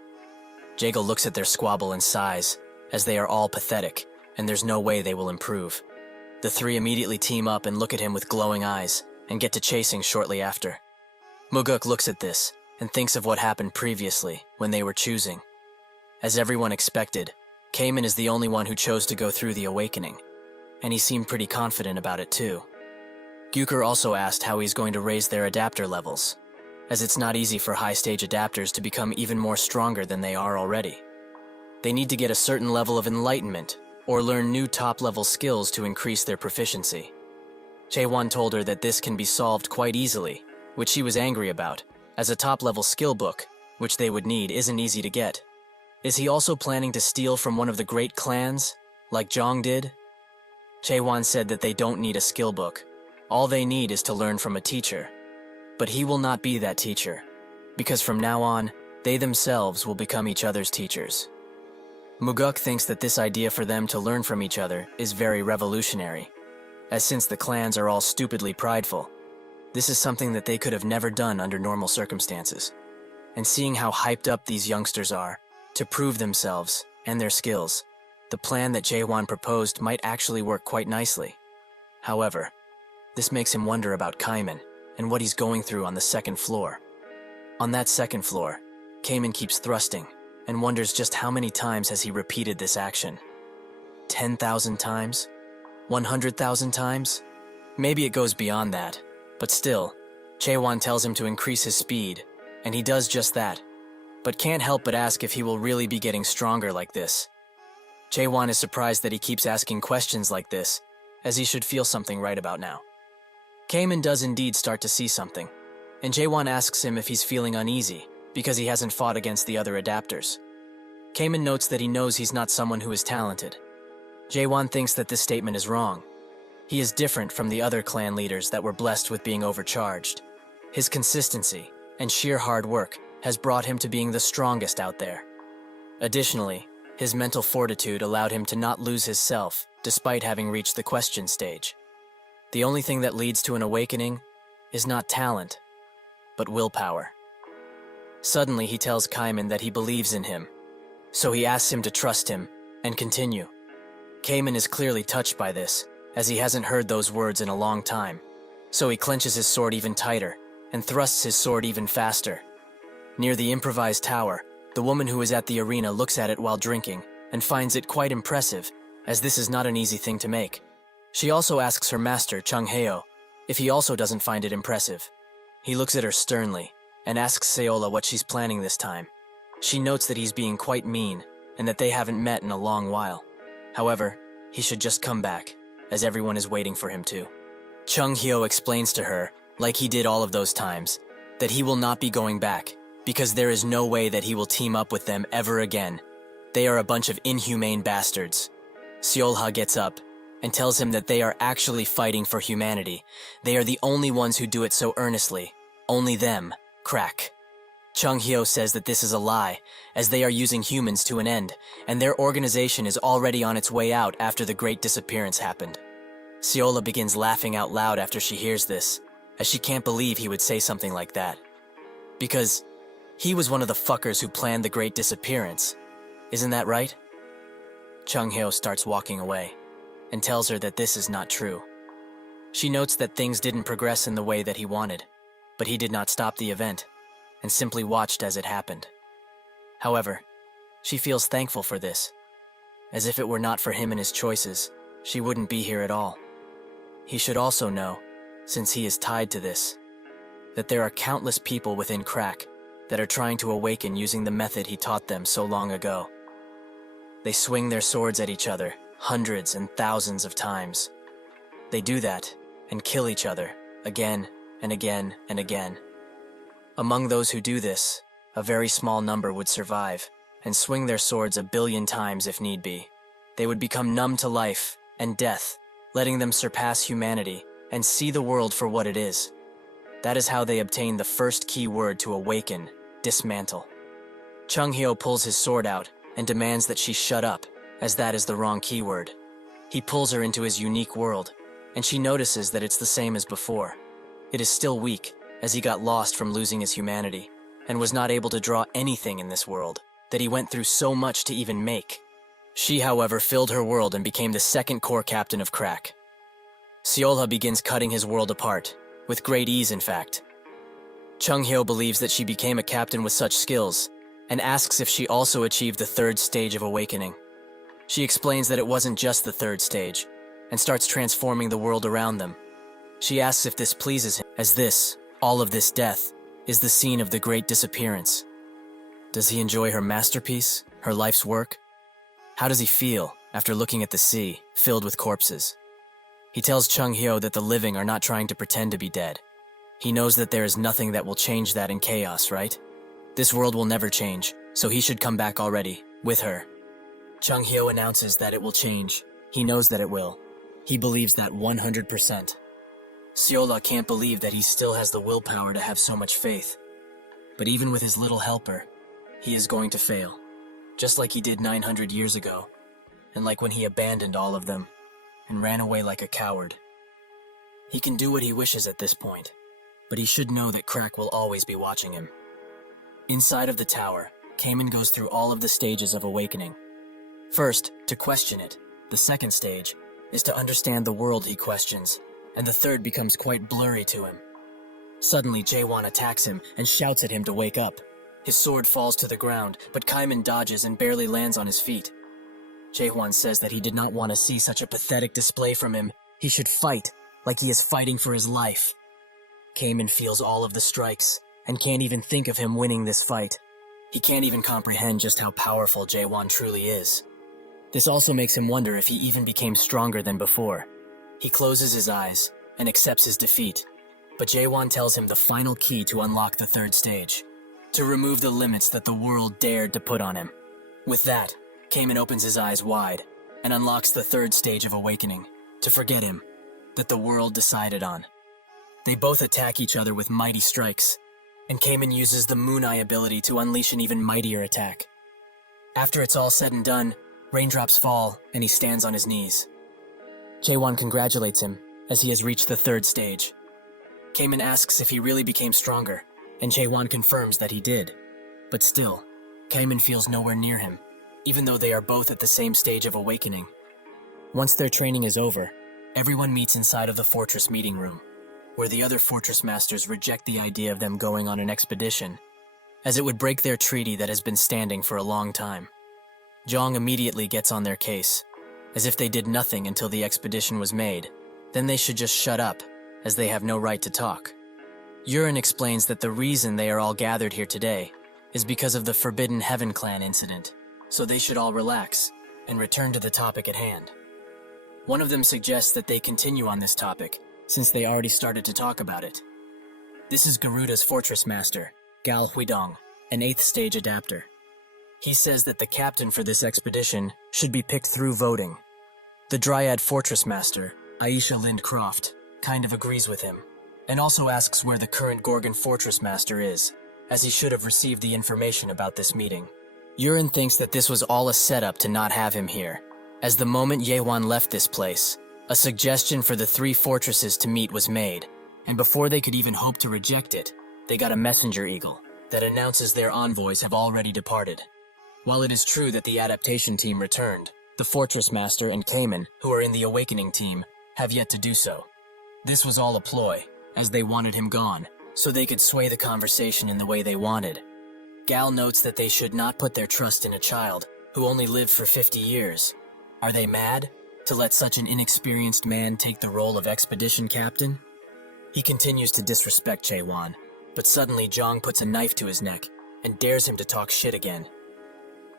Jago looks at their squabble and sighs, as they are all pathetic, and there's no way they will improve. The three immediately team up and look at him with glowing eyes, and get to chasing shortly after. Muguk looks at this, and thinks of what happened previously, when they were choosing. As everyone expected, Cayman is the only one who chose to go through the awakening, and he seemed pretty confident about it too. Gyuker also asked how he's going to raise their adapter levels, as it's not easy for high-stage adapters to become even more stronger than they are already. They need to get a certain level of enlightenment, or learn new top-level skills to increase their proficiency. Chaewon told her that this can be solved quite easily, which she was angry about, as a top-level skill book, which they would need, isn't easy to get. Is he also planning to steal from one of the great clans, like Zhang did? Chaewon said that they don't need a skill book. All they need is to learn from a teacher. But he will not be that teacher, because from now on, they themselves will become each other's teachers. Muguk thinks that this idea for them to learn from each other is very revolutionary, as since the clans are all stupidly prideful, this is something that they could have never done under normal circumstances. And seeing how hyped up these youngsters are, to prove themselves and their skills, the plan that Jaewon proposed might actually work quite nicely. However, this makes him wonder about Cayman and what he's going through on the second floor. On that second floor, Cayman keeps thrusting and wonders just how many times has he repeated this action. 10,000 times? 100,000 times? Maybe it goes beyond that, but still, Chaewon tells him to increase his speed, and he does just that, but can't help but ask if he will really be getting stronger like this. Chaewon is surprised that he keeps asking questions like this, as he should feel something right about now. Cayman does indeed start to see something, and Jaewon asks him if he's feeling uneasy because he hasn't fought against the other adapters. Cayman notes that he knows he's not someone who is talented. Jaewon thinks that this statement is wrong. He is different from the other clan leaders that were blessed with being overcharged. His consistency and sheer hard work has brought him to being the strongest out there. Additionally, his mental fortitude allowed him to not lose his self despite having reached the question stage. The only thing that leads to an awakening is not talent, but willpower. Suddenly, he tells Cayman that he believes in him, so he asks him to trust him and continue. Cayman is clearly touched by this, as he hasn't heard those words in a long time, so he clenches his sword even tighter and thrusts his sword even faster. Near the improvised tower, the woman who is at the arena looks at it while drinking and finds it quite impressive, as this is not an easy thing to make. She also asks her master, Chung Heo, if he also doesn't find it impressive. He looks at her sternly and asks Seola what she's planning this time. She notes that he's being quite mean and that they haven't met in a long while. However, he should just come back, as everyone is waiting for him to. Chung Heo explains to her, like he did all of those times, that he will not be going back, because there is no way that he will team up with them ever again. They are a bunch of inhumane bastards. Seolha gets up and tells him that they are actually fighting for humanity. They are the only ones who do it so earnestly. Only them. Crack. Chung Hyo says that this is a lie, as they are using humans to an end, and their organization is already on its way out after the Great Disappearance happened. Seola begins laughing out loud after she hears this, as she can't believe he would say something like that. Because he was one of the fuckers who planned the Great Disappearance. Isn't that right? Chung Hyo starts walking away, and tells her that this is not true. She notes that things didn't progress in the way that he wanted, but he did not stop the event, and simply watched as it happened. However, she feels thankful for this, as if it were not for him and his choices, she wouldn't be here at all. He should also know, since he is tied to this, that there are countless people within Crack that are trying to awaken using the method he taught them so long ago. They swing their swords at each other hundreds and thousands of times. They do that and kill each other again and again and again. Among those who do this, a very small number would survive and swing their swords 1 billion times if need be. They would become numb to life and death letting them surpass humanity and see the world for what it is. That is how they obtain the first key word to awaken, dismantle. Chung Hyo pulls his sword out and demands that she shut up, as that is the wrong keyword. He pulls her into his unique world, and she notices that it's the same as before. It is still weak, as he got lost from losing his humanity, and was not able to draw anything in this world that he went through so much to even make. She, however, filled her world and became the second core captain of Crack. Seolha begins cutting his world apart, with great ease in fact. Chung Hyo believes that she became a captain with such skills, and asks if she also achieved the third stage of awakening. She explains that it wasn't just the third stage, and starts transforming the world around them. She asks if this pleases him, as this, all of this death, is the scene of the great disappearance. Does he enjoy her masterpiece, her life's work? How does he feel after looking at the sea, filled with corpses? He tells Chung Hyo that the living are not trying to pretend to be dead. He knows that there is nothing that will change that in chaos, right? This world will never change, so he should come back already, with her. Chung Hyo announces that it will change. He knows that it will. He believes that 100%. Seolha can't believe that he still has the willpower to have so much faith. But even with his little helper, he is going to fail. Just like he did 900 years ago, and like when he abandoned all of them, and ran away like a coward. He can do what he wishes at this point, but he should know that Crack will always be watching him. Inside of the tower, Kamen goes through all of the stages of awakening. First, to question it. The second stage is to understand the world he questions, and the third becomes quite blurry to him. Suddenly, Jaewon attacks him and shouts at him to wake up. His sword falls to the ground, but Kaiman dodges and barely lands on his feet. Jaewon says that he did not want to see such a pathetic display from him. He should fight, like he is fighting for his life. Kaiman feels all of the strikes, and can't even think of him winning this fight. He can't even comprehend just how powerful Jaewon truly is. This also makes him wonder if he even became stronger than before. He closes his eyes and accepts his defeat, but Jaewon tells him the final key to unlock the third stage, to remove the limits that the world dared to put on him. With that, Kamen opens his eyes wide and unlocks the third stage of awakening, to forget him, that the world decided on. They both attack each other with mighty strikes, and Kamen uses the Moon Eye ability to unleash an even mightier attack. After it's all said and done, raindrops fall and he stands on his knees. Jaewon congratulates him as he has reached the third stage. Kamen asks if he really became stronger, and Jaewon confirms that he did. But still, Kamen feels nowhere near him, even though they are both at the same stage of awakening. Once their training is over, everyone meets inside of the fortress meeting room, where the other fortress masters reject the idea of them going on an expedition, as it would break their treaty that has been standing for a long time. Jong immediately gets on their case, as if they did nothing until the expedition was made, then they should just shut up, as they have no right to talk. Yurin explains that the reason they are all gathered here today is because of the Forbidden Heaven Clan incident, so they should all relax and return to the topic at hand. One of them suggests that they continue on this topic, since they already started to talk about it. This is Garuda's fortress master, Gal Huidong, an 8th stage adapter. He says that the captain for this expedition should be picked through voting. The Dryad fortress master, Aisha Lind Croft, kind of agrees with him, and also asks where the current Gorgon fortress master is, as he should have received the information about this meeting. Yurin thinks that this was all a setup to not have him here, as the moment Jaewon left this place, a suggestion for the 3 fortresses to meet was made, and before they could even hope to reject it, they got a messenger eagle that announces their envoys have already departed. While it is true that the adaptation team returned, the fortress master and Kamen, who are in the awakening team, have yet to do so. This was all a ploy, as they wanted him gone, so they could sway the conversation in the way they wanted. Gal notes that they should not put their trust in a child who only lived for 50 years. Are they mad to let such an inexperienced man take the role of expedition captain? He continues to disrespect Jaewon, but suddenly Jong puts a knife to his neck and dares him to talk shit again.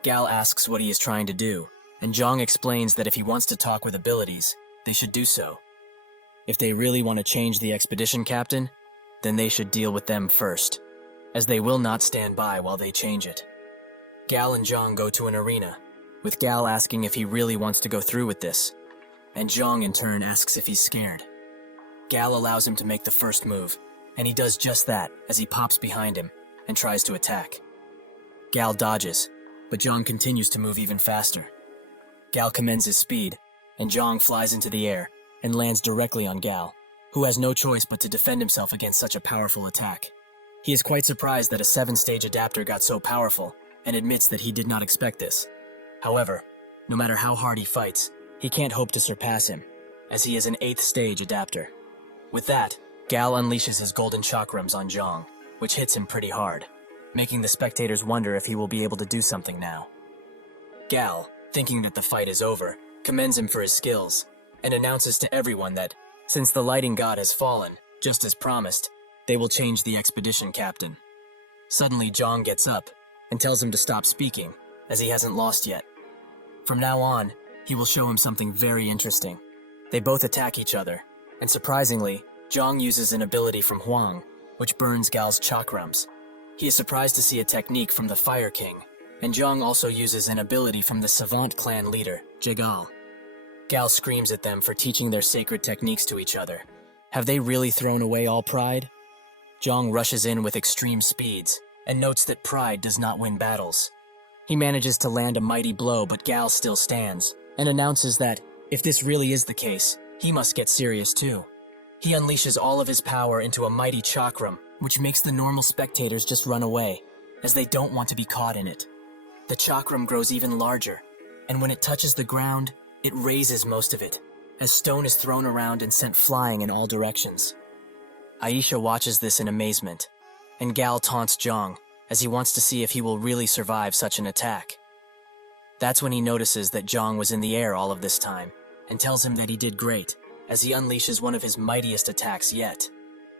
Gal asks what he is trying to do, and Jong explains that if he wants to talk with abilities, they should do so. If they really want to change the expedition captain, then they should deal with them first, as they will not stand by while they change it. Gal and Jong go to an arena, with Gal asking if he really wants to go through with this. and Zhang in turn asks if he's scared. Gal allows him to make the first move, and he does just that as he pops behind him and tries to attack. Gal dodges, but Zhang continues to move even faster. Gal commends his speed, and Zhang flies into the air and lands directly on Gal, who has no choice but to defend himself against such a powerful attack. He is quite surprised that a 7-stage adapter got so powerful, and admits that he did not expect this. However, no matter how hard he fights, he can't hope to surpass him, as he is an 8th stage adapter. With that, Gal unleashes his golden chakrams on Zhang, which hits him pretty hard, making the spectators wonder if he will be able to do something now. Gal, thinking that the fight is over, commends him for his skills, and announces to everyone that, since the lighting god has fallen, just as promised, they will change the expedition captain. Suddenly, Zhang gets up and tells him to stop speaking, as he hasn't lost yet. From now on, he will show him something very interesting. They both attack each other, and surprisingly, Zhang uses an ability from Huang, which burns Gal's chakrams. He is surprised to see a technique from the Fire King, and Zhang also uses an ability from the Savant clan leader, Jegal. Gal screams at them for teaching their sacred techniques to each other. Have they really thrown away all pride? Zhang rushes in with extreme speeds, and notes that pride does not win battles. He manages to land a mighty blow, but Gal still stands, and announces that, if this really is the case, he must get serious too. He unleashes all of his power into a mighty chakram, which makes the normal spectators just run away, as they don't want to be caught in it. The chakram grows even larger, and when it touches the ground, it raises most of it, as stone is thrown around and sent flying in all directions. Aisha watches this in amazement, and Gal taunts Zhang, as he wants to see if he will really survive such an attack. That's when he notices that Zhang was in the air all of this time, and tells him that he did great, as he unleashes one of his mightiest attacks yet.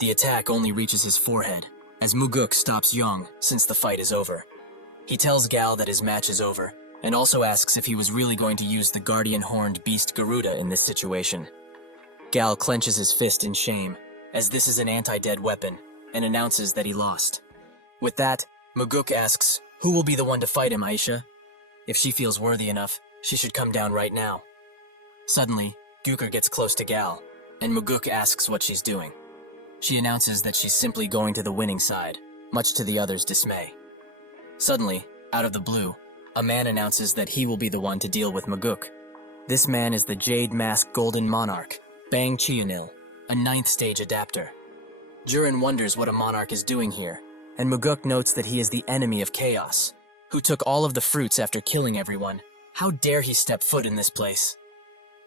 The attack only reaches his forehead, as Muguk stops Zhang since the fight is over. He tells Gal that his match is over, and also asks if he was really going to use the guardian horned beast Garuda in this situation. Gal clenches his fist in shame, as this is an anti-dead weapon, and announces that he lost. With that, Muguk asks, who will be the one to fight him, Aisha? If she feels worthy enough, she should come down right now. Suddenly, Guker gets close to Gal, and Muguk asks what she's doing. She announces that she's simply going to the winning side, much to the others' dismay. Suddenly, out of the blue, a man announces that he will be the one to deal with Muguk. This man is the Jade-Masked Golden Monarch, Bang Chionil, a 9th stage adapter. Jurin wonders what a monarch is doing here, and Muguk notes that he is the enemy of Chaos, who took all of the fruits after killing everyone. How dare he step foot in this place?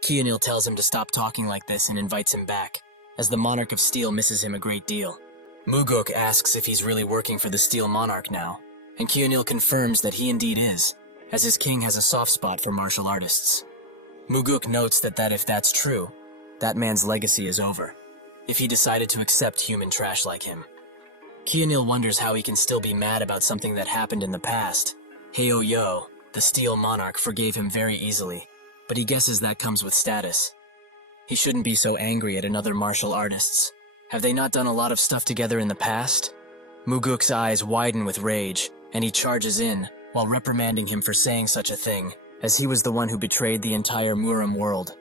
Chionil tells him to stop talking like this and invites him back, as the Monarch of Steel misses him a great deal. Muguk asks if he's really working for the Steel Monarch now, and Chionil confirms that he indeed is, as his king has a soft spot for martial artists. Muguk notes that if that's true, that man's legacy is over, if he decided to accept human trash like him. Chionil wonders how he can still be mad about something that happened in the past. Heyo, the Steel Monarch, forgave him very easily, but he guesses that comes with status. He shouldn't be so angry at another martial artists. Have they not done a lot of stuff together in the past? Muguk's eyes widen with rage, and he charges in, while reprimanding him for saying such a thing, as he was the one who betrayed the entire Muram world.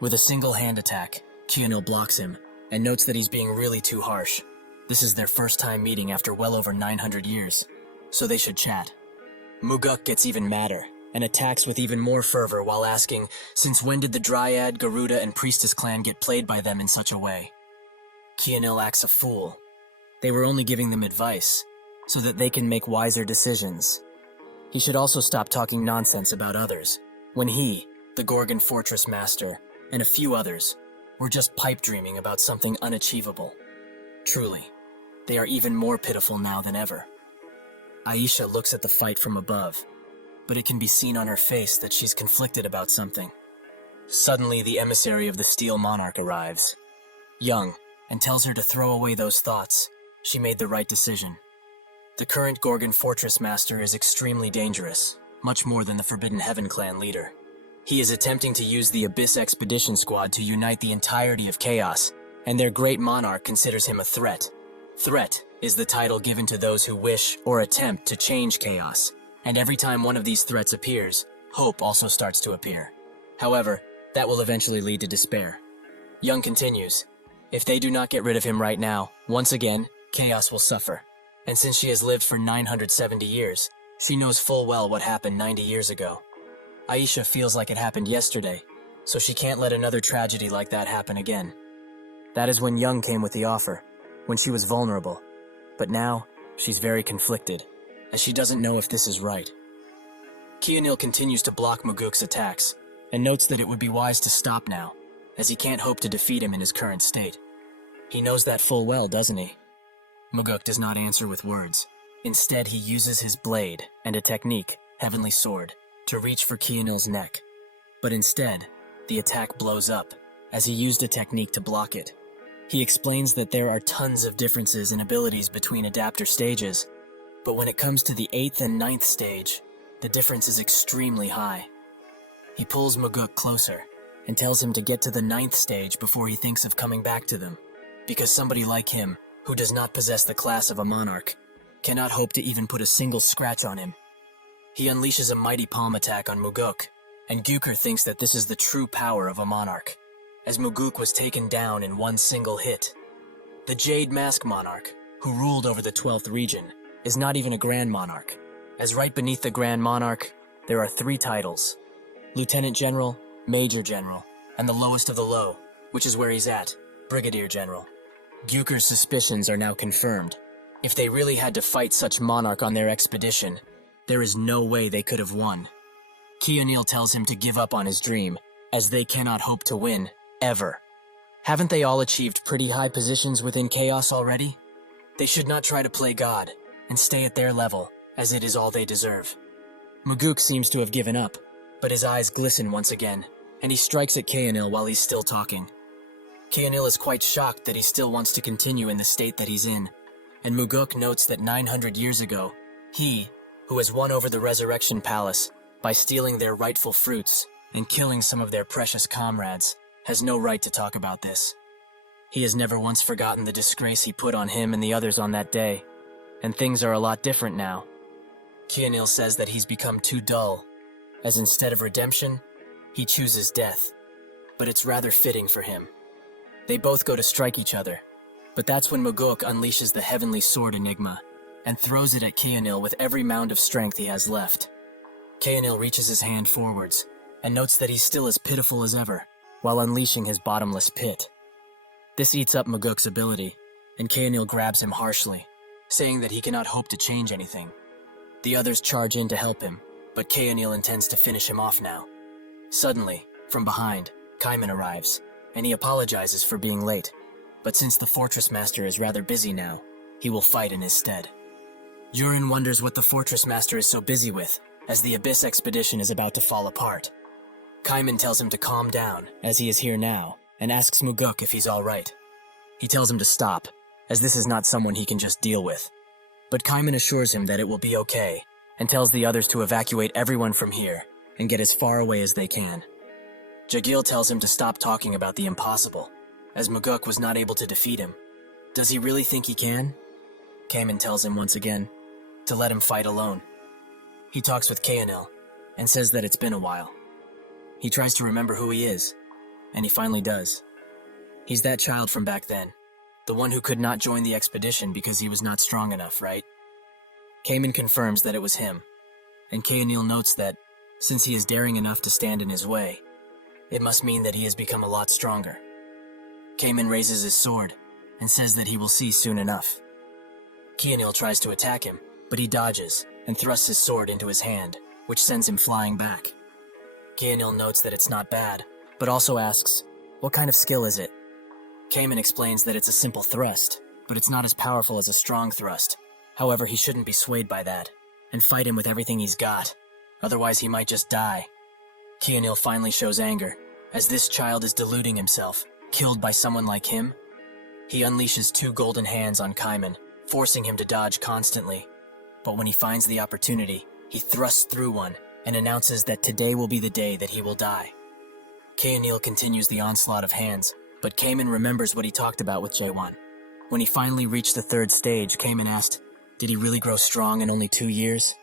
With a single hand attack, Chionil blocks him, and notes that he's being really too harsh. This is their first time meeting after well over 900 years, so they should chat. Muguk gets even madder, and attacks with even more fervor while asking, since when did the Dryad, Garuda, and Priestess clan get played by them in such a way? Chionil acts a fool. They were only giving them advice, so that they can make wiser decisions. He should also stop talking nonsense about others, when he, the Gorgon Fortress Master, and a few others, were just pipe dreaming about something unachievable. Truly, they are even more pitiful now than ever. Aisha looks at the fight from above, but it can be seen on her face that she's conflicted about something. Suddenly, the emissary of the Steel Monarch arrives, young, and tells her to throw away those thoughts. She made the right decision. The current Gorgon Fortress Master is extremely dangerous, much more than the Forbidden Heaven clan leader. He is attempting to use the Abyss Expedition Squad to unite the entirety of Chaos, and their great monarch considers him a threat. Threat is the title given to those who wish or attempt to change Chaos, and every time one of these threats appears, hope also starts to appear. However, That will eventually lead to despair. Young continues, if they do not get rid of him right now, once again, chaos will suffer. And since she has lived for 970 years, she knows full well what happened 90 years ago. Aisha feels like it happened yesterday, so she can't let another tragedy like that happen again. That is when Young came with the offer, when she was vulnerable. But now, she's very conflicted, as she doesn't know if this is right. Kionil continues to block Muguk's attacks, and notes that it would be wise to stop now, as he can't hope to defeat him in his current state. He knows that full well, doesn't he? Muguk does not answer with words. Instead, he uses his blade and a technique, Heavenly Sword, to reach for Kionil's neck. But instead, the attack blows up, as he used a technique to block it. He explains that there are tons of differences in abilities between adapter stages, but when it comes to the 8th and 9th stage, the difference is extremely high. He pulls Muguk closer and tells him to get to the 9th stage before he thinks of coming back to them, because somebody like him, who does not possess the class of a monarch, cannot hope to even put a single scratch on him. He unleashes a mighty palm attack on Muguk, and Gyukur thinks that this is the true power of a monarch, as Muguk was taken down in one single hit. The Jade Mask Monarch, who ruled over the 12th region, is not even a Grand Monarch, as right beneath the Grand Monarch, there are 3 titles: Lieutenant General, Major General, and the lowest of the low, which is where he's at, Brigadier General. Gyukur's suspicions are now confirmed. If they really had to fight such monarch on their expedition, there is no way they could have won. Kionil tells him to give up on his dream, as they cannot hope to win, ever. Haven't they all achieved pretty high positions within Chaos already? They should not try to play God, and stay at their level, as it is all they deserve. Muguk seems to have given up, but his eyes glisten once again, and he strikes at Kionil while he's still talking. Kionil is quite shocked that he still wants to continue in the state that he's in, and Muguk notes that 900 years ago, he, who has won over the Resurrection Palace by stealing their rightful fruits and killing some of their precious comrades, has no right to talk about this. He has never once forgotten the disgrace he put on him and the others on that day, and things are a lot different now. Kionil says that he's become too dull, as instead of redemption, he chooses death, but it's rather fitting for him. They both go to strike each other, but that's when Muguk unleashes the Heavenly Sword Enigma and throws it at Kionil with every mound of strength he has left. Kionil reaches his hand forwards and notes that he's still as pitiful as ever, while unleashing his bottomless pit. This eats up Muguk's ability, and Kionil grabs him harshly, saying that he cannot hope to change anything. The others charge in to help him, but Kionil intends to finish him off now. Suddenly, from behind, Kaiman arrives, and he apologizes for being late, but since the Fortress Master is rather busy now, he will fight in his stead. Yurin wonders what the Fortress Master is so busy with, as the Abyss expedition is about to fall apart. Kaiman tells him to calm down, as he is here now, and asks Muguk if he's alright. He tells him to stop, as this is not someone he can just deal with. But Kaiman assures him that it will be okay, and tells the others to evacuate everyone from here, and get as far away as they can. Jagil tells him to stop talking about the impossible, as Muguk was not able to defeat him. Does he really think he can? Kaiman tells him once again to let him fight alone. He talks with Kionil, and says that it's been a while. He tries to remember who he is, and he finally does. He's that child from back then, the one who could not join the expedition because he was not strong enough, right? Kaiman confirms that it was him, and Kionil notes that, since he is daring enough to stand in his way, it must mean that he has become a lot stronger. Kaiman raises his sword, and says that he will see soon enough. Kionil tries to attack him, but he dodges, and thrusts his sword into his hand, which sends him flying back. Kionil notes that it's not bad, but also asks, what kind of skill is it? Kaiman explains that it's a simple thrust, but it's not as powerful as a strong thrust. However, he shouldn't be swayed by that, and fight him with everything he's got. Otherwise, he might just die. Kionil finally shows anger, as this child is deluding himself, killed by someone like him. He unleashes 2 golden hands on Kaiman, forcing him to dodge constantly. But when he finds the opportunity, he thrusts through one, and announces that today will be the day that he will die. Kionil continues the onslaught of hands, but Kaiman remembers what he talked about with Jaewon. When he finally reached the 3rd stage, Kaiman asked, did he really grow strong in only 2 years?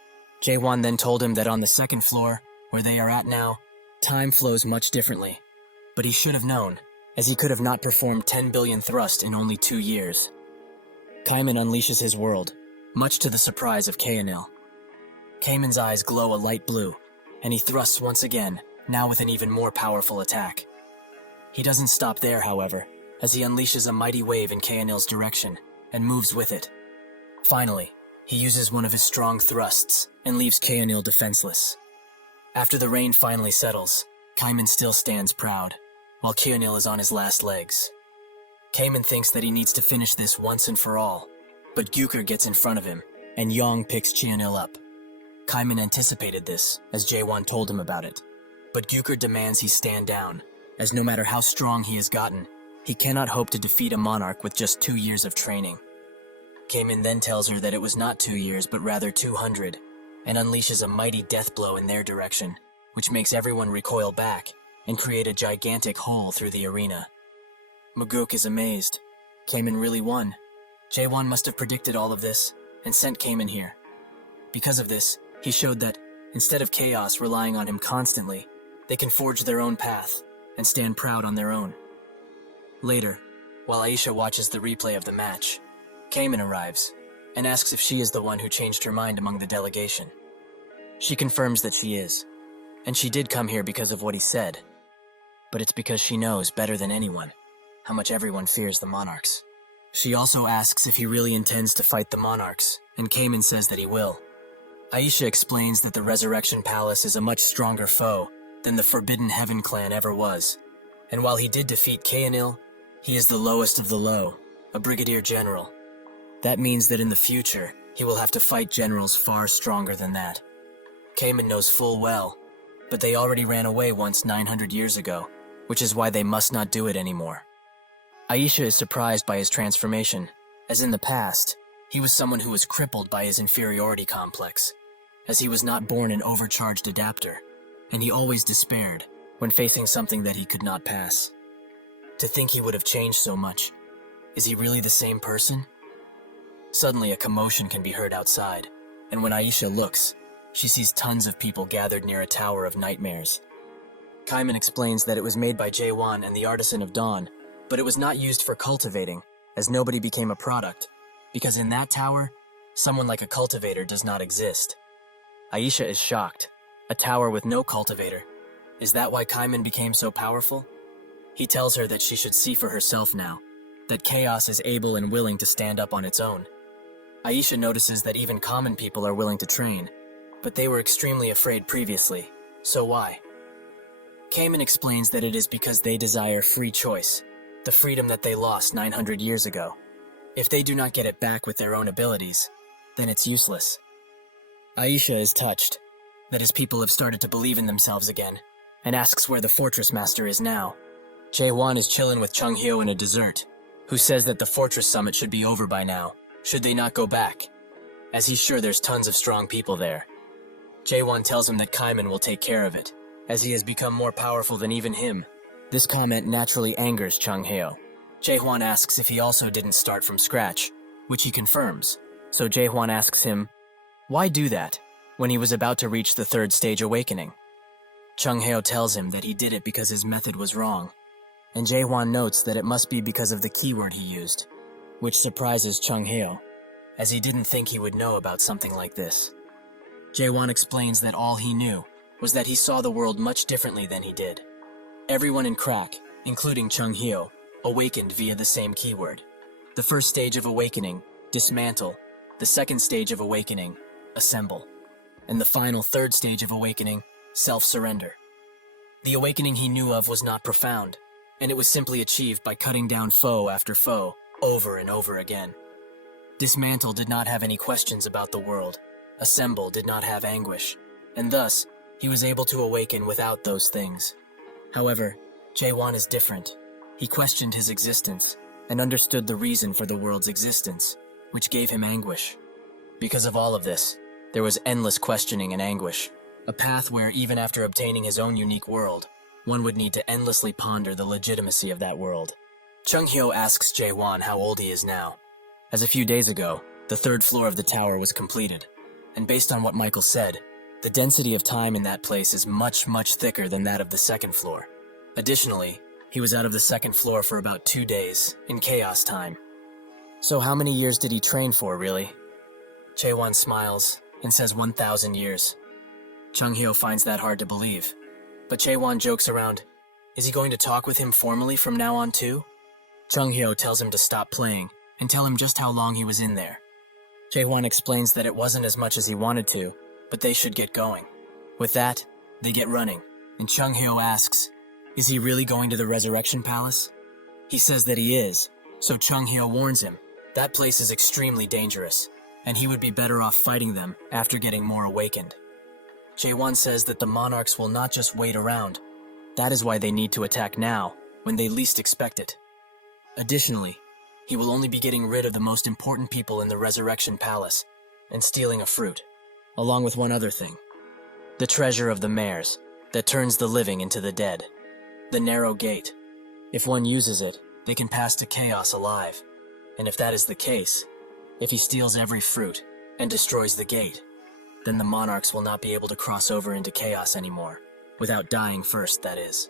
Jaewon then told him that on the 2nd floor, where they are at now, time flows much differently, But he should have known, as he could have not performed 10 billion thrusts in only 2 years. Kaiman unleashes his world, much to the surprise of Kaenil. Kaiman's eyes glow a light blue, and he thrusts once again, now with an even more powerful attack. He doesn't stop there, however, as he unleashes a mighty wave in Kaenil's direction, and moves with it. Finally, he uses one of his strong thrusts, and leaves Kaenil defenseless. After the rain finally settles, Kaiman still stands proud, while Kaenil is on his last legs. Kaiman thinks that he needs to finish this once and for all, but Gyukur gets in front of him, and Yong picks Kaenil up. Kaiman anticipated this, as Jaewon told him about it, but Gyukur demands he stand down, as no matter how strong he has gotten, he cannot hope to defeat a monarch with just 2 years of training. Kaiman then tells her that it was not 2 years, but rather 200, and unleashes a mighty death blow in their direction, which makes everyone recoil back and create a gigantic hole through the arena. Maguk is amazed. Kaiman really won. Jaewon must have predicted all of this and sent Kaiman here. Because of this, he showed that, instead of chaos relying on him constantly, they can forge their own path and stand proud on their own. Later, while Aisha watches the replay of the match, Kaiman arrives and asks if she is the one who changed her mind among the delegation. She confirms that she is, and she did come here because of what he said, but it's because she knows better than anyone how much everyone fears the monarchs. She also asks if he really intends to fight the monarchs, and Kaiman says that he will. Aisha explains that the Resurrection Palace is a much stronger foe than the Forbidden Heaven clan ever was, and while he did defeat Kaenil, he is the lowest of the low, a brigadier general. That means that in the future, he will have to fight generals far stronger than that. Kaiman knows full well, but they already ran away once 900 years ago, which is why they must not do it anymore. Aisha is surprised by his transformation, as in the past, he was someone who was crippled by his inferiority complex, as he was not born an overcharged adapter, and he always despaired when facing something that he could not pass. To think he would have changed so much. Is he really the same person? Suddenly a commotion can be heard outside, and when Aisha looks, she sees tons of people gathered near a tower of nightmares. Kaiman explains that it was made by Jaewon and the Artisan of Dawn, but it was not used for cultivating, as nobody became a product, because in that tower, someone like a cultivator does not exist. Aisha is shocked. A tower with no cultivator. Is that why Kaiman became so powerful? He tells her that she should see for herself now, that chaos is able and willing to stand up on its own. Aisha notices that even common people are willing to train, but they were extremely afraid previously, so why? Kaiman explains that it is because they desire free choice, the freedom that they lost 900 years ago. If they do not get it back with their own abilities, then it's useless. Aisha is touched that his people have started to believe in themselves again, and asks where the fortress master is now. Jaewon is chilling with Chung Hyo in a dessert, who says that the fortress summit should be over by now, should they not go back, as he's sure there's tons of strong people there. Jaewon tells him that Kaiman will take care of it, as he has become more powerful than even him. This comment naturally angers Chung Hyo. Jaehwan asks if he also didn't start from scratch, which he confirms, so Jaehwan asks him, why do that, when he was about to reach the third stage awakening? Chung Hyo tells him that he did it because his method was wrong, and Jaehwan notes that it must be because of the keyword he used, which surprises Chung Hyo, as he didn't think he would know about something like this. Jaewon explains that all he knew was that he saw the world much differently than he did. Everyone in Crack, including Chung Hyo, awakened via the same keyword. The first stage of awakening, dismantle. The second stage of awakening, assemble. And the final third stage of awakening, self-surrender. The awakening he knew of was not profound, and it was simply achieved by cutting down foe after foe, over and over again. Dismantle did not have any questions about the world. Assemble did not have anguish, and thus, he was able to awaken without those things. However, Jaewon is different. He questioned his existence, and understood the reason for the world's existence, which gave him anguish. Because of all of this, there was endless questioning and anguish, a path where even after obtaining his own unique world, one would need to endlessly ponder the legitimacy of that world. Chung Hyo asks Jaewon how old he is now. As a few days ago, the third floor of the tower was completed, and based on what Michael said, the density of time in that place is much, much thicker than that of the second floor. Additionally, He was out of the second floor for about 2 days, in chaos time. So how many years did he train for, really? Chaewon smiles and says 1,000 years. Chung-hyo finds that hard to believe. But Chaewon jokes around, is he going to talk with him formally from now on too? Chung-hyo tells him to stop playing and tell him just how long he was in there. Chaewon explains that it wasn't as much as he wanted to, but they should get going. With that, they get running, and Chung-hyo asks, is he really going to the Resurrection Palace? He says that he is, so Chung-hyo warns him, that place is extremely dangerous, and he would be better off fighting them after getting more awakened. Chaewon says that the monarchs will not just wait around. That is why they need to attack now, when they least expect it. Additionally, he will only be getting rid of the most important people in the Resurrection Palace and stealing a fruit, along with one other thing. The treasure of the mares that turns the living into the dead. The narrow gate. If one uses it, they can pass to chaos alive. And if that is the case, if he steals every fruit and destroys the gate, then the monarchs will not be able to cross over into chaos anymore, without dying first, that is.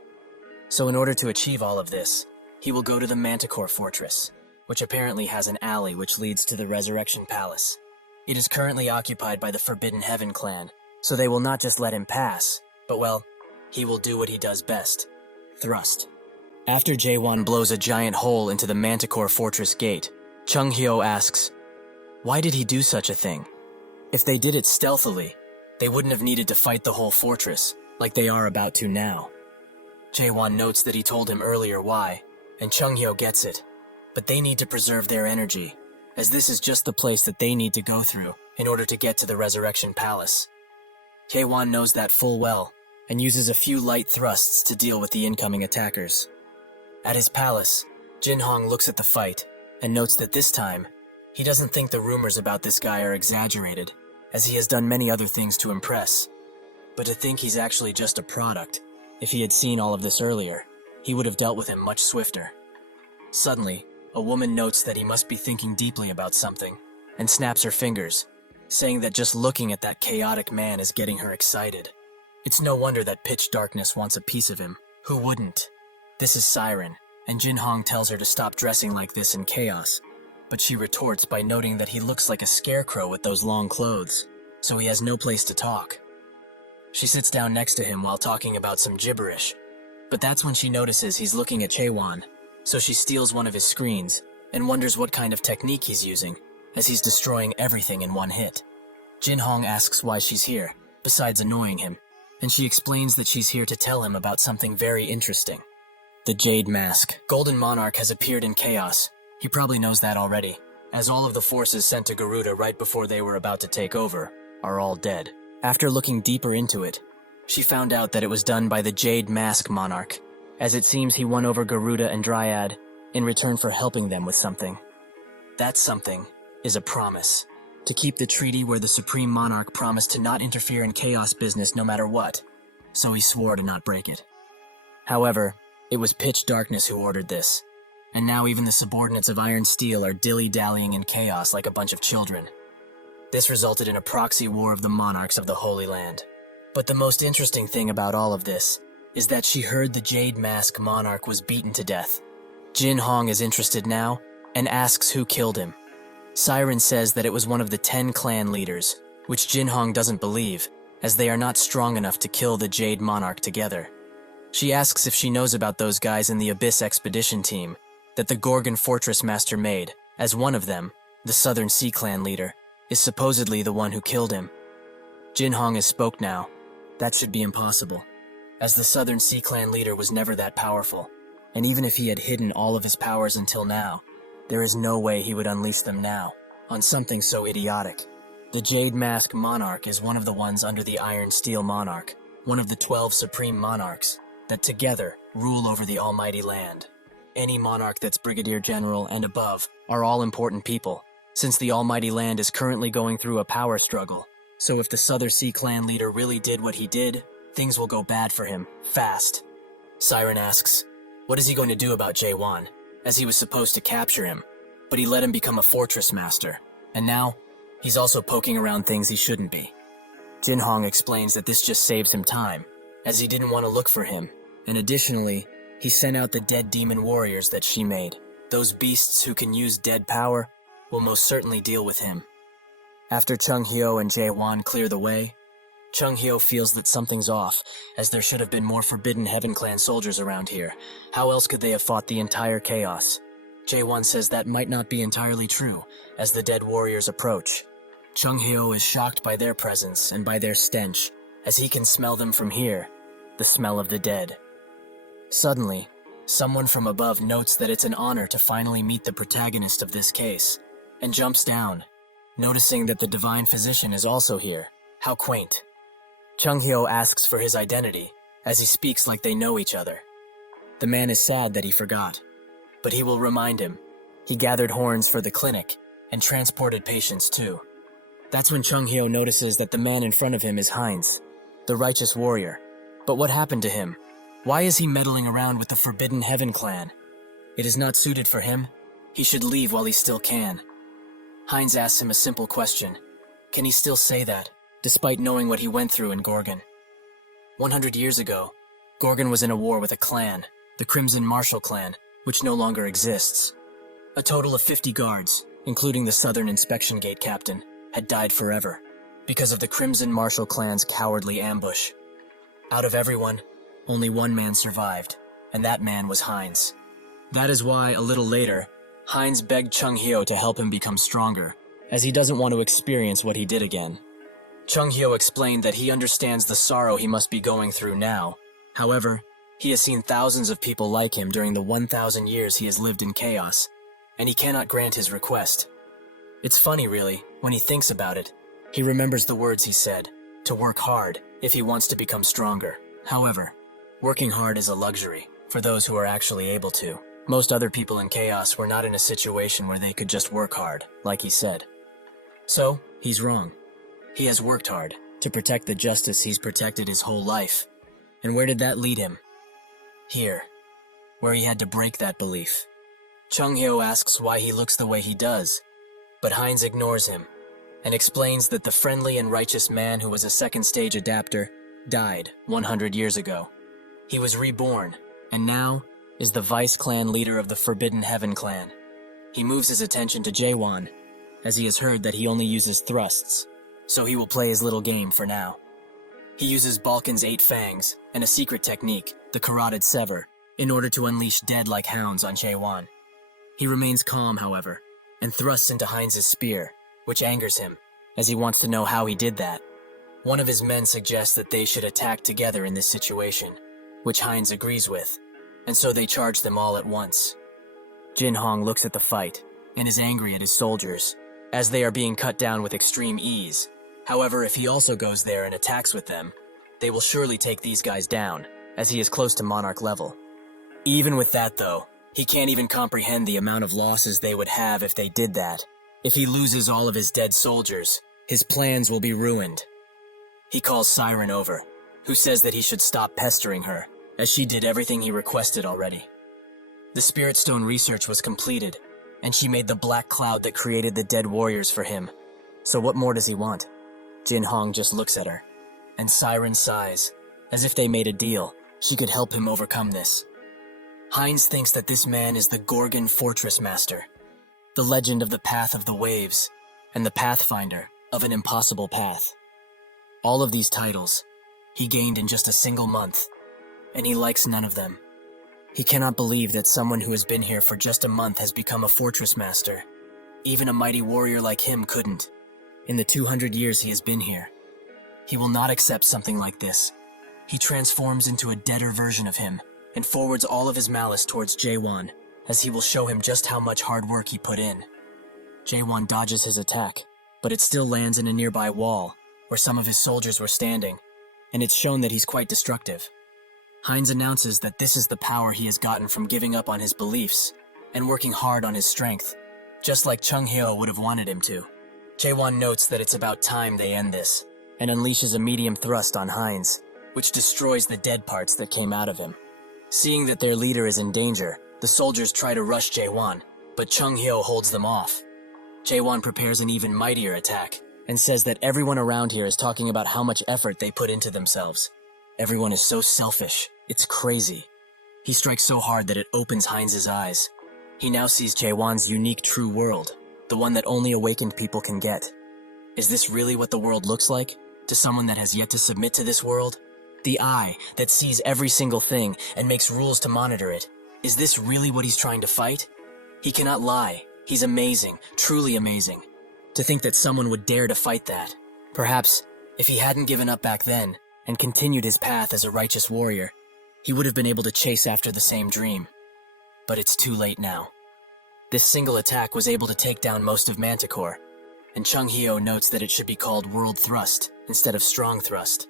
So in order to achieve all of this, he will go to the Manticore Fortress, which apparently has an alley which leads to the Resurrection Palace. It is currently occupied by the Forbidden Heaven clan, so they will not just let him pass, but well, he will do what he does best, thrust. After Jaewon blows a giant hole into the Manticore Fortress gate, Chung-hyo asks, why did he do such a thing? If they did it stealthily, they wouldn't have needed to fight the whole fortress, like they are about to now. Jaewon notes that he told him earlier why, and Chung-hyo gets it, but they need to preserve their energy, as this is just the place that they need to go through in order to get to the Resurrection Palace. Jaewon knows that full well, and uses a few light thrusts to deal with the incoming attackers. At his palace, Jin-hong looks at the fight, and notes that this time, he doesn't think the rumors about this guy are exaggerated, as he has done many other things to impress. But to think he's actually just a product, if he had seen all of this earlier, he would have dealt with him much swifter. Suddenly, a woman notes that he must be thinking deeply about something, and snaps her fingers, saying that just looking at that chaotic man is getting her excited. It's no wonder that pitch darkness wants a piece of him. Who wouldn't? This is Siren, and Jin-hong tells her to stop dressing like this in chaos, but she retorts by noting that he looks like a scarecrow with those long clothes, so he has no place to talk. She sits down next to him while talking about some gibberish, but that's when she notices he's looking at Chaewon, so she steals one of his screens and wonders what kind of technique he's using, as he's destroying everything in one hit. Jin-hong asks why she's here, besides annoying him, and she explains that she's here to tell him about something very interesting. The Jade Mask. Golden Monarch has appeared in chaos. He probably knows that already, as all of the forces sent to Garuda right before they were about to take over are all dead. After looking deeper into it, she found out that it was done by the Jade Mask Monarch, as it seems he won over Garuda and Dryad in return for helping them with something. That something is a promise, to keep the treaty where the Supreme Monarch promised to not interfere in chaos business no matter what, so he swore to not break it. However, it was Pitch Darkness who ordered this, and now even the subordinates of Iron Steel are dilly-dallying in chaos like a bunch of children. This resulted in a proxy war of the monarchs of the Holy Land. But the most interesting thing about all of this is that she heard the Jade Mask Monarch was beaten to death. Jin-hong is interested now and asks who killed him. Siren says that it was one of the 10 clan leaders, which Jin-hong doesn't believe, as they are not strong enough to kill the Jade Monarch together. She asks if she knows about those guys in the Abyss Expedition team that the Gorgon Fortress Master made, as one of them, the Southern Sea Clan leader, is supposedly the one who killed him. Jin-hong has spoke now. That should be impossible, as the Southern Sea Clan leader was never that powerful, and even if he had hidden all of his powers until now, there is no way he would unleash them now, on something so idiotic. The Jade Mask Monarch is one of the ones under the Iron Steel Monarch, one of the 12 Supreme Monarchs, that together rule over the Almighty Land. Any monarch that's Brigadier General and above are all important people, since the Almighty Land is currently going through a power struggle. So if the Southern Sea Clan leader really did what he did, things will go bad for him, fast. Siren asks, what is he going to do about Jaewon, as he was supposed to capture him, but he let him become a fortress master, and now, he's also poking around things he shouldn't be. Jin-hong explains that this just saves him time, as he didn't want to look for him, and additionally, he sent out the dead demon warriors that she made. Those beasts who can use dead power will most certainly deal with him. After Chung Hyo and Jae Won clear the way, Chung Hyo feels that something's off, as there should have been more Forbidden Heaven Clan soldiers around here. How else could they have fought the entire chaos? Jae Won says that might not be entirely true, as the dead warriors approach. Chung Hyo is shocked by their presence and by their stench, as he can smell them from here, the smell of the dead. Suddenly, someone from above notes that it's an honor to finally meet the protagonist of this case, and jumps down, noticing that the divine physician is also here. How quaint. Chung Hyo asks for his identity, as he speaks like they know each other. The man is sad that he forgot, but he will remind him. He gathered horns for the clinic, and transported patients too. That's when Chung Hyo notices that the man in front of him is Heinz, the righteous warrior. But what happened to him? Why is he meddling around with the Forbidden Heaven Clan? It is not suited for him. He should leave while he still can. Heinz asks him a simple question. Can he still say that, despite knowing what he went through in Gorgon? 100 years ago, Gorgon was in a war with a clan, the Crimson Marshal Clan, which no longer exists. A total of 50 guards, including the Southern Inspection Gate captain, had died forever, because of the Crimson Marshal Clan's cowardly ambush. Out of everyone, only one man survived, and that man was Heinz. That is why, a little later, Heinz begged Chung Hyo to help him become stronger, as he doesn't want to experience what he did again. Chung Hyo explained that he understands the sorrow he must be going through now. However, he has seen thousands of people like him during the 1,000 years he has lived in chaos, and he cannot grant his request. It's funny, really, when he thinks about it. He remembers the words he said, to work hard if he wants to become stronger. However, working hard is a luxury for those who are actually able to. Most other people in chaos were not in a situation where they could just work hard, like he said. So, he's wrong. He has worked hard to protect the justice he's protected his whole life. And where did that lead him? Here, where he had to break that belief. Chung Hyo asks why he looks the way he does, but Heinz ignores him and explains that the friendly and righteous man who was a second stage adapter died 100 years ago. He was reborn, and now is the vice clan leader of the Forbidden Heaven Clan. He moves his attention to Jae Won, as he has heard that he only uses thrusts, so he will play his little game for now. He uses Balkan's 8 fangs and a secret technique, the carotid sever, in order to unleash dead like hounds on Jae Won. He remains calm, however, and thrusts into Heinz's spear, which angers him, as he wants to know how he did that. One of his men suggests that they should attack together in this situation, which Heinz agrees with, and so they charge them all at once. Jin Hong looks at the fight, and is angry at his soldiers, as they are being cut down with extreme ease. However, if he also goes there and attacks with them, they will surely take these guys down, as he is close to Monarch level. Even with that though, he can't even comprehend the amount of losses they would have if they did that. If he loses all of his dead soldiers, his plans will be ruined. He calls Siren over, who says that he should stop pestering her, as she did everything he requested already. The Spirit Stone research was completed, and she made the black cloud that created the dead warriors for him. So what more does he want? Jin Hong just looks at her, and Siren sighs, as if they made a deal. She could help him overcome this. Heinz thinks that this man is the Gorgon Fortress Master, the legend of the Path of the Waves, and the Pathfinder of an impossible path. All of these titles he gained in just a single month, and he likes none of them. He cannot believe that someone who has been here for just a month has become a Fortress Master. Even a mighty warrior like him couldn't, in the 200 years he has been here. He will not accept something like this. He transforms into a deader version of him, and forwards all of his malice towards Jae Won, as he will show him just how much hard work he put in. Jae Won dodges his attack, but it still lands in a nearby wall, where some of his soldiers were standing, and it's shown that he's quite destructive. Heinz announces that this is the power he has gotten from giving up on his beliefs, and working hard on his strength, just like Chung Hyo would have wanted him to. Jae Won notes that it's about time they end this, and unleashes a medium thrust on Heinz, which destroys the dead parts that came out of him. Seeing that their leader is in danger, the soldiers try to rush Jae Won, but Chung Hyo holds them off. Jae Won prepares an even mightier attack, and says that everyone around here is talking about how much effort they put into themselves. Everyone is so selfish, it's crazy. He strikes so hard that it opens Heinz's eyes. He now sees Jaewon's unique true world, the one that only awakened people can get. Is this really what the world looks like, to someone that has yet to submit to this world? The eye that sees every single thing and makes rules to monitor it. Is this really what he's trying to fight? He cannot lie. He's amazing, truly amazing. To think that someone would dare to fight that. Perhaps, if he hadn't given up back then and continued his path as a righteous warrior, he would have been able to chase after the same dream. But it's too late now. This single attack was able to take down most of Manticore, and Chung Hyo notes that it should be called World Thrust instead of Strong Thrust.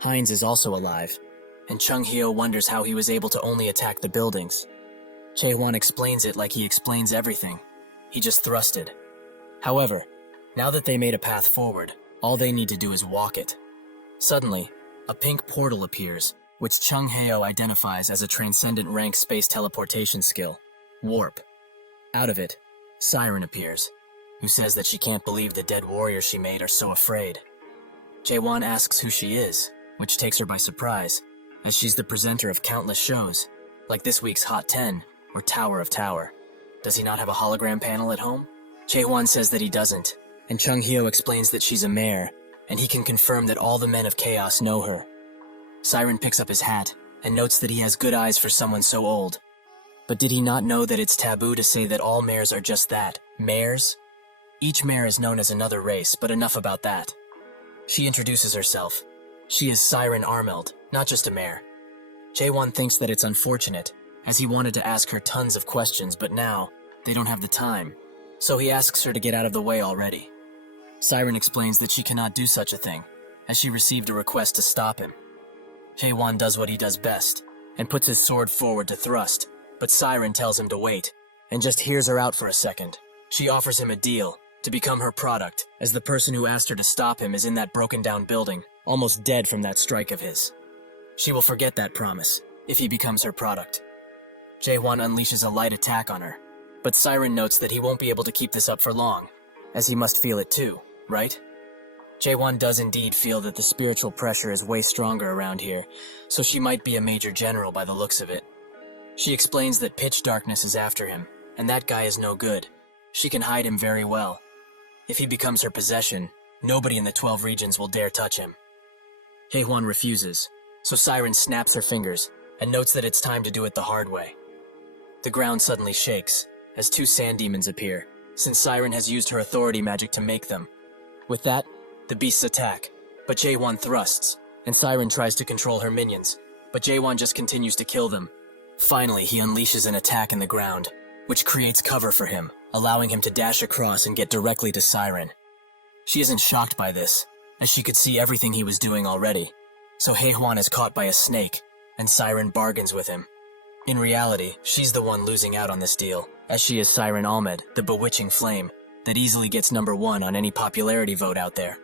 Heinz is also alive, and Chung Hyo wonders how he was able to only attack the buildings. Chaewon explains it like he explains everything. He just thrusted. However, now that they made a path forward, all they need to do is walk it. Suddenly, a pink portal appears, which Chung Hyo identifies as a transcendent rank space teleportation skill, Warp. Out of it, Siren appears, who says that she can't believe the dead warriors she made are so afraid. Jaewon asks who she is, which takes her by surprise, as she's the presenter of countless shows, like this week's Hot 10 or Tower of Tower. Does he not have a hologram panel at home? Jaewon says that he doesn't, and Chung Hyo explains that she's a mare, and he can confirm that all the men of Chaos know her. Siren picks up his hat and notes that he has good eyes for someone so old. But did he not know that it's taboo to say that all mares are just that, mares? Each mare is known as another race, but enough about that. She introduces herself. She is Siren Armeld, not just a mare. Jaewon thinks that it's unfortunate, as he wanted to ask her tons of questions, but now, they don't have the time. So he asks her to get out of the way already. Siren explains that she cannot do such a thing, as she received a request to stop him. Jaewon does what he does best, and puts his sword forward to thrust, but Siren tells him to wait, and just hears her out for a second. She offers him a deal, to become her product, as the person who asked her to stop him is in that broken down building, almost dead from that strike of his. She will forget that promise, if he becomes her product. Jaewon unleashes a light attack on her, but Siren notes that he won't be able to keep this up for long, as he must feel it too, right? Jaewon does indeed feel that the spiritual pressure is way stronger around here, so she might be a major general by the looks of it. She explains that pitch darkness is after him, and that guy is no good. She can hide him very well. If he becomes her possession, nobody in the 12 regions will dare touch him. Haewon refuses, so Siren snaps her fingers and notes that it's time to do it the hard way. The ground suddenly shakes, as 2 sand demons appear, since Siren has used her authority magic to make them. With that, the beasts attack, but Jaewon thrusts, and Siren tries to control her minions, but Jaewon just continues to kill them. Finally, he unleashes an attack in the ground, which creates cover for him, allowing him to dash across and get directly to Siren. She isn't shocked by this, as she could see everything he was doing already, so Haewon is caught by a snake, and Siren bargains with him. In reality, she's the one losing out on this deal, as she is Siren Ahmed, the bewitching flame, that easily gets number 1 on any popularity vote out there.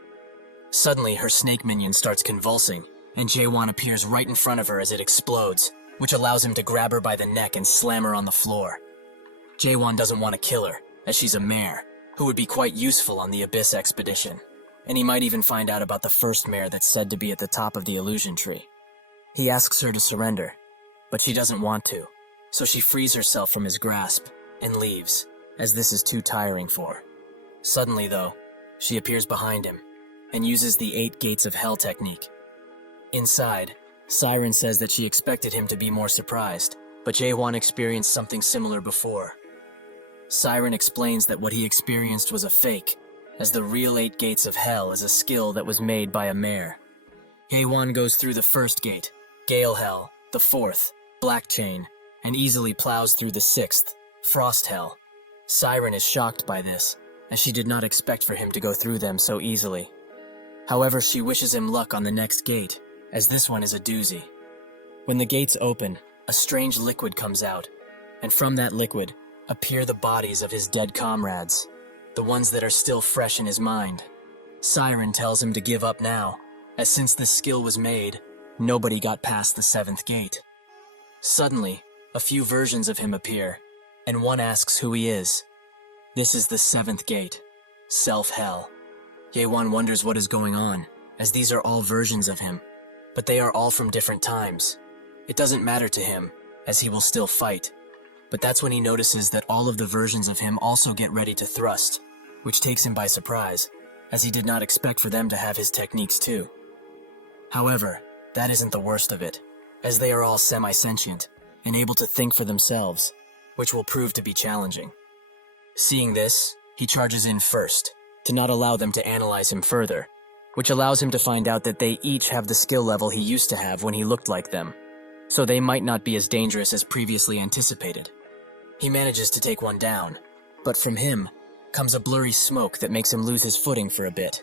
Suddenly, her snake minion starts convulsing, and Jaewon appears right in front of her as it explodes, which allows him to grab her by the neck and slam her on the floor. Jaewon doesn't want to kill her, as she's a mare, who would be quite useful on the Abyss expedition, and he might even find out about the first mare that's said to be at the top of the illusion tree. He asks her to surrender, but she doesn't want to, so she frees herself from his grasp and leaves, as this is too tiring for her. Suddenly, though, she appears behind him and uses the 8 Gates of Hell technique. Inside, Siren says that she expected him to be more surprised, but Jaewon experienced something similar before. Siren explains that what he experienced was a fake, as the real 8 Gates of Hell is a skill that was made by a mare. Jaewon goes through the first gate, Gale Hell, the 4th, Black Chain, and easily plows through the 6th, Frost Hell. Siren is shocked by this, as she did not expect for him to go through them so easily. However, she wishes him luck on the next gate, as this one is a doozy. When the gates open, a strange liquid comes out, and from that liquid appear the bodies of his dead comrades, the ones that are still fresh in his mind. Siren tells him to give up now, as since this skill was made, nobody got past the 7th gate. Suddenly, a few versions of him appear, and one asks who he is. This is the 7th gate, Self-Hell. Jaewon wonders what is going on, as these are all versions of him, but they are all from different times. It doesn't matter to him, as he will still fight. But that's when he notices that all of the versions of him also get ready to thrust, which takes him by surprise, as he did not expect for them to have his techniques too. However, that isn't the worst of it, as they are all semi-sentient and able to think for themselves, which will prove to be challenging. Seeing this, he charges in first, to not allow them to analyze him further, which allows him to find out that they each have the skill level he used to have when he looked like them, so they might not be as dangerous as previously anticipated. He manages to take one down, but from him comes a blurry smoke that makes him lose his footing for a bit,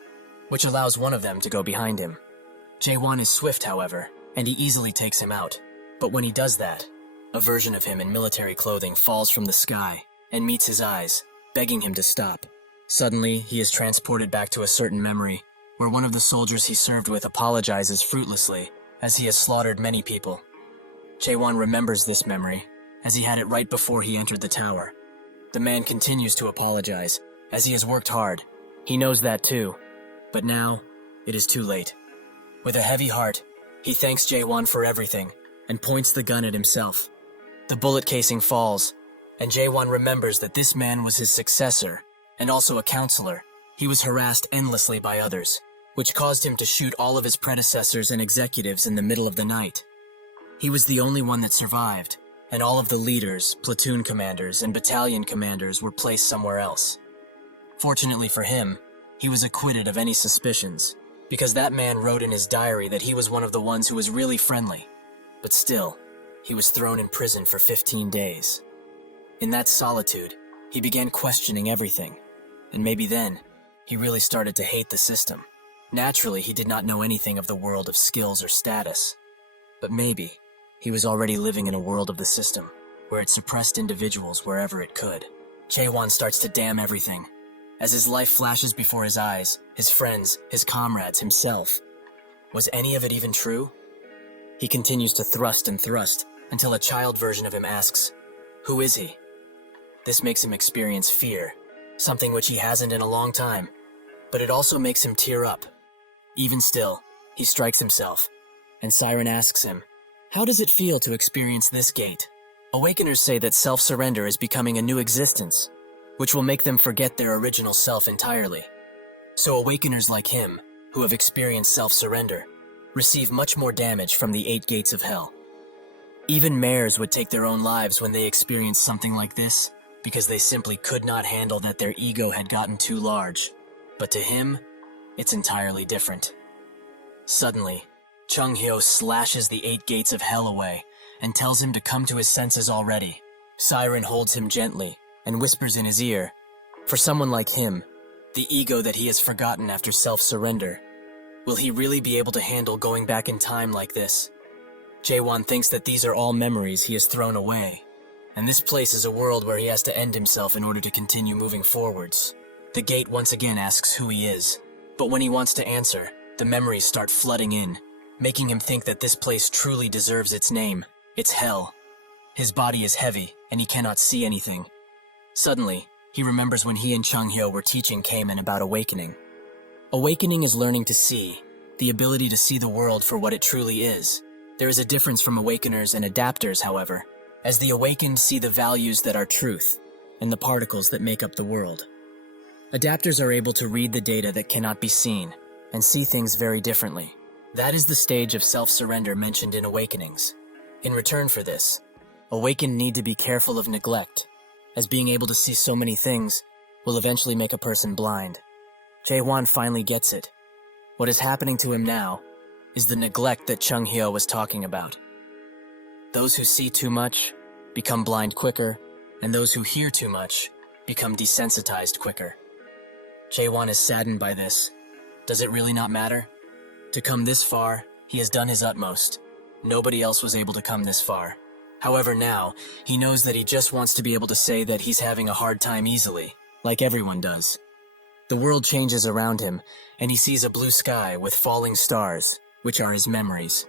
which allows one of them to go behind him. Jae-won is swift, however, and he easily takes him out, but when he does that, a version of him in military clothing falls from the sky and meets his eyes, begging him to stop. Suddenly, he is transported back to a certain memory, where one of the soldiers he served with apologizes fruitlessly, as he has slaughtered many people. Jae-won remembers this memory, as he had it right before he entered the tower. The man continues to apologize, as he has worked hard. He knows that too, but now, it is too late. With a heavy heart, he thanks Jae-won for everything, and points the gun at himself. The bullet casing falls, and Jae-won remembers that this man was his successor, and also a counselor. He was harassed endlessly by others, which caused him to shoot all of his predecessors and executives in the middle of the night. He was the only one that survived, and all of the leaders, platoon commanders, and battalion commanders were placed somewhere else. Fortunately for him, he was acquitted of any suspicions, because that man wrote in his diary that he was one of the ones who was really friendly. But still, he was thrown in prison for 15 days. In that solitude, he began questioning everything, and maybe then, he really started to hate the system. Naturally, he did not know anything of the world of skills or status, but maybe he was already living in a world of the system, where it suppressed individuals wherever it could. Jae-won starts to damn everything, as his life flashes before his eyes, his friends, his comrades, himself. Was any of it even true? He continues to thrust and thrust, until a child version of him asks, "Who is he?" This makes him experience fear, something which he hasn't in a long time, but it also makes him tear up. Even still, he strikes himself, and Siren asks him, "How does it feel to experience this gate?" Awakeners say that self-surrender is becoming a new existence, which will make them forget their original self entirely. So awakeners like him, who have experienced self-surrender, receive much more damage from the 8 gates of hell. Even mayors would take their own lives when they experience something like this, because they simply could not handle that their ego had gotten too large. But to him, it's entirely different. Suddenly, Chung-hyo slashes the 8 gates of hell away and tells him to come to his senses already. Siren holds him gently and whispers in his ear, for someone like him, the ego that he has forgotten after self-surrender, will he really be able to handle going back in time like this? Jae-won thinks that these are all memories he has thrown away, and this place is a world where he has to end himself in order to continue moving forwards. The gate once again asks who he is, but when he wants to answer, the memories start flooding in, making him think that this place truly deserves its name. It's hell. His body is heavy, and he cannot see anything. Suddenly, he remembers when he and Chung-hyo were teaching Kamen about awakening. Awakening is learning to see, the ability to see the world for what it truly is. There is a difference from awakeners and adapters, however, as the awakened see the values that are truth, and the particles that make up the world. Adapters are able to read the data that cannot be seen, and see things very differently. That is the stage of self-surrender mentioned in Awakenings. In return for this, awakened need to be careful of neglect, as being able to see so many things will eventually make a person blind. Jae-won finally gets it. What is happening to him now is the neglect that Chung-hyo was talking about. Those who see too much become blind quicker, and those who hear too much become desensitized quicker. Jae-won is saddened by this. Does it really not matter? To come this far, he has done his utmost. Nobody else was able to come this far. However, now, he knows that he just wants to be able to say that he's having a hard time easily, like everyone does. The world changes around him, and he sees a blue sky with falling stars, which are his memories.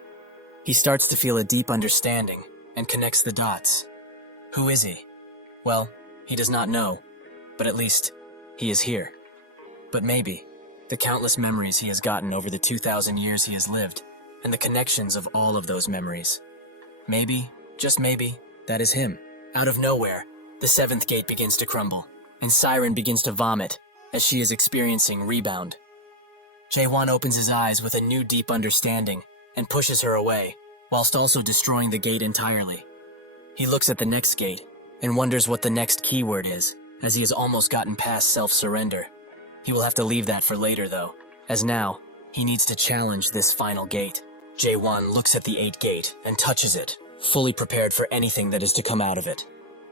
He starts to feel a deep understanding, and connects the dots. Who is he? Well, he does not know, but at least, he is here. But maybe, the countless memories he has gotten over the 2,000 years he has lived, and the connections of all of those memories. Maybe, just maybe, that is him. Out of nowhere, the seventh gate begins to crumble, and Siren begins to vomit as she is experiencing rebound. Jae-won opens his eyes with a new deep understanding and pushes her away, whilst also destroying the gate entirely. He looks at the next gate and wonders what the next keyword is, as he has almost gotten past self-surrender. He will have to leave that for later though, as now, he needs to challenge this final gate. Jae-won looks at the 8th gate and touches it, fully prepared for anything that is to come out of it.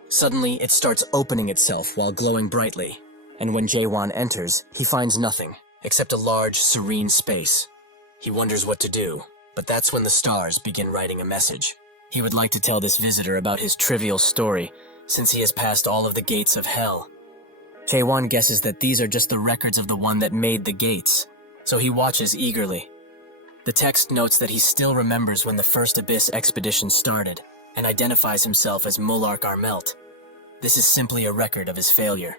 Suddenly, it starts opening itself while glowing brightly, and when Jae-won enters, he finds nothing except a large, serene space. He wonders what to do, but that's when the stars begin writing a message. He would like to tell this visitor about his trivial story, since he has passed all of the gates of hell. Jae-won guesses that these are just the records of the one that made the gates, so he watches eagerly. The text notes that he still remembers when the first Abyss expedition started, and identifies himself as Mulark Armelt. This is simply a record of his failure.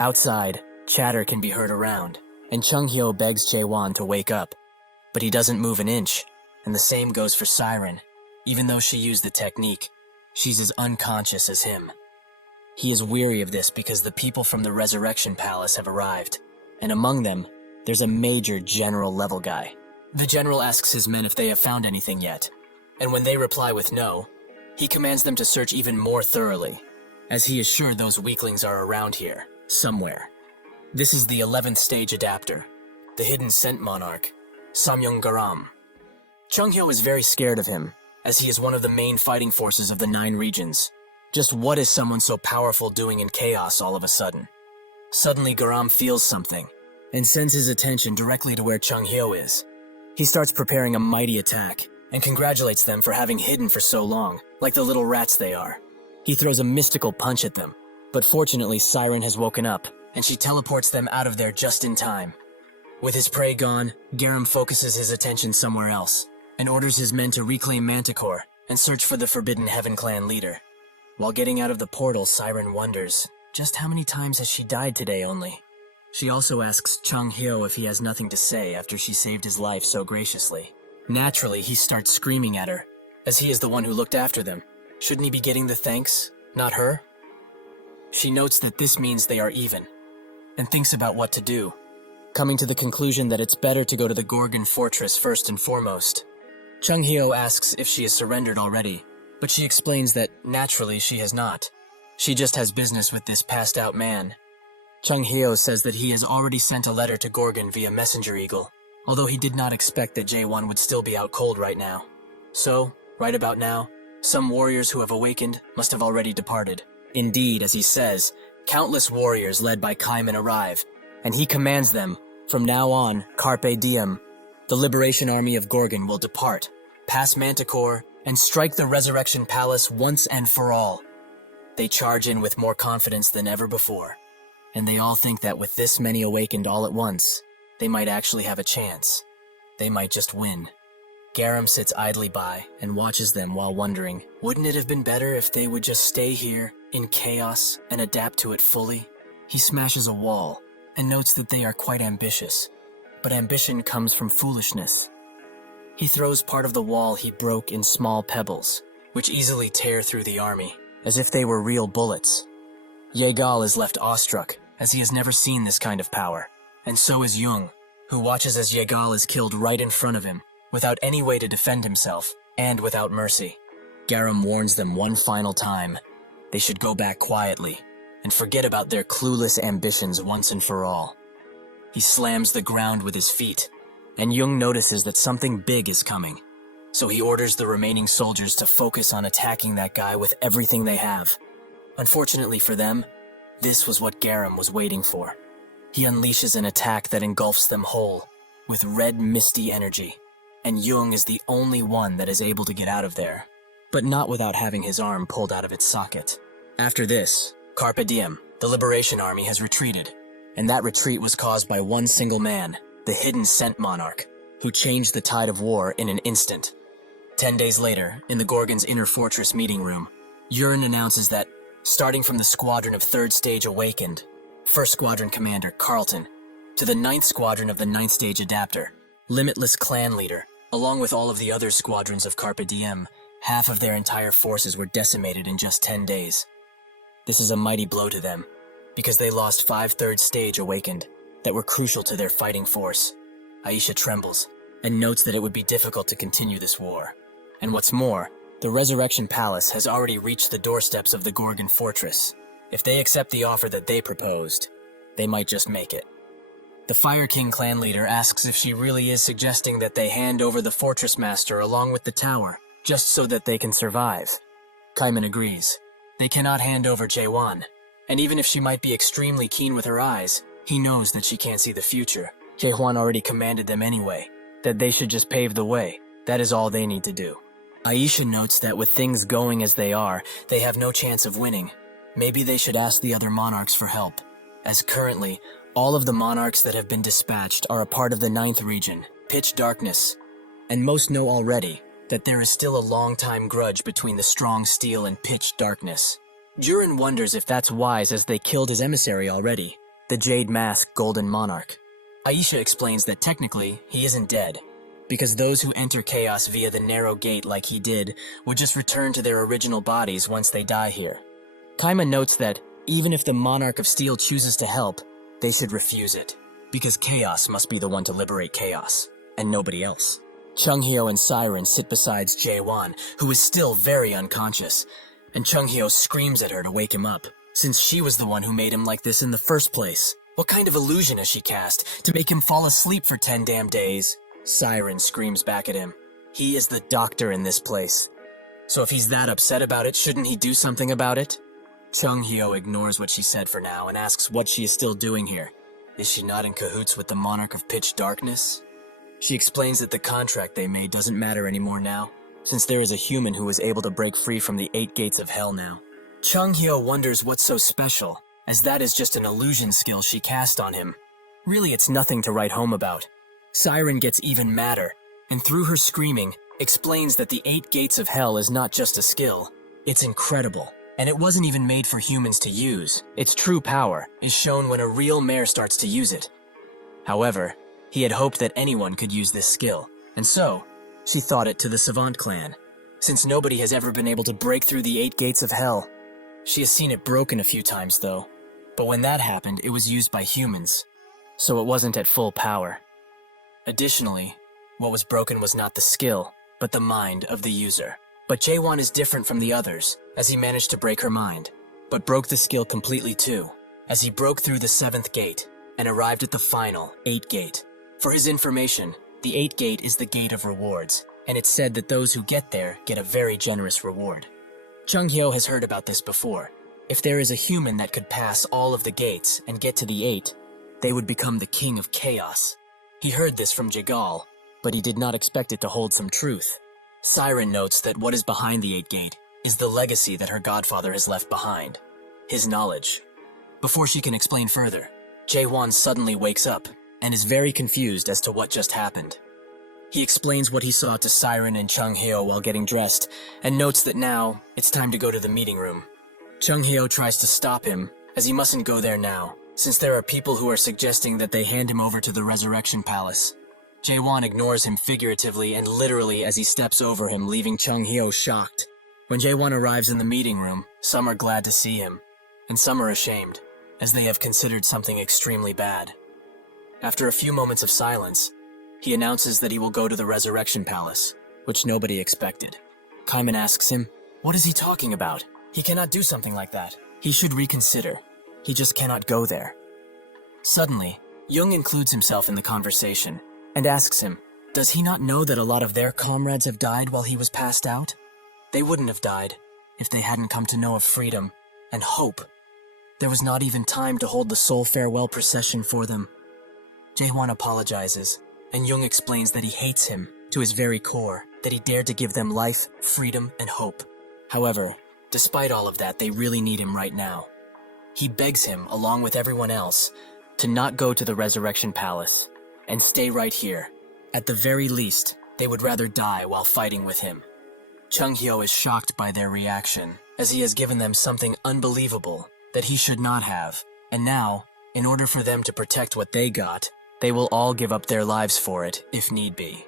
Outside, chatter can be heard around, and Chung-hyo begs Jae-won to wake up, but he doesn't move an inch, and the same goes for Siren. Even though she used the technique, she's as unconscious as him. He is weary of this because the people from the Resurrection Palace have arrived, and among them, there's a major general-level guy. The general asks his men if they have found anything yet, and when they reply with no, he commands them to search even more thoroughly, as he is sure those weaklings are around here, somewhere. This is the 11th stage adapter, the hidden scent monarch, Samyong Garam. Chung-hyo is very scared of him, as he is one of the main fighting forces of the 9 regions. Just what is someone so powerful doing in chaos all of a sudden? Suddenly Garam feels something, and sends his attention directly to where Chung-hyo is. He starts preparing a mighty attack, and congratulates them for having hidden for so long, like the little rats they are. He throws a mystical punch at them, but fortunately Siren has woken up, and she teleports them out of there just in time. With his prey gone, Garam focuses his attention somewhere else, and orders his men to reclaim Manticore and search for the Forbidden Heaven Clan leader. While getting out of the portal, Siren wonders, just how many times has she died today only? She also asks Chung-hyo if he has nothing to say after she saved his life so graciously. Naturally, he starts screaming at her, as he is the one who looked after them. Shouldn't he be getting the thanks, not her? She notes that this means they are even, and thinks about what to do, coming to the conclusion that it's better to go to the Gorgon fortress first and foremost. Chung-hyo asks if she has surrendered already, but she explains that naturally she has not. She just has business with this passed-out man. Chung-hyo says that he has already sent a letter to Gorgon via Messenger Eagle, although he did not expect that Jae-won would still be out cold right now. So, right about now, some warriors who have awakened must have already departed. Indeed, as he says, countless warriors led by Kaiman arrive, and he commands them, from now on, Carpe Diem. The Liberation Army of Gorgon will depart, pass Manticore, and strike the Resurrection Palace once and for all. They charge in with more confidence than ever before, and they all think that with this many awakened all at once, they might actually have a chance. They might just win. Garam sits idly by and watches them while wondering, wouldn't it have been better if they would just stay here, in chaos, and adapt to it fully? He smashes a wall, and notes that they are quite ambitious. But ambition comes from foolishness. He throws part of the wall he broke in small pebbles, which easily tear through the army, as if they were real bullets. Yegal is left awestruck, as he has never seen this kind of power, and so is Jung, who watches as Yegal is killed right in front of him, without any way to defend himself, and without mercy. Garam warns them one final time. They should go back quietly, and forget about their clueless ambitions once and for all. He slams the ground with his feet, and Jung notices that something big is coming, so he orders the remaining soldiers to focus on attacking that guy with everything they have. Unfortunately for them, this was what Garam was waiting for. He unleashes an attack that engulfs them whole, with red misty energy, and Jung is the only one that is able to get out of there, but not without having his arm pulled out of its socket. After this, Carpe Diem, the Liberation Army, has retreated, and that retreat was caused by one single man, the hidden scent monarch, who changed the tide of war in an instant. 10 days later, in the Gorgon's inner fortress meeting room, Yurin announces that, starting from the squadron of 3rd Stage Awakened, 1st Squadron Commander Carlton, to the 9th Squadron of the 9th Stage Adapter, Limitless Clan Leader, along with all of the other squadrons of Carpe Diem, Half of their entire forces were decimated in just 10 days. This is a mighty blow to them, because they lost 5/3 stage awakened that were crucial to their fighting force. Aisha trembles and notes that it would be difficult to continue this war. And what's more, the Resurrection Palace has already reached the doorsteps of the Gorgon Fortress. If they accept the offer that they proposed, they might just make it. The Fire King clan leader asks if she really is suggesting that they hand over the Fortress Master along with the tower, just so that they can survive. Kaiman agrees. They cannot hand over Jaewon, and even if she might be extremely keen with her eyes, he knows that she can't see the future. Jaewon already commanded them anyway, that they should just pave the way. That is all they need to do. Aisha notes that with things going as they are, they have no chance of winning. Maybe they should ask the other monarchs for help, as currently, all of the monarchs that have been dispatched are a part of the 9th region, Pitch Darkness, and most know already that there is still a long-time grudge between the Strong Steel and Pitch Darkness. Jurin wonders if that's wise as they killed his emissary already, the Jade Mask Golden Monarch. Aisha explains that technically, he isn't dead, because those who enter chaos via the narrow gate like he did would just return to their original bodies once they die here. Kaima notes that even if the Monarch of Steel chooses to help, they should refuse it, because chaos must be the one to liberate chaos, and nobody else. Chung-hyo and Siren sit beside Jaewon, who is still very unconscious, and Chung-hyo screams at her to wake him up, since she was the one who made him like this in the first place. What kind of illusion has she cast to make him fall asleep for 10 damn days? Siren screams back at him. He is the doctor in this place. So if he's that upset about it, shouldn't he do something about it? Chung-hyo ignores what she said for now and asks what she is still doing here. Is she not in cahoots with the Monarch of Pitch Darkness? She explains that the contract they made doesn't matter anymore now, since there is a human who is able to break free from the 8 gates of hell now. Chung-hyo wonders what's so special, as that is just an illusion skill she cast on him. Really, it's nothing to write home about. Siren gets even madder, and through her screaming, explains that the 8 gates of hell is not just a skill. It's incredible, and it wasn't even made for humans to use. Its true power is shown when a real mare starts to use it. However, he had hoped that anyone could use this skill, and so, she thought it to the Savant clan, since nobody has ever been able to break through the 8 gates of hell. She has seen it broken a few times though, but when that happened, it was used by humans, so it wasn't at full power. Additionally, what was broken was not the skill, but the mind of the user. But Jaewon is different from the others, as he managed to break her mind, but broke the skill completely too, as he broke through the 7th gate and arrived at the final 8 gate. For his information, the 8 gate is the gate of rewards, and it's said that those who get there get a very generous reward. Chung-hyo has heard about this before. If there is a human that could pass all of the gates and get to the 8, they would become the king of chaos. He heard this from Jagal, but he did not expect it to hold some truth. Siren notes that what is behind the 8 gate is the legacy that her godfather has left behind, his knowledge. Before she can explain further, Jaewon suddenly wakes up and is very confused as to what just happened. He explains what he saw to Siren and Chung-hyo while getting dressed, and notes that now it's time to go to the meeting room. Chung-hyo tries to stop him, as he mustn't go there now, since there are people who are suggesting that they hand him over to the Resurrection Palace. Jaewon ignores him figuratively and literally as he steps over him, leaving Chung-hyo shocked. When Jaewon arrives in the meeting room, some are glad to see him, and some are ashamed, as they have considered something extremely bad. After a few moments of silence, he announces that he will go to the Resurrection Palace, which nobody expected. Kaiman asks him, what is he talking about? He cannot do something like that. He should reconsider. He just cannot go there. Suddenly, Jung includes himself in the conversation and asks him, does he not know that a lot of their comrades have died while he was passed out? They wouldn't have died if they hadn't come to know of freedom and hope. There was not even time to hold the soul farewell procession for them. Jaewon apologizes, and Jung explains that he hates him to his very core, that he dared to give them life, freedom, and hope. However, despite all of that, they really need him right now. He begs him, along with everyone else, to not go to the Resurrection Palace and stay right here. At the very least, they would rather die while fighting with him. Chung-hyo is shocked by their reaction, as he has given them something unbelievable that he should not have, and now, in order for them to protect what they got, they will all give up their lives for it, if need be.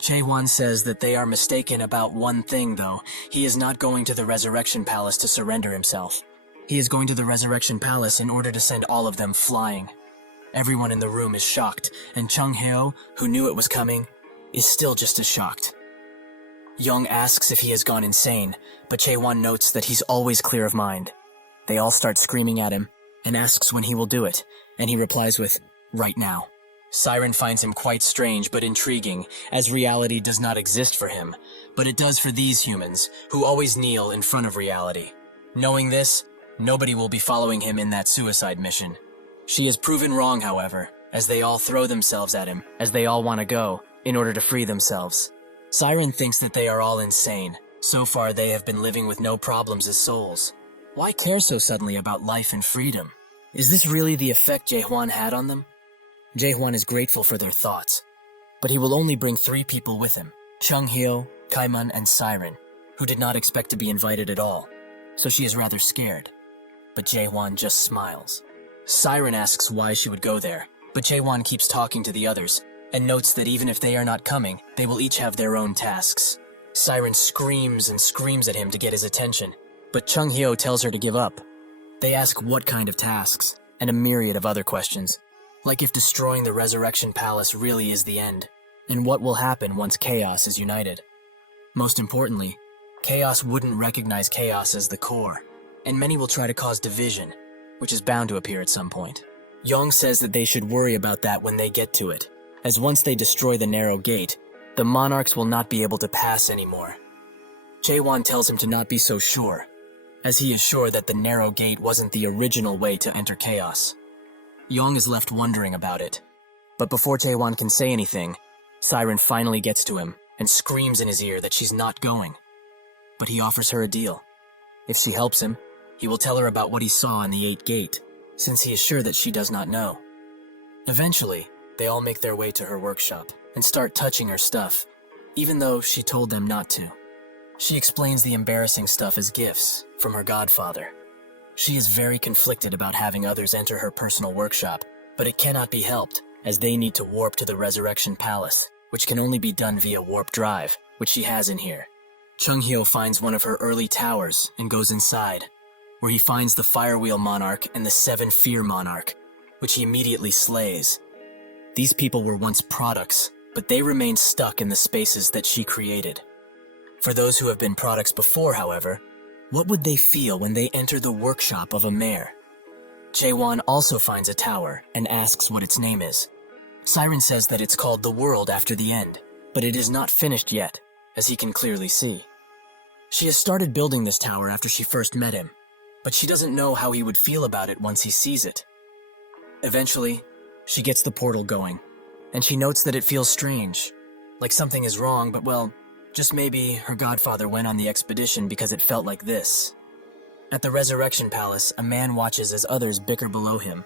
Jae-hwan says that they are mistaken about one thing, though. He is not going to the Resurrection Palace to surrender himself. He is going to the Resurrection Palace in order to send all of them flying. Everyone in the room is shocked, and Chung Hyo, who knew it was coming, is still just as shocked. Young asks if he has gone insane, but Jae-hwan notes that he's always clear of mind. They all start screaming at him, and asks when he will do it, and he replies with, "Right now." Siren finds him quite strange but intriguing, as reality does not exist for him, but it does for these humans, who always kneel in front of reality. Knowing this, nobody will be following him in that suicide mission. She is proven wrong, however, as they all throw themselves at him, as they all want to go, in order to free themselves. Siren thinks that they are all insane. So far, they have been living with no problems as souls. Why care so suddenly about life and freedom? Is this really the effect Jae-hwan had on them? Jae-hwan is grateful for their thoughts, but he will only bring 3 people with him, Chung Hyo, Kaiman, and Siren, who did not expect to be invited at all, so she is rather scared. But Jae-hwan just smiles. Siren asks why she would go there, but Jae-hwan keeps talking to the others, and notes that even if they are not coming, they will each have their own tasks. Siren screams and screams at him to get his attention, but Chung Hyo tells her to give up. They ask what kind of tasks, and a myriad of other questions, like if destroying the Resurrection Palace really is the end, and what will happen once Chaos is united. Most importantly, Chaos wouldn't recognize Chaos as the core, and many will try to cause division, which is bound to appear at some point. Young says that they should worry about that when they get to it, as once they destroy the narrow gate, the monarchs will not be able to pass anymore. Jae-hwan tells him to not be so sure, as he is sure that the narrow gate wasn't the original way to enter Chaos. Young is left wondering about it, but before Jae-hwan can say anything, Siren finally gets to him and screams in his ear that she's not going. But he offers her a deal. If she helps him, he will tell her about what he saw in the 8th gate, since he is sure that she does not know. Eventually, they all make their way to her workshop and start touching her stuff, even though she told them not to. She explains the embarrassing stuff as gifts from her godfather. She is very conflicted about having others enter her personal workshop, but it cannot be helped, as they need to warp to the Resurrection Palace, which can only be done via warp drive, which she has in here. Chung Hyo finds one of her early towers and goes inside, where he finds the Firewheel Monarch and the 7 Fear Monarch, which he immediately slays. These people were once products, but they remain stuck in the spaces that she created. For those who have been products before, however, what would they feel when they enter the workshop of a mayor? Jae-hwan also finds a tower and asks what its name is. Siren says that it's called the World after the end, but it is not finished yet, as he can clearly see. She has started building this tower after she first met him, but she doesn't know how he would feel about it once he sees it. Eventually, she gets the portal going, and she notes that it feels strange, like something is wrong, but well, just maybe her godfather went on the expedition because it felt like this. At the Resurrection Palace, a man watches as others bicker below him.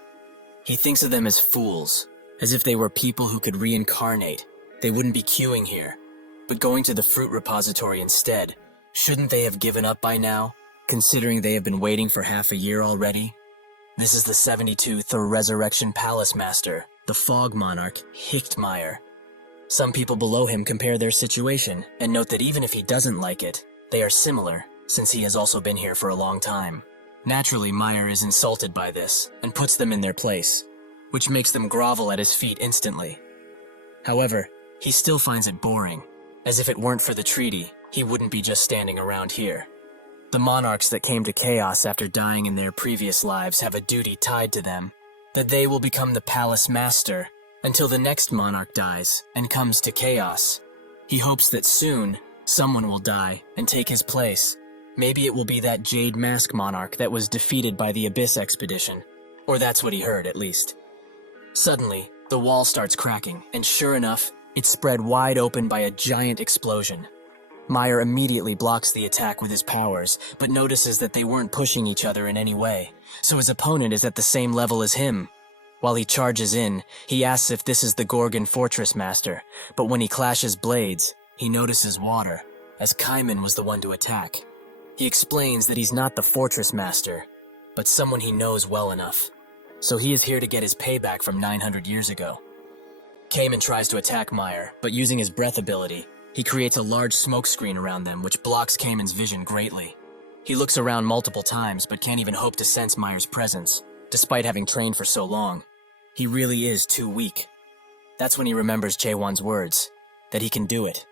He thinks of them as fools, as if they were people who could reincarnate. They wouldn't be queuing here, but going to the fruit repository instead. Shouldn't they have given up by now, considering they have been waiting for half a year already? This is the 72th or Resurrection Palace Master, the Fog Monarch, Hichtmeyer. Some people below him compare their situation and note that even if he doesn't like it, they are similar, since he has also been here for a long time. Naturally, Meyer is insulted by this and puts them in their place, which makes them grovel at his feet instantly. However, he still finds it boring, as if it weren't for the treaty, he wouldn't be just standing around here. The monarchs that came to Chaos after dying in their previous lives have a duty tied to them, that they will become the Palace Master until the next monarch dies and comes to Chaos. He hopes that soon, someone will die and take his place. Maybe it will be that Jade Mask Monarch that was defeated by the Abyss Expedition, or that's what he heard at least. Suddenly, the wall starts cracking, and sure enough, it's spread wide open by a giant explosion. Meyer immediately blocks the attack with his powers, but notices that they weren't pushing each other in any way, so his opponent is at the same level as him. While he charges in, he asks if this is the Gorgon Fortress Master, but when he clashes blades, he notices water, as Kaiman was the one to attack. He explains that he's not the Fortress Master, but someone he knows well enough, so he is here to get his payback from 900 years ago. Cayman tries to attack Meyer, but using his breath ability, he creates a large smoke screen around them which blocks Cayman's vision greatly. He looks around multiple times but can't even hope to sense Meyer's presence, despite having trained for so long. He really is too weak. That's when he remembers Jaewon's words, that he can do it,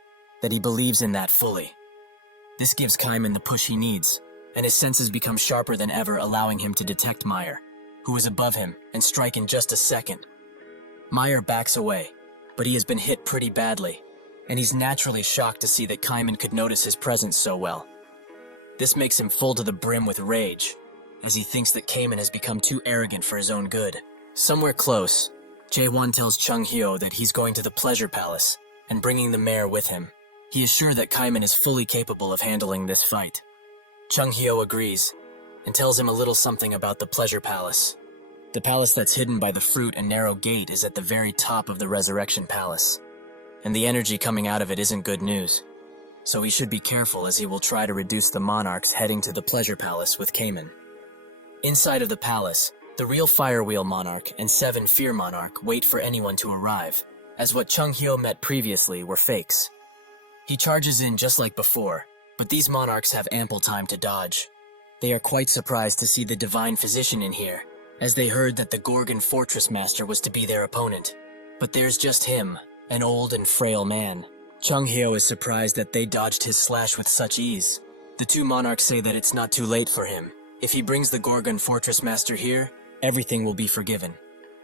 that he believes in that fully. This gives Cayman the push he needs, and his senses become sharper than ever, allowing him to detect Meyer, who is above him, and strike in just a second. Meyer backs away, but he has been hit pretty badly, and he's naturally shocked to see that Cayman could notice his presence so well. This makes him full to the brim with rage, as he thinks that Cayman has become too arrogant for his own good. Somewhere close, Jaewon tells Chung Hyo that he's going to the Pleasure Palace and bringing the mayor with him. He is sure that Cayman is fully capable of handling this fight. Chung Hyo agrees and tells him a little something about the Pleasure Palace. The palace that's hidden by the fruit and narrow gate is at the very top of the Resurrection Palace, and the energy coming out of it isn't good news. So he should be careful, as he will try to reduce the monarchs heading to the Pleasure Palace with Cayman. Inside of the palace, the real Firewheel Monarch and 7 Fear Monarch wait for anyone to arrive, as what Chung Hyo met previously were fakes. He charges in just like before, but these monarchs have ample time to dodge. They are quite surprised to see the Divine Physician in here, as they heard that the Gorgon Fortress Master was to be their opponent. But there's just him, an old and frail man. Chung Hyo is surprised that they dodged his slash with such ease. The 2 monarchs say that it's not too late for him. If he brings the Gorgon Fortress Master here, everything will be forgiven.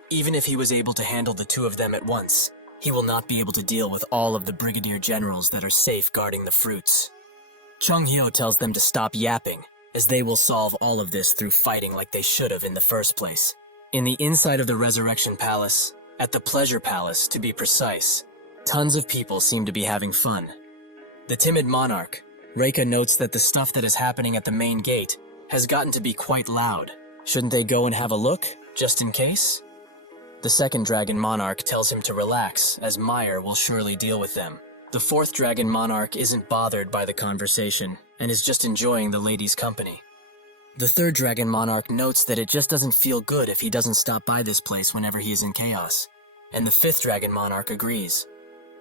Even if he was able to handle the 2 of them at once, he will not be able to deal with all of the brigadier generals that are safeguarding the fruits. Chung Hyo tells them to stop yapping, as they will solve all of this through fighting like they should have in the first place. In the inside of the Resurrection Palace, at the Pleasure Palace to be precise, tons of people seem to be having fun. The timid monarch, Reika, notes that the stuff that is happening at the main gate has gotten to be quite loud. Shouldn't they go and have a look, just in case? The second Dragon Monarch tells him to relax, as Meyer will surely deal with them. The 4th Dragon Monarch isn't bothered by the conversation, and is just enjoying the lady's company. The 3rd Dragon Monarch notes that it just doesn't feel good if he doesn't stop by this place whenever he is in chaos, and the 5th Dragon Monarch agrees.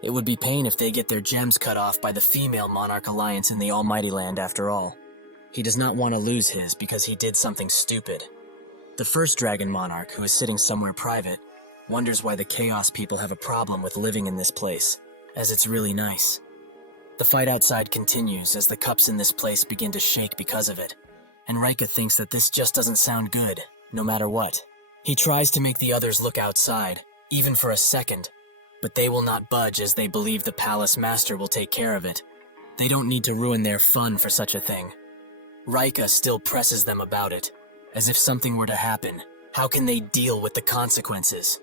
It would be pain if they get their gems cut off by the Female Monarch Alliance in the Almighty Land after all. He does not want to lose his because he did something stupid. The 1st Dragon Monarch, who is sitting somewhere private, wonders why the Chaos people have a problem with living in this place, as it's really nice. The fight outside continues as the cups in this place begin to shake because of it, and Reika thinks that this just doesn't sound good, no matter what. He tries to make the others look outside, even for a second, but they will not budge as they believe the Palace Master will take care of it. They don't need to ruin their fun for such a thing. Reika still presses them about it, as if something were to happen. How can they deal with the consequences?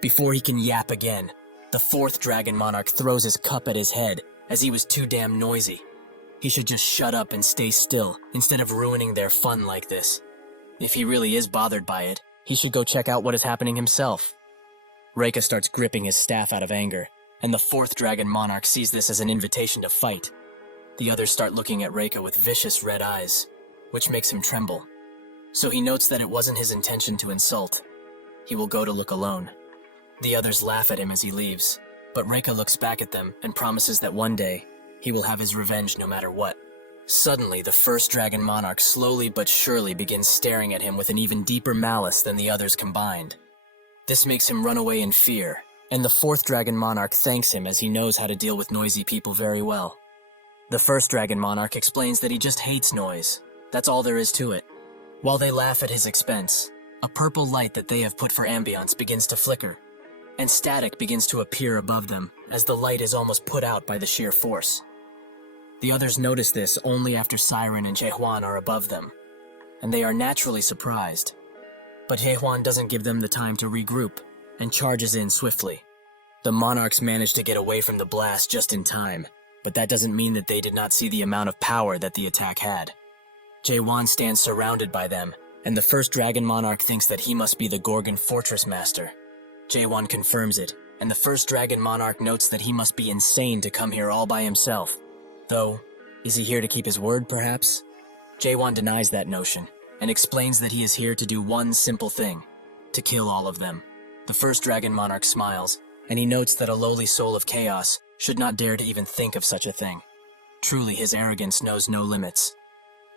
Before he can yap again, the 4th Dragon Monarch throws his cup at his head, as he was too damn noisy. He should just shut up and stay still, instead of ruining their fun like this. If he really is bothered by it, he should go check out what is happening himself. Reika starts gripping his staff out of anger, and the 4th Dragon Monarch sees this as an invitation to fight. The others start looking at Reika with vicious red eyes, which makes him tremble. So he notes that it wasn't his intention to insult. He will go to look alone. The others laugh at him as he leaves, but Reika looks back at them and promises that one day, he will have his revenge no matter what. Suddenly, the 1st Dragon Monarch slowly but surely begins staring at him with an even deeper malice than the others combined. This makes him run away in fear, and the 4th Dragon Monarch thanks him as he knows how to deal with noisy people very well. The 1st Dragon Monarch explains that he just hates noise. That's all there is to it. While they laugh at his expense, a purple light that they have put for ambience begins to flicker, and static begins to appear above them as the light is almost put out by the sheer force. The others notice this only after Siren and Jaehwan are above them, and they are naturally surprised. But Jaehwan doesn't give them the time to regroup and charges in swiftly. The monarchs manage to get away from the blast just in time, but that doesn't mean that they did not see the amount of power that the attack had. Jaehwan stands surrounded by them, and the 1st Dragon Monarch thinks that he must be the Gorgon Fortress Master. Jaehwan confirms it, and the 1st Dragon Monarch notes that he must be insane to come here all by himself. Though, is he here to keep his word, perhaps? Jaehwan denies that notion, and explains that he is here to do one simple thing: to kill all of them. The 1st Dragon Monarch smiles, and he notes that a lowly soul of chaos should not dare to even think of such a thing. Truly, his arrogance knows no limits.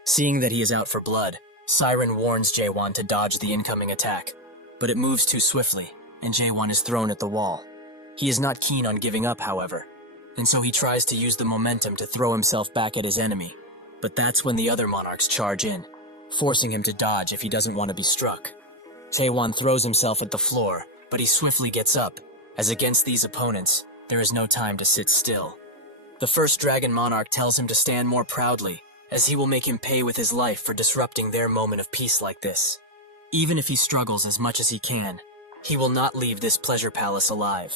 Seeing that he is out for blood, Siren warns Jaewon to dodge the incoming attack, but it moves too swiftly, and Jaewon is thrown at the wall. He is not keen on giving up, however, and so he tries to use the momentum to throw himself back at his enemy. But that's when the other monarchs charge in, forcing him to dodge if he doesn't want to be struck. Jaewon throws himself at the floor, but he swiftly gets up, as against these opponents, there is no time to sit still. The first dragon monarch tells him to stand more proudly, as he will make him pay with his life for disrupting their moment of peace like this. Even if he struggles as much as he can, he will not leave this pleasure palace alive.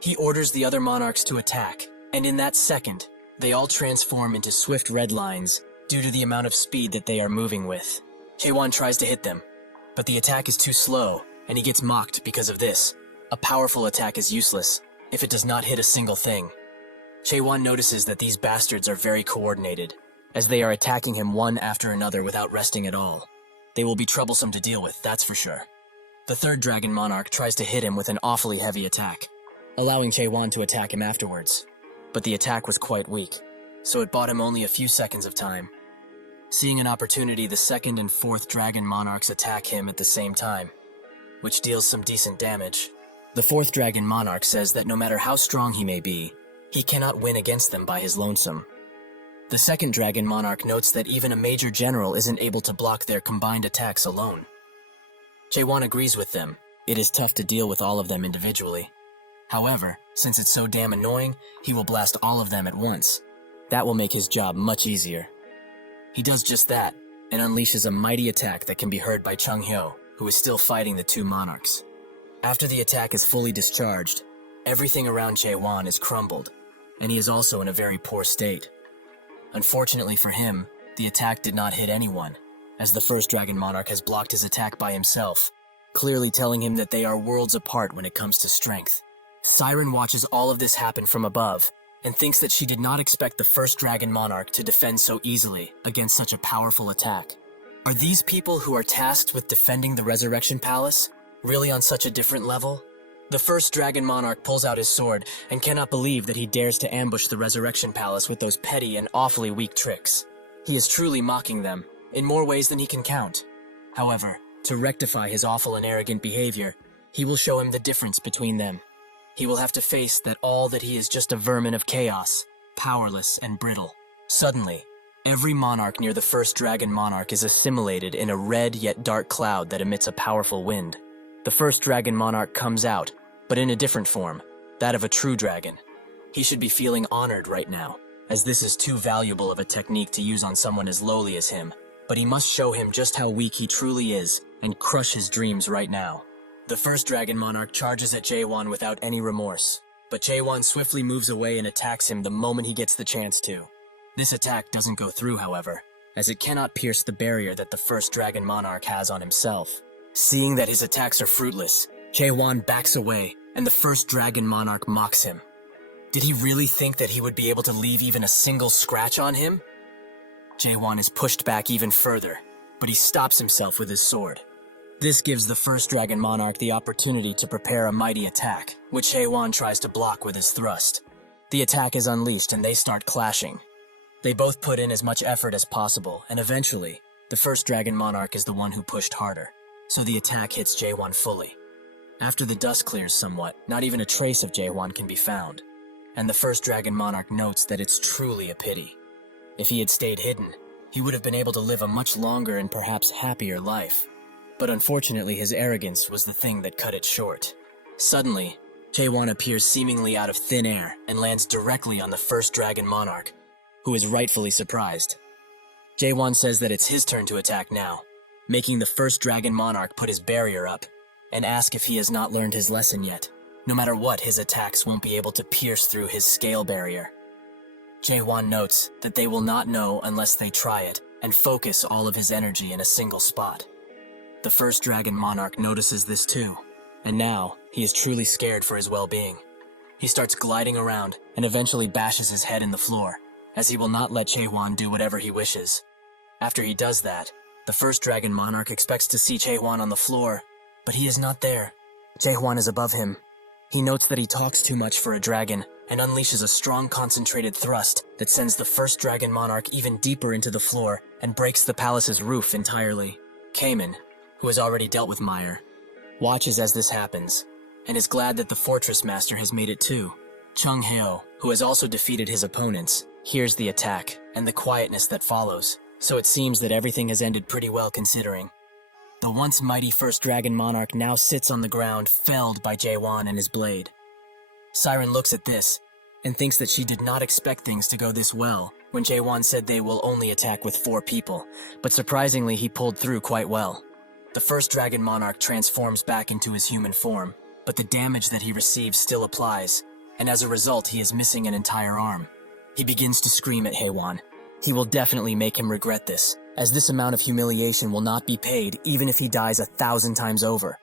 He orders the other monarchs to attack, and in that second, they all transform into swift red lines due to the amount of speed that they are moving with. Jaewon tries to hit them, but the attack is too slow, and he gets mocked because of this. A powerful attack is useless if it does not hit a single thing. Jaewon notices that these bastards are very coordinated, as they are attacking him one after another without resting at all. They will be troublesome to deal with, that's for sure. The third dragon monarch tries to hit him with an awfully heavy attack, allowing Jaewon to attack him afterwards. But the attack was quite weak, so it bought him only a few seconds of time. Seeing an opportunity, the second and fourth dragon monarchs attack him at the same time, which deals some decent damage. The fourth dragon monarch says that no matter how strong he may be, he cannot win against them by his lonesome. The second dragon monarch notes that even a major general isn't able to block their combined attacks alone. Jaewon agrees with them. It is tough to deal with all of them individually. However, since it's so damn annoying, he will blast all of them at once. That will make his job much easier. He does just that, and unleashes a mighty attack that can be heard by Chung Hyo, who is still fighting the two monarchs. After the attack is fully discharged, everything around Jaewon is crumbled, and he is also in a very poor state. Unfortunately for him, the attack did not hit anyone, as the first dragon monarch has blocked his attack by himself, clearly telling him that they are worlds apart when it comes to strength. Siren watches all of this happen from above, and thinks that she did not expect the first dragon monarch to defend so easily against such a powerful attack. Are these people who are tasked with defending the Resurrection Palace really on such a different level? The first dragon monarch pulls out his sword and cannot believe that he dares to ambush the Resurrection Palace with those petty and awfully weak tricks. He is truly mocking them, in more ways than he can count. However, to rectify his awful and arrogant behavior, he will show him the difference between them. He will have to face that he is just a vermin of chaos, powerless and brittle. Suddenly, every monarch near the first dragon monarch is assimilated in a red yet dark cloud that emits a powerful wind. The first dragon monarch comes out, but in a different form, that of a true dragon. He should be feeling honored right now, as this is too valuable of a technique to use on someone as lowly as him. But he must show him just how weak he truly is and crush his dreams right now. The first dragon monarch charges at Jaewon without any remorse, but Jaewon swiftly moves away and attacks him the moment he gets the chance to. This attack doesn't go through, however, as it cannot pierce the barrier that the first dragon monarch has on himself. Seeing that his attacks are fruitless, Jaewon backs away, and the first dragon monarch mocks him. Did he really think that he would be able to leave even a single scratch on him? Jaewon is pushed back even further, but he stops himself with his sword. This gives the first dragon monarch the opportunity to prepare a mighty attack, which Jaewon tries to block with his thrust. The attack is unleashed and they start clashing. They both put in as much effort as possible, and eventually, the first dragon monarch is the one who pushed harder, so the attack hits Jaewon fully. After the dust clears somewhat, not even a trace of Jaewon can be found, and the first dragon monarch notes that it's truly a pity. If he had stayed hidden, he would have been able to live a much longer and perhaps happier life. But unfortunately, his arrogance was the thing that cut it short. Suddenly, Jaewon appears seemingly out of thin air and lands directly on the first dragon monarch, who is rightfully surprised. Jaewon says that it's his turn to attack now, making the first dragon monarch put his barrier up and ask if he has not learned his lesson yet. No matter what, his attacks won't be able to pierce through his scale barrier. Jaewon notes that they will not know unless they try it and focus all of his energy in a single spot. The first dragon monarch notices this too, and now he is truly scared for his well-being. He starts gliding around and eventually bashes his head in the floor, as he will not let Jaewon do whatever he wishes. After he does that, the first dragon monarch expects to see Jaewon on the floor, but he is not there. Jaewon is above him, He notes that he talks too much for a dragon and unleashes a strong concentrated thrust that sends the first dragon monarch even deeper into the floor and breaks the palace's roof entirely. Cayman, who has already dealt with Meyer, watches as this happens and is glad that the fortress master has made it too. Chung Heo, who has also defeated his opponents, hears the attack and the quietness that follows, so it seems that everything has ended pretty well considering. The once mighty first dragon monarch now sits on the ground, felled by Jae-won and his blade. Siren looks at this and thinks that she did not expect things to go this well when Jae-won said they will only attack with 4 people, but surprisingly he pulled through quite well. The first dragon monarch transforms back into his human form, but the damage that he receives still applies, and as a result he is missing an entire arm. He begins to scream at Haewon. He will definitely make him regret this, as this amount of humiliation will not be paid even if he dies 1,000 times over.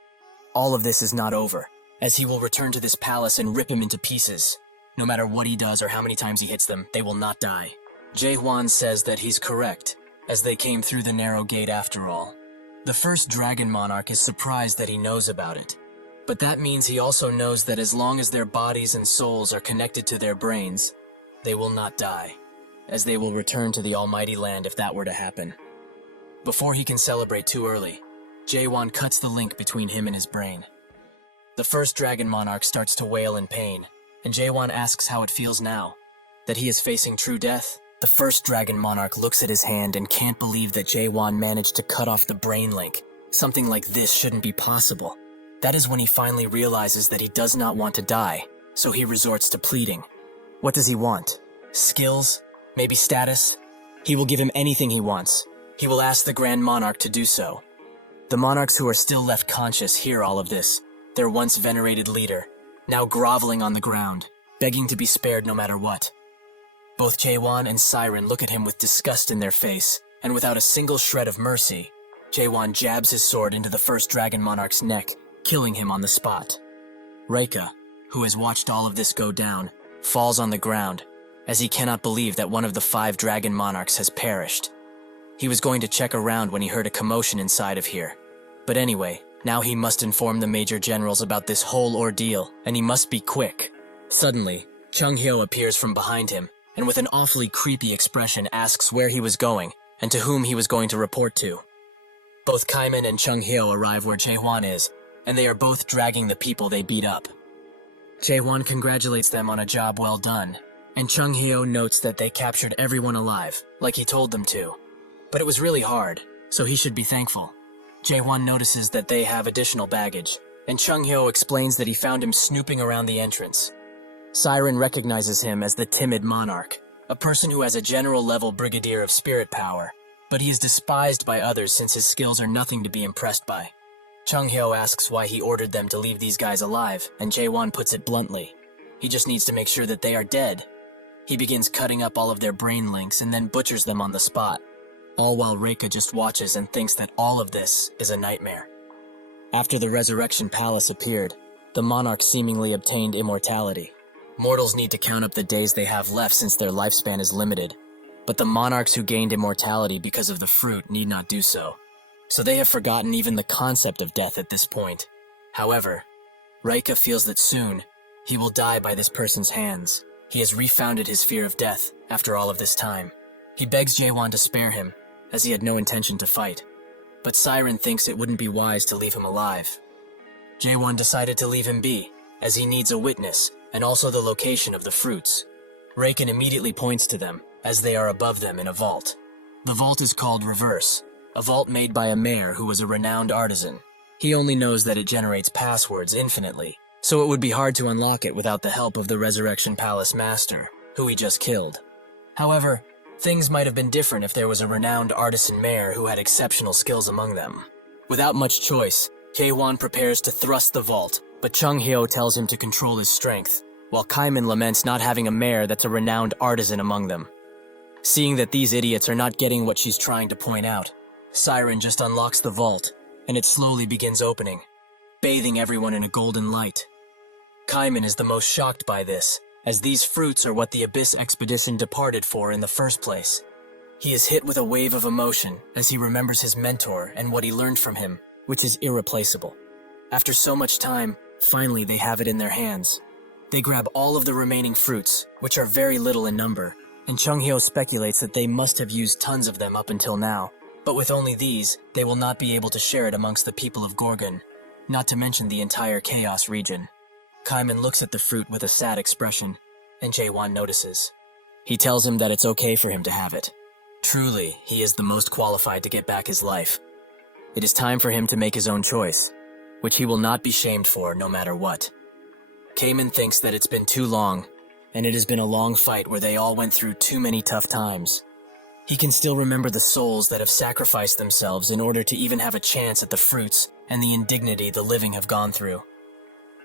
All of this is not over, as he will return to this palace and rip him into pieces. No matter what he does or how many times he hits them, they will not die. Jae-hwan says that he's correct, as they came through the narrow gate after all. The first dragon monarch is surprised that he knows about it, but that means he also knows that as long as their bodies and souls are connected to their brains, they will not die, as they will return to the almighty land if that were to happen. Before he can celebrate too early, Jae-won cuts the link between him and his brain. The first dragon monarch starts to wail in pain, and Jae-won asks how it feels now, that he is facing true death. The first dragon monarch looks at his hand and can't believe that Jae-won managed to cut off the brain link. Something like this shouldn't be possible. That is when he finally realizes that he does not want to die, so he resorts to pleading. What does he want? Skills? Maybe status? He will give him anything he wants. He will ask the Grand Monarch to do so. The monarchs who are still left conscious hear all of this, their once venerated leader, now groveling on the ground, begging to be spared no matter what. Both Jae-won and Siren look at him with disgust in their face, and without a single shred of mercy, Jae-won jabs his sword into the first dragon monarch's neck, killing him on the spot. Reika, who has watched all of this go down, falls on the ground, as he cannot believe that one of the 5 dragon monarchs has perished. He was going to check around when he heard a commotion inside of here. But anyway, now he must inform the major generals about this whole ordeal, and he must be quick. Suddenly, Chung Hyo appears from behind him, and with an awfully creepy expression asks where he was going, and to whom he was going to report to. Both Kaiman and Chung Hyo arrive where Jae-hwan is, and they are both dragging the people they beat up. Jae-hwan congratulates them on a job well done, and Chung Hyo notes that they captured everyone alive, like he told them to. But it was really hard, so he should be thankful. Jae-hwan notices that they have additional baggage, and Chung Hyo explains that he found him snooping around the entrance. Siren recognizes him as the timid monarch, a person who has a general-level brigadier of spirit power, but he is despised by others since his skills are nothing to be impressed by. Chung Hyo asks why he ordered them to leave these guys alive, and Jae-won puts it bluntly. He just needs to make sure that they are dead. He begins cutting up all of their brain links and then butchers them on the spot, all while Reika just watches and thinks that all of this is a nightmare. After the Resurrection Palace appeared, the monarch seemingly obtained immortality. Mortals need to count up the days they have left since their lifespan is limited, but the monarchs who gained immortality because of the fruit need not do so. So they have forgotten even the concept of death at this point. However, Reika feels that soon, he will die by this person's hands. He has refounded his fear of death after all of this time. He begs Jae-won to spare him, as he had no intention to fight. But Siren thinks it wouldn't be wise to leave him alive. Jae-won decided to leave him be, as he needs a witness, and also the location of the fruits. Reiken immediately points to them, as they are above them in a vault. The vault is called Reverse, a vault made by a mayor who was a renowned artisan. He only knows that it generates passwords infinitely, so it would be hard to unlock it without the help of the Resurrection Palace Master, who he just killed. However, things might have been different if there was a renowned artisan mayor who had exceptional skills among them. Without much choice, Jae-won prepares to thrust the vault, but Chung Hyo tells him to control his strength, while Kaiman laments not having a mayor that's a renowned artisan among them. Seeing that these idiots are not getting what she's trying to point out, Siren just unlocks the vault, and it slowly begins opening, bathing everyone in a golden light. Kaiman is the most shocked by this, as these fruits are what the Abyss Expedition departed for in the first place. He is hit with a wave of emotion as he remembers his mentor and what he learned from him, which is irreplaceable. After so much time, Finally, they have it in their hands. They grab all of the remaining fruits, which are very little in number, and Chung-hyo speculates that they must have used tons of them up until now. But with only these, they will not be able to share it amongst the people of Gorgon, not to mention the entire Chaos region. Kaiman looks at the fruit with a sad expression, and Jae-won notices. He tells him that it's okay for him to have it. Truly, he is the most qualified to get back his life. It is time for him to make his own choice, which he will not be shamed for no matter what. Kaiman thinks that it's been too long, and it has been a long fight where they all went through too many tough times. He can still remember the souls that have sacrificed themselves in order to even have a chance at the fruits and the indignity the living have gone through.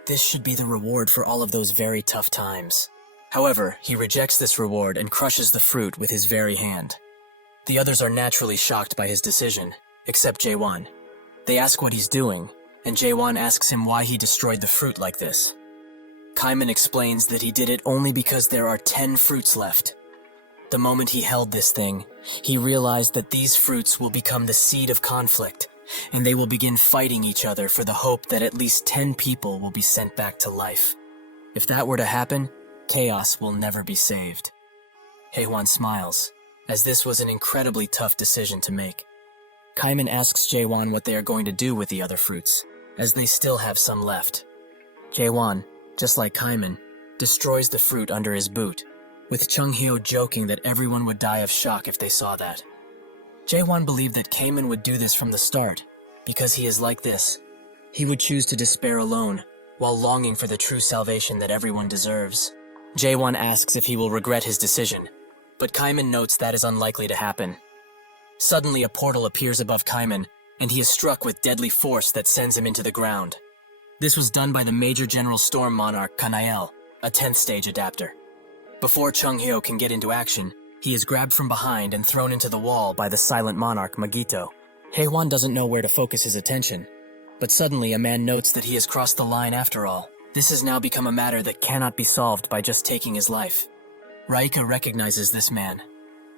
This should be the reward for all of those very tough times. However, he rejects this reward and crushes the fruit with his very hand. The others are naturally shocked by his decision, except Jae-won. They ask what he's doing, and Jae-won asks him why he destroyed the fruit like this. Kaiman explains that he did it only because there are 10 fruits left. The moment he held this thing, he realized that these fruits will become the seed of conflict, and they will begin fighting each other for the hope that at least 10 people will be sent back to life. If that were to happen, chaos will never be saved. Haewon smiles, as this was an incredibly tough decision to make. Kaiman asks Jae-won what they are going to do with the other fruits, as they still have some left. Jae-won, just like Kaiman, destroys the fruit under his boot, with Chung-hyo joking that everyone would die of shock if they saw that. Jae-won believed that Kaiman would do this from the start, because he is like this. He would choose to despair alone, while longing for the true salvation that everyone deserves. Jae-won asks if he will regret his decision, but Kaiman notes that is unlikely to happen. Suddenly a portal appears above Kaiman, and he is struck with deadly force that sends him into the ground. This was done by the Major General Storm Monarch Kanael, a 10th stage adapter. Before Chung-hyo can get into action, he is grabbed from behind and thrown into the wall by the Silent Monarch Magito. Haewon doesn't know where to focus his attention, but suddenly a man notes that he has crossed the line after all. This has now become a matter that cannot be solved by just taking his life. Raika recognizes this man.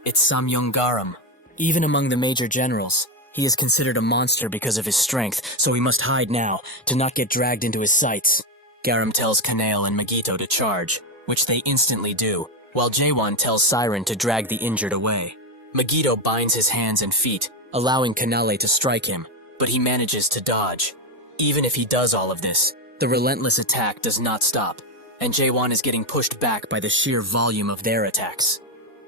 It's Samyong Garam. Even among the major generals, he is considered a monster because of his strength, so he must hide now, to not get dragged into his sights. Garam tells Kanael and Magito to charge, which they instantly do, while Jae-won tells Siren to drag the injured away. Magito binds his hands and feet, allowing Kanale to strike him, but he manages to dodge. Even if he does all of this, the relentless attack does not stop, and Jae-won is getting pushed back by the sheer volume of their attacks.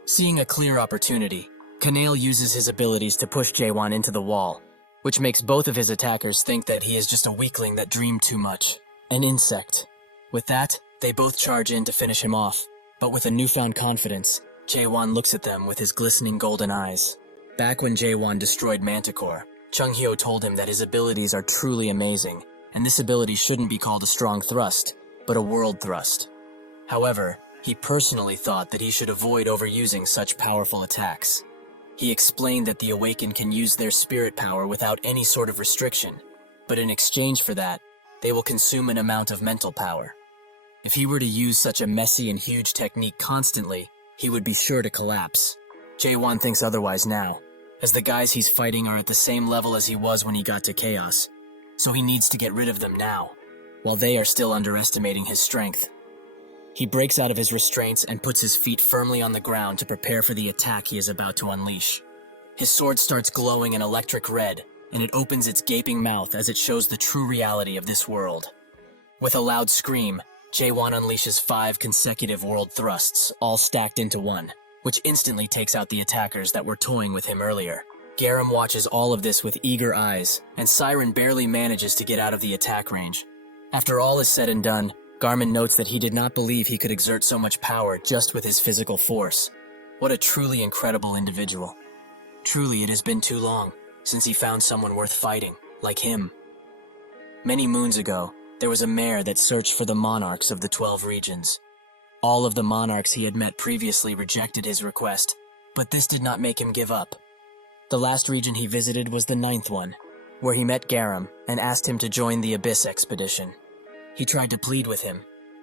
Seeing a clear opportunity, Kanael uses his abilities to push Jae-won into the wall, which makes both of his attackers think that he is just a weakling that dreamed too much. An insect. With that, they both charge in to finish him off, but with a newfound confidence, Jae-won looks at them with his glistening golden eyes. Back when Jae-won destroyed Manticore, Chung-hyo told him that his abilities are truly amazing, and this ability shouldn't be called a strong thrust, but a world thrust. However, he personally thought that he should avoid overusing such powerful attacks. He explained that the Awakened can use their spirit power without any sort of restriction, but in exchange for that, they will consume an amount of mental power. If he were to use such a messy and huge technique constantly, he would be sure to collapse. Jae-won thinks otherwise now, as the guys he's fighting are at the same level as he was when he got to Chaos, so he needs to get rid of them now, while they are still underestimating his strength. He breaks out of his restraints and puts his feet firmly on the ground to prepare for the attack he is about to unleash. His sword starts glowing an electric red, and it opens its gaping mouth as it shows the true reality of this world. With a loud scream, Jae-won unleashes 5 consecutive world thrusts, all stacked into one, which instantly takes out the attackers that were toying with him earlier. Garam watches all of this with eager eyes, and Siren barely manages to get out of the attack range. After all is said and done, Garmin notes that he did not believe he could exert so much power just with his physical force. What a truly incredible individual. Truly, it has been too long since he found someone worth fighting, like him. Many moons ago, there was a mare that searched for the monarchs of the 12 regions. All of the monarchs he had met previously rejected his request, but this did not make him give up. The last region he visited was the 9th one, where he met Garam and asked him to join the Abyss expedition. He tried to plead with him,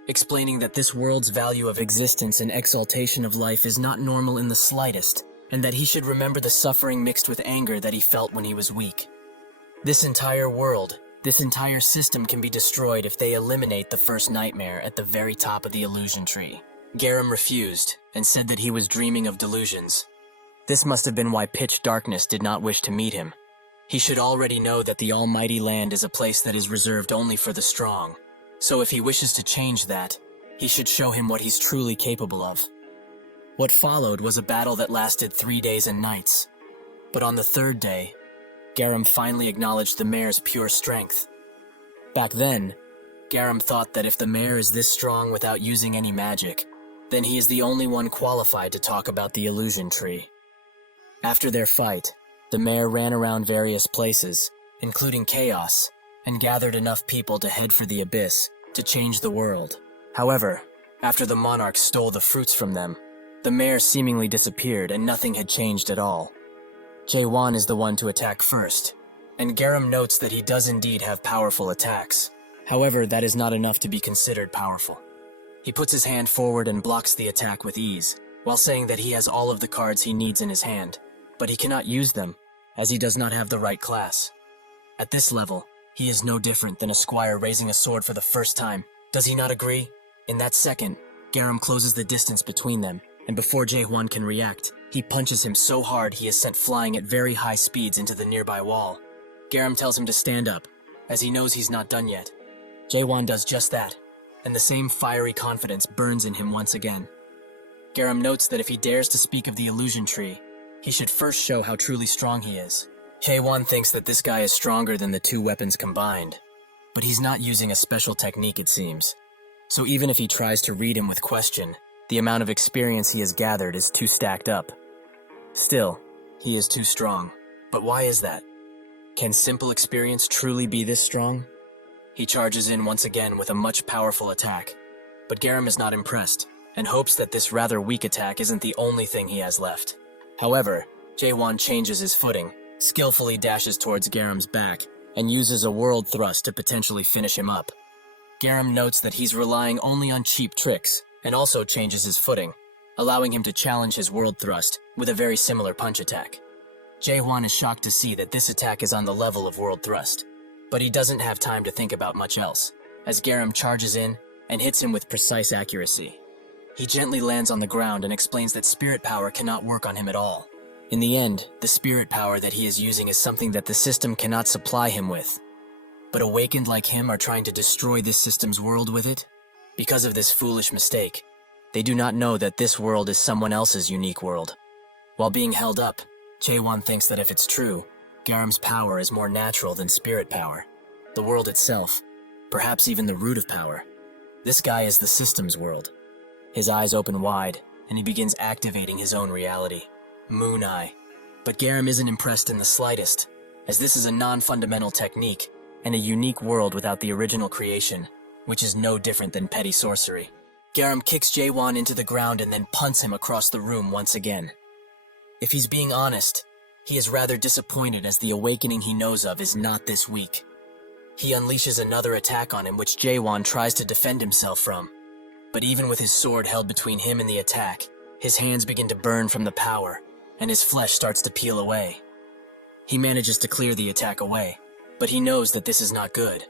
explaining that this world's value of existence and exaltation of life is not normal in the slightest, and that he should remember the suffering mixed with anger that he felt when he was weak. This entire world, This entire system can be destroyed if they eliminate the first nightmare at the very top of the illusion tree. Garam refused and said that he was dreaming of delusions. This must have been why Pitch Darkness did not wish to meet him. He should already know that the Almighty Land is a place that is reserved only for the strong. So if he wishes to change that, he should show him what he's truly capable of. What followed was a battle that lasted 3 days and nights. But on the third day, Garam finally acknowledged the mare's pure strength. Back then, Garam thought that if the mare is this strong without using any magic, then he is the only one qualified to talk about the illusion tree. After their fight, the mare ran around various places, including chaos, and gathered enough people to head for the abyss to change the world. However, after the monarchs stole the fruits from them, the mare seemingly disappeared and nothing had changed at all. Jae-won is the one to attack first, and Garam notes that he does indeed have powerful attacks. However, that is not enough to be considered powerful. He puts his hand forward and blocks the attack with ease, while saying that he has all of the cards he needs in his hand, but he cannot use them, as he does not have the right class. At this level, he is no different than a squire raising a sword for the first time. Does he not agree? In that second, Garam closes the distance between them, and before Jae-won can react, he punches him so hard he is sent flying at very high speeds into the nearby wall. Garam tells him to stand up, as he knows he's not done yet. Jae-won does just that, and the same fiery confidence burns in him once again. Garam notes that if he dares to speak of the illusion tree, he should first show how truly strong he is. Jae-won thinks that this guy is stronger than the two weapons combined, but he's not using a special technique, it seems. So even if he tries to read him with question, the amount of experience he has gathered is too stacked up. Still, he is too strong. But why is that? Can simple experience truly be this strong? He charges in once again with a much powerful attack, but Garam is not impressed, and hopes that this rather weak attack isn't the only thing he has left. However, Jae-won changes his footing, skillfully dashes towards Garam's back, and uses a world thrust to potentially finish him up. Garam notes that he's relying only on cheap tricks, and also changes his footing, allowing him to challenge his world thrust with a very similar punch attack. Jae-won is shocked to see that this attack is on the level of world thrust, but he doesn't have time to think about much else, as Garam charges in and hits him with precise accuracy. He gently lands on the ground and explains that spirit power cannot work on him at all. In the end, the spirit power that he is using is something that the system cannot supply him with. But awakened like him are trying to destroy this system's world with it? Because of this foolish mistake, they do not know that this world is someone else's unique world. While being held up, Jae-won thinks that if it's true, Garam's power is more natural than spirit power. The world itself, perhaps even the root of power. This guy is the system's world. His eyes open wide, and he begins activating his own reality. Moon Eye. But Garam isn't impressed in the slightest, as this is a non-fundamental technique, and a unique world without the original creation, which is no different than petty sorcery. Garam kicks Jae-won into the ground and then punts him across the room once again. If he's being honest, he is rather disappointed as the awakening he knows of is not this weak. He unleashes another attack on him which Jae-won tries to defend himself from. But even with his sword held between him and the attack, his hands begin to burn from the power, and his flesh starts to peel away. He manages to clear the attack away, but he knows that this is not good,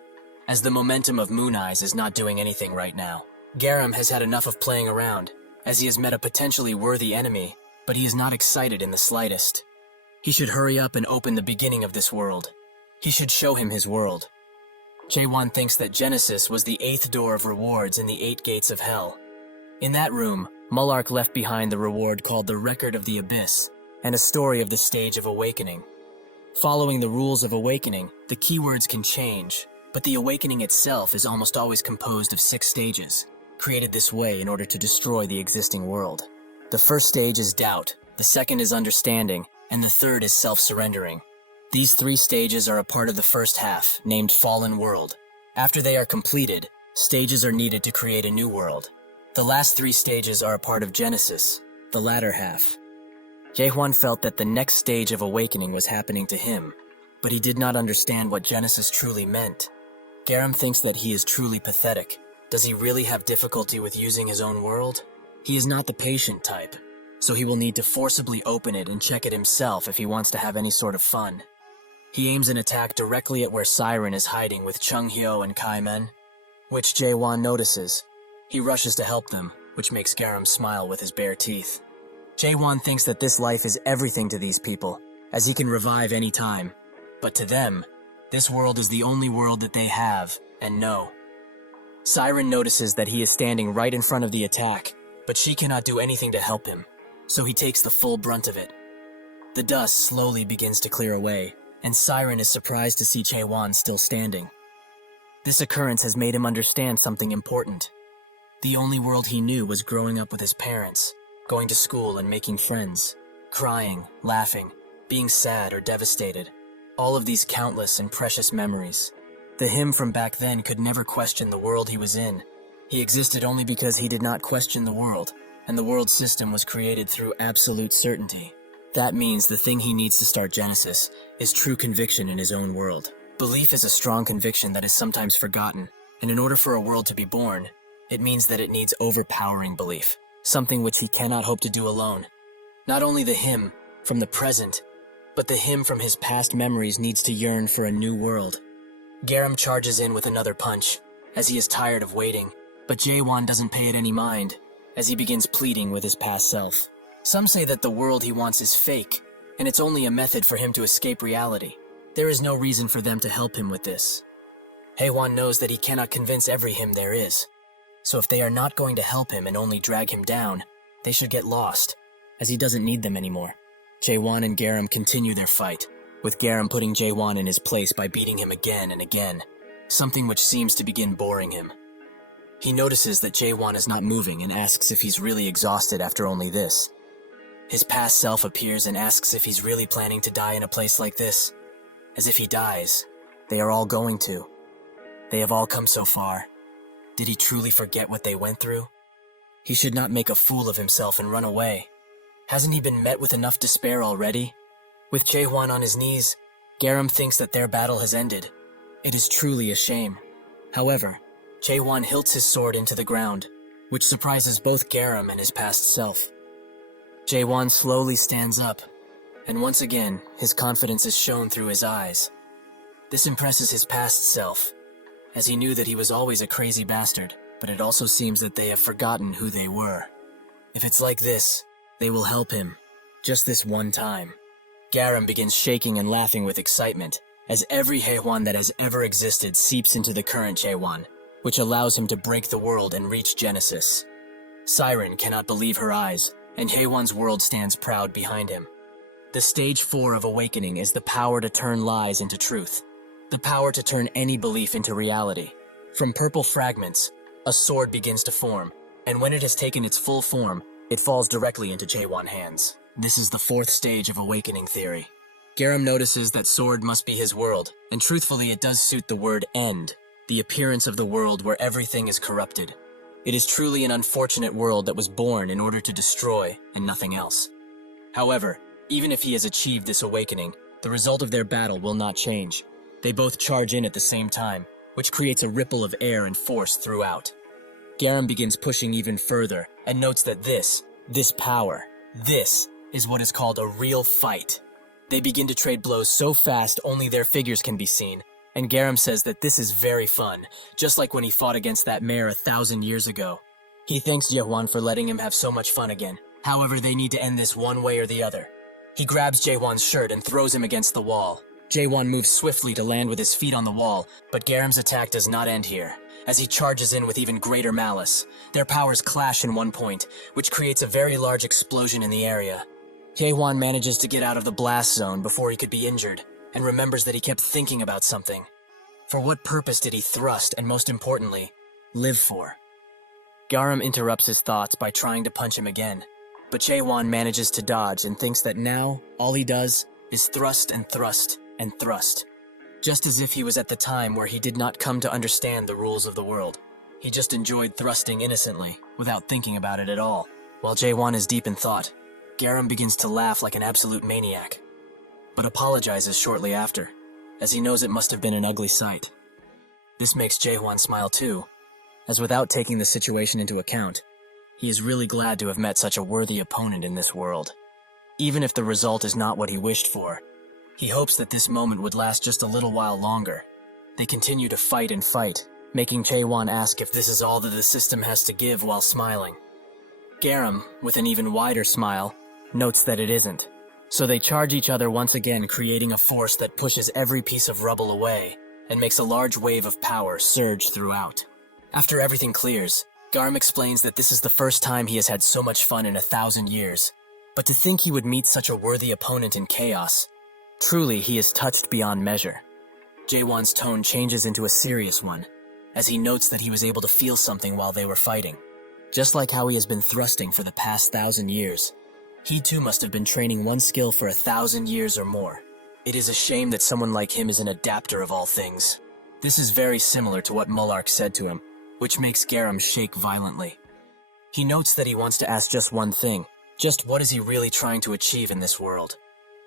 as the momentum of Moon Eyes is not doing anything right now. Garam has had enough of playing around, as he has met a potentially worthy enemy, but he is not excited in the slightest. He should hurry up and open the beginning of this world. He should show him his world. Jae-won thinks that Genesis was the 8th door of rewards in the 8 gates of hell. In that room, Mullark left behind the reward called the Record of the Abyss, and a story of the stage of awakening. Following the rules of awakening, the keywords can change, but the awakening itself is almost always composed of 6 stages, created this way in order to destroy the existing world. The first stage is doubt, the second is understanding, and the third is self-surrendering. These 3 stages are a part of the first half, named Fallen World. After they are completed, stages are needed to create a new world. The last 3 stages are a part of Genesis, the latter half. Jae-won felt that the next stage of awakening was happening to him, but he did not understand what Genesis truly meant. Garam thinks that he is truly pathetic. Does he really have difficulty with using his own world? He is not the patient type, so he will need to forcibly open it and check it himself if he wants to have any sort of fun. He aims an attack directly at where Siren is hiding with Chung Hyo and Kai Men, which Jae-won notices. He rushes to help them, which makes Garam smile with his bare teeth. Jae-won thinks that this life is everything to these people, as he can revive any time. But to them, this world is the only world that they have and know. Siren notices that he is standing right in front of the attack, but she cannot do anything to help him, so he takes the full brunt of it. The dust slowly begins to clear away, and Siren is surprised to see Jae-won still standing. This occurrence has made him understand something important. The only world he knew was growing up with his parents, going to school and making friends, crying, laughing, being sad or devastated. All of these countless and precious memories. The him from back then could never question the world he was in. He existed only because he did not question the world, and the world system was created through absolute certainty. That means the thing he needs to start Genesis is true conviction in his own world. Belief is a strong conviction that is sometimes forgotten, and in order for a world to be born, it means that it needs overpowering belief, something which he cannot hope to do alone. Not only the him from the present, but the him from his past memories needs to yearn for a new world. Garam charges in with another punch, as he is tired of waiting, but Jae-won doesn't pay it any mind, as he begins pleading with his past self. Some say that the world he wants is fake, and it's only a method for him to escape reality. There is no reason for them to help him with this. Haewon knows that he cannot convince every him there is, so if they are not going to help him and only drag him down, they should get lost, as he doesn't need them anymore. Jae-won and Garam continue their fight, with Garam putting Jae-won in his place by beating him again and again, something which seems to begin boring him. He notices that Jae-won is not moving and asks if he's really exhausted after only this. His past self appears and asks if he's really planning to die in a place like this. As if he dies, they are all going to. They have all come so far. Did he truly forget what they went through? He should not make a fool of himself and run away. Hasn't he been met with enough despair already? With Jae-won on his knees, Garam thinks that their battle has ended. It is truly a shame. However, Jae-won hilts his sword into the ground, which surprises both Garam and his past self. Jae-won slowly stands up, and once again, his confidence is shown through his eyes. This impresses his past self, as he knew that he was always a crazy bastard, but it also seems that they have forgotten who they were. If it's like this, they will help him, just this one time. Garam begins shaking and laughing with excitement, as every Haewon that has ever existed seeps into the current Jae-won, which allows him to break the world and reach Genesis. Siren cannot believe her eyes, and Haewon's world stands proud behind him. The stage 4 of awakening is the power to turn lies into truth, the power to turn any belief into reality. From purple fragments, a sword begins to form, and when it has taken its full form, it falls directly into Jae-won's hands. This is the 4th stage of awakening theory. Garam notices that sword must be his world, and truthfully it does suit the word end, the appearance of the world where everything is corrupted. It is truly an unfortunate world that was born in order to destroy and nothing else. However, even if he has achieved this awakening, the result of their battle will not change. They both charge in at the same time, which creates a ripple of air and force throughout. Garam begins pushing even further and notes that this power, this is what is called a real fight. They begin to trade blows so fast only their figures can be seen, and Garam says that this is very fun, just like when he fought against that mare 1,000 years ago. He thanks Jae-won for letting him have so much fun again. However, they need to end this one way or the other. He grabs Jae-won's shirt and throws him against the wall. Jae-won moves swiftly to land with his feet on the wall, but Garam's attack does not end here, as he charges in with even greater malice. Their powers clash in one point, which creates a very large explosion in the area. Jae-won manages to get out of the blast zone before he could be injured, and remembers that he kept thinking about something. For what purpose did he thrust, and most importantly, live for? Garam interrupts his thoughts by trying to punch him again, but Jae-won manages to dodge and thinks that now, all he does is thrust and thrust and thrust. Just as if he was at the time where he did not come to understand the rules of the world. He just enjoyed thrusting innocently, without thinking about it at all. While Jae-won is deep in thought, Garam begins to laugh like an absolute maniac, but apologizes shortly after, as he knows it must have been an ugly sight. This makes Jae-won smile too, as without taking the situation into account, he is really glad to have met such a worthy opponent in this world. Even if the result is not what he wished for, He hopes that this moment would last just a little while longer. They continue to fight and fight, making Jaewon ask if this is all that the system has to give while smiling. Garam, with an even wider smile, notes that it isn't. So they charge each other once again, creating a force that pushes every piece of rubble away and makes a large wave of power surge throughout. After everything clears, Garam explains that this is the first time he has had so much fun in 1,000 years. But to think he would meet such a worthy opponent in chaos, truly he is touched beyond measure. Jaewon's tone changes into a serious one, as he notes that he was able to feel something while they were fighting. Just like how he has been thrusting for the past 1,000 years, he too must have been training one skill for 1,000 years or more. It is a shame that someone like him is an adapter of all things. This is very similar to what Mullark said to him, which makes Garam shake violently. He notes that he wants to ask just one thing. Just what is he really trying to achieve in this world?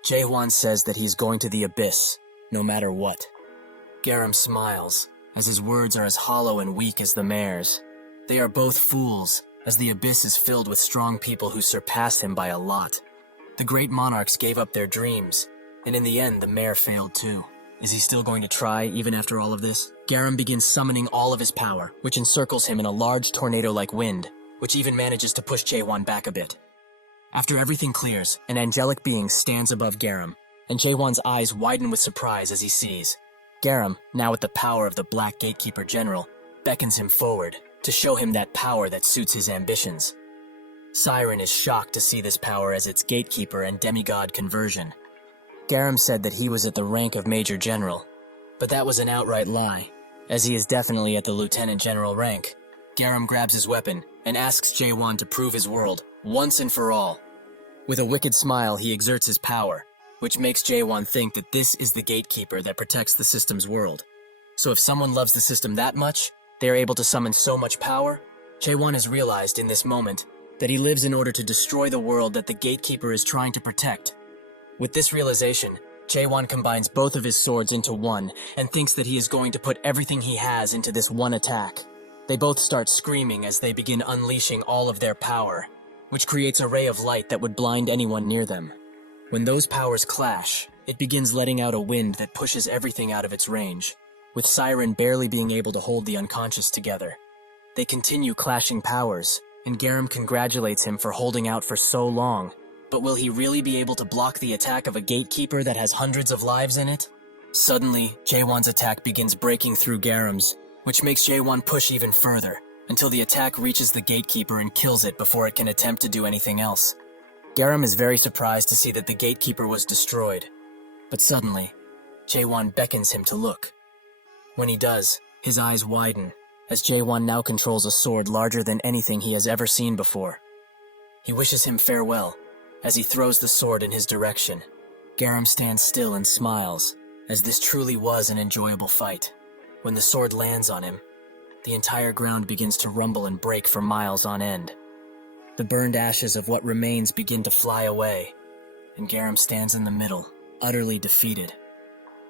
Jaewon says that he's going to the abyss, no matter what. Garam smiles, as his words are as hollow and weak as the mayor's. They are both fools, as the abyss is filled with strong people who surpass him by a lot. The great monarchs gave up their dreams, and in the end the mayor failed too. Is he still going to try, even after all of this? Garam begins summoning all of his power, which encircles him in a large tornado-like wind, which even manages to push Jaewon back a bit. After everything clears, an angelic being stands above Garam, and Jaewon's eyes widen with surprise as he sees. Garam, now with the power of the Black Gatekeeper General, beckons him forward to show him that power that suits his ambitions. Siren is shocked to see this power as its gatekeeper and demigod conversion. Garam said that he was at the rank of Major General, but that was an outright lie, as he is definitely at the Lieutenant General rank. Garam grabs his weapon and asks Jaewon to prove his world, once and for all. With a wicked smile, he exerts his power, which makes Jaewon think that this is the gatekeeper that protects the system's world. So if someone loves the system that much, they are able to summon so much power? Jaewon has realized in this moment that he lives in order to destroy the world that the gatekeeper is trying to protect. With this realization, Jaewon combines both of his swords into one and thinks that he is going to put everything he has into this one attack. They both start screaming as they begin unleashing all of their power, which creates a ray of light that would blind anyone near them. When those powers clash, it begins letting out a wind that pushes everything out of its range, with Siren barely being able to hold the unconscious together. They continue clashing powers, and Garam congratulates him for holding out for so long. But will he really be able to block the attack of a gatekeeper that has hundreds of lives in it? Suddenly, Jaewon's attack begins breaking through Garam's, which makes Jaewon push even further, until the attack reaches the gatekeeper and kills it before it can attempt to do anything else. Garam is very surprised to see that the gatekeeper was destroyed. But suddenly, Jaewon beckons him to look. When he does, his eyes widen, as Jaewon now controls a sword larger than anything he has ever seen before. He wishes him farewell, as he throws the sword in his direction. Garam stands still and smiles, as this truly was an enjoyable fight. When the sword lands on him, the entire ground begins to rumble and break for miles on end. The burned ashes of what remains begin to fly away, and Garam stands in the middle, utterly defeated.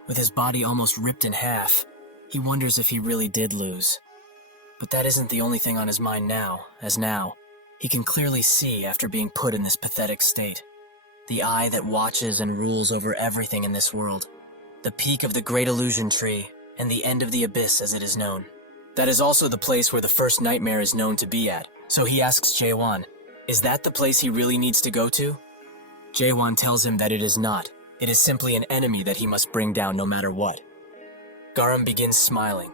With his body almost ripped in half, he wonders if he really did lose. But that isn't the only thing on his mind now, as now, he can clearly see after being put in this pathetic state. The eye that watches and rules over everything in this world. The peak of the Great Illusion Tree, and the end of the abyss as it is known. That is also the place where the first nightmare is known to be at, so he asks Jaewon, is that the place he really needs to go to? Jaewon tells him that it is not. It is simply an enemy that he must bring down no matter what. Garam begins smiling,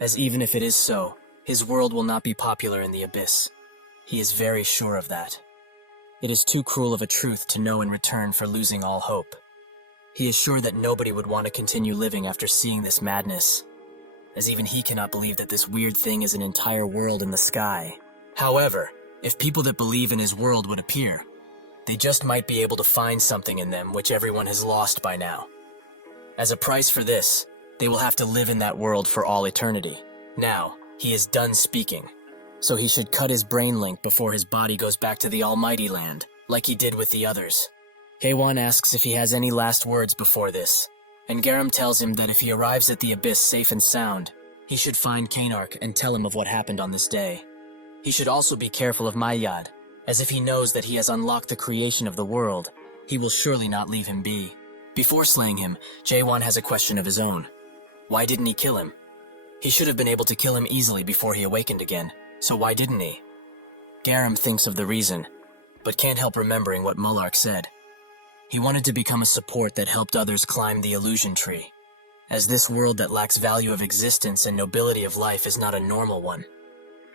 as even if it is so, his world will not be popular in the abyss. He is very sure of that. It is too cruel of a truth to know in return for losing all hope. He is sure that nobody would want to continue living after seeing this madness, as even he cannot believe that this weird thing is an entire world in the sky. However, if people that believe in his world would appear, they just might be able to find something in them which everyone has lost by now. As a price for this, they will have to live in that world for all eternity. Now, he is done speaking, so he should cut his brain link before his body goes back to the Almighty Land, like he did with the others. Jaewon asks if he has any last words before this, and Garam tells him that if he arrives at the abyss safe and sound, he should find Kanark and tell him of what happened on this day. He should also be careful of Mayad, as if he knows that he has unlocked the creation of the world, he will surely not leave him be. Before slaying him, Jae-won has a question of his own. Why didn't he kill him? He should have been able to kill him easily before he awakened again, so why didn't he? Garam thinks of the reason, but can't help remembering what Mullark said. He wanted to become a support that helped others climb the illusion tree, as this world that lacks value of existence and nobility of life is not a normal one.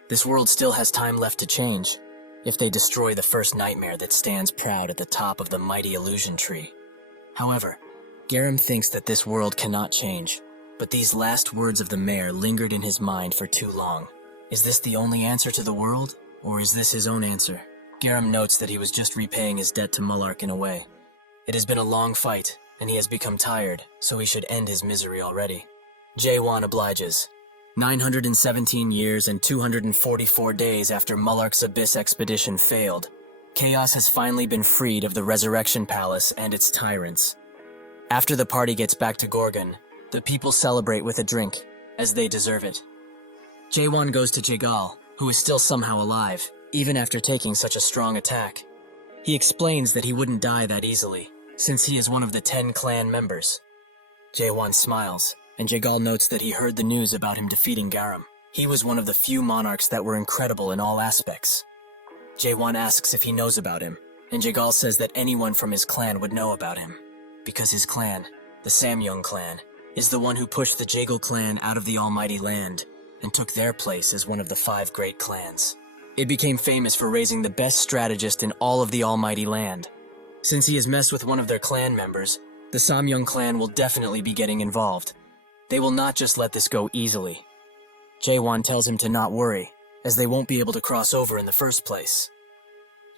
This world still has time left to change, if they destroy the first nightmare that stands proud at the top of the mighty illusion tree. However, Garam thinks that this world cannot change, but these last words of the mayor lingered in his mind for too long. Is this the only answer to the world, or is this his own answer? Garam notes that he was just repaying his debt to Mullark in a way. It has been a long fight, and he has become tired, so he should end his misery already. Jae-won obliges. 917 years and 244 days after Mullark's Abyss expedition failed, Chaos has finally been freed of the Resurrection Palace and its tyrants. After the party gets back to Gorgon, the people celebrate with a drink, as they deserve it. Jae-won goes to Jaegal, who is still somehow alive, even after taking such a strong attack. He explains that he wouldn't die that easily, since he is one of the 10 clan members. Jae-won smiles, and Jaegal notes that he heard the news about him defeating Garam. He was one of the few monarchs that were incredible in all aspects. Jae-won asks if he knows about him, and Jaegal says that anyone from his clan would know about him, because his clan, the Samyung clan, is the one who pushed the Jaegal clan out of the Almighty Land and took their place as one of the 5 great clans. It became famous for raising the best strategist in all of the Almighty Land. Since he has messed with one of their clan members, the Samyung clan will definitely be getting involved. They will not just let this go easily. Jae-won tells him to not worry, as they won't be able to cross over in the first place.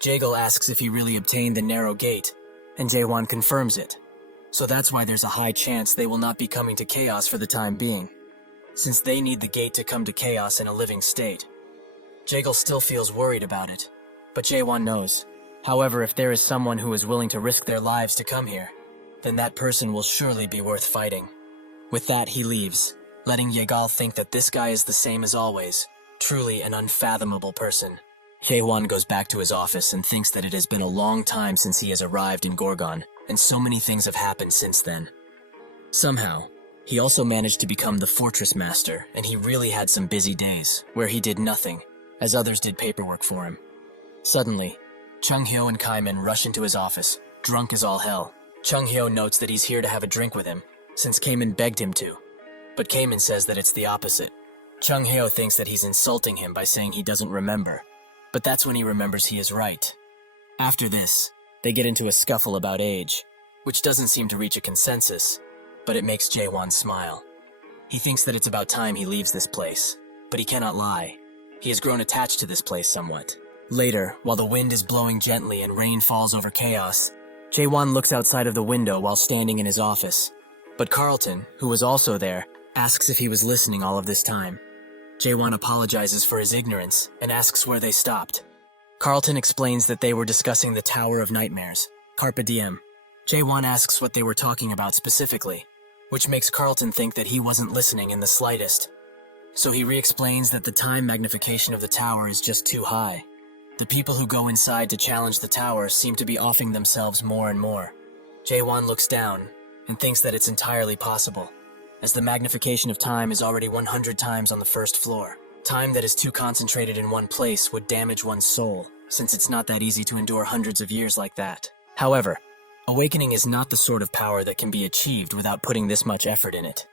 Jaegal asks if he really obtained the narrow gate, and Jae-won confirms it. So that's why there's a high chance they will not be coming to Chaos for the time being, since they need the gate to come to Chaos in a living state. Jaegal still feels worried about it, but Jae-won knows. However, if there is someone who is willing to risk their lives to come here, then that person will surely be worth fighting. With that, he leaves, letting Jaegal think that this guy is the same as always, truly an unfathomable person. Jae-won goes back to his office and thinks that it has been a long time since he has arrived in Gorgon, and so many things have happened since then. Somehow, he also managed to become the fortress master, and he really had some busy days, where he did nothing, as others did paperwork for him. Suddenly, Chung-hyo and Kaiman rush into his office, drunk as all hell. Chung-hyo notes that he's here to have a drink with him, since Kaiman begged him to, but Kaiman says that it's the opposite. Chung-hyo thinks that he's insulting him by saying he doesn't remember, but that's when he remembers he is right. After this, they get into a scuffle about age, which doesn't seem to reach a consensus, but it makes Jae-won smile. He thinks that it's about time he leaves this place, but he cannot lie. He has grown attached to this place somewhat. Later, while the wind is blowing gently and rain falls over Chaos, Jae-won looks outside of the window while standing in his office. But Carlton, who was also there, asks if he was listening all of this time. Jae-won apologizes for his ignorance and asks where they stopped. Carlton explains that they were discussing the Tower of Nightmares, Carpe Diem. Jae-won asks what they were talking about specifically, which makes Carlton think that he wasn't listening in the slightest. So he re-explains that the time magnification of the tower is just too high. The people who go inside to challenge the tower seem to be offing themselves more and more. Jae-won looks down and thinks that it's entirely possible, as the magnification of time is already 100 times on the first floor. Time that is too concentrated in one place would damage one's soul, since it's not that easy to endure hundreds of years like that. However, awakening is not the sort of power that can be achieved without putting this much effort in it.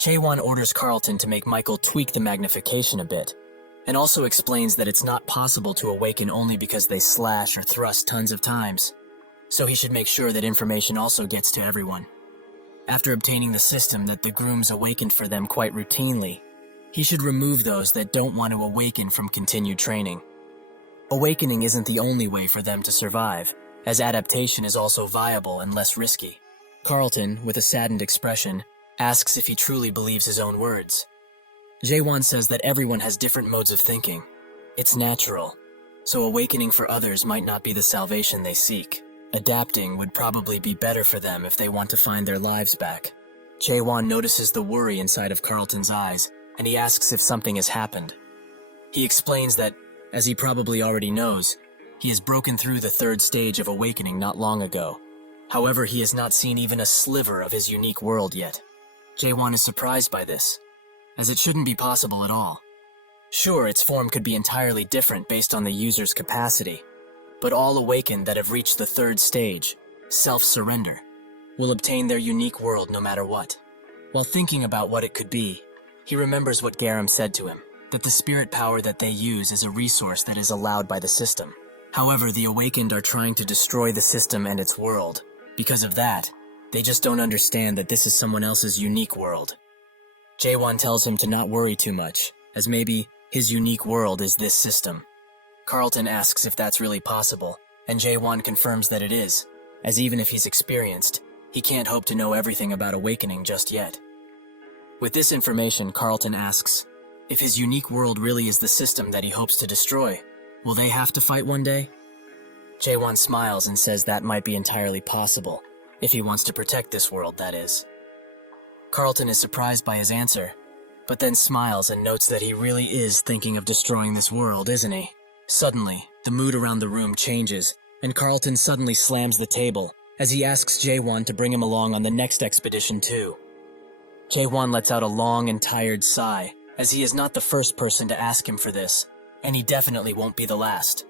Jae-won orders Carlton to make Michael tweak the magnification a bit, and also explains that it's not possible to awaken only because they slash or thrust tons of times, so he should make sure that information also gets to everyone. After obtaining the system that the grooms awakened for them quite routinely, he should remove those that don't want to awaken from continued training. Awakening isn't the only way for them to survive, as adaptation is also viable and less risky. Carlton, with a saddened expression, asks if he truly believes his own words. Jae-won says that everyone has different modes of thinking. It's natural, so awakening for others might not be the salvation they seek. Adapting would probably be better for them if they want to find their lives back. Jae-won notices the worry inside of Carlton's eyes, and he asks if something has happened. He explains that, as he probably already knows, he has broken through the 3rd stage of awakening not long ago. However, he has not seen even a sliver of his unique world yet. Jaewon is surprised by this, as it shouldn't be possible at all. Sure, its form could be entirely different based on the user's capacity, but all awakened that have reached the third stage, self-surrender, will obtain their unique world no matter what. While thinking about what it could be, he remembers what Garam said to him, that the spirit power that they use is a resource that is allowed by the system. However, the awakened are trying to destroy the system and its world. Because of that, they just don't understand that this is someone else's unique world. Jaewon tells him to not worry too much, as maybe his unique world is this system. Carlton asks if that's really possible, and Jaewon confirms that it is, as even if he's experienced, he can't hope to know everything about awakening just yet. With this information, Carlton asks, if his unique world really is the system that he hopes to destroy, will they have to fight one day? Jaewon smiles and says that might be entirely possible, if he wants to protect this world, that is. Carlton is surprised by his answer, but then smiles and notes that he really is thinking of destroying this world, isn't he? Suddenly, the mood around the room changes, and Carlton suddenly slams the table, as he asks Jaewon to bring him along on the next expedition too. Jaewon lets out a long and tired sigh, as he is not the first person to ask him for this, and he definitely won't be the last.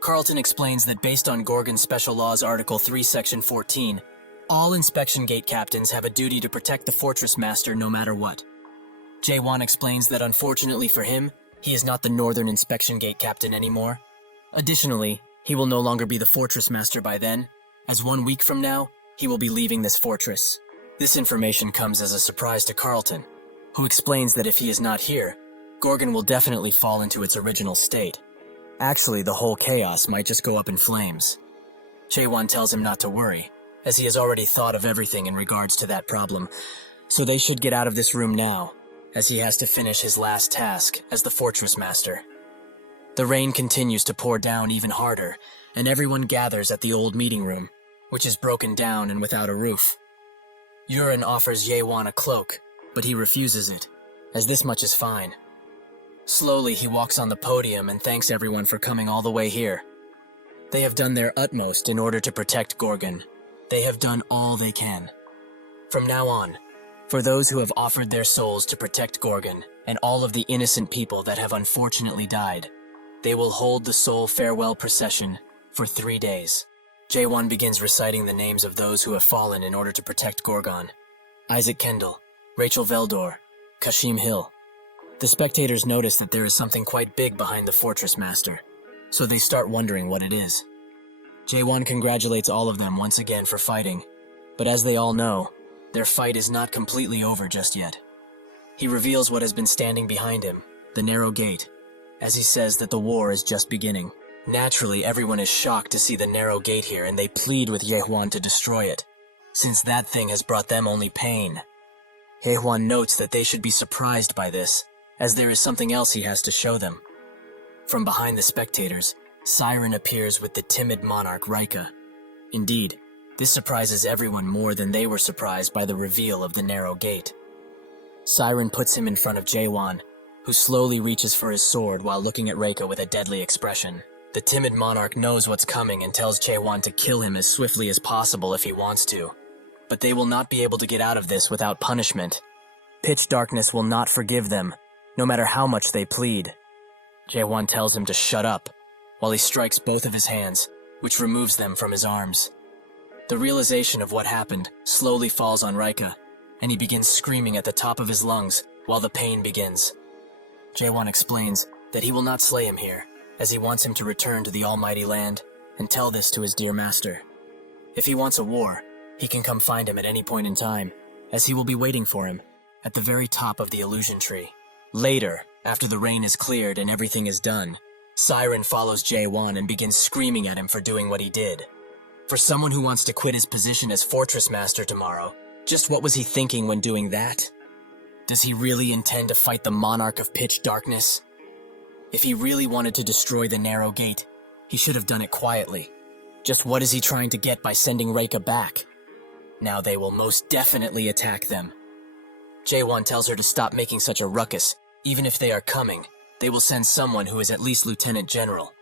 Carlton explains that based on Gorgon Special Laws Article 3 Section 14, all inspection gate captains have a duty to protect the Fortress Master no matter what. Jaewon explains that unfortunately for him, he is not the Northern Inspection Gate captain anymore. Additionally, he will no longer be the Fortress Master by then, as 1 week from now, he will be leaving this fortress. This information comes as a surprise to Carlton, who explains that if he is not here, Gorgon will definitely fall into its original state. Actually, the whole chaos might just go up in flames. Jaewon tells him not to worry, as he has already thought of everything in regards to that problem, so they should get out of this room now, as he has to finish his last task as the Fortress Master. The rain continues to pour down even harder, and everyone gathers at the old meeting room, which is broken down and without a roof. Yurin offers Jaewon a cloak, but he refuses it, as this much is fine. Slowly, he walks on the podium and thanks everyone for coming all the way here. They have done their utmost in order to protect Gorgon. They have done all they can. From now on, for those who have offered their souls to protect Gorgon and all of the innocent people that have unfortunately died, they will hold the soul farewell procession for 3 days. Jaewon begins reciting the names of those who have fallen in order to protect Gorgon. Isaac Kendall, Rachel Veldor, Kashim Hill. The spectators notice that there is something quite big behind the Fortress Master, so they start wondering what it is. Jaewon congratulates all of them once again for fighting, but as they all know, their fight is not completely over just yet. He reveals what has been standing behind him, the narrow gate, as he says that the war is just beginning. Naturally, everyone is shocked to see the narrow gate here, and they plead with Jaewon to destroy it, since that thing has brought them only pain. Jaewon notes that they should be surprised by this, as there is something else he has to show them. From behind the spectators, Siren appears with the timid monarch Rika. Indeed, this surprises everyone more than they were surprised by the reveal of the narrow gate. Siren puts him in front of Jaewon, who slowly reaches for his sword while looking at Rika with a deadly expression. The timid monarch knows what's coming and tells Jaewon to kill him as swiftly as possible if he wants to. But they will not be able to get out of this without punishment. Pitch darkness will not forgive them, no matter how much they plead. Jaewon tells him to shut up, while he strikes both of his hands, which removes them from his arms. The realization of what happened slowly falls on Rika, and he begins screaming at the top of his lungs while the pain begins. Jaewon explains that he will not slay him here, as he wants him to return to the Almighty Land and tell this to his dear master. If he wants a war, he can come find him at any point in time, as he will be waiting for him at the very top of the illusion tree. Later, after the rain is cleared and everything is done, Siren follows Jaewon and begins screaming at him for doing what he did. For someone who wants to quit his position as Fortress Master tomorrow, just what was he thinking when doing that? Does he really intend to fight the Monarch of Pitch Darkness? If he really wanted to destroy the narrow gate, he should have done it quietly. Just what is he trying to get by sending Rika back? Now they will most definitely attack them. Jaewon tells her to stop making such a ruckus. Even if they are coming, they will send someone who is at least Lieutenant General.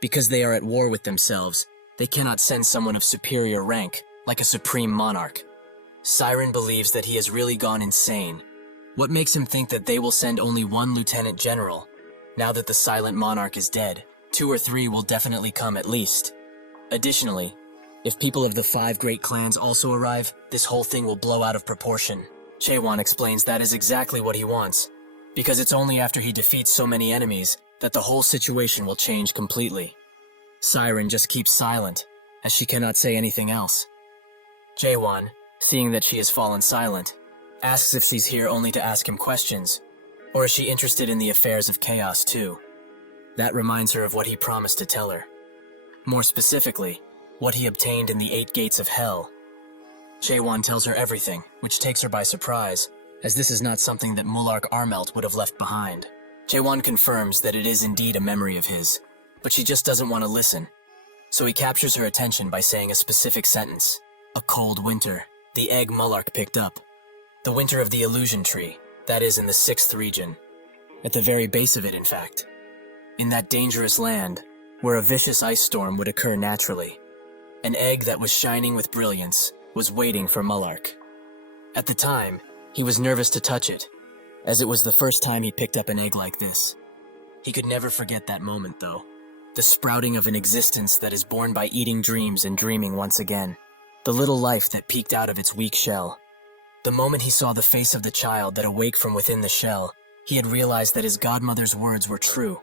Because they are at war with themselves, they cannot send someone of superior rank, like a supreme monarch. Siren believes that he has really gone insane. What makes him think that they will send only one lieutenant general? Now that the silent monarch is dead, 2 or 3 will definitely come at least. Additionally, if people of the 5 great clans also arrive, this whole thing will blow out of proportion. Chaewon explains that is exactly what he wants, because it's only after he defeats so many enemies that the whole situation will change completely. Siren just keeps silent, as she cannot say anything else. Jaewon, seeing that she has fallen silent, asks if she's here only to ask him questions, or is she interested in the affairs of chaos too? That reminds her of what he promised to tell her. More specifically, what he obtained in the 8 gates of hell. Jaewon tells her everything, which takes her by surprise, as this is not something that Mulark Armelt would have left behind. Jaewon confirms that it is indeed a memory of his, but she just doesn't want to listen. So he captures her attention by saying a specific sentence. A cold winter, the egg Mulark picked up. The winter of the illusion tree, that is in the 6th region. At the very base of it, in fact. In that dangerous land, where a vicious ice storm would occur naturally. An egg that was shining with brilliance was waiting for Mulark. At the time, he was nervous to touch it, as it was the first time he picked up an egg like this. He could never forget that moment, though. The sprouting of an existence that is born by eating dreams and dreaming once again. The little life that peeked out of its weak shell. The moment he saw the face of the child that awoke from within the shell, he had realized that his godmother's words were true.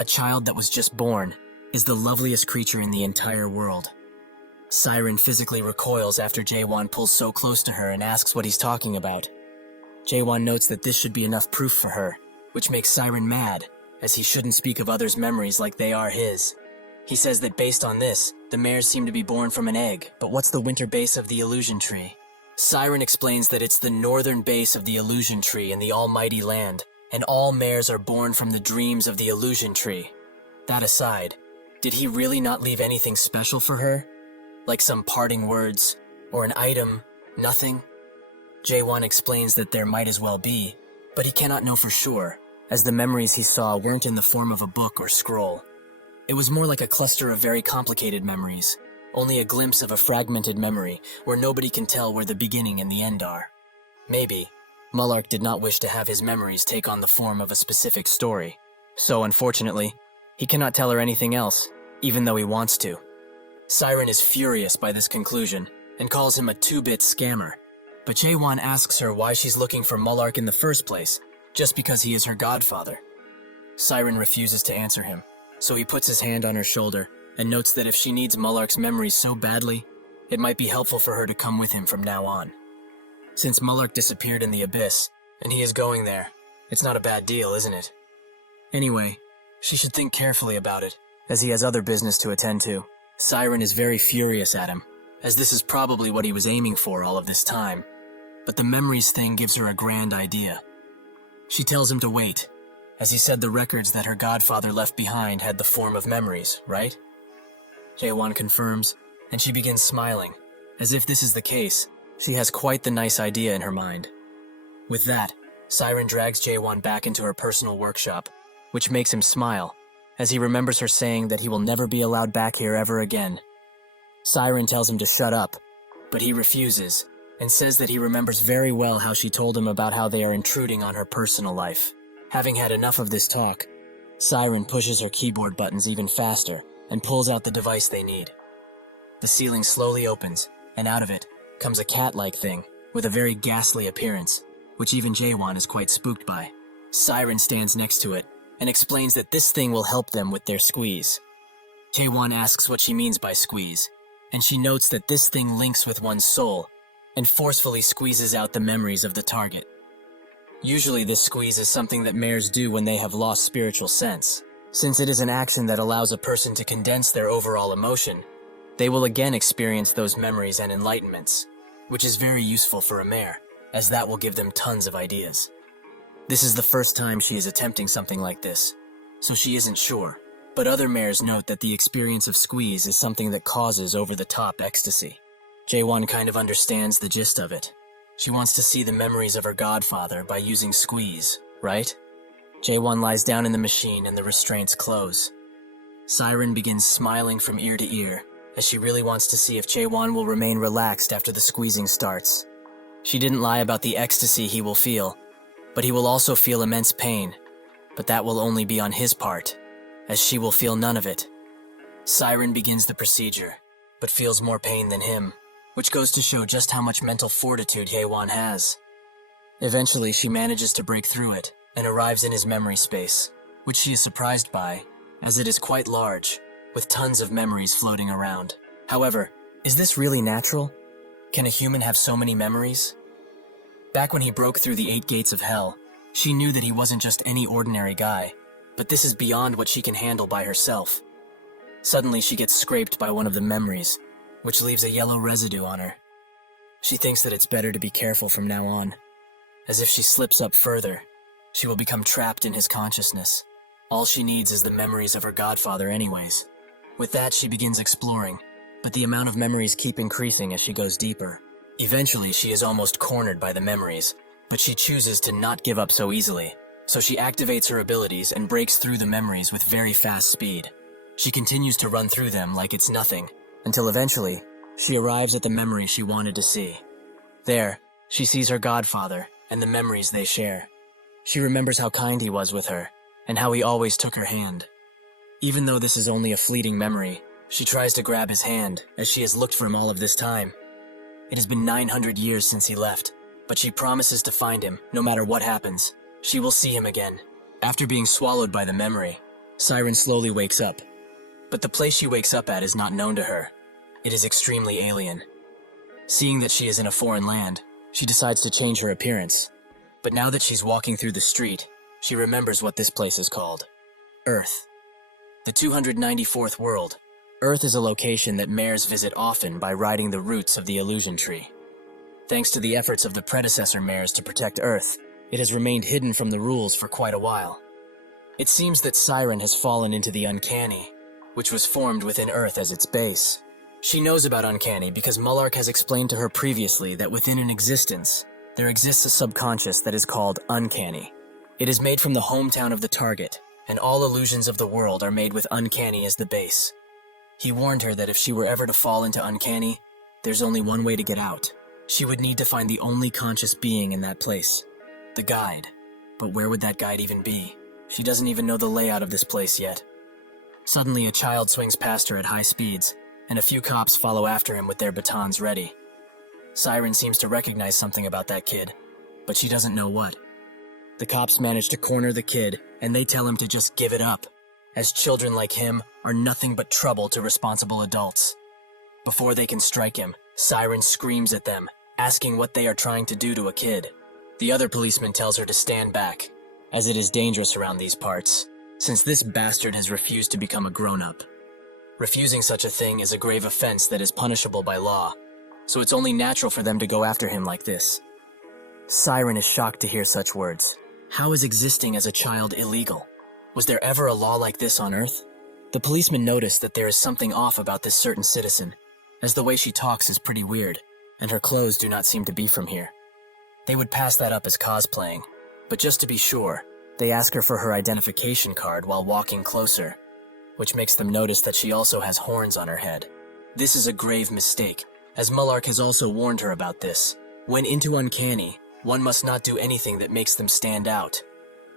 A child that was just born is the loveliest creature in the entire world. Siren physically recoils after Jaewon pulls so close to her and asks what he's talking about. Jaewon notes that this should be enough proof for her, which makes Siren mad, as he shouldn't speak of others' memories like they are his. He says that based on this, the mares seem to be born from an egg, but what's the winter base of the illusion tree? Siren explains that it's the northern base of the illusion tree in the almighty land, and all mares are born from the dreams of the illusion tree. That aside, did he really not leave anything special for her? Like some parting words, or an item, nothing? Jaewon explains that there might as well be, but he cannot know for sure, as the memories he saw weren't in the form of a book or scroll. It was more like a cluster of very complicated memories, only a glimpse of a fragmented memory where nobody can tell where the beginning and the end are. Maybe, Mulark did not wish to have his memories take on the form of a specific story, so unfortunately, he cannot tell her anything else, even though he wants to. Siren is furious by this conclusion and calls him a 2-bit scammer, but Jaewon asks her why she's looking for Mulark in the first place, just because he is her godfather. Siren refuses to answer him, so he puts his hand on her shoulder and notes that if she needs Mulark's memories so badly, it might be helpful for her to come with him from now on. Since Mulark disappeared in the abyss, and he is going there, it's not a bad deal, isn't it? Anyway, she should think carefully about it, as he has other business to attend to. Siren is very furious at him, as this is probably what he was aiming for all of this time. But the memories thing gives her a grand idea. She tells him to wait, as he said the records that her godfather left behind had the form of memories, right? Jaewon confirms, and she begins smiling. As if this is the case, she has quite the nice idea in her mind. With that, Siren drags Jaewon back into her personal workshop, which makes him smile, as he remembers her saying that he will never be allowed back here ever again. Siren tells him to shut up, but he refuses, and says that he remembers very well how she told him about how they are intruding on her personal life. Having had enough of this talk, Siren pushes her keyboard buttons even faster and pulls out the device they need. The ceiling slowly opens, and out of it comes a cat-like thing with a very ghastly appearance, which even Jaewon is quite spooked by. Siren stands next to it and explains that this thing will help them with their squeeze. Jaewon asks what she means by squeeze, and she notes that this thing links with one's soul and forcefully squeezes out the memories of the target. Usually this squeeze is something that mares do when they have lost spiritual sense. Since it is an action that allows a person to condense their overall emotion, they will again experience those memories and enlightenments, which is very useful for a mare, as that will give them tons of ideas. This is the first time she is attempting something like this, so she isn't sure, but other mares note that the experience of squeeze is something that causes over-the-top ecstasy. Jaewon kind of understands the gist of it. She wants to see the memories of her godfather by using squeeze, right? Jaewon lies down in the machine and the restraints close. Siren begins smiling from ear to ear as she really wants to see if Jaewon will remain relaxed after the squeezing starts. She didn't lie about the ecstasy he will feel, but he will also feel immense pain, but that will only be on his part, as she will feel none of it. Siren begins the procedure, but feels more pain than him, which goes to show just how much mental fortitude Jaewon has. Eventually, she manages to break through it and arrives in his memory space, which she is surprised by, as it is quite large, with tons of memories floating around. However, is this really natural? Can a human have so many memories? Back when he broke through the 8 gates of hell, she knew that he wasn't just any ordinary guy, but this is beyond what she can handle by herself. Suddenly, she gets scraped by one of the memories, which leaves a yellow residue on her. She thinks that it's better to be careful from now on, as if she slips up further, she will become trapped in his consciousness. All she needs is the memories of her godfather anyways. With that, she begins exploring, but the amount of memories keep increasing as she goes deeper. Eventually, she is almost cornered by the memories, but she chooses to not give up so easily, so she activates her abilities and breaks through the memories with very fast speed. She continues to run through them like it's nothing, until eventually, she arrives at the memory she wanted to see. There, she sees her godfather and the memories they share. She remembers how kind he was with her, and how he always took her hand. Even though this is only a fleeting memory, she tries to grab his hand, as she has looked for him all of this time. It has been 900 years since he left, but she promises to find him, no matter what happens. She will see him again. After being swallowed by the memory, Siren slowly wakes up. But the place she wakes up at is not known to her. It is extremely alien. Seeing that she is in a foreign land, she decides to change her appearance. But now that she's walking through the street, she remembers what this place is called. Earth. The 294th world. Earth is a location that mares visit often by riding the roots of the illusion tree. Thanks to the efforts of the predecessor mares to protect Earth, it has remained hidden from the rules for quite a while. It seems that Siren has fallen into the uncanny, which was formed within Earth as its base. She knows about uncanny because Mullark has explained to her previously that within an existence, there exists a subconscious that is called uncanny. It is made from the hometown of the target, and all illusions of the world are made with uncanny as the base. He warned her that if she were ever to fall into uncanny, there's only one way to get out. She would need to find the only conscious being in that place, the guide. But where would that guide even be? She doesn't even know the layout of this place yet. Suddenly, a child swings past her at high speeds, and a few cops follow after him with their batons ready. Siren seems to recognize something about that kid, but she doesn't know what. The cops manage to corner the kid, and they tell him to just give it up, as children like him are nothing but trouble to responsible adults. Before they can strike him, Siren screams at them, asking what they are trying to do to a kid. The other policeman tells her to stand back, as it is dangerous around these parts, since this bastard has refused to become a grown-up. Refusing such a thing is a grave offense that is punishable by law, so it's only natural for them to go after him like this. Siren is shocked to hear such words. How is existing as a child illegal? Was there ever a law like this on Earth? The policeman noticed that there is something off about this certain citizen, as the way she talks is pretty weird, and her clothes do not seem to be from here. They would pass that up as cosplaying, but just to be sure, they ask her for her identification card while walking closer, which makes them notice that she also has horns on her head. This is a grave mistake, as Mullark has also warned her about this. When into uncanny, one must not do anything that makes them stand out.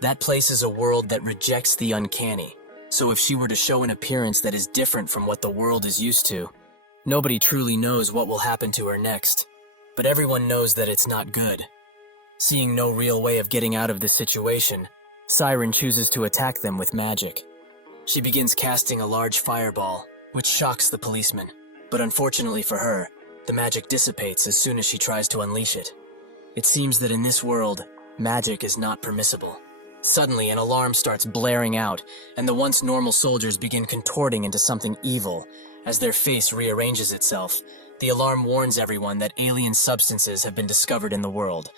That place is a world that rejects the uncanny, so if she were to show an appearance that is different from what the world is used to, nobody truly knows what will happen to her next. But everyone knows that it's not good. Seeing no real way of getting out of this situation, Siren chooses to attack them with magic. She begins casting a large fireball, which shocks the policeman, but unfortunately for her, the magic dissipates as soon as she tries to unleash it. It seems that in this world, magic is not permissible. Suddenly, an alarm starts blaring out, and the once normal soldiers begin contorting into something evil. As their face rearranges itself, the alarm warns everyone that alien substances have been discovered in the world,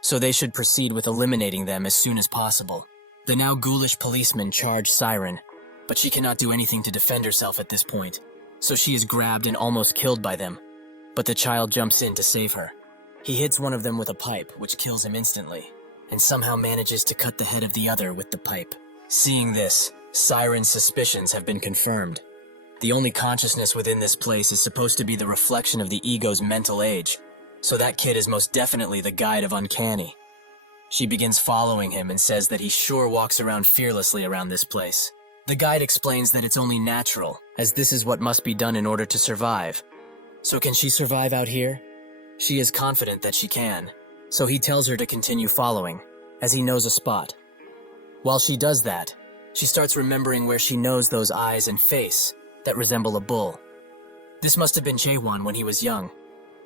so they should proceed with eliminating them as soon as possible. The now ghoulish policemen charge Siren, but she cannot do anything to defend herself at this point, so she is grabbed and almost killed by them. But the child jumps in to save her. He hits one of them with a pipe, which kills him instantly, and somehow manages to cut the head of the other with the pipe. Seeing this, Siren's suspicions have been confirmed. The only consciousness within this place is supposed to be the reflection of the ego's mental age, so that kid is most definitely the guide of uncanny. She begins following him and says that he sure walks around fearlessly around this place. The guide explains that it's only natural, as this is what must be done in order to survive. So can she survive out here? She is confident that she can, so he tells her to continue following, as he knows a spot. While she does that, she starts remembering where she knows those eyes and face that resemble a bull. This must have been Jaewon when he was young,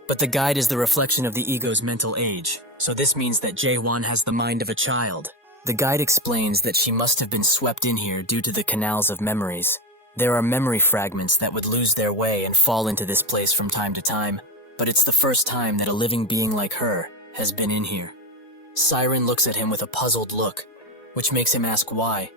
but the guide is the reflection of the ego's mental age, so this means that Jaewon has the mind of a child. The guide explains that she must have been swept in here due to the canals of memories. There are memory fragments that would lose their way and fall into this place from time to time, but it's the first time that a living being like her has been in here. Siren looks at him with a puzzled look, which makes him ask why.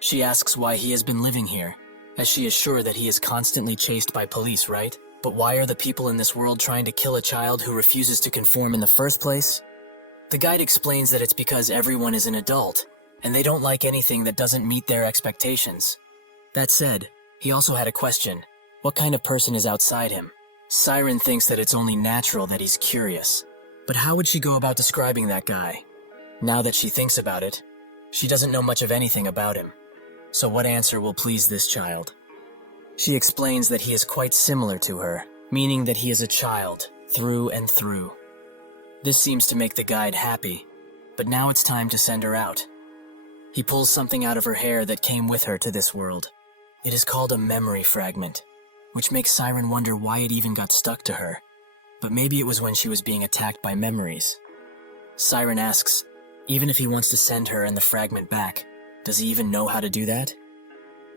She asks why he has been living here, as she is sure that he is constantly chased by police, right? But why are the people in this world trying to kill a child who refuses to conform in the first place? The guide explains that it's because everyone is an adult, and they don't like anything that doesn't meet their expectations. That said, he also had a question. What kind of person is outside him? Siren thinks that it's only natural that he's curious. But how would she go about describing that guy? Now that she thinks about it, she doesn't know much of anything about him. So what answer will please this child? She explains that he is quite similar to her, meaning that he is a child, through and through. This seems to make the guide happy, but now it's time to send her out. He pulls something out of her hair that came with her to this world. It is called a memory fragment, which makes Siren wonder why it even got stuck to her. But maybe it was when she was being attacked by memories. Siren asks, even if he wants to send her and the fragment back, does he even know how to do that?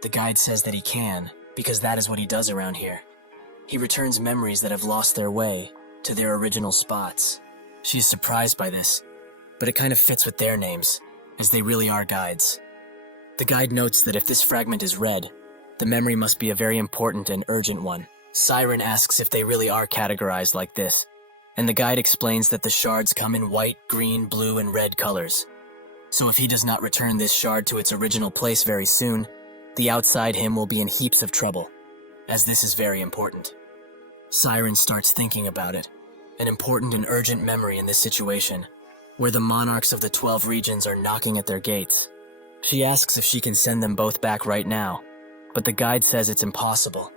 The guide says that he can, because that is what he does around here. He returns memories that have lost their way to their original spots. She is surprised by this, but it kind of fits with their names, as they really are guides. The guide notes that if this fragment is read, the memory must be a very important and urgent one. Siren asks if they really are categorized like this, and the guide explains that the shards come in white, green, blue, and red colors. So if he does not return this shard to its original place very soon, the outside him will be in heaps of trouble, as this is very important. Siren starts thinking about it, an important and urgent memory in this situation, where the monarchs of the 12 regions are knocking at their gates. She asks if she can send them both back right now, but the guide says it's impossible,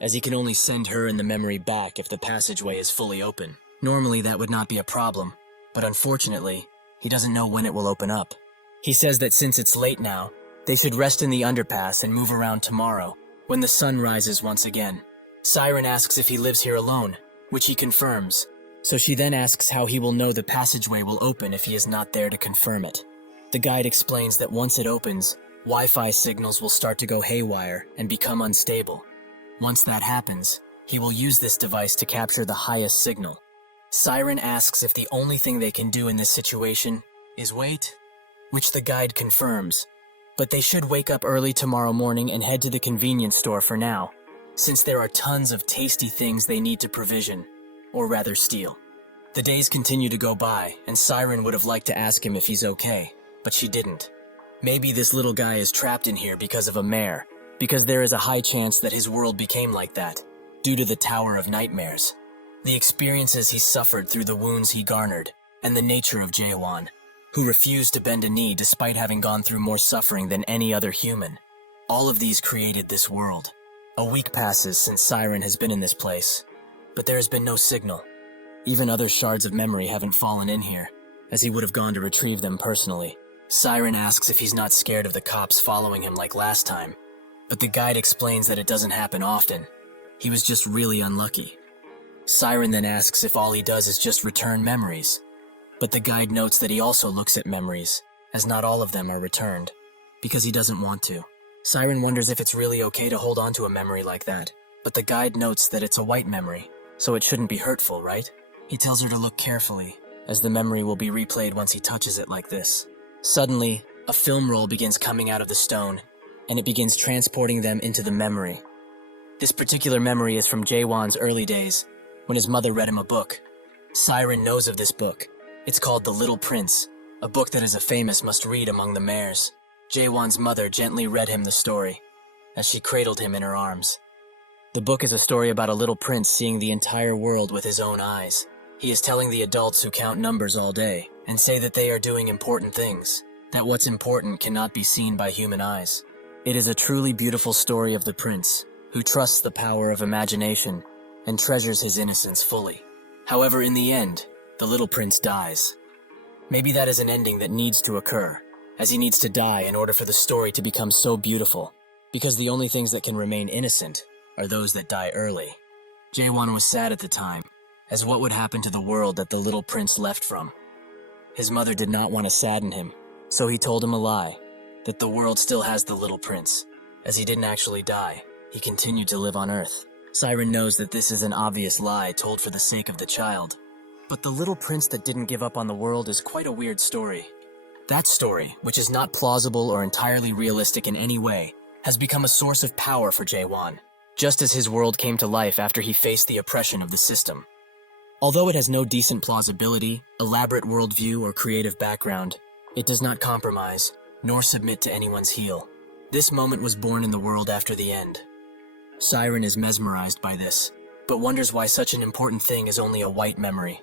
as he can only send her and the memory back if the passageway is fully open. Normally that would not be a problem, but unfortunately, he doesn't know when it will open up. He says that since it's late now, they should rest in the underpass and move around tomorrow, when the sun rises once again. Siren asks if he lives here alone, which he confirms, so she then asks how he will know the passageway will open if he is not there to confirm it. The guide explains that once it opens, Wi-Fi signals will start to go haywire and become unstable. Once that happens, he will use this device to capture the highest signal. Siren asks if the only thing they can do in this situation is wait, which the guide confirms, but they should wake up early tomorrow morning and head to the convenience store for now, since there are tons of tasty things they need to provision, or rather steal. The days continue to go by, and Siren would have liked to ask him if he's okay, but she didn't. Maybe this little guy is trapped in here because of a mare, because there is a high chance that his world became like that, due to the Tower of Nightmares. The experiences he suffered through the wounds he garnered, and the nature of Jaewon, who refused to bend a knee despite having gone through more suffering than any other human. All of these created this world. A week passes since Siren has been in this place, but there has been no signal. Even other shards of memory haven't fallen in here, as he would have gone to retrieve them personally. Siren asks if he's not scared of the cops following him like last time, but the guide explains that it doesn't happen often. He was just really unlucky. Siren then asks if all he does is just return memories, but the guide notes that he also looks at memories, as not all of them are returned, because he doesn't want to. Siren wonders if it's really okay to hold on to a memory like that, but the guide notes that it's a white memory, so it shouldn't be hurtful, right? He tells her to look carefully, as the memory will be replayed once he touches it like this. Suddenly, a film roll begins coming out of the stone, and it begins transporting them into the memory. This particular memory is from Jaewon's early days, when his mother read him a book. Siren knows of this book. It's called The Little Prince, a book that is a famous must-read among the mares. Jaewon's mother gently read him the story, as she cradled him in her arms. The book is a story about a little prince seeing the entire world with his own eyes. He is telling the adults who count numbers all day and say that they are doing important things, that what's important cannot be seen by human eyes. It is a truly beautiful story of the prince, who trusts the power of imagination and treasures his innocence fully. However, in the end, the little prince dies. Maybe that is an ending that needs to occur, as he needs to die in order for the story to become so beautiful, because the only things that can remain innocent are those that die early. Jaewon was sad at the time, as what would happen to the world that the little prince left from. His mother did not want to sadden him, so he told him a lie, that the world still has the little prince. As he didn't actually die, he continued to live on Earth. Siren knows that this is an obvious lie told for the sake of the child. But the little prince that didn't give up on the world is quite a weird story. That story, which is not plausible or entirely realistic in any way, has become a source of power for Jaewon, just as his world came to life after he faced the oppression of the system. Although it has no decent plausibility, elaborate worldview, or creative background, it does not compromise, nor submit to anyone's heel. This moment was born in the world after the end. Siren is mesmerized by this, but wonders why such an important thing is only a white memory.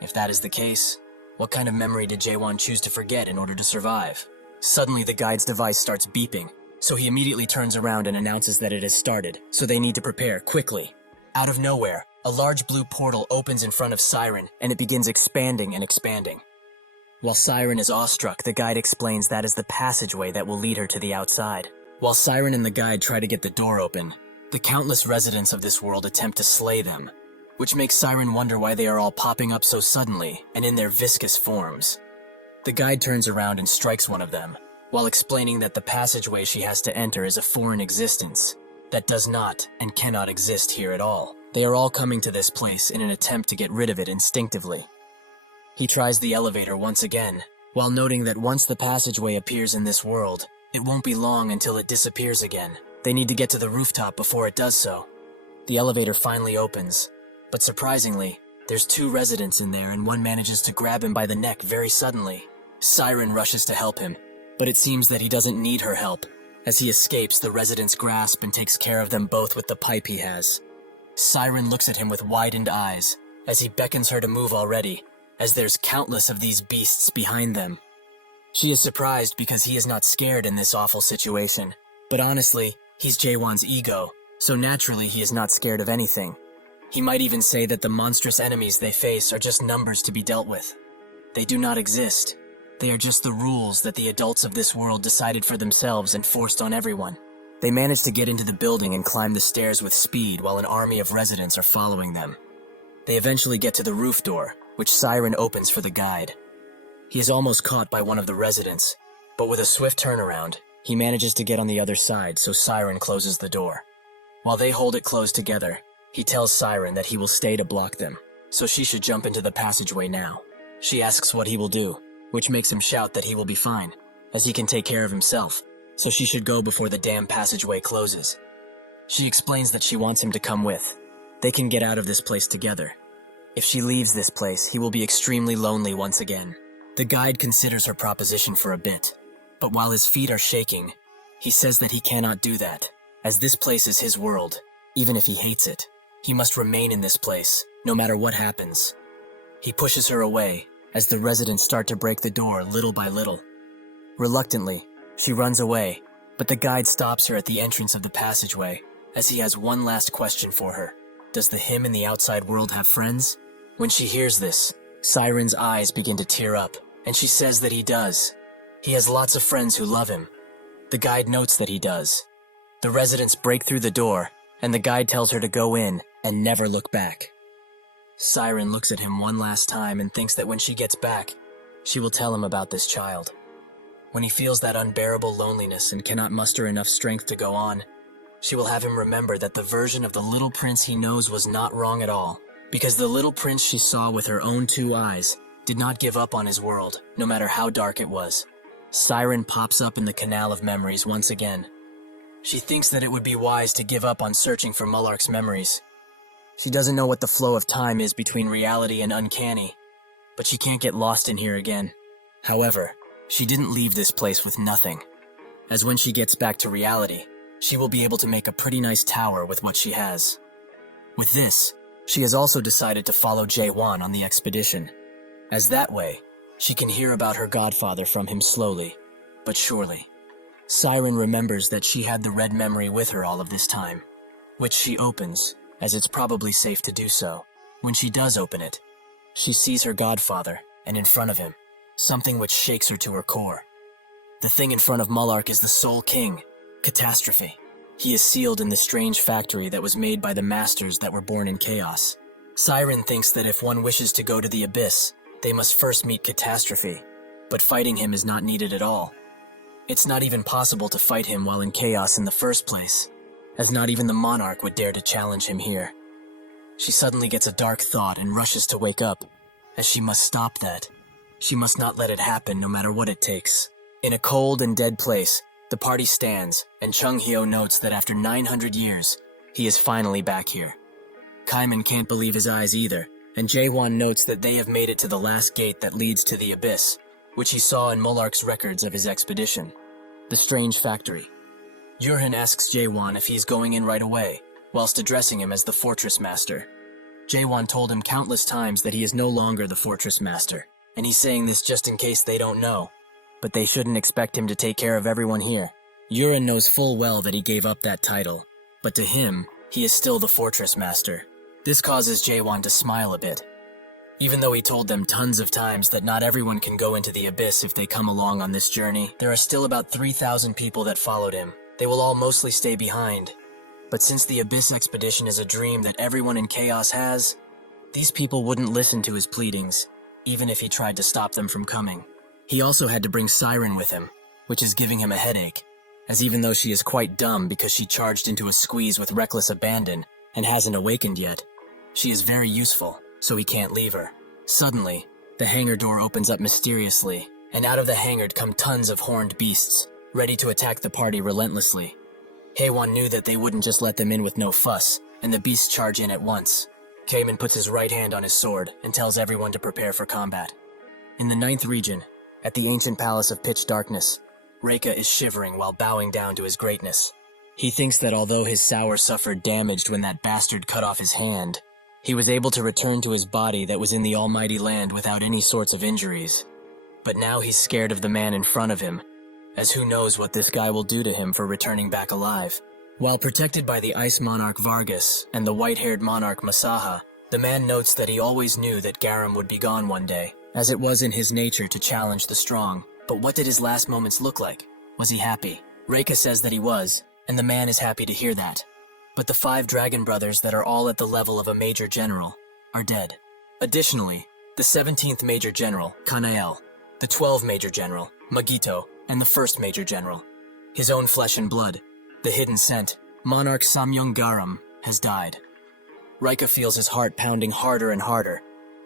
If that is the case, what kind of memory did Jaewon choose to forget in order to survive? Suddenly the guide's device starts beeping, so he immediately turns around and announces that it has started, so they need to prepare quickly. Out of nowhere, a large blue portal opens in front of Siren, and it begins expanding and expanding. While Siren is awestruck, the guide explains that is the passageway that will lead her to the outside. While Siren and the guide try to get the door open, the countless residents of this world attempt to slay them, which makes Siren wonder why they are all popping up so suddenly and in their viscous forms. The guide turns around and strikes one of them, while explaining that the passageway she has to enter is a foreign existence that does not and cannot exist here at all. They are all coming to this place in an attempt to get rid of it instinctively. He tries the elevator once again, while noting that once the passageway appears in this world, it won't be long until it disappears again. They need to get to the rooftop before it does so. The elevator finally opens, but surprisingly, there's two residents in there and one manages to grab him by the neck very suddenly. Siren rushes to help him, but it seems that he doesn't need her help. As he escapes the resident's grasp and takes care of them both with the pipe he has. Siren looks at him with widened eyes, as he beckons her to move already, as there's countless of these beasts behind them. She is surprised because he is not scared in this awful situation, but honestly, he's Jaewon's ego, so naturally he is not scared of anything. He might even say that the monstrous enemies they face are just numbers to be dealt with. They do not exist. They are just the rules that the adults of this world decided for themselves and forced on everyone. They manage to get into the building and climb the stairs with speed while an army of residents are following them. They eventually get to the roof door, which Siren opens for the guide. He is almost caught by one of the residents, but with a swift turnaround, he manages to get on the other side, so Siren closes the door. While they hold it closed together, he tells Siren that he will stay to block them, so she should jump into the passageway now. She asks what he will do, which makes him shout that he will be fine, as he can take care of himself, so she should go before the damn passageway closes. She explains that she wants him to come with. They can get out of this place together. If she leaves this place, he will be extremely lonely once again. The guide considers her proposition for a bit, but while his feet are shaking, he says that he cannot do that, as this place is his world. Even if he hates it, he must remain in this place, no matter what happens. He pushes her away, as the residents start to break the door little by little. Reluctantly, she runs away, but the guide stops her at the entrance of the passageway, as he has one last question for her. Does the him in the outside world have friends? When she hears this, Siren's eyes begin to tear up, and she says that he does. He has lots of friends who love him. The guide notes that he does. The residents break through the door, and the guide tells her to go in and never look back. Siren looks at him one last time and thinks that when she gets back, she will tell him about this child. When he feels that unbearable loneliness and cannot muster enough strength to go on, she will have him remember that the version of the little prince he knows was not wrong at all, because the little prince she saw with her own two eyes did not give up on his world, no matter how dark it was. Siren pops up in the canal of memories once again. She thinks that it would be wise to give up on searching for Mullark's memories. She doesn't know what the flow of time is between reality and uncanny, but she can't get lost in here again. However, she didn't leave this place with nothing, as when she gets back to reality, she will be able to make a pretty nice tower with what she has. With this, she has also decided to follow Jae-won on the expedition, as that way, she can hear about her godfather from him slowly, but surely. Siren remembers that she had the red memory with her all of this time, which she opens, as it's probably safe to do so. When she does open it, she sees her godfather, and in front of him, something which shakes her to her core. The thing in front of Mullark is the Soul King, Catastrophe. He is sealed in the strange factory that was made by the masters that were born in chaos. Siren thinks that if one wishes to go to the abyss, they must first meet Catastrophe, but fighting him is not needed at all. It's not even possible to fight him while in chaos in the first place, as not even the monarch would dare to challenge him here. She suddenly gets a dark thought and rushes to wake up, as she must stop that. She must not let it happen no matter what it takes. In a cold and dead place, the party stands, and Chung Hyo notes that after 900 years, he is finally back here. Kaiman can't believe his eyes either, and Jae-won notes that they have made it to the last gate that leads to the abyss, which he saw in Mullark's records of his expedition. The strange factory. Yurhan asks Jae-won if he's going in right away, whilst addressing him as the fortress master. Jae-won told him countless times that he is no longer the fortress master, and he's saying this just in case they don't know. But they shouldn't expect him to take care of everyone here. Yurhan knows full well that he gave up that title, but to him, he is still the fortress master. This causes Jae-won to smile a bit. Even though he told them tons of times that not everyone can go into the abyss if they come along on this journey, there are still about 3,000 people that followed him. They will all mostly stay behind. But since the Abyss expedition is a dream that everyone in Chaos has, these people wouldn't listen to his pleadings, even if he tried to stop them from coming. He also had to bring Siren with him, which is giving him a headache, as even though she is quite dumb because she charged into a squeeze with reckless abandon and hasn't awakened yet, she is very useful, so he can't leave her. Suddenly, the hangar door opens up mysteriously, and out of the hangar come tons of horned beasts, ready to attack the party relentlessly. Haewon knew that they wouldn't just let them in with no fuss, and the beasts charge in at once. Kamen puts his right hand on his sword and tells everyone to prepare for combat. In the 9th region, at the ancient palace of pitch darkness, Reika is shivering while bowing down to his greatness. He thinks that although his sour suffered damage when that bastard cut off his hand, he was able to return to his body that was in the almighty land without any sorts of injuries. But now he's scared of the man in front of him, as who knows what this guy will do to him for returning back alive. While protected by the Ice Monarch Vargas and the white-haired Monarch Masaha, the man notes that he always knew that Garam would be gone one day, as it was in his nature to challenge the strong. But what did his last moments look like? Was he happy? Reika says that he was, and the man is happy to hear that. But the 5 dragon brothers that are all at the level of a major general are dead. Additionally, the 17th major general, Kanael, the 12th major general, Magito, and the 1st major general, his own flesh and blood, the hidden scent, Monarch Samyong Garam, has died. Reika feels his heart pounding harder and harder,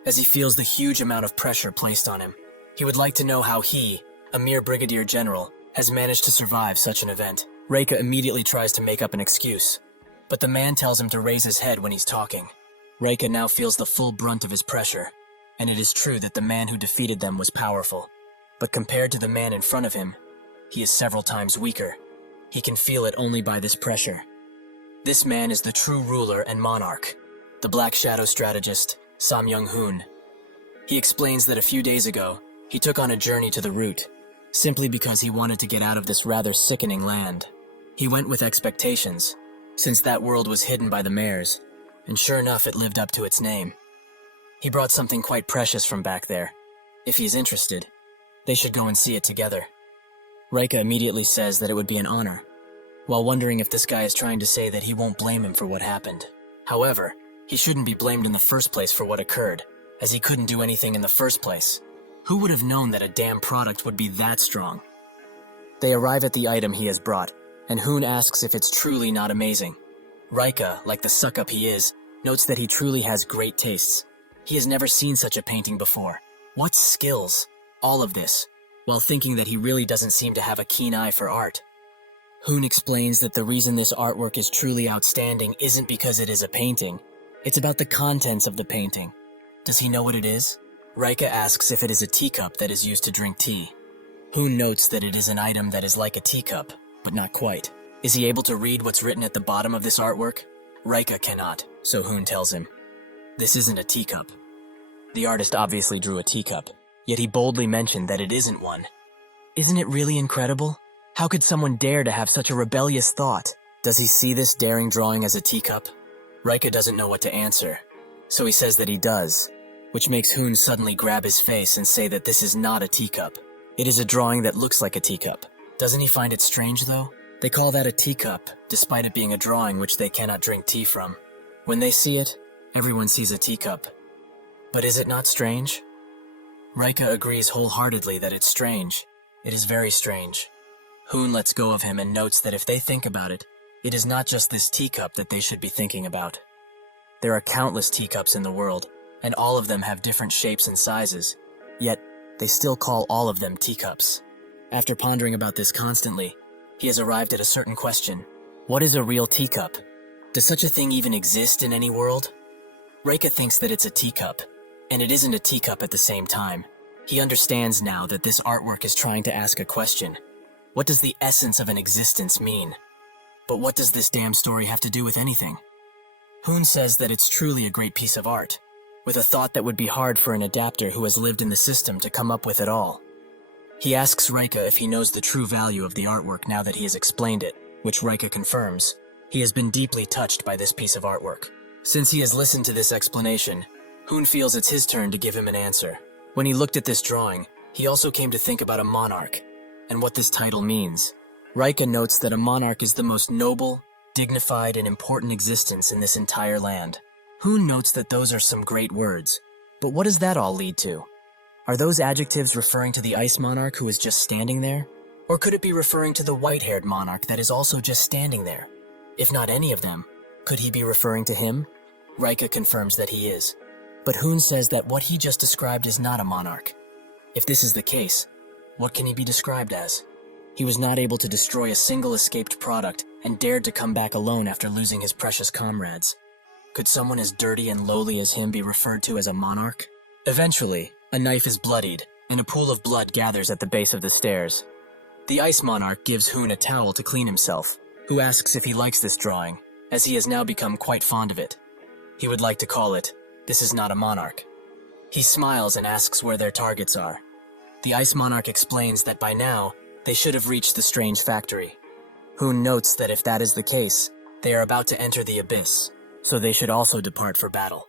as he feels the huge amount of pressure placed on him. He would like to know how he, a mere brigadier general, has managed to survive such an event. Reika immediately tries to make up an excuse, but the man tells him to raise his head when he's talking. Reika now feels the full brunt of his pressure, and it is true that the man who defeated them was powerful. But compared to the man in front of him, he is several times weaker. He can feel it only by this pressure. This man is the true ruler and monarch, the Black Shadow strategist, Sam Young-hoon. He explains that a few days ago, he took on a journey to the route, simply because he wanted to get out of this rather sickening land. He went with expectations, since that world was hidden by the mares, and sure enough it lived up to its name. He brought something quite precious from back there. If he's interested, they should go and see it together. Reika immediately says that it would be an honor, while wondering if this guy is trying to say that he won't blame him for what happened. However, he shouldn't be blamed in the first place for what occurred, as he couldn't do anything in the first place. Who would have known that a damn product would be that strong? They arrive at the item he has brought, and Hoon asks if it's truly not amazing. Reika, like the suck-up he is, notes that he truly has great tastes. He has never seen such a painting before. What skills! All of this, while thinking that he really doesn't seem to have a keen eye for art. Hoon explains that the reason this artwork is truly outstanding isn't because it is a painting. It's about the contents of the painting. Does he know what it is? Reika asks if it is a teacup that is used to drink tea. Hoon notes that it is an item that is like a teacup, but not quite. Is he able to read what's written at the bottom of this artwork? Rika cannot, so Hoon tells him, "This isn't a teacup." The artist obviously drew a teacup, yet he boldly mentioned that it isn't one. Isn't it really incredible? How could someone dare to have such a rebellious thought? Does he see this daring drawing as a teacup? Rika doesn't know what to answer, so he says that he does, which makes Hoon suddenly grab his face and say that this is not a teacup. It is a drawing that looks like a teacup. Doesn't he find it strange, though? They call that a teacup, despite it being a drawing which they cannot drink tea from. When they see it, everyone sees a teacup. But is it not strange? Rika agrees wholeheartedly that it's strange. It is very strange. Hoon lets go of him and notes that if they think about it, it is not just this teacup that they should be thinking about. There are countless teacups in the world, and all of them have different shapes and sizes, yet they still call all of them teacups. After pondering about this constantly, he has arrived at a certain question. What is a real teacup? Does such a thing even exist in any world? Rika thinks that it's a teacup, and it isn't a teacup at the same time. He understands now that this artwork is trying to ask a question. What does the essence of an existence mean? But what does this damn story have to do with anything? Hoon says that it's truly a great piece of art, with a thought that would be hard for an adapter who has lived in the system to come up with at all. He asks Rika if he knows the true value of the artwork now that he has explained it, which Rika confirms. He has been deeply touched by this piece of artwork. Since he has listened to this explanation, Hoon feels it's his turn to give him an answer. When he looked at this drawing, he also came to think about a monarch, and what this title means. Rika notes that a monarch is the most noble, dignified, and important existence in this entire land. Hoon notes that those are some great words, but what does that all lead to? Are those adjectives referring to the ice monarch who is just standing there? Or could it be referring to the white-haired monarch that is also just standing there? If not any of them, could he be referring to him? Rika confirms that he is. But Hoon says that what he just described is not a monarch. If this is the case, what can he be described as? He was not able to destroy a single escaped product and dared to come back alone after losing his precious comrades. Could someone as dirty and lowly as him be referred to as a monarch? Eventually, a knife is bloodied, and a pool of blood gathers at the base of the stairs. The ice monarch gives Hoon a towel to clean himself, who asks if he likes this drawing, as he has now become quite fond of it. He would like to call it, "This is not a monarch." He smiles and asks where their targets are. The ice monarch explains that by now, they should have reached the strange factory. Hoon notes that if that is the case, they are about to enter the abyss, so they should also depart for battle.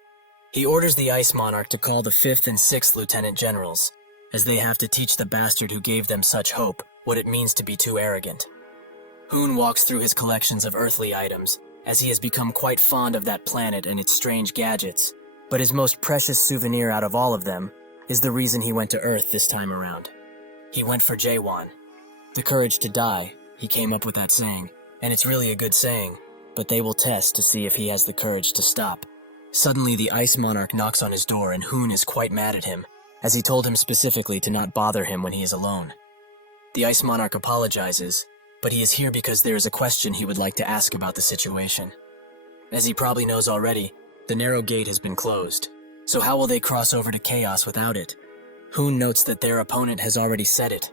He orders the ice monarch to call the 5th and 6th lieutenant generals, as they have to teach the bastard who gave them such hope what it means to be too arrogant. Hoon walks through his collections of earthly items, as he has become quite fond of that planet and its strange gadgets, but his most precious souvenir out of all of them is the reason he went to Earth this time around. He went for Jaewon. The courage to die, he came up with that saying, and it's really a good saying, but they will test to see if he has the courage to stop. Suddenly, the ice monarch knocks on his door and Hoon is quite mad at him, as he told him specifically to not bother him when he is alone. The ice monarch apologizes, but he is here because there is a question he would like to ask about the situation. As he probably knows already, the narrow gate has been closed, so how will they cross over to chaos without it? Hoon notes that their opponent has already said it.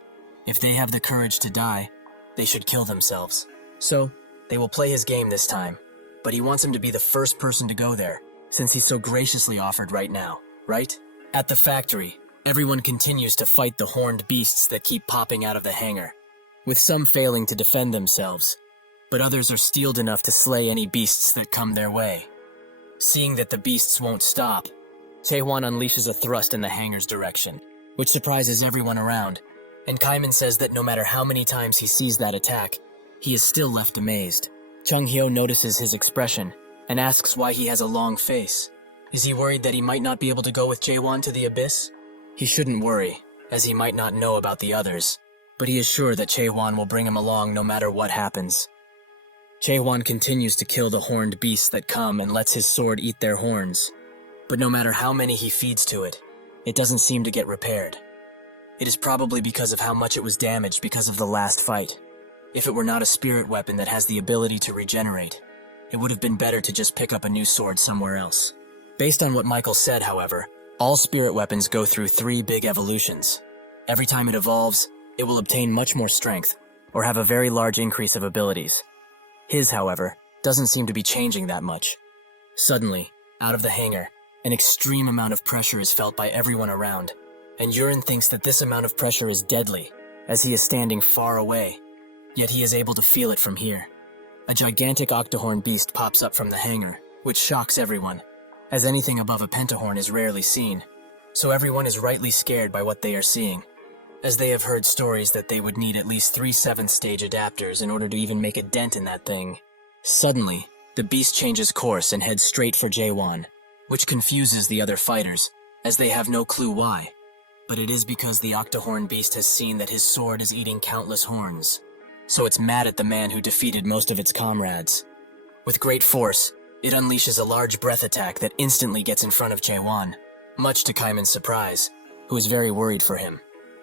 If they have the courage to die, they should kill themselves. So, they will play his game this time, but he wants him to be the first person to go there, since he's so graciously offered right now, right? At the factory, everyone continues to fight the horned beasts that keep popping out of the hangar, with some failing to defend themselves, but others are steeled enough to slay any beasts that come their way. Seeing that the beasts won't stop, Taewon unleashes a thrust in the hangar's direction, which surprises everyone around, and Kaiman says that no matter how many times he sees that attack, he is still left amazed. Chung Hyo notices his expression and asks why he has a long face. Is he worried that he might not be able to go with Jaewon to the abyss? He shouldn't worry, as he might not know about the others, but he is sure that Jaewon will bring him along no matter what happens. Jaewon continues to kill the horned beasts that come and lets his sword eat their horns, but no matter how many he feeds to it, it doesn't seem to get repaired. It is probably because of how much it was damaged because of the last fight. If it were not a spirit weapon that has the ability to regenerate, it would have been better to just pick up a new sword somewhere else. Based on what Michael said, however, all spirit weapons go through 3 big evolutions. Every time it evolves, it will obtain much more strength, or have a very large increase of abilities. His, however, doesn't seem to be changing that much. Suddenly, out of the hangar, an extreme amount of pressure is felt by everyone around, and Yurin thinks that this amount of pressure is deadly, as he is standing far away, yet he is able to feel it from here. A gigantic octohorn beast pops up from the hangar, which shocks everyone, as anything above a pentahorn is rarely seen, so everyone is rightly scared by what they are seeing, as they have heard stories that they would need at least 3 7th stage adapters in order to even make a dent in that thing. Suddenly, the beast changes course and heads straight for Jaewon, which confuses the other fighters, as they have no clue why. But it is because the octohorn beast has seen that his sword is eating countless horns, so it's mad at the man who defeated most of its comrades. With great force, it unleashes a large breath attack that instantly gets in front of Jaewon, much to Kaiman's surprise, who is very worried for him.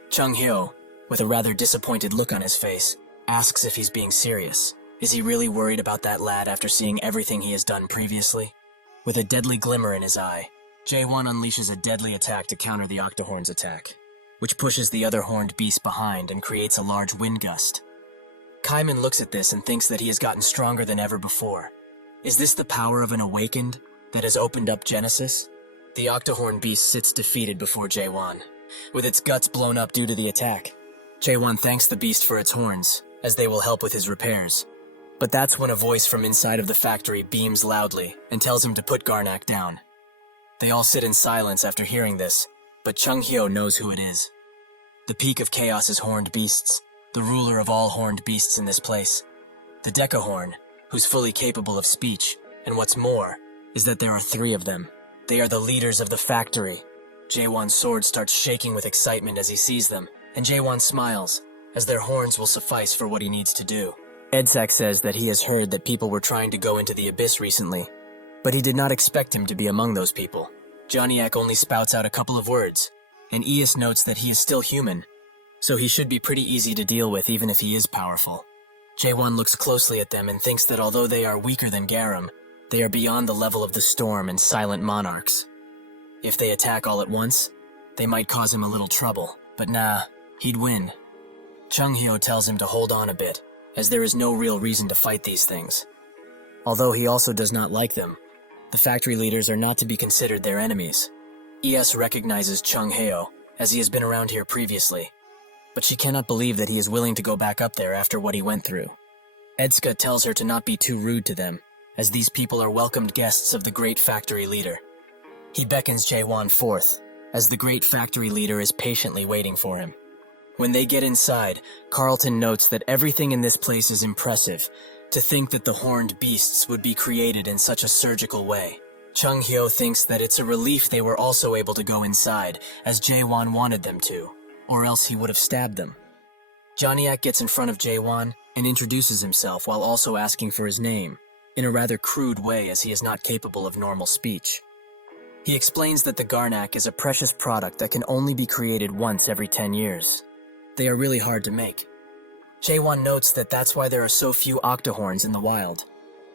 Chung Hyo, with a rather disappointed look on his face, asks if he's being serious. Is he really worried about that lad after seeing everything he has done previously? With a deadly glimmer in his eye, Jaewon unleashes a deadly attack to counter the octohorn's attack, which pushes the other horned beast behind and creates a large wind gust. Kaiman looks at this and thinks that he has gotten stronger than ever before. Is this the power of an awakened that has opened up Genesis? The octohorn beast sits defeated before Jaewon, with its guts blown up due to the attack. Jaewon thanks the beast for its horns, as they will help with his repairs. But that's when a voice from inside of the factory beams loudly and tells him to put Garnak down. They all sit in silence after hearing this, but Chung Hyo knows who it is. The peak of Chaos's horned beasts, the ruler of all horned beasts in this place. The Decahorn, who's fully capable of speech, and what's more, is that there are 3 of them. They are the leaders of the factory. Jaewon's sword starts shaking with excitement as he sees them, and Jaewon smiles, as their horns will suffice for what he needs to do. Edsak says that he has heard that people were trying to go into the abyss recently, but he did not expect him to be among those people. Johnniak only spouts out a couple of words, and Ias notes that he is still human, so he should be pretty easy to deal with even if he is powerful. Jaewon looks closely at them and thinks that although they are weaker than Garam, they are beyond the level of the Storm and Silent Monarchs. If they attack all at once, they might cause him a little trouble, but nah, he'd win. Chung Hyo tells him to hold on a bit, as there is no real reason to fight these things. Although he also does not like them, the factory leaders are not to be considered their enemies. Ias recognizes Chung Hyo, as he has been around here previously, but she cannot believe that he is willing to go back up there after what he went through. Edska tells her to not be too rude to them, as these people are welcomed guests of the great factory leader. He beckons Jaewon forth, as the great factory leader is patiently waiting for him. When they get inside, Carlton notes that everything in this place is impressive. To think that the horned beasts would be created in such a surgical way. Chung Hyo thinks that it's a relief they were also able to go inside, as Jaewon wanted them to, or else he would have stabbed them. Johnniak gets in front of Jaewon and introduces himself while also asking for his name, in a rather crude way as he is not capable of normal speech. He explains that the Garnak is a precious product that can only be created once every 10 years. They are really hard to make. Jaewon notes that that's why there are so few octohorns in the wild.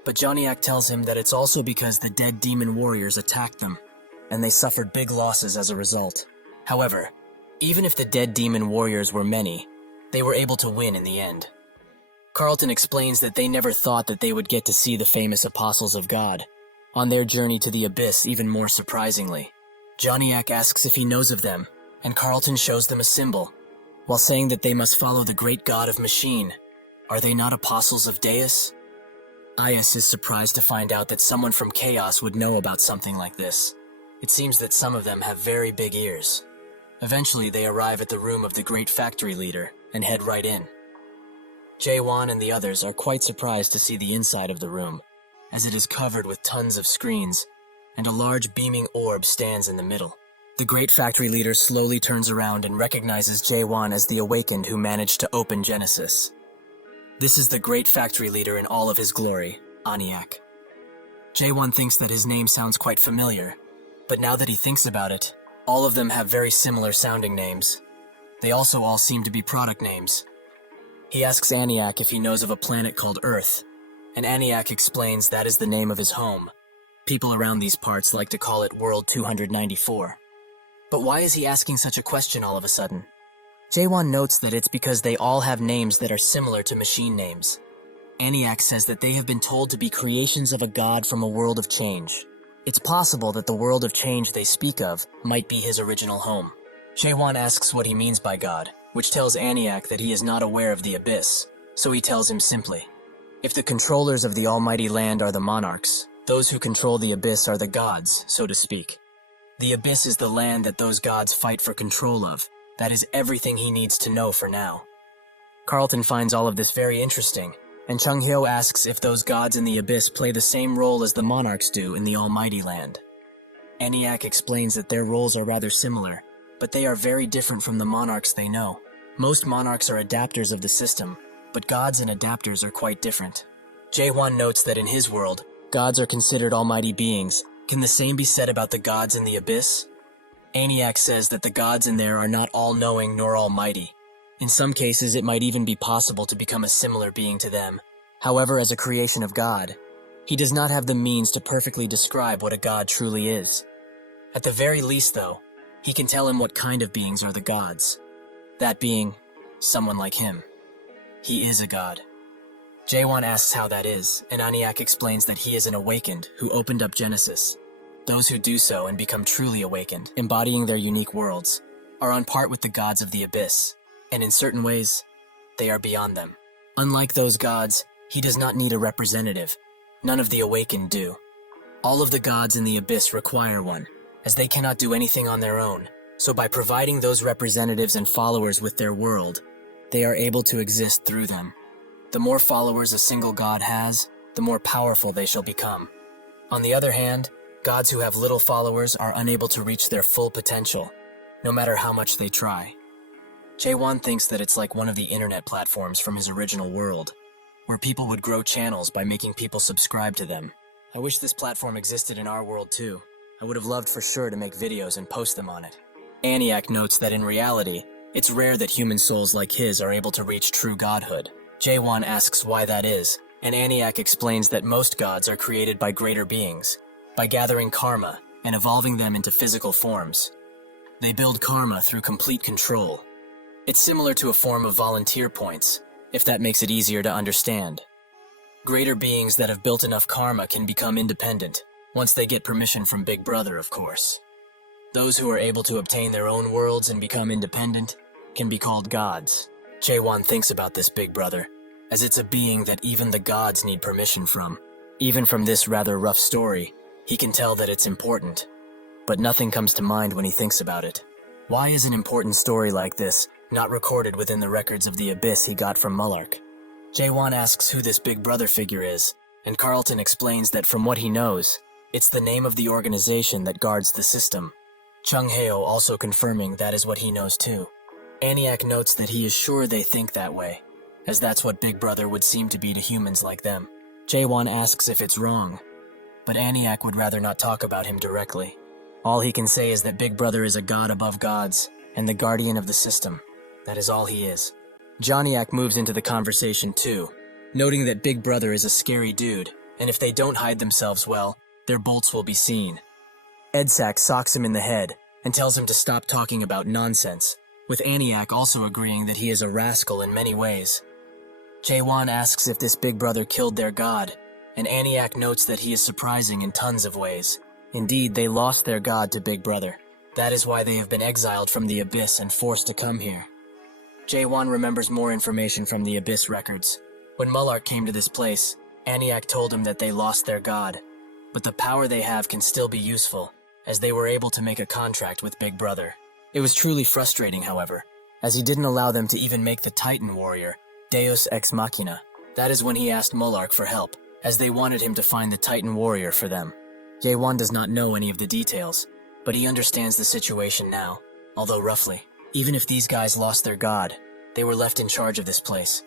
But Johnniak tells him that it's also because the dead demon warriors attacked them, and they suffered big losses as a result. However, even if the dead demon warriors were many, they were able to win in the end. Carlton explains that they never thought that they would get to see the famous apostles of God, on their journey to the abyss even more surprisingly. Johnniak asks if he knows of them, and Carlton shows them a symbol, while saying that they must follow the great god of Machine. Are they not apostles of Deus? Ias is surprised to find out that someone from Chaos would know about something like this. It seems that some of them have very big ears. Eventually they arrive at the room of the great factory leader and head right in. Jaewon and the others are quite surprised to see the inside of the room, as it is covered with tons of screens, and a large beaming orb stands in the middle. The great factory leader slowly turns around and recognizes Jaewon as the awakened who managed to open Genesis. This is the great factory leader in all of his glory, Aniak. Jaewon thinks that his name sounds quite familiar, but now that he thinks about it, all of them have very similar sounding names. They also all seem to be product names. He asks Aniak if he knows of a planet called Earth, and Aniak explains that is the name of his home. People around these parts like to call it World 294. But why is he asking such a question all of a sudden? Jaewon notes that it's because they all have names that are similar to machine names. Aniak says that they have been told to be creations of a god from a world of change. It's possible that the world of change they speak of might be his original home. Jaewon asks what he means by God, which tells Aniak that he is not aware of the abyss, so he tells him simply, if the controllers of the almighty land are the monarchs, those who control the abyss are the gods, so to speak. The abyss is the land that those gods fight for control of. That is everything he needs to know for now. Carlton finds all of this very interesting, and Chung Hyo asks if those gods in the abyss play the same role as the monarchs do in the almighty land. Aniak explains that their roles are rather similar, but they are very different from the monarchs they know. Most monarchs are adapters of the system, but gods and adapters are quite different. Jaewon notes that in his world, gods are considered almighty beings. Can the same be said about the gods in the abyss? Aniak says that the gods in there are not all-knowing nor almighty. In some cases, it might even be possible to become a similar being to them. However, as a creation of God, he does not have the means to perfectly describe what a god truly is. At the very least, though, he can tell him what kind of beings are the gods. That being, someone like him. He is a god. Jaewon asks how that is, and Aniak explains that he is an awakened who opened up Genesis. Those who do so and become truly awakened, embodying their unique worlds, are on part with the gods of the abyss, and in certain ways, they are beyond them. Unlike those gods, he does not need a representative. None of the awakened do. All of the gods in the abyss require one, as they cannot do anything on their own, so by providing those representatives and followers with their world, they are able to exist through them. The more followers a single god has, the more powerful they shall become. On the other hand, gods who have little followers are unable to reach their full potential, no matter how much they try. Jaewon thinks that it's like one of the internet platforms from his original world, where people would grow channels by making people subscribe to them. I wish this platform existed in our world too. I would have loved for sure to make videos and post them on it. Aniak notes that in reality, it's rare that human souls like his are able to reach true godhood. Jaewon asks why that is, and Aniak explains that most gods are created by greater beings, by gathering karma and evolving them into physical forms. They build karma through complete control. It's similar to a form of volunteer points, if that makes it easier to understand. Greater beings that have built enough karma can become independent, once they get permission from Big Brother, of course. Those who are able to obtain their own worlds and become independent can be called gods. Jaewon thinks about this Big Brother, as it's a being that even the gods need permission from. Even from this rather rough story, he can tell that it's important. But nothing comes to mind when he thinks about it. Why is an important story like this not recorded within the records of the abyss he got from Mullark? Jaewon asks who this Big Brother figure is, and Carlton explains that from what he knows, it's the name of the organization that guards the system. Chung Hyo also confirming that is what he knows too. Aniak notes that he is sure they think that way, as that's what Big Brother would seem to be to humans like them. Jaewon asks if it's wrong, but Aniak would rather not talk about him directly. All he can say is that Big Brother is a god above gods, and the guardian of the system. That is all he is. Johnniak moves into the conversation too, noting that Big Brother is a scary dude, and if they don't hide themselves well, their bolts will be seen. Edsak socks him in the head, and tells him to stop talking about nonsense, with Aniak also agreeing that he is a rascal in many ways. Jaewon asks if this Big Brother killed their god, and Aniak notes that he is surprising in tons of ways. Indeed, they lost their god to Big Brother. That is why they have been exiled from the Abyss and forced to come here. Jaewon remembers more information from the Abyss records. When Mullark came to this place, Aniak told him that they lost their god, but the power they have can still be useful, as they were able to make a contract with Big Brother. It was truly frustrating, however, as he didn't allow them to even make the Titan warrior, Deus Ex Machina. That is when he asked Mullark for help, as they wanted him to find the Titan warrior for them. Jaewon does not know any of the details, but he understands the situation now, although roughly. Even if these guys lost their god, they were left in charge of this place,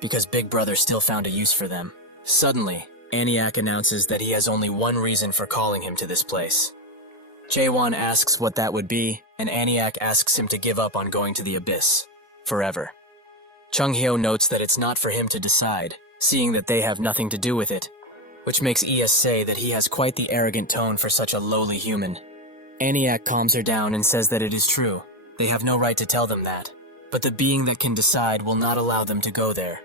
because Big Brother still found a use for them. Suddenly, Aniak announces that he has only one reason for calling him to this place. Jaewon asks what that would be, and Aniak asks him to give up on going to the Abyss. Forever. Chung Hyo notes that it's not for him to decide, seeing that they have nothing to do with it, which makes ES say that he has quite the arrogant tone for such a lowly human. Aniak calms her down and says that it is true. They have no right to tell them that, but the being that can decide will not allow them to go there.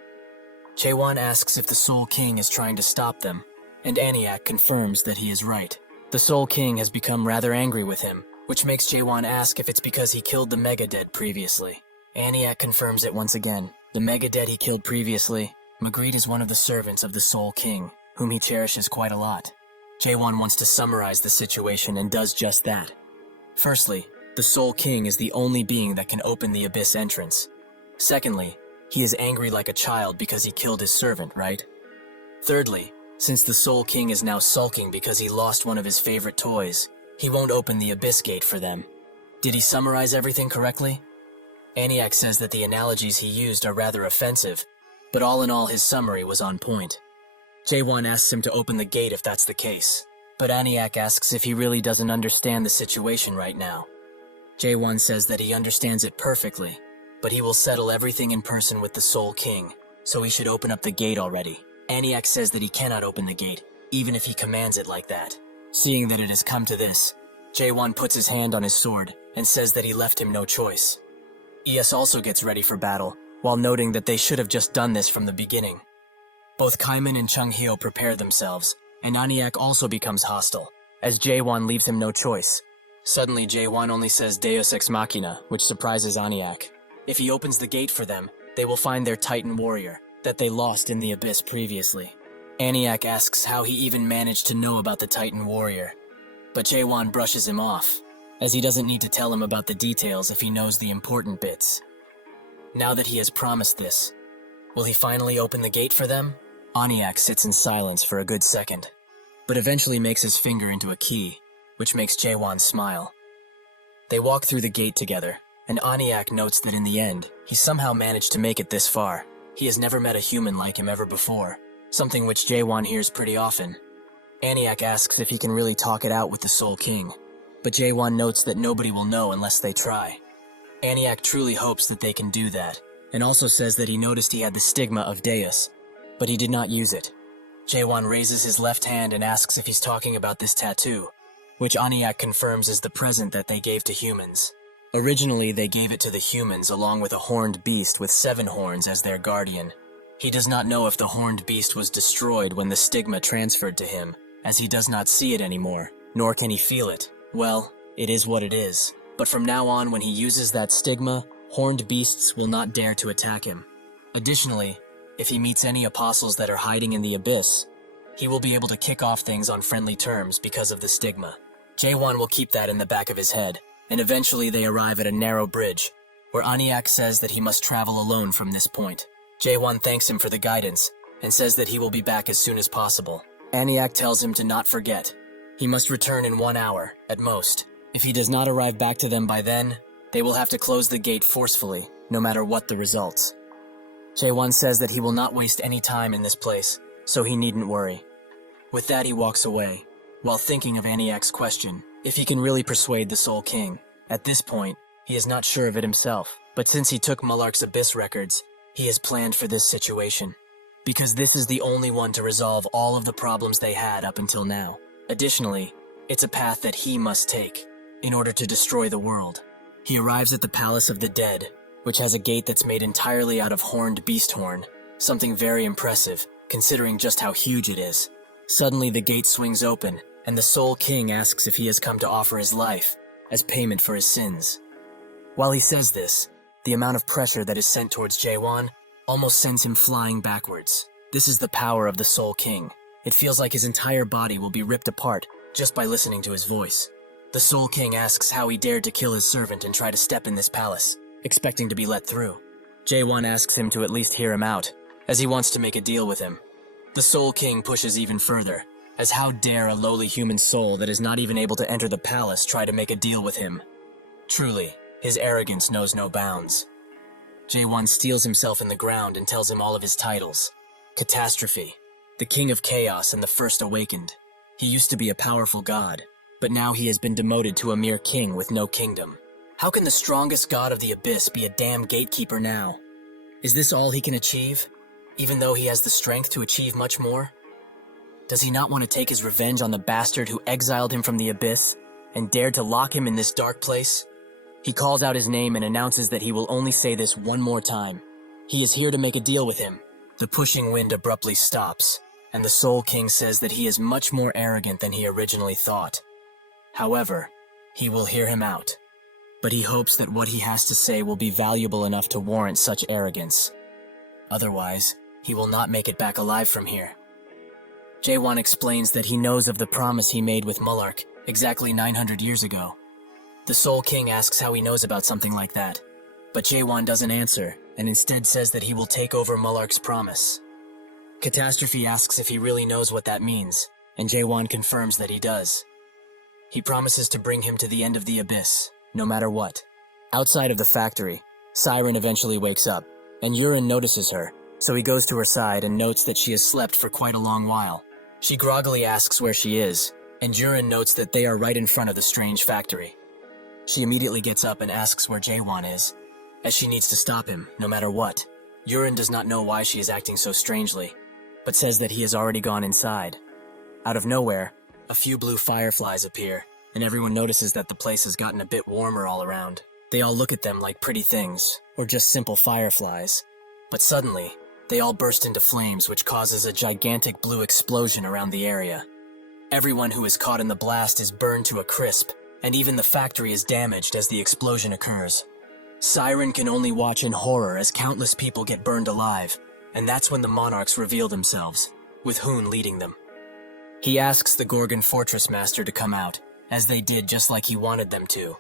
Jaewon asks if the Soul King is trying to stop them, and Aniak confirms that he is right. The Soul King has become rather angry with him, which makes Jaewon ask if it's because he killed the Megadead previously. Aniak confirms it once again. The Megadead he killed previously, Magritte is one of the servants of the Soul King, whom he cherishes quite a lot. Jaewon wants to summarize the situation and does just that. Firstly, the Soul King is the only being that can open the Abyss entrance. Secondly, he is angry like a child because he killed his servant, right? Thirdly, since the Soul King is now sulking because he lost one of his favorite toys, he won't open the Abyss Gate for them. Did he summarize everything correctly? Aniak says that the analogies he used are rather offensive, but all in all his summary was on point. Jaewon asks him to open the gate if that's the case, but Aniak asks if he really doesn't understand the situation right now. Jaewon says that he understands it perfectly, but he will settle everything in person with the Soul King, so he should open up the gate already. Aniak says that he cannot open the gate, even if he commands it like that. Seeing that it has come to this, Jaewon puts his hand on his sword and says that he left him no choice. Es also gets ready for battle, while noting that they should have just done this from the beginning. Both Kaiman and Chung Hyo prepare themselves, and Aniak also becomes hostile, as Jaewon leaves him no choice. Suddenly, Jaewon only says Deus Ex Machina, which surprises Aniak. If he opens the gate for them, they will find their Titan warrior, that they lost in the Abyss previously. Aniak asks how he even managed to know about the Titan warrior, but Jaewon brushes him off, as he doesn't need to tell him about the details if he knows the important bits. Now that he has promised this, will he finally open the gate for them? Aniak sits in silence for a good second, but eventually makes his finger into a key, which makes Jaewon smile. They walk through the gate together, and Aniak notes that in the end, he somehow managed to make it this far. He has never met a human like him ever before, something which Jaewon hears pretty often. Aniak asks if he can really talk it out with the Soul King, but Jaewon notes that nobody will know unless they try. Aniak truly hopes that they can do that, and also says that he noticed he had the stigma of Deus, but he did not use it. Jaewon raises his left hand and asks if he's talking about this tattoo, which Aniak confirms is the present that they gave to humans. Originally, they gave it to the humans along with a horned beast with 7 horns as their guardian. He does not know if the horned beast was destroyed when the stigma transferred to him, as he does not see it anymore, nor can he feel it. Well, it is what it is. But from now on, when he uses that stigma, horned beasts will not dare to attack him. Additionally, if he meets any apostles that are hiding in the Abyss, he will be able to kick off things on friendly terms because of the stigma. Jaewon will keep that in the back of his head, and eventually they arrive at a narrow bridge, where Aniak says that he must travel alone from this point. Jaewon thanks him for the guidance, and says that he will be back as soon as possible. Aniak tells him to not forget. He must return in 1 hour, at most. If he does not arrive back to them by then, they will have to close the gate forcefully, no matter what the results. Jaewon says that he will not waste any time in this place, so he needn't worry. With that, he walks away, while thinking of Aniak's question, if he can really persuade the Soul King. At this point, he is not sure of it himself, but since he took Malark's Abyss records, he has planned for this situation, because this is the only one to resolve all of the problems they had up until now. Additionally, it's a path that he must take in order to destroy the world. He arrives at the Palace of the Dead, which has a gate that's made entirely out of horned beast horn, something very impressive, considering just how huge it is. Suddenly the gate swings open, and the Soul King asks if he has come to offer his life as payment for his sins. While he says this, the amount of pressure that is sent towards Jaewon almost sends him flying backwards. This is the power of the Soul King. It feels like his entire body will be ripped apart just by listening to his voice. The Soul King asks how he dared to kill his servant and try to step in this palace, expecting to be let through. Jaewon asks him to at least hear him out, as he wants to make a deal with him. The Soul King pushes even further, as how dare a lowly human soul that is not even able to enter the palace try to make a deal with him. Truly, his arrogance knows no bounds. Jaewon steals himself in the ground and tells him all of his titles. Catastrophe, the King of Chaos and the First Awakened. He used to be a powerful god, but now he has been demoted to a mere king with no kingdom. How can the strongest god of the Abyss be a damn gatekeeper now? Is this all he can achieve, even though he has the strength to achieve much more? Does he not want to take his revenge on the bastard who exiled him from the Abyss and dared to lock him in this dark place? He calls out his name and announces that he will only say this one more time. He is here to make a deal with him, The pushing wind abruptly stops, and the Soul King says that he is much more arrogant than he originally thought. However, he will hear him out, but he hopes that what he has to say will be valuable enough to warrant such arrogance. Otherwise, he will not make it back alive from here. Jaewon explains that he knows of the promise he made with Mullark exactly 900 years ago. The Soul King asks how he knows about something like that, but Jaewon doesn't answer and instead says that he will take over Mullark's promise. Catastrophe asks if he really knows what that means, and Jaewon confirms that he does. He promises to bring him to the end of the abyss, no matter what. Outside of the factory, Siren eventually wakes up, and Yurin notices her, so he goes to her side and notes that she has slept for quite a long while. She groggily asks where she is, and Yurin notes that they are right in front of the strange factory. She immediately gets up and asks where Jaewon is, as she needs to stop him, no matter what. Yurin does not know why she is acting so strangely, but says that he has already gone inside. Out of nowhere, a few blue fireflies appear, and everyone notices that the place has gotten a bit warmer all around. They all look at them like pretty things, or just simple fireflies. But suddenly, they all burst into flames, which causes a gigantic blue explosion around the area. Everyone who is caught in the blast is burned to a crisp, and even the factory is damaged as the explosion occurs. Siren can only watch in horror as countless people get burned alive, and that's when the monarchs reveal themselves, with Hoon leading them. He asks the Gorgon Fortress Master to come out, as they did just like he wanted them to.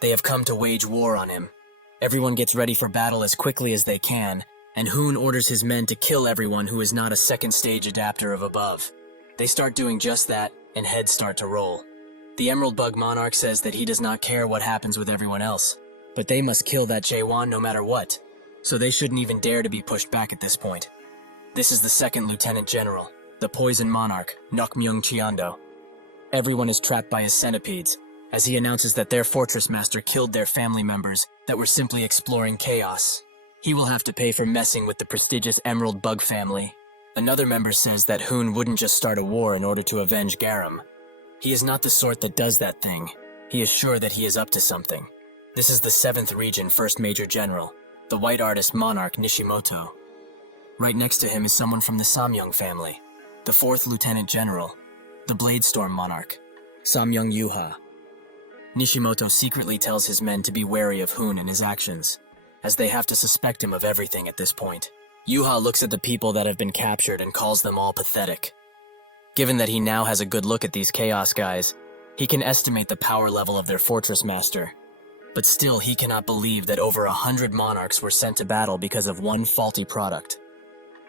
They have come to wage war on him. Everyone gets ready for battle as quickly as they can, and Hoon orders his men to kill everyone who is not a second stage adapter of above. They start doing just that, and heads start to roll. The Emerald Bug Monarch says that he does not care what happens with everyone else, but they must kill that Jaewon no matter what, so they shouldn't even dare to be pushed back at this point. This is the second Lieutenant General, the Poison Monarch, Nokmyung Cheondo. Everyone is trapped by his centipedes, as he announces that their fortress master killed their family members that were simply exploring chaos. He will have to pay for messing with the prestigious Emerald Bug family. Another member says that Hoon wouldn't just start a war in order to avenge Garam. He is not the sort that does that thing. He is sure that he is up to something. This is the 7th Region First Major General, the White Artist Monarch Nishimoto. Right next to him is someone from the Samyang family, the 4th Lieutenant General, the Bladestorm Monarch, Samyang Yuha. Nishimoto secretly tells his men to be wary of Hoon and his actions, as they have to suspect him of everything at this point. Yuha looks at the people that have been captured and calls them all pathetic. Given that he now has a good look at these Chaos guys, he can estimate the power level of their fortress master. But still, he cannot believe that over 100 monarchs were sent to battle because of one faulty product.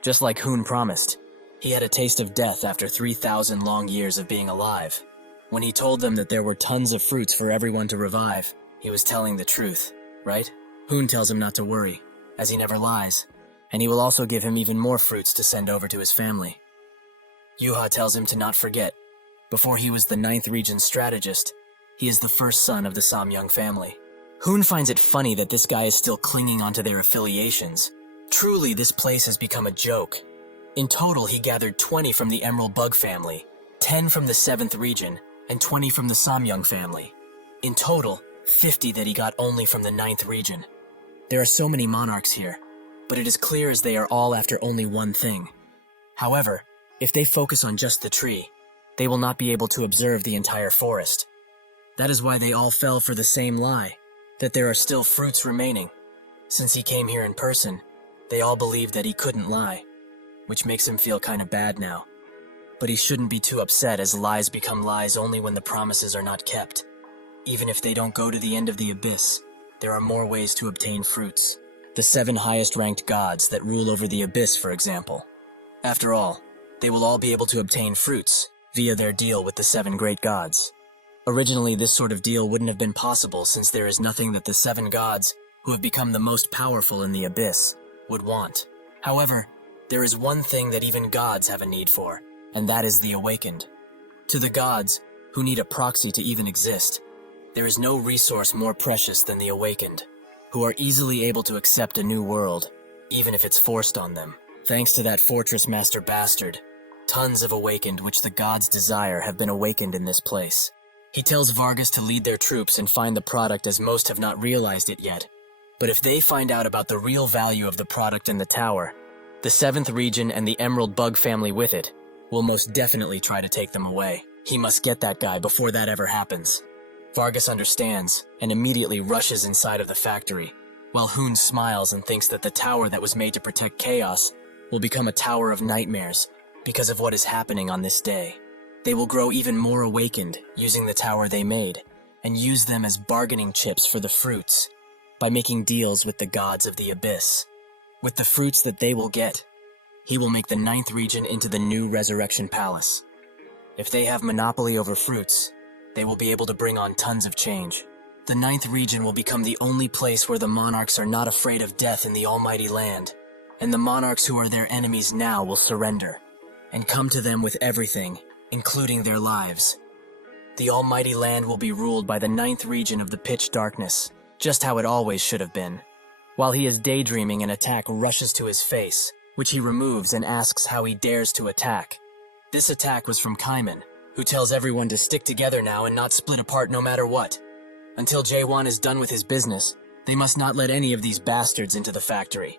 Just like Hoon promised, he had a taste of death after 3,000 long years of being alive. When he told them that there were tons of fruits for everyone to revive, he was telling the truth, right? Hoon tells him not to worry, as he never lies, and he will also give him even more fruits to send over to his family. Yuha tells him to not forget, before he was the 9th Region strategist, he is the first son of the Samyang family. Hoon finds it funny that this guy is still clinging onto their affiliations. Truly, this place has become a joke. In total, he gathered 20 from the Emerald Bug family, 10 from the 7th Region, and 20 from the Samyang family. In total, 50 that he got only from the 9th Region. There are so many monarchs here, but it is clear as they are all after only one thing. However, if they focus on just the tree, they will not be able to observe the entire forest. That is why they all fell for the same lie, that there are still fruits remaining. Since he came here in person, they all believed that he couldn't lie, which makes him feel kind of bad now. But he shouldn't be too upset, as lies become lies only when the promises are not kept. Even if they don't go to the end of the abyss, there are more ways to obtain fruits. The 7 highest-ranked gods that rule over the abyss, for example. After all, they will all be able to obtain fruits via their deal with the 7 great gods. Originally, this sort of deal wouldn't have been possible, since there is nothing that the 7 gods, who have become the most powerful in the abyss, would want. However, there is one thing that even gods have a need for, and that is the awakened. To the gods, who need a proxy to even exist, there is no resource more precious than the awakened, who are easily able to accept a new world, even if it's forced on them. Thanks to that Fortress Master bastard, tons of awakened which the gods desire have been awakened in this place. He tells Vargas to lead their troops and find the product, as most have not realized it yet. But if they find out about the real value of the product in the tower, The 7th region and the Emerald Bug family with it will most definitely try to take them away. He must get that guy before that ever happens. Vargas understands and immediately rushes inside of the factory, while Hoon smiles and thinks that the tower that was made to protect chaos will become a tower of nightmares because of what is happening on this day. They will grow even more awakened using the tower they made and use them as bargaining chips for the fruits by making deals with the gods of the abyss. With the fruits that they will get, he will make the 9th region into the new Resurrection Palace. If they have monopoly over fruits, they will be able to bring on tons of change. The 9th region will become the only place where the monarchs are not afraid of death in the almighty land, and the monarchs who are their enemies now will surrender and come to them with everything, including their lives. The almighty land will be ruled by the 9th region of the pitch darkness, just how it always should have been. While he is daydreaming, an attack rushes to his face, which he removes and asks how he dares to attack. This attack was from Kaiman, who tells everyone to stick together now and not split apart no matter what. Until Jaewon is done with his business, they must not let any of these bastards into the factory.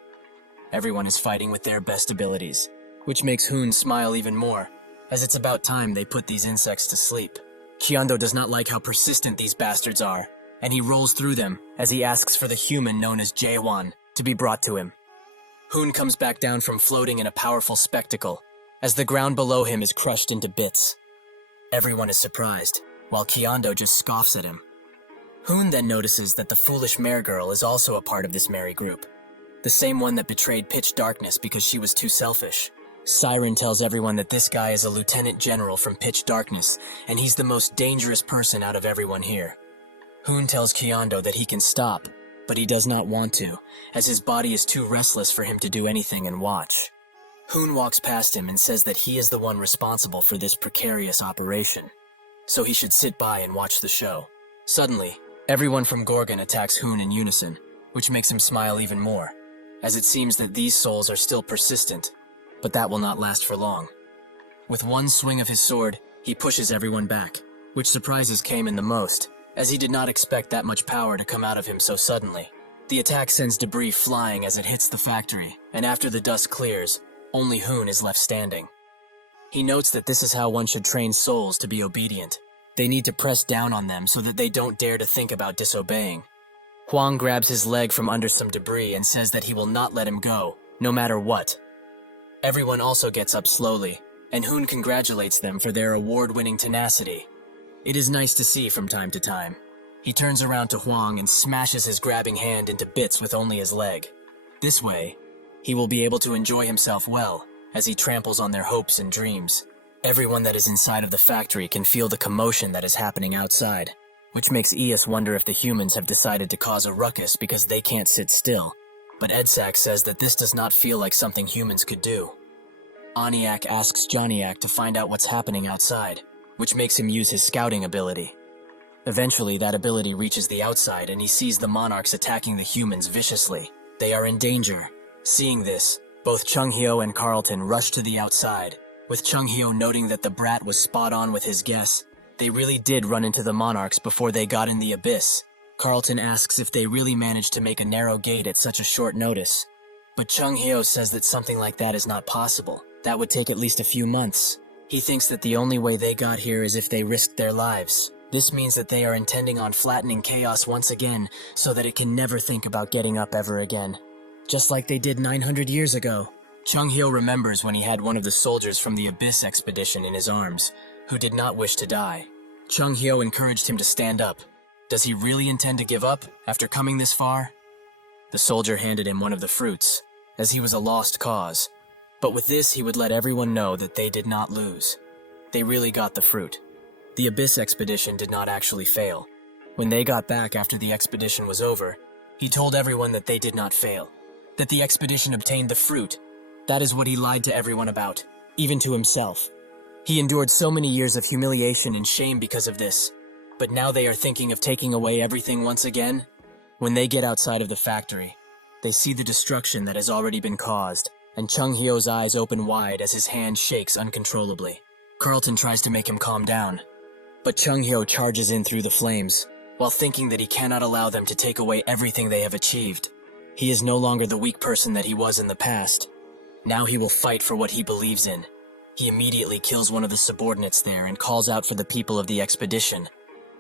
Everyone is fighting with their best abilities, which makes Hoon smile even more, as it's about time they put these insects to sleep. Kyondo does not like how persistent these bastards are, and he rolls through them as he asks for the human known as Jaewon to be brought to him. Hoon comes back down from floating in a powerful spectacle, as the ground below him is crushed into bits. Everyone is surprised, while Kyondo just scoffs at him. Hoon then notices that the foolish mare girl is also a part of this merry group, the same one that betrayed Pitch Darkness because she was too selfish. Siren tells everyone that this guy is a lieutenant general from Pitch Darkness, and he's the most dangerous person out of everyone here. Hoon tells Kyondo that he can stop, but he does not want to, as his body is too restless for him to do anything and watch. Hoon walks past him and says that he is the one responsible for this precarious operation, so he should sit by and watch the show. Suddenly, everyone from Gorgon attacks Hoon in unison, which makes him smile even more, as it seems that these souls are still persistent, but that will not last for long. With one swing of his sword, he pushes everyone back, which surprises Kaiman the most, as he did not expect that much power to come out of him so suddenly. The attack sends debris flying as it hits the factory, and after the dust clears, only Hoon is left standing. He notes that this is how one should train souls to be obedient. They need to press down on them so that they don't dare to think about disobeying. Huang grabs his leg from under some debris and says that he will not let him go, no matter what. Everyone also gets up slowly, and Hoon congratulates them for their award-winning tenacity. It is nice to see from time to time. He turns around to Huang and smashes his grabbing hand into bits with only his leg. This way, he will be able to enjoy himself well as he tramples on their hopes and dreams. Everyone that is inside of the factory can feel the commotion that is happening outside, which makes Ias wonder if the humans have decided to cause a ruckus because they can't sit still. But Edsak says that this does not feel like something humans could do. Aniak asks Johnniak to find out what's happening outside, which makes him use his scouting ability. Eventually, that ability reaches the outside and he sees the monarchs attacking the humans viciously. They are in danger. Seeing this, both Chung-hyo and Carlton rush to the outside, with Chung-hyo noting that the brat was spot on with his guess. They really did run into the monarchs before they got in the abyss. Carlton asks if they really managed to make a narrow gate at such a short notice. But Chung-hyo says that something like that is not possible. That would take at least a few months. He thinks that the only way they got here is if they risked their lives. This means that they are intending on flattening chaos once again so that it can never think about getting up ever again. Just like they did 900 years ago. Chung-hyo remembers when he had one of the soldiers from the Abyss expedition in his arms, who did not wish to die. Chung-hyo encouraged him to stand up. Does he really intend to give up after coming this far? The soldier handed him one of the fruits, as he was a lost cause. But with this, he would let everyone know that they did not lose. They really got the fruit. The Abyss expedition did not actually fail. When they got back after the expedition was over, he told everyone that they did not fail, that the expedition obtained the fruit. That is what he lied to everyone about, even to himself. He endured so many years of humiliation and shame because of this, but now they are thinking of taking away everything once again? When they get outside of the factory, they see the destruction that has already been caused, and Chung-hyo's eyes open wide as his hand shakes uncontrollably. Carlton tries to make him calm down, but Chung-hyo charges in through the flames, while thinking that he cannot allow them to take away everything they have achieved. He is no longer the weak person that he was in the past. Now he will fight for what he believes in. He immediately kills one of the subordinates there and calls out for the people of the expedition.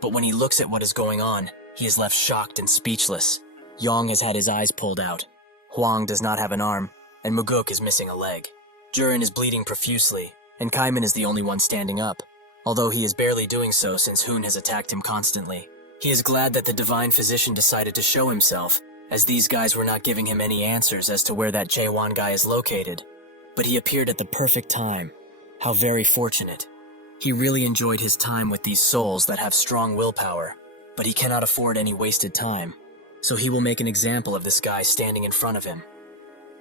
But when he looks at what is going on, he is left shocked and speechless. Yong has had his eyes pulled out. Huang does not have an arm, and Muguk is missing a leg. Jurin is bleeding profusely, and Kaiman is the only one standing up, although he is barely doing so since Hoon has attacked him constantly. He is glad that the divine physician decided to show himself, as these guys were not giving him any answers as to where that Jaewon guy is located. But he appeared at the perfect time. How very fortunate. He really enjoyed his time with these souls that have strong willpower, but he cannot afford any wasted time, so he will make an example of this guy standing in front of him.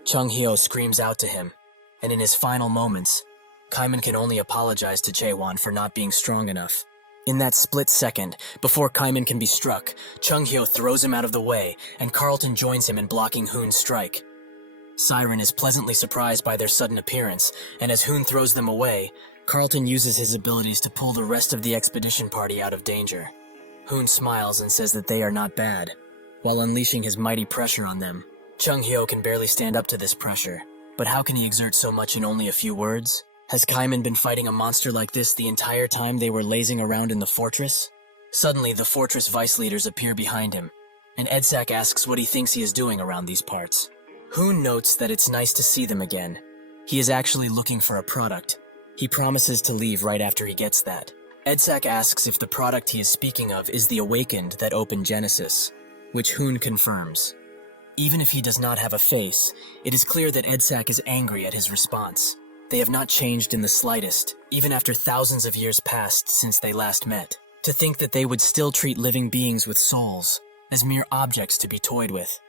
Chung Hyo screams out to him, and in his final moments, Kaiman can only apologize to Jaewon for not being strong enough. In that split second, before Kaiman can be struck, Chung Hyo throws him out of the way, and Carlton joins him in blocking Hoon's strike. Siren is pleasantly surprised by their sudden appearance, and as Hoon throws them away, Carlton uses his abilities to pull the rest of the expedition party out of danger. Hoon smiles and says that they are not bad, while unleashing his mighty pressure on them. Chung Hyo can barely stand up to this pressure, but how can he exert so much in only a few words? Has Kaiman been fighting a monster like this the entire time they were lazing around in the fortress? Suddenly, the fortress vice leaders appear behind him, and Edsak asks what he thinks he is doing around these parts. Hoon notes that it's nice to see them again. He is actually looking for a product. He promises to leave right after he gets that. Edsak asks if the product he is speaking of is the Awakened that opened Genesis, which Hoon confirms. Even if he does not have a face, it is clear that Edsak is angry at his response. They have not changed in the slightest, even after thousands of years passed since they last met. To think that they would still treat living beings with souls as mere objects to be toyed with.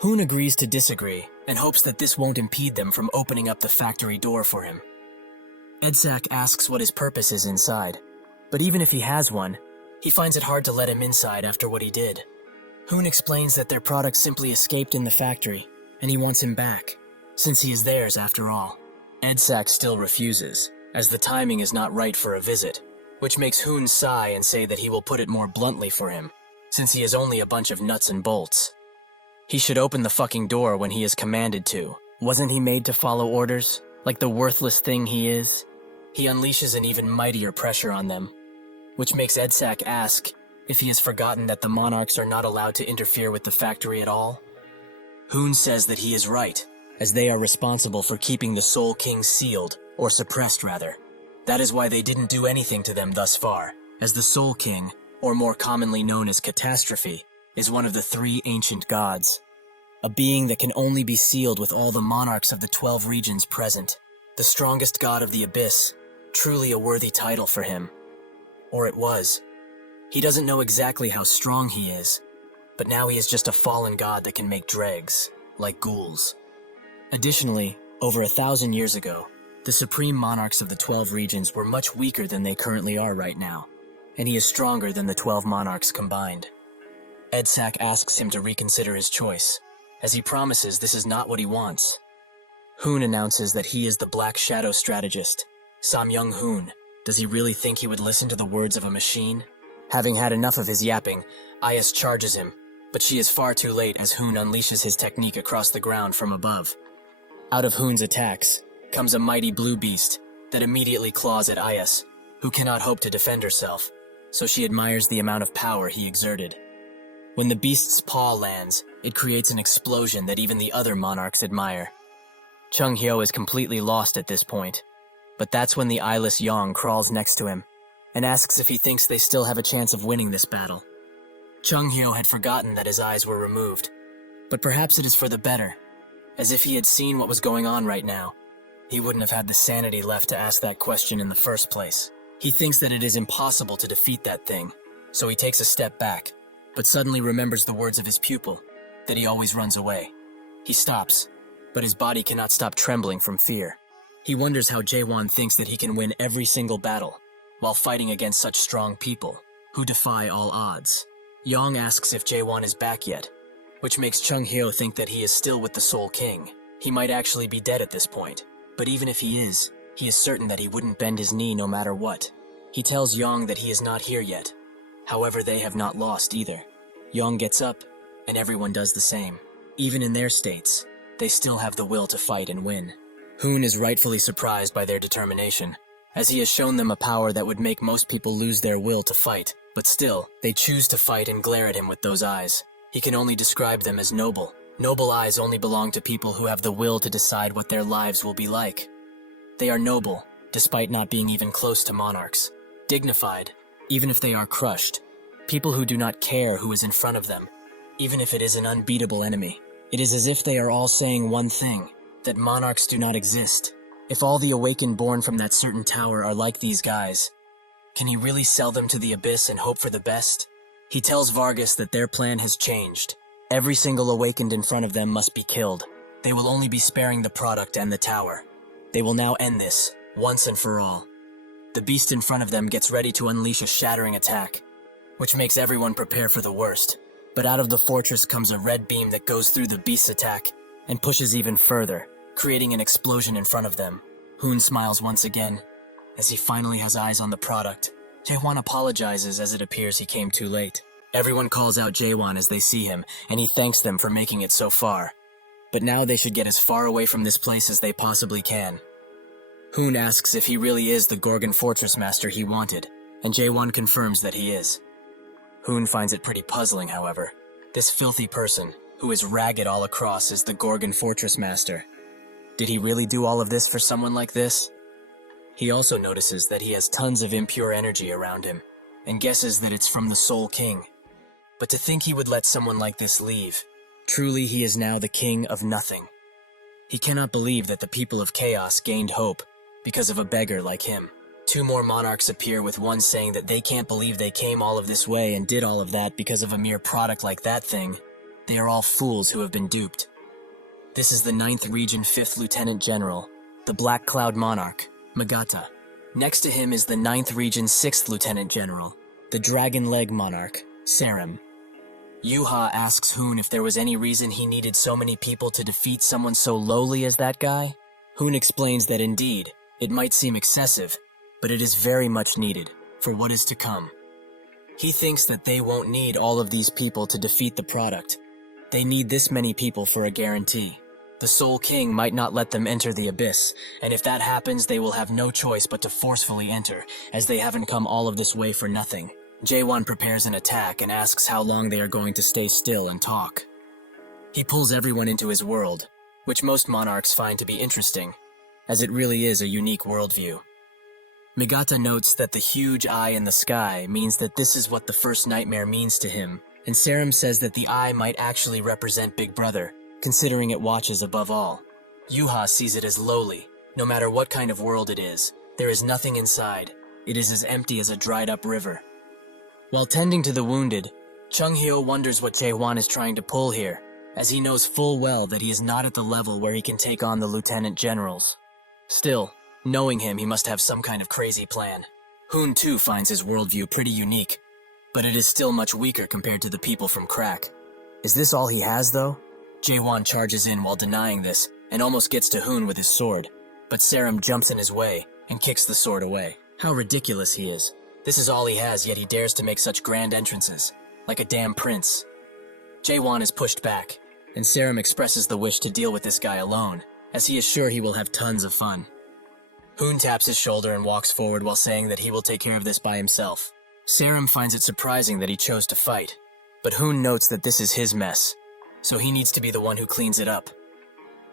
Hoon agrees to disagree and hopes that this won't impede them from opening up the factory door for him. Edsak asks what his purpose is inside, but even if he has one, he finds it hard to let him inside after what he did. Hoon explains that their product simply escaped in the factory, and he wants him back, since he is theirs after all. Edsak still refuses, as the timing is not right for a visit, which makes Hoon sigh and say that he will put it more bluntly for him, since he is only a bunch of nuts and bolts. He should open the fucking door when he is commanded to. Wasn't he made to follow orders, like the worthless thing he is? He unleashes an even mightier pressure on them, which makes Edsak ask if he has forgotten that the monarchs are not allowed to interfere with the factory at all. Hoon says that he is right, as they are responsible for keeping the Soul King sealed, or suppressed rather. That is why they didn't do anything to them thus far, as the Soul King, or more commonly known as Catastrophe, is one of the 3 ancient gods. A being that can only be sealed with all the monarchs of the 12 regions present. The strongest god of the abyss, truly a worthy title for him. Or it was. He doesn't know exactly how strong he is, but now he is just a fallen god that can make dregs, like ghouls. Additionally, over 1,000 years ago, the supreme monarchs of the 12 regions were much weaker than they currently are right now, and he is stronger than the 12 monarchs combined. Edsak asks him to reconsider his choice, as he promises this is not what he wants. Hoon announces that he is the Black Shadow strategist, Samyung Hoon. Does he really think he would listen to the words of a machine? Having had enough of his yapping, Ayas charges him, but she is far too late as Hoon unleashes his technique across the ground from above. Out of Hoon's attacks comes a mighty blue beast that immediately claws at Ayas, who cannot hope to defend herself, so she admires the amount of power he exerted. When the beast's paw lands, it creates an explosion that even the other monarchs admire. Chung Hyo is completely lost at this point, but that's when the eyeless Yong crawls next to him and asks if he thinks they still have a chance of winning this battle. Chung Hyo had forgotten that his eyes were removed, but perhaps it is for the better, as if he had seen what was going on right now. He wouldn't have had the sanity left to ask that question in the first place. He thinks that it is impossible to defeat that thing, so he takes a step back, but suddenly remembers the words of his pupil, that he always runs away. He stops, but his body cannot stop trembling from fear. He wonders how Jaewon thinks that he can win every single battle, while fighting against such strong people, who defy all odds. Yong asks if Jaewon is back yet, which makes Chung Hyo think that he is still with the Soul King. He might actually be dead at this point, but even if he is certain that he wouldn't bend his knee no matter what. He tells Yong that he is not here yet. However, they have not lost either. Yong gets up, and everyone does the same. Even in their states, they still have the will to fight and win. Hoon is rightfully surprised by their determination, as he has shown them a power that would make most people lose their will to fight. But still, they choose to fight and glare at him with those eyes. He can only describe them as noble. Noble eyes only belong to people who have the will to decide what their lives will be like. They are noble, despite not being even close to monarchs. Dignified, even if they are crushed. People who do not care who is in front of them, even if it is an unbeatable enemy. It is as if they are all saying one thing, that monarchs do not exist. If all the awakened born from that certain tower are like these guys, can he really sell them to the abyss and hope for the best? He tells Vargas that their plan has changed. Every single awakened in front of them must be killed. They will only be sparing the product and the tower. They will now end this, once and for all. The beast in front of them gets ready to unleash a shattering attack, which makes everyone prepare for the worst. But out of the fortress comes a red beam that goes through the beast's attack and pushes even further, creating an explosion in front of them. Hoon smiles once again, as he finally has eyes on the product. Jaewon apologizes as it appears he came too late. Everyone calls out Jaewon as they see him, and he thanks them for making it so far. But now they should get as far away from this place as they possibly can. Hoon asks if he really is the Gorgon Fortress Master he wanted, and Jaewon confirms that he is. Hoon finds it pretty puzzling, however. This filthy person, who is ragged all across, is the Gorgon Fortress Master. Did he really do all of this for someone like this? He also notices that he has tons of impure energy around him, and guesses that it's from the Soul King. But to think he would let someone like this leave. Truly, he is now the king of nothing. He cannot believe that the people of Chaos gained hope because of a beggar like him. Two more monarchs appear, with one saying that they can't believe they came all of this way and did all of that because of a mere product like that thing. They are all fools who have been duped. This is the 9th Region 5th Lieutenant General, the Black Cloud Monarch, Magata. Next to him is the 9th Region 6th Lieutenant General, the Dragon Leg Monarch, Sarim. Yuha asks Hoon if there was any reason he needed so many people to defeat someone so lowly as that guy. Hoon explains that indeed, it might seem excessive, but it is very much needed for what is to come. He thinks that they won't need all of these people to defeat the product. They need this many people for a guarantee. The Soul King might not let them enter the abyss, and if that happens, they will have no choice but to forcefully enter, as they haven't come all of this way for nothing. Jaewon prepares an attack and asks how long they are going to stay still and talk. He pulls everyone into his world, which most monarchs find to be interesting, as it really is a unique worldview. Migata notes that the huge eye in the sky means that this is what the first nightmare means to him, and Sarim says that the eye might actually represent Big Brother, considering it watches above all. Yuha sees it as lowly. No matter what kind of world it is, there is nothing inside. It is as empty as a dried-up river. While tending to the wounded, Chung-hyo wonders what Jaewon is trying to pull here, as he knows full well that he is not at the level where he can take on the lieutenant generals. Still, knowing him, he must have some kind of crazy plan. Hoon too finds his worldview pretty unique, but it is still much weaker compared to the people from Crack. Is this all he has, though? Jaewon charges in while denying this, and almost gets to Hoon with his sword, but Sarim jumps in his way and kicks the sword away. How ridiculous he is. This is all he has, yet he dares to make such grand entrances, like a damn prince. Jaewon is pushed back, and Sarim expresses the wish to deal with this guy alone, as he is sure he will have tons of fun. Hoon taps his shoulder and walks forward while saying that he will take care of this by himself. Sarim finds it surprising that he chose to fight, but Hoon notes that this is his mess, so he needs to be the one who cleans it up.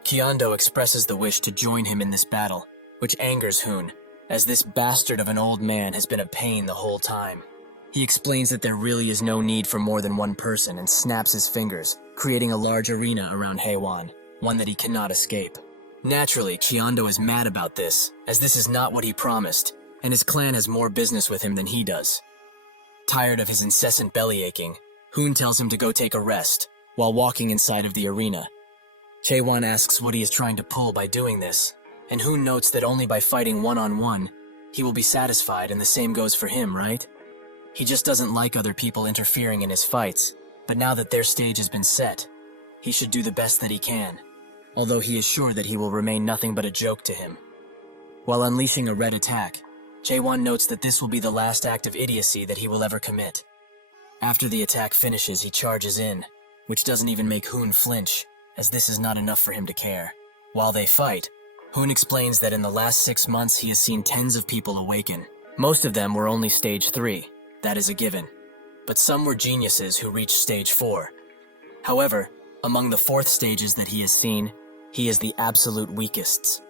Kyondo expresses the wish to join him in this battle, which angers Hoon, as this bastard of an old man has been a pain the whole time. He explains that there really is no need for more than one person and snaps his fingers, creating a large arena around Haewon, one that he cannot escape. Naturally, Kyondo is mad about this, as this is not what he promised, and his clan has more business with him than he does. Tired of his incessant bellyaching, Hoon tells him to go take a rest, while walking inside of the arena. Jaewon asks what he is trying to pull by doing this, and Hoon notes that only by fighting one-on-one, he will be satisfied, and the same goes for him, right? He just doesn't like other people interfering in his fights, but now that their stage has been set, he should do the best that he can, although he is sure that he will remain nothing but a joke to him. While unleashing a red attack, Jaewon notes that this will be the last act of idiocy that he will ever commit. After the attack finishes, he charges in, which doesn't even make Hoon flinch, as this is not enough for him to care. While they fight, Hoon explains that in the last 6 months he has seen tens of people awaken. Most of them were only stage 3, that is a given. But some were geniuses who reached stage 4. However, among the 4th stages that he has seen, he is the absolute weakest.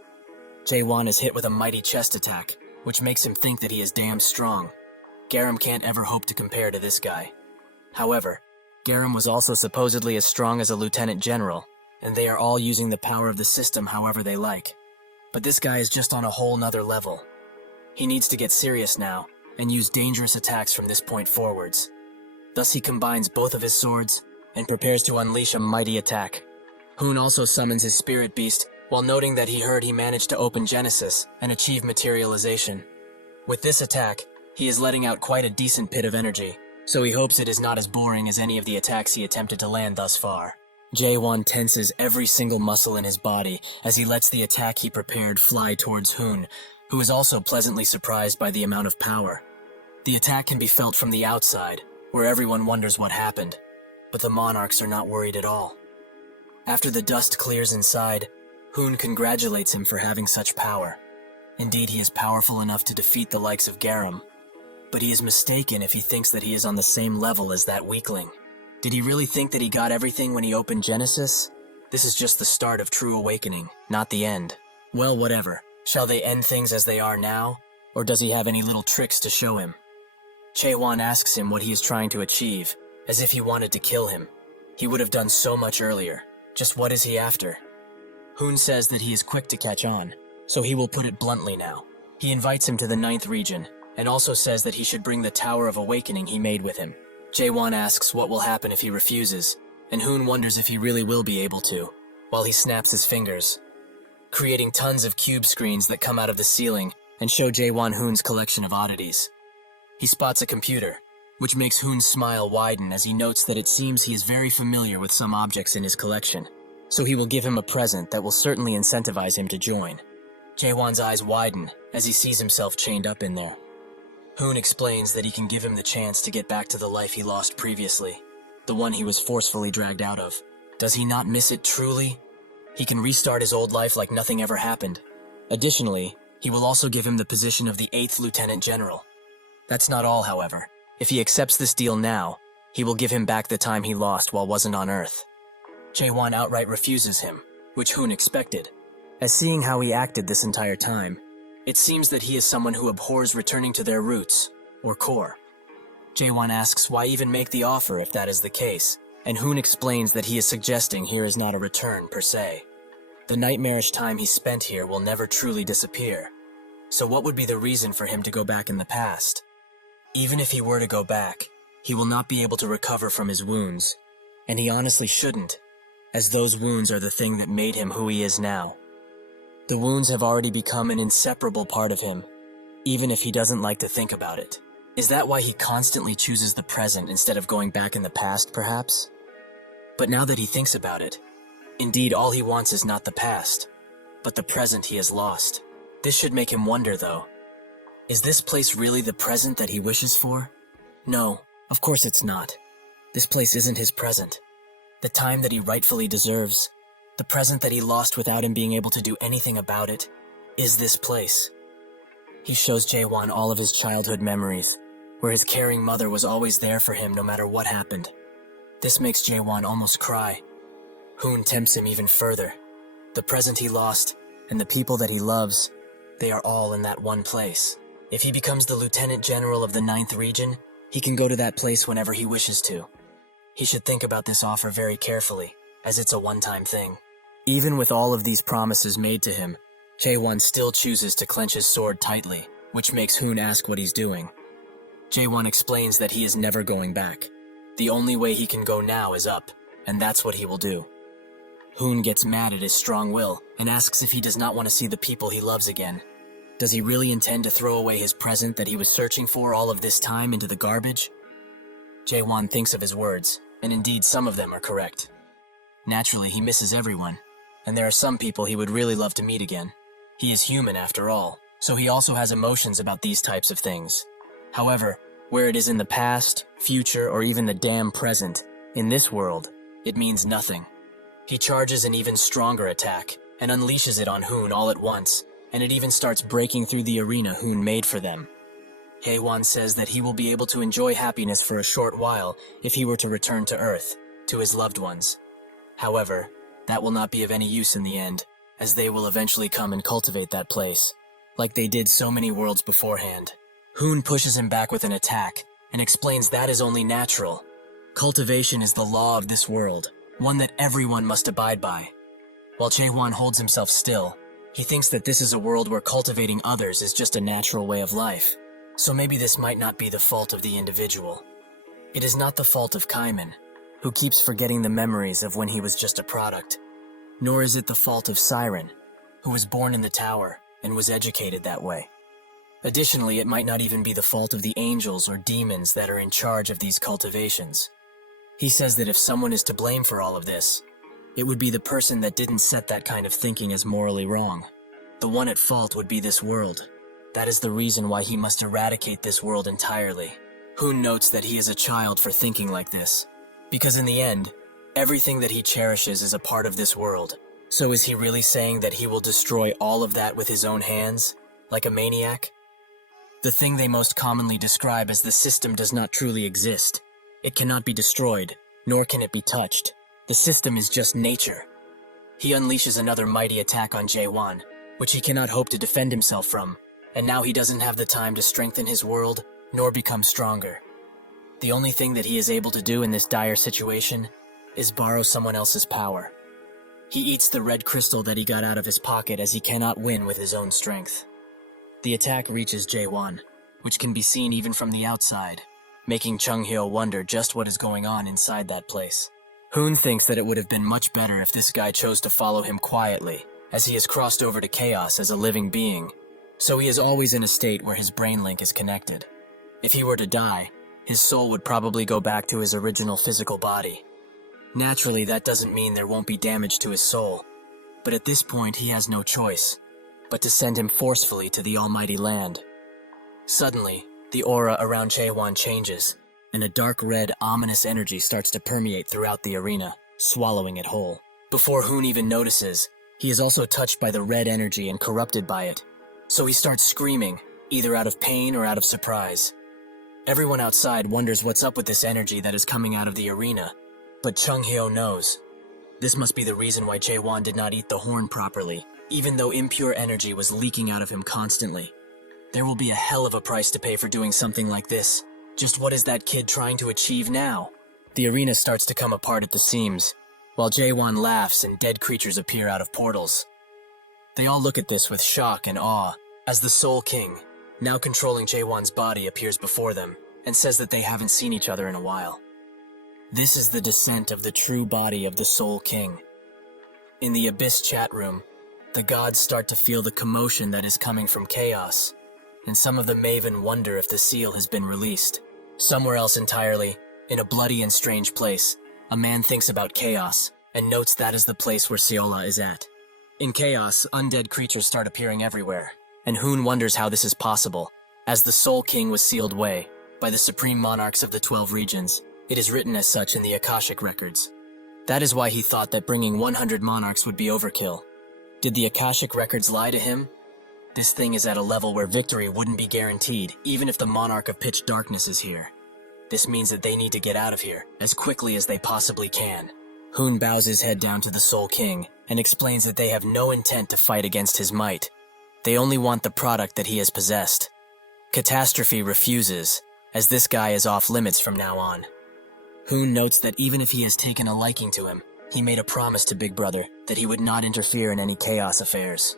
Jae-won is hit with a mighty chest attack, which makes him think that he is damn strong. Garam can't ever hope to compare to this guy. However, Garam was also supposedly as strong as a lieutenant general, and they are all using the power of the system however they like. But this guy is just on a whole nother level. He needs to get serious now, and use dangerous attacks from this point forwards. Thus he combines both of his swords, and prepares to unleash a mighty attack. Hoon also summons his spirit beast, while noting that he heard he managed to open Genesis and achieve materialization. With this attack, he is letting out quite a decent pit of energy, so he hopes it is not as boring as any of the attacks he attempted to land thus far. Jae-won tenses every single muscle in his body as he lets the attack he prepared fly towards Hoon, who is also pleasantly surprised by the amount of power. The attack can be felt from the outside, where everyone wonders what happened, but the monarchs are not worried at all. After the dust clears inside, Hoon congratulates him for having such power. Indeed, he is powerful enough to defeat the likes of Garam, but he is mistaken if he thinks that he is on the same level as that weakling. Did he really think that he got everything when he opened Genesis? This is just the start of true awakening, not the end. Well, whatever. Shall they end things as they are now? Or does he have any little tricks to show him? Chaewon asks him what he is trying to achieve, as if he wanted to kill him. He would have done so much earlier. Just what is he after? Hoon says that he is quick to catch on, so he will put it bluntly now. He invites him to the 9th region, and also says that he should bring the Tower of Awakening he made with him. Jae-won asks what will happen if he refuses, and Hoon wonders if he really will be able to, while he snaps his fingers, creating tons of cube screens that come out of the ceiling and show Jae-won Hoon's collection of oddities. He spots a computer, which makes Hoon's smile widen as he notes that it seems he is very familiar with some objects in his collection, so he will give him a present that will certainly incentivize him to join. Jae-won's eyes widen as he sees himself chained up in there. Hoon explains that he can give him the chance to get back to the life he lost previously, the one he was forcefully dragged out of. Does he not miss it truly? He can restart his old life like nothing ever happened. Additionally, he will also give him the position of the 8th Lieutenant General. That's not all, however. If he accepts this deal now, he will give him back the time he lost while wasn't on Earth. Jae-won outright refuses him, which Hoon expected, as seeing how he acted this entire time, it seems that he is someone who abhors returning to their roots, or core. Jae-won asks why even make the offer if that is the case, and Hoon explains that he is suggesting here is not a return per se. The nightmarish time he spent here will never truly disappear, so what would be the reason for him to go back in the past? Even if he were to go back, he will not be able to recover from his wounds, and he honestly shouldn't, as those wounds are the thing that made him who he is now. The wounds have already become an inseparable part of him, even if he doesn't like to think about it. Is that why he constantly chooses the present instead of going back in the past, perhaps? But now that he thinks about it, indeed all he wants is not the past, but the present he has lost. This should make him wonder, though. Is this place really the present that he wishes for? No, of course it's not. This place isn't his present. The time that he rightfully deserves, the present that he lost without him being able to do anything about it, is this place. He shows Jae-won all of his childhood memories, where his caring mother was always there for him no matter what happened. This makes Jae-won almost cry. Hoon tempts him even further. The present he lost, and the people that he loves, they are all in that one place. If he becomes the Lieutenant General of the 9th region, he can go to that place whenever he wishes to. He should think about this offer very carefully, as it's a one-time thing. Even with all of these promises made to him, Jae-won still chooses to clench his sword tightly, which makes Hoon ask what he's doing. Jae-won explains that he is never going back. The only way he can go now is up, and that's what he will do. Hoon gets mad at his strong will and asks if he does not want to see the people he loves again. Does he really intend to throw away his present that he was searching for all of this time into the garbage? Jae-won thinks of his words, and indeed some of them are correct. Naturally, he misses everyone, and there are some people he would really love to meet again. He is human after all, so he also has emotions about these types of things. However, where it is in the past, future, or even the damn present, in this world, it means nothing. He charges an even stronger attack, and unleashes it on Hoon all at once, and it even starts breaking through the arena Hoon made for them. Haewon says that he will be able to enjoy happiness for a short while if he were to return to Earth, to his loved ones. However, that will not be of any use in the end, as they will eventually come and cultivate that place, like they did so many worlds beforehand. Hoon pushes him back with an attack, and explains that is only natural. Cultivation is the law of this world, one that everyone must abide by. While Chaewon holds himself still, he thinks that this is a world where cultivating others is just a natural way of life. So maybe this might not be the fault of the individual. It is not the fault of Kaiman, who keeps forgetting the memories of when he was just a product. Nor is it the fault of Siren, who was born in the tower and was educated that way. Additionally, it might not even be the fault of the angels or demons that are in charge of these cultivations. He says that if someone is to blame for all of this, it would be the person that didn't set that kind of thinking as morally wrong. The one at fault would be this world. That is the reason why he must eradicate this world entirely. Hoon notes that he is a child for thinking like this, because in the end, everything that he cherishes is a part of this world. So is he really saying that he will destroy all of that with his own hands, like a maniac? The thing they most commonly describe as the system does not truly exist. It cannot be destroyed, nor can it be touched. The system is just nature. He unleashes another mighty attack on Jaewon, which he cannot hope to defend himself from, and now he doesn't have the time to strengthen his world, nor become stronger. The only thing that he is able to do in this dire situation is borrow someone else's power. He eats the red crystal that he got out of his pocket as he cannot win with his own strength. The attack reaches Jaewon, which can be seen even from the outside, making Chung-hyo wonder just what is going on inside that place. Hoon thinks that it would have been much better if this guy chose to follow him quietly, as he has crossed over to chaos as a living being, so he is always in a state where his brain link is connected. If he were to die, his soul would probably go back to his original physical body. Naturally, that doesn't mean there won't be damage to his soul, but at this point he has no choice but to send him forcefully to the almighty land. Suddenly, the aura around Chaewon changes, and a dark red, ominous energy starts to permeate throughout the arena, swallowing it whole. Before Hoon even notices, he is also touched by the red energy and corrupted by it, so he starts screaming, either out of pain or out of surprise. Everyone outside wonders what's up with this energy that is coming out of the arena, but Chung-hyo knows. This must be the reason why Jaewon did not eat the horn properly, even though impure energy was leaking out of him constantly. There will be a hell of a price to pay for doing something like this. Just what is that kid trying to achieve now? The arena starts to come apart at the seams, while Jaewon laughs and dead creatures appear out of portals. They all look at this with shock and awe, as the Soul King, now controlling Jaewon's body, appears before them, and says that they haven't seen each other in a while. This is the descent of the true body of the Soul King. In the Abyss chat room, the gods start to feel the commotion that is coming from chaos, and some of the Maven wonder if the seal has been released. Somewhere else entirely, in a bloody and strange place, a man thinks about chaos, and notes that is the place where Seola is at. In chaos, undead creatures start appearing everywhere, and Hoon wonders how this is possible, as the Soul King was sealed away by the supreme monarchs of the 12 regions. It is written as such in the Akashic records. That is why he thought that bringing 100 monarchs would be overkill. Did the Akashic records lie to him? This thing is at a level where victory wouldn't be guaranteed, even if the monarch of pitch darkness is here. This means that they need to get out of here as quickly as they possibly can. Hoon bows his head down to the Soul King and explains that they have no intent to fight against his might. They only want the product that he has possessed. Catastrophe refuses, as this guy is off limits from now on. Hoon notes that even if he has taken a liking to him, he made a promise to Big Brother that he would not interfere in any chaos affairs.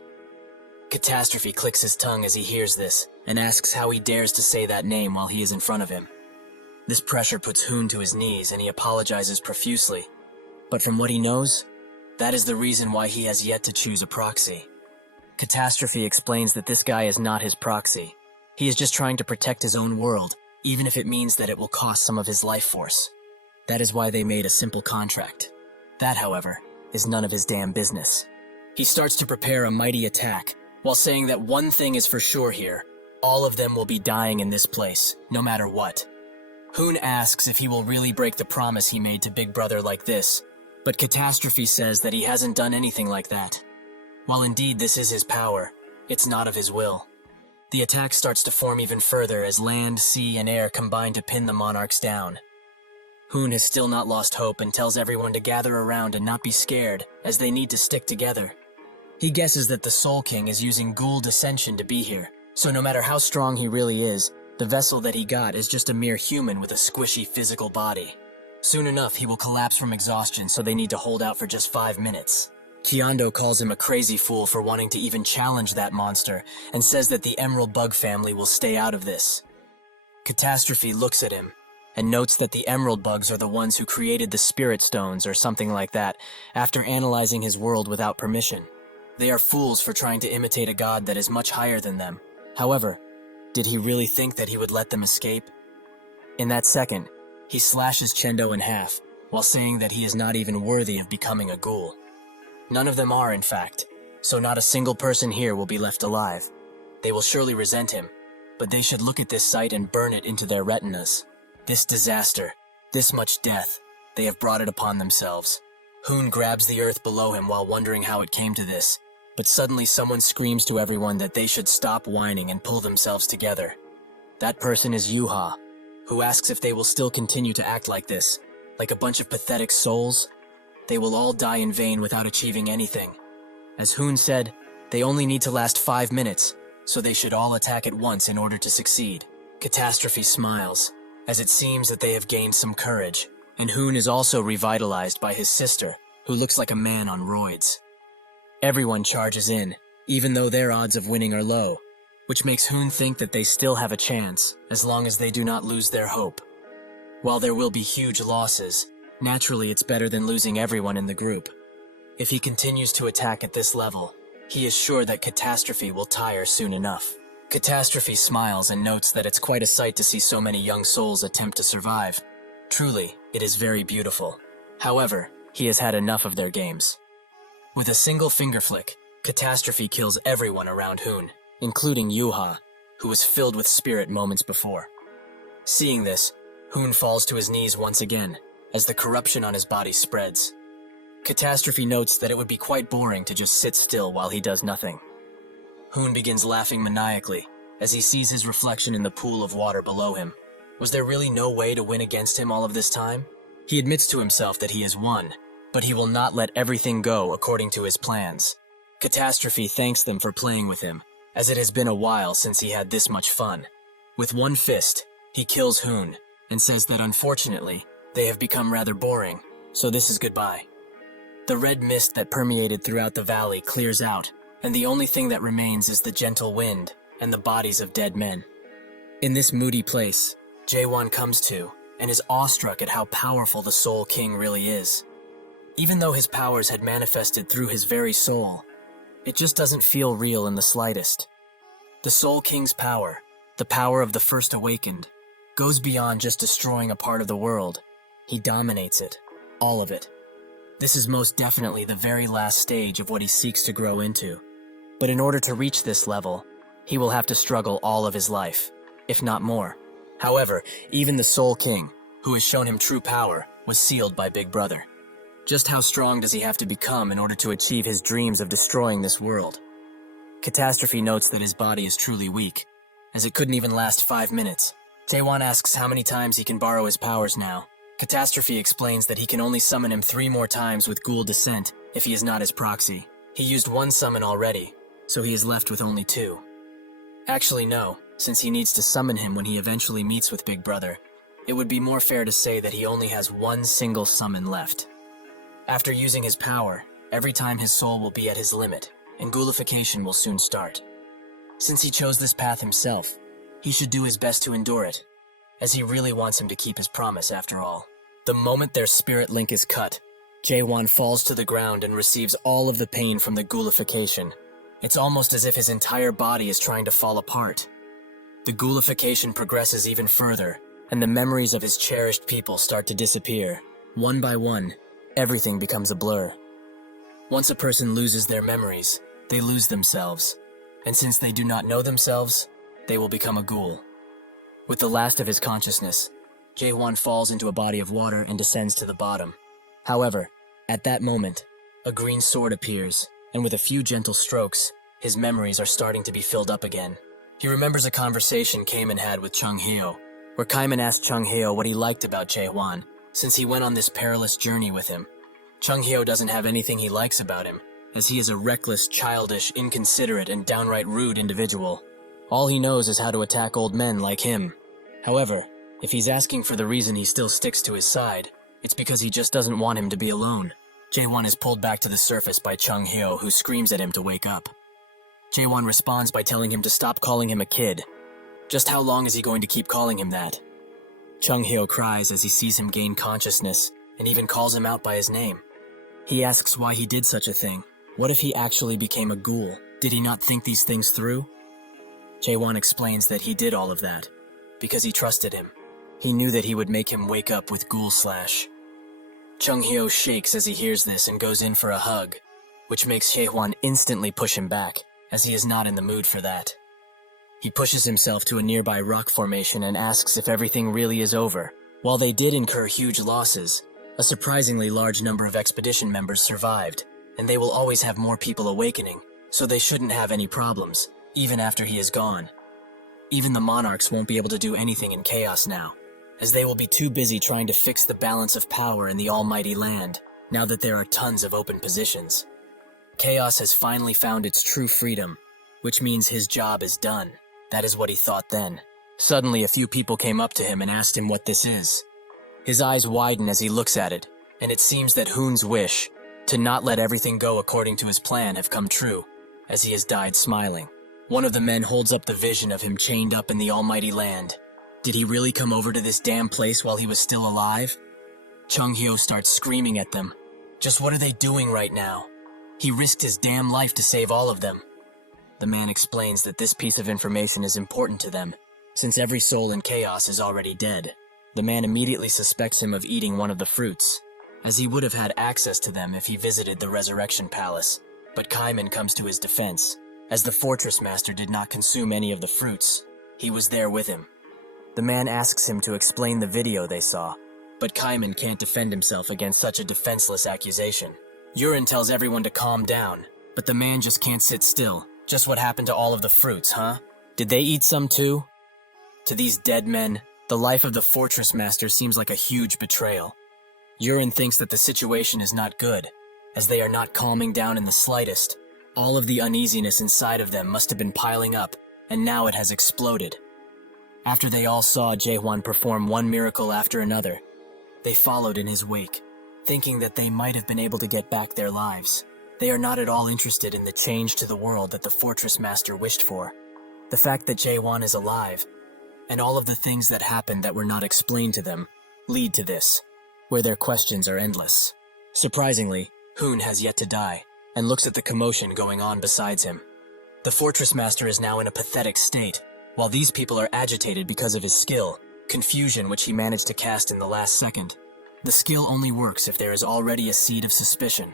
Catastrophe clicks his tongue as he hears this, and asks how he dares to say that name while he is in front of him. This pressure puts Hoon to his knees, and he apologizes profusely. But from what he knows, that is the reason why he has yet to choose a proxy. Catastrophe explains that this guy is not his proxy. He is just trying to protect his own world, even if it means that it will cost some of his life force. That is why they made a simple contract. That, however, is none of his damn business. He starts to prepare a mighty attack, while saying that one thing is for sure here: all of them will be dying in this place, no matter what. Hoon asks if he will really break the promise he made to Big Brother like this, but Catastrophe says that he hasn't done anything like that. While indeed this is his power, it's not of his will. The attack starts to form even further as land, sea, and air combine to pin the monarchs down. Hoon has still not lost hope and tells everyone to gather around and not be scared, as they need to stick together. He guesses that the Soul King is using ghoul dissension to be here, so no matter how strong he really is, the vessel that he got is just a mere human with a squishy physical body. Soon enough, he will collapse from exhaustion, so they need to hold out for just 5 minutes. Kyondo calls him a crazy fool for wanting to even challenge that monster, and says that the Emerald Bug family will stay out of this. Catastrophe looks at him, and notes that the Emerald Bugs are the ones who created the Spirit Stones or something like that, after analyzing his world without permission. They are fools for trying to imitate a god that is much higher than them. However, did he really think that he would let them escape? In that second, he slashes Chendo in half, while saying that he is not even worthy of becoming a ghoul. None of them are, in fact, so not a single person here will be left alive. They will surely resent him, but they should look at this sight and burn it into their retinas. This disaster, this much death, they have brought it upon themselves. Hoon grabs the earth below him while wondering how it came to this, but suddenly someone screams to everyone that they should stop whining and pull themselves together. That person is Yuha, who asks if they will still continue to act like this, like a bunch of pathetic souls. They will all die in vain without achieving anything. As Hoon said, they only need to last 5 minutes, so they should all attack at once in order to succeed. Catastrophe smiles, as it seems that they have gained some courage, and Hoon is also revitalized by his sister, who looks like a man on roids. Everyone charges in, even though their odds of winning are low, which makes Hoon think that they still have a chance, as long as they do not lose their hope. While there will be huge losses, naturally it's better than losing everyone in the group. If he continues to attack at this level, he is sure that Catastrophe will tire soon enough. Catastrophe smiles and notes that it's quite a sight to see so many young souls attempt to survive. Truly, it is very beautiful. However, he has had enough of their games. With a single finger flick, Catastrophe kills everyone around Hoon, including Yuha, who was filled with spirit moments before. Seeing this, Hoon falls to his knees once again, as the corruption on his body spreads. Catastrophe notes that it would be quite boring to just sit still while he does nothing. Hoon begins laughing maniacally, as he sees his reflection in the pool of water below him. Was there really no way to win against him all of this time? He admits to himself that he has won, but he will not let everything go according to his plans. Catastrophe thanks them for playing with him, as it has been a while since he had this much fun. With one fist, he kills Hoon, and says that unfortunately, they have become rather boring, so this is goodbye. The red mist that permeated throughout the valley clears out, and the only thing that remains is the gentle wind and the bodies of dead men. In this moody place, Jaewon comes to, and is awestruck at how powerful the Soul King really is. Even though his powers had manifested through his very soul, it just doesn't feel real in the slightest. The Soul King's power, the power of the First Awakened, goes beyond just destroying a part of the world. He dominates it, all of it. This is most definitely the very last stage of what he seeks to grow into. But in order to reach this level, he will have to struggle all of his life, if not more. However, even the Soul King, who has shown him true power, was sealed by Big Brother. Just how strong does he have to become in order to achieve his dreams of destroying this world? Catastrophe notes that his body is truly weak, as it couldn't even last 5 minutes. Jaewon asks how many times he can borrow his powers now. Catastrophe explains that he can only summon him 3 more times with Ghoul Descent if he is not his proxy. He used 1 summon already, so he is left with only 2. Actually no, since he needs to summon him when he eventually meets with Big Brother, it would be more fair to say that he only has 1 single summon left. After using his power, every time his soul will be at his limit, and ghoulification will soon start. Since he chose this path himself, he should do his best to endure it, as he really wants him to keep his promise after all. The moment their spirit link is cut, Jaewon falls to the ground and receives all of the pain from the ghoulification. It's almost as if his entire body is trying to fall apart. The ghoulification progresses even further, and the memories of his cherished people start to disappear. One by one, everything becomes a blur. Once a person loses their memories, they lose themselves, and since they do not know themselves, they will become a ghoul. With the last of his consciousness, Jaewon falls into a body of water and descends to the bottom. However, at that moment, a green sword appears and with a few gentle strokes, his memories are starting to be filled up again. He remembers a conversation Cayman had with Chung Hyo, where Cayman asked Chung Hyo what he liked about Jae-hwan, since he went on this perilous journey with him. Chung Hyo doesn't have anything he likes about him, as he is a reckless, childish, inconsiderate, and downright rude individual. All he knows is how to attack old men like him. However, if he's asking for the reason he still sticks to his side, it's because he just doesn't want him to be alone. Jae-won is pulled back to the surface by Chung Hyo, who screams at him to wake up. Jae-won responds by telling him to stop calling him a kid. Just how long is he going to keep calling him that? Chung Hyo cries as he sees him gain consciousness, and even calls him out by his name. He asks why he did such a thing. What if he actually became a ghoul? Did he not think these things through? Jae-won explains that he did all of that because he trusted him. He knew that he would make him wake up with ghoul slash. Chung Hyo shakes as he hears this and goes in for a hug, which makes Jae-won instantly push him back, as he is not in the mood for that. He pushes himself to a nearby rock formation and asks if everything really is over. While they did incur huge losses, a surprisingly large number of expedition members survived, and they will always have more people awakening, so they shouldn't have any problems, even after he is gone. Even the monarchs won't be able to do anything in chaos now, as they will be too busy trying to fix the balance of power in the almighty land, now that there are tons of open positions. Chaos has finally found its true freedom, which means his job is done. That is what he thought then. Suddenly, a few people came up to him and asked him what this is. His eyes widen as he looks at it, and it seems that Hoon's wish to not let everything go according to his plan have come true, as he has died smiling. One of the men holds up the vision of him chained up in the almighty land. Did he really come over to this damn place while he was still alive? Chung Hyo starts screaming at them. Just what are they doing right now? He risked his damn life to save all of them. The man explains that this piece of information is important to them, since every soul in chaos is already dead. The man immediately suspects him of eating one of the fruits, as he would have had access to them if he visited the Resurrection Palace. But Kaiman comes to his defense, as the Fortress Master did not consume any of the fruits. He was there with him. The man asks him to explain the video they saw, but Kaiman can't defend himself against such a defenseless accusation. Yurin tells everyone to calm down, but the man just can't sit still. Just what happened to all of the fruits, huh? Did they eat some too? To these dead men, the life of the Fortress Master seems like a huge betrayal. Yurin thinks that the situation is not good, as they are not calming down in the slightest. All of the uneasiness inside of them must have been piling up, and now it has exploded. After they all saw Jae-hwan perform one miracle after another, they followed in his wake, thinking that they might have been able to get back their lives. They are not at all interested in the change to the world that the Fortress Master wished for. The fact that Jae-hwan is alive, and all of the things that happened that were not explained to them, lead to this, where their questions are endless. Surprisingly, Hoon has yet to die, and looks at the commotion going on besides him. The Fortress Master is now in a pathetic state, while these people are agitated because of his skill, confusion which he managed to cast in the last second. The skill only works if there is already a seed of suspicion.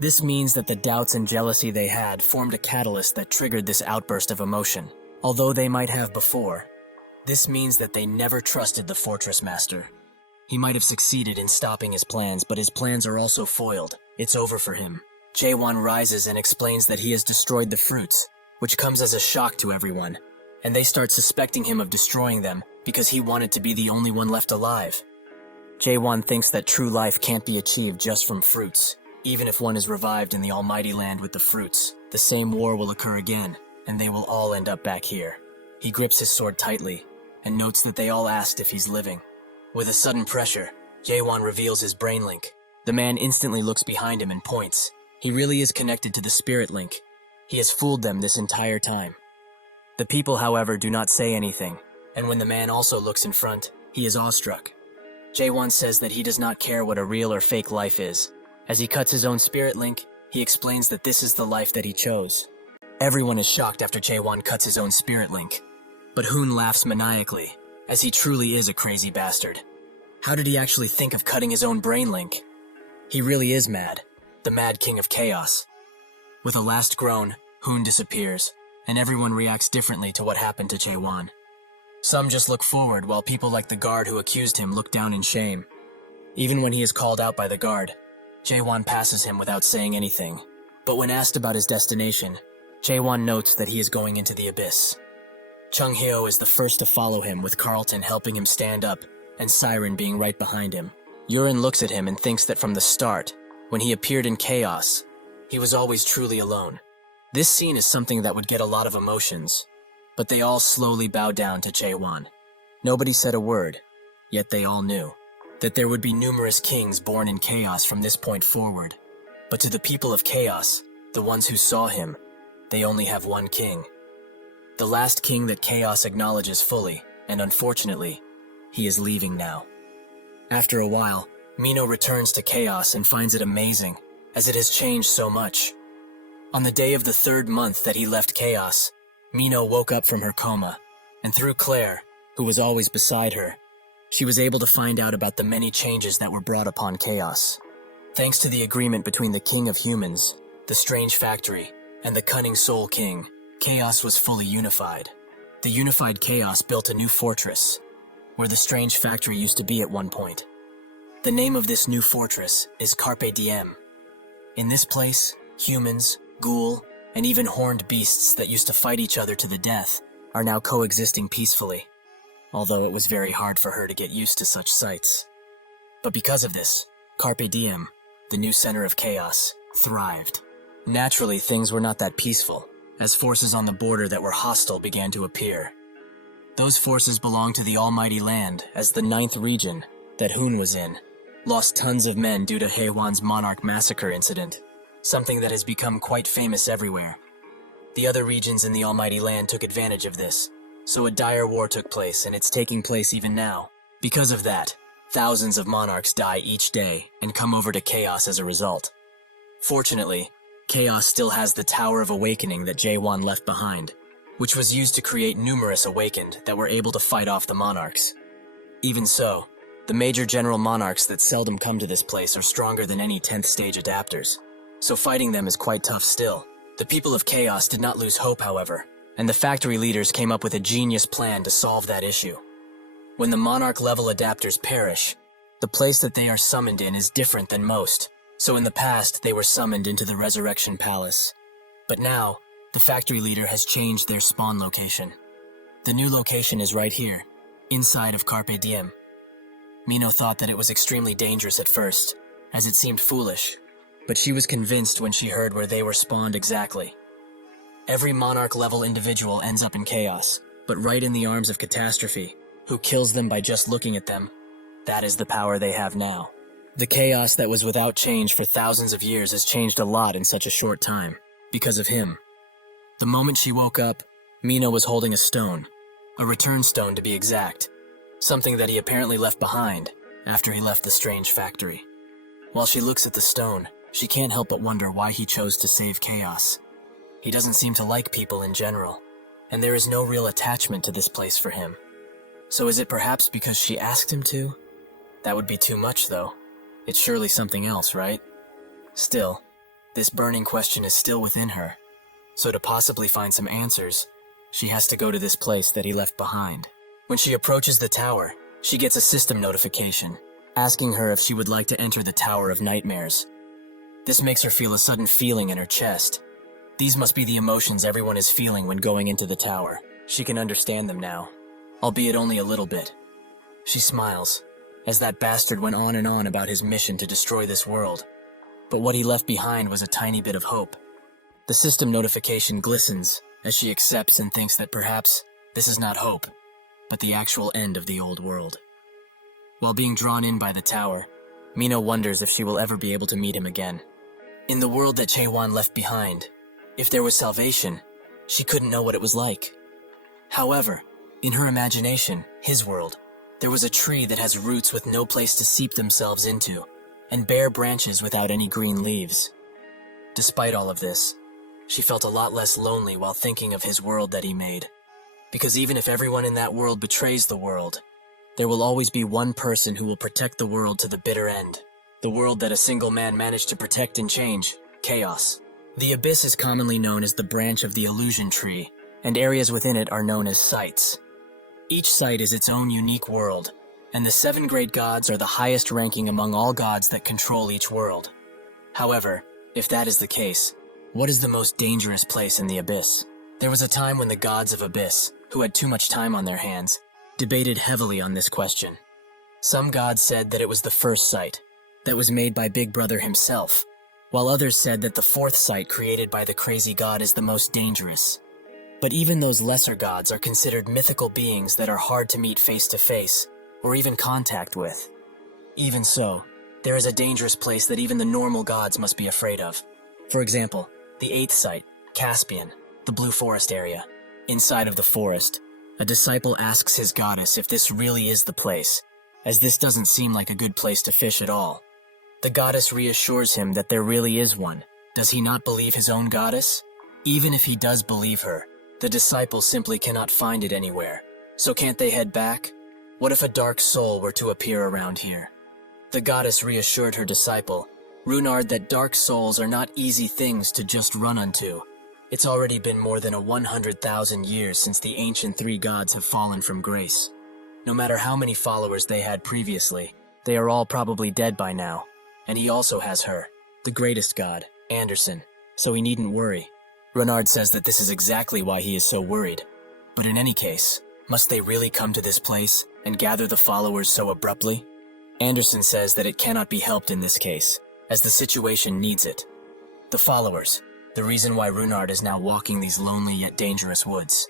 This means that the doubts and jealousy they had formed a catalyst that triggered this outburst of emotion, although they might have before. This means that they never trusted the Fortress Master. He might have succeeded in stopping his plans, but his plans are also foiled. It's over for him. Jae-won rises and explains that he has destroyed the fruits, which comes as a shock to everyone, and they start suspecting him of destroying them because he wanted to be the only one left alive. Jae-won thinks that true life can't be achieved just from fruits. Even if one is revived in the almighty land with the fruits, the same war will occur again, and they will all end up back here. He grips his sword tightly, and notes that they all asked if he's living. With a sudden pressure, Jae-won reveals his brain link. The man instantly looks behind him and points. He really is connected to the spirit link. He has fooled them this entire time. The people, however, do not say anything, and when the man also looks in front, he is awestruck. Jae-won says that he does not care what a real or fake life is. As he cuts his own spirit link, he explains that this is the life that he chose. Everyone is shocked after Jae-won cuts his own spirit link, but Hoon laughs maniacally, as he truly is a crazy bastard. How did he actually think of cutting his own brain link? He really is mad, the Mad King of Chaos. With a last groan, Hoon disappears, and everyone reacts differently to what happened to Jae-won. Some just look forward, while people like the guard who accused him look down in shame. Even when he is called out by the guard, Jae-won passes him without saying anything. But when asked about his destination, Jae-won notes that he is going into the abyss. Chung Hyo is the first to follow him, with Carlton helping him stand up and Siren being right behind him. Yurin looks at him and thinks that from the start, when he appeared in Chaos, he was always truly alone. This scene is something that would get a lot of emotions, but they all slowly bow down to Jae-won. Nobody said a word, yet they all knew that there would be numerous kings born in Chaos from this point forward. But to the people of Chaos, the ones who saw him, they only have one king. The last king that Chaos acknowledges fully, and unfortunately, he is leaving now. After a while, Mino returns to Chaos and finds it amazing, as it has changed so much. On the day of the 3rd month that he left Chaos, Mino woke up from her coma, and through Claire, who was always beside her, she was able to find out about the many changes that were brought upon Chaos. Thanks to the agreement between the King of Humans, the Strange Factory, and the Cunning Soul King, Chaos was fully unified. The unified Chaos built a new fortress, where the Strange Factory used to be at one point. The name of this new fortress is Carpe Diem. In this place, humans, ghoul, and even horned beasts that used to fight each other to the death are now coexisting peacefully, although it was very hard for her to get used to such sights. But because of this, Carpe Diem, the new center of Chaos, thrived. Naturally, things were not that peaceful, as forces on the border that were hostile began to appear. Those forces belonged to the Almighty Land, as the 9th region, that Hoon was in, lost tons of men due to Haewon's Monarch Massacre incident, something that has become quite famous everywhere. The other regions in the Almighty Land took advantage of this, so a dire war took place, and it's taking place even now. Because of that, thousands of monarchs die each day and come over to Chaos as a result. Fortunately, Chaos still has the Tower of Awakening that Jae-won left behind, which was used to create numerous Awakened that were able to fight off the monarchs. Even so, the major general monarchs that seldom come to this place are stronger than any 10th stage adapters, so fighting them is quite tough still. The people of Chaos did not lose hope, however, and the factory leaders came up with a genius plan to solve that issue. When the monarch-level adapters perish, the place that they are summoned in is different than most, so in the past they were summoned into the Resurrection Palace. But now, the factory leader has changed their spawn location. The new location is right here, inside of Carpe Diem. Mino thought that it was extremely dangerous at first, as it seemed foolish, but she was convinced when she heard where they were spawned exactly. Every monarch-level individual ends up in Chaos, but right in the arms of Catastrophe, who kills them by just looking at them. That is the power they have now. The Chaos that was without change for thousands of years has changed a lot in such a short time, because of him. The moment she woke up, Mino was holding a stone, a return stone to be exact, something that he apparently left behind after he left the Strange Factory. While she looks at the stone, she can't help but wonder why he chose to save Chaos. He doesn't seem to like people in general, and there is no real attachment to this place for him. So is it perhaps because she asked him to? That would be too much, though. It's surely something else, right? Still, this burning question is still within her, so to possibly find some answers, she has to go to this place that he left behind. When she approaches the tower, she gets a system notification, asking her if she would like to enter the Tower of Nightmares. This makes her feel a sudden feeling in her chest. These must be the emotions everyone is feeling when going into the tower. She can understand them now, albeit only a little bit. She smiles, as that bastard went on and on about his mission to destroy this world. But what he left behind was a tiny bit of hope. The system notification glistens as she accepts and thinks that perhaps this is not hope, but the actual end of the old world. While being drawn in by the tower, Mino wonders if she will ever be able to meet him again. In the world that Chae-won left behind, if there was salvation, she couldn't know what it was like. However, in her imagination, his world, there was a tree that has roots with no place to seep themselves into, and bare branches without any green leaves. Despite all of this, she felt a lot less lonely while thinking of his world that he made. Because even if everyone in that world betrays the world, there will always be one person who will protect the world to the bitter end. The world that a single man managed to protect and change, Chaos. The Abyss is commonly known as the branch of the illusion tree, and areas within it are known as sites. Each site is its own unique world, and the 7 great gods are the highest ranking among all gods that control each world. However, if that is the case, What is the most dangerous place in the abyss? There was a time when the gods of Abyss, who had too much time on their hands, debated heavily on this question. Some gods said that it was the first site, that was made by Big Brother himself, while others said that the fourth site created by the crazy god is the most dangerous. But even those lesser gods are considered mythical beings that are hard to meet face to face, or even contact with. Even so, there is a dangerous place that even the normal gods must be afraid of. For example, the eighth site, Caspian, the Blue Forest area. Inside of the forest, a disciple asks his goddess if this really is the place, as this doesn't seem like a good place to fish at all. The goddess reassures him that there really is one. Does he not believe his own goddess? Even if he does believe her, the disciple simply cannot find it anywhere. So can't they head back? What if a dark soul were to appear around here? The goddess reassured her disciple, Runard, that dark souls are not easy things to just run unto. It's already been more than 100,000 years since the ancient three gods have fallen from grace. No matter how many followers they had previously, they are all probably dead by now. And he also has her, the greatest god, Anderson, so he needn't worry. Runard says that this is exactly why he is so worried. But in any case, must they really come to this place and gather the followers so abruptly? Anderson says that it cannot be helped in this case, as the situation needs it. The followers, the reason why Runard is now walking these lonely yet dangerous woods.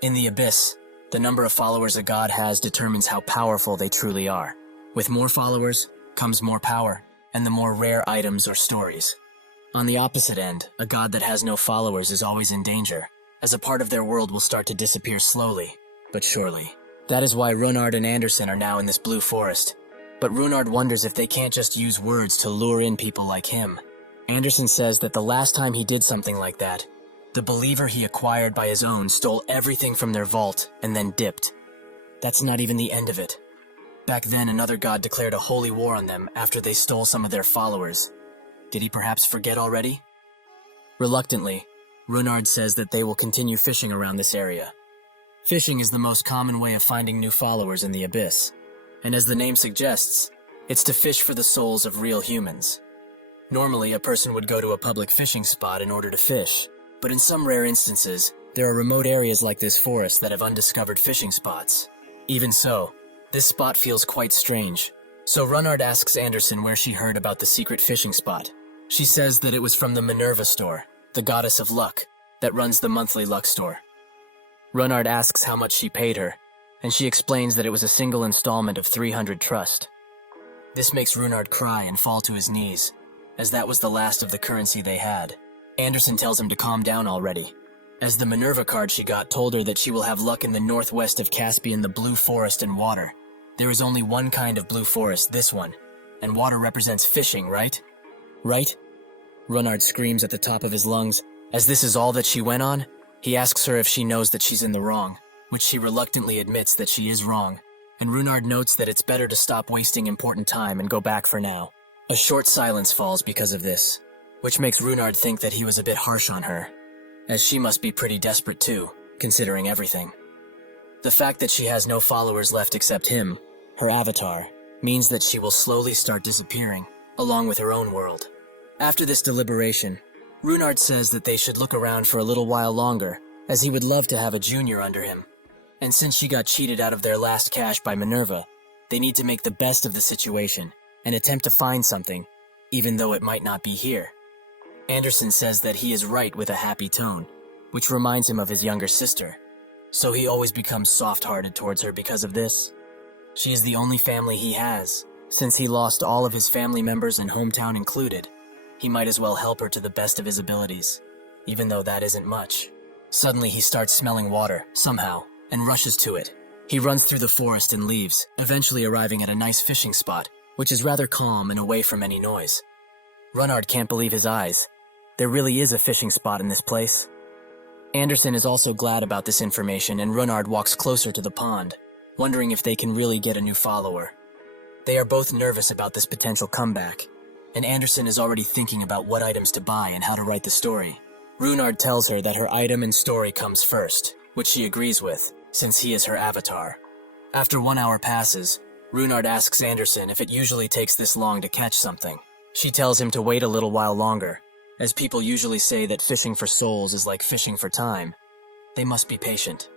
In the abyss, the number of followers a god has determines how powerful they truly are. With more followers comes more power, and the more rare items or stories. On the opposite end, a god that has no followers is always in danger, as a part of their world will start to disappear slowly, but surely. That is why Runard and Anderson are now in this blue forest. But Runard wonders if they can't just use words to lure in people like him. Anderson says that the last time he did something like that, the believer he acquired by his own stole everything from their vault and then dipped. That's not even the end of it. Back then, another god declared a holy war on them after they stole some of their followers. Did he perhaps forget already? Reluctantly, Runard says that they will continue fishing around this area. Fishing is the most common way of finding new followers in the abyss, and as the name suggests, it's to fish for the souls of real humans. Normally, a person would go to a public fishing spot in order to fish, but in some rare instances, there are remote areas like this forest that have undiscovered fishing spots. Even so, this spot feels quite strange, so Runard asks Anderson where she heard about the secret fishing spot. She says that it was from the Minerva store, the goddess of luck, that runs the monthly luck store. Runard asks how much she paid her, and she explains that it was a single installment of 300 trust. This makes Runard cry and fall to his knees, as that was the last of the currency they had. Anderson tells him to calm down already, as the Minerva card she got told her that she will have luck in the northwest of Caspian, the blue forest and water. There is only one kind of blue forest, this one, and water represents fishing, right? Right? Runard screams at the top of his lungs. As this is all that she went on, he asks her if she knows that she's in the wrong, which she reluctantly admits that she is wrong, and Runard notes that it's better to stop wasting important time and go back for now. A short silence falls because of this, which makes Runard think that he was a bit harsh on her, as she must be pretty desperate too, considering everything. The fact that she has no followers left except him, her avatar, means that she will slowly start disappearing, along with her own world. After this deliberation, Runard says that they should look around for a little while longer, as he would love to have a junior under him. And since she got cheated out of their last cash by Minerva, they need to make the best of the situation and attempt to find something, even though it might not be here. Anderson says that he is right with a happy tone, which reminds him of his younger sister, so he always becomes soft-hearted towards her because of this. She is the only family he has, since he lost all of his family members and hometown included. He might as well help her to the best of his abilities, even though that isn't much. Suddenly he starts smelling water, somehow, and rushes to it. He runs through the forest and leaves, eventually arriving at a nice fishing spot, which is rather calm and away from any noise. Runard can't believe his eyes. There really is a fishing spot in this place. Anderson is also glad about this information, and Runard walks closer to the pond, wondering if they can really get a new follower. They are both nervous about this potential comeback, and Anderson is already thinking about what items to buy and how to write the story. Runard tells her that her item and story comes first, which she agrees with, since he is her avatar. After 1 hour passes, Runard asks Anderson if it usually takes this long to catch something. She tells him to wait a little while longer, As people usually say that fishing for souls is like fishing for time, they must be patient.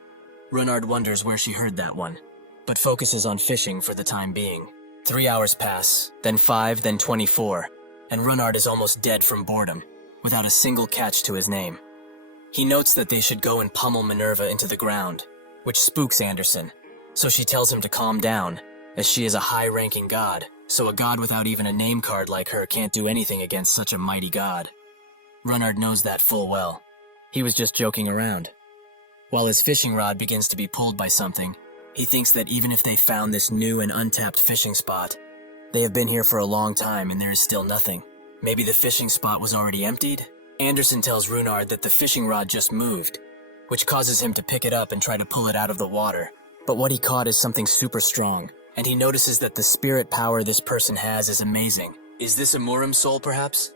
Runard wonders where she heard that one, but focuses on fishing for the time being. 3 hours pass, then 5, then 24, and Runard is almost dead from boredom, without a single catch to his name. He notes that they should go and pummel Minerva into the ground, which spooks Anderson, so she tells him to calm down, as she is a high-ranking god, so a god without even a name card like her can't do anything against such a mighty god. Runard knows that full well. He was just joking around. While his fishing rod begins to be pulled by something, he thinks that even if they found this new and untapped fishing spot, they have been here for a long time and there is still nothing. Maybe the fishing spot was already emptied? Anderson tells Runard that the fishing rod just moved, which causes him to pick it up and try to pull it out of the water. But what he caught is something super strong, and he notices that the spirit power this person has is amazing. Is this a Murim soul, perhaps?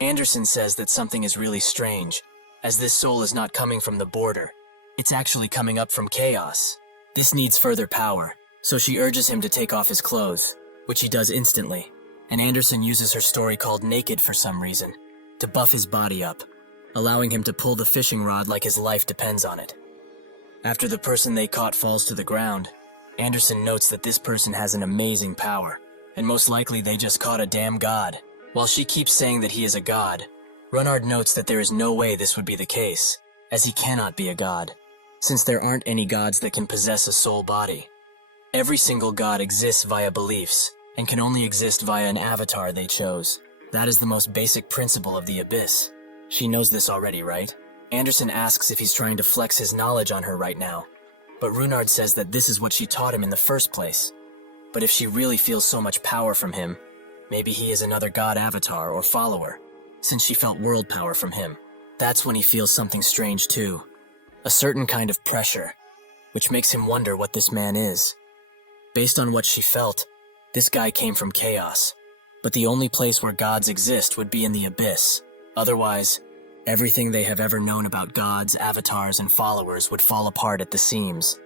Anderson says that something is really strange, as this soul is not coming from the border. It's actually coming up from chaos. This needs further power, so she urges him to take off his clothes, which he does instantly, and Anderson uses her story called Naked for some reason, to buff his body up, allowing him to pull the fishing rod like his life depends on it. After the person they caught falls to the ground, Anderson notes that this person has an amazing power, and most likely they just caught a damn god. While she keeps saying that he is a god, Runard notes that there is no way this would be the case, as he cannot be a god, since there aren't any gods that can possess a soul body. Every single god exists via beliefs, and can only exist via an avatar they chose. That is the most basic principle of the Abyss. She knows this already, right? Anderson asks if he's trying to flex his knowledge on her right now, but Runard says that this is what she taught him in the first place. But if she really feels so much power from him, maybe he is another god avatar or follower, since she felt world power from him. That's when he feels something strange too. A certain kind of pressure, which makes him wonder what this man is. Based on what she felt, this guy came from chaos, but the only place where gods exist would be in the Abyss. Otherwise, everything they have ever known about gods, avatars, and followers would fall apart at the seams.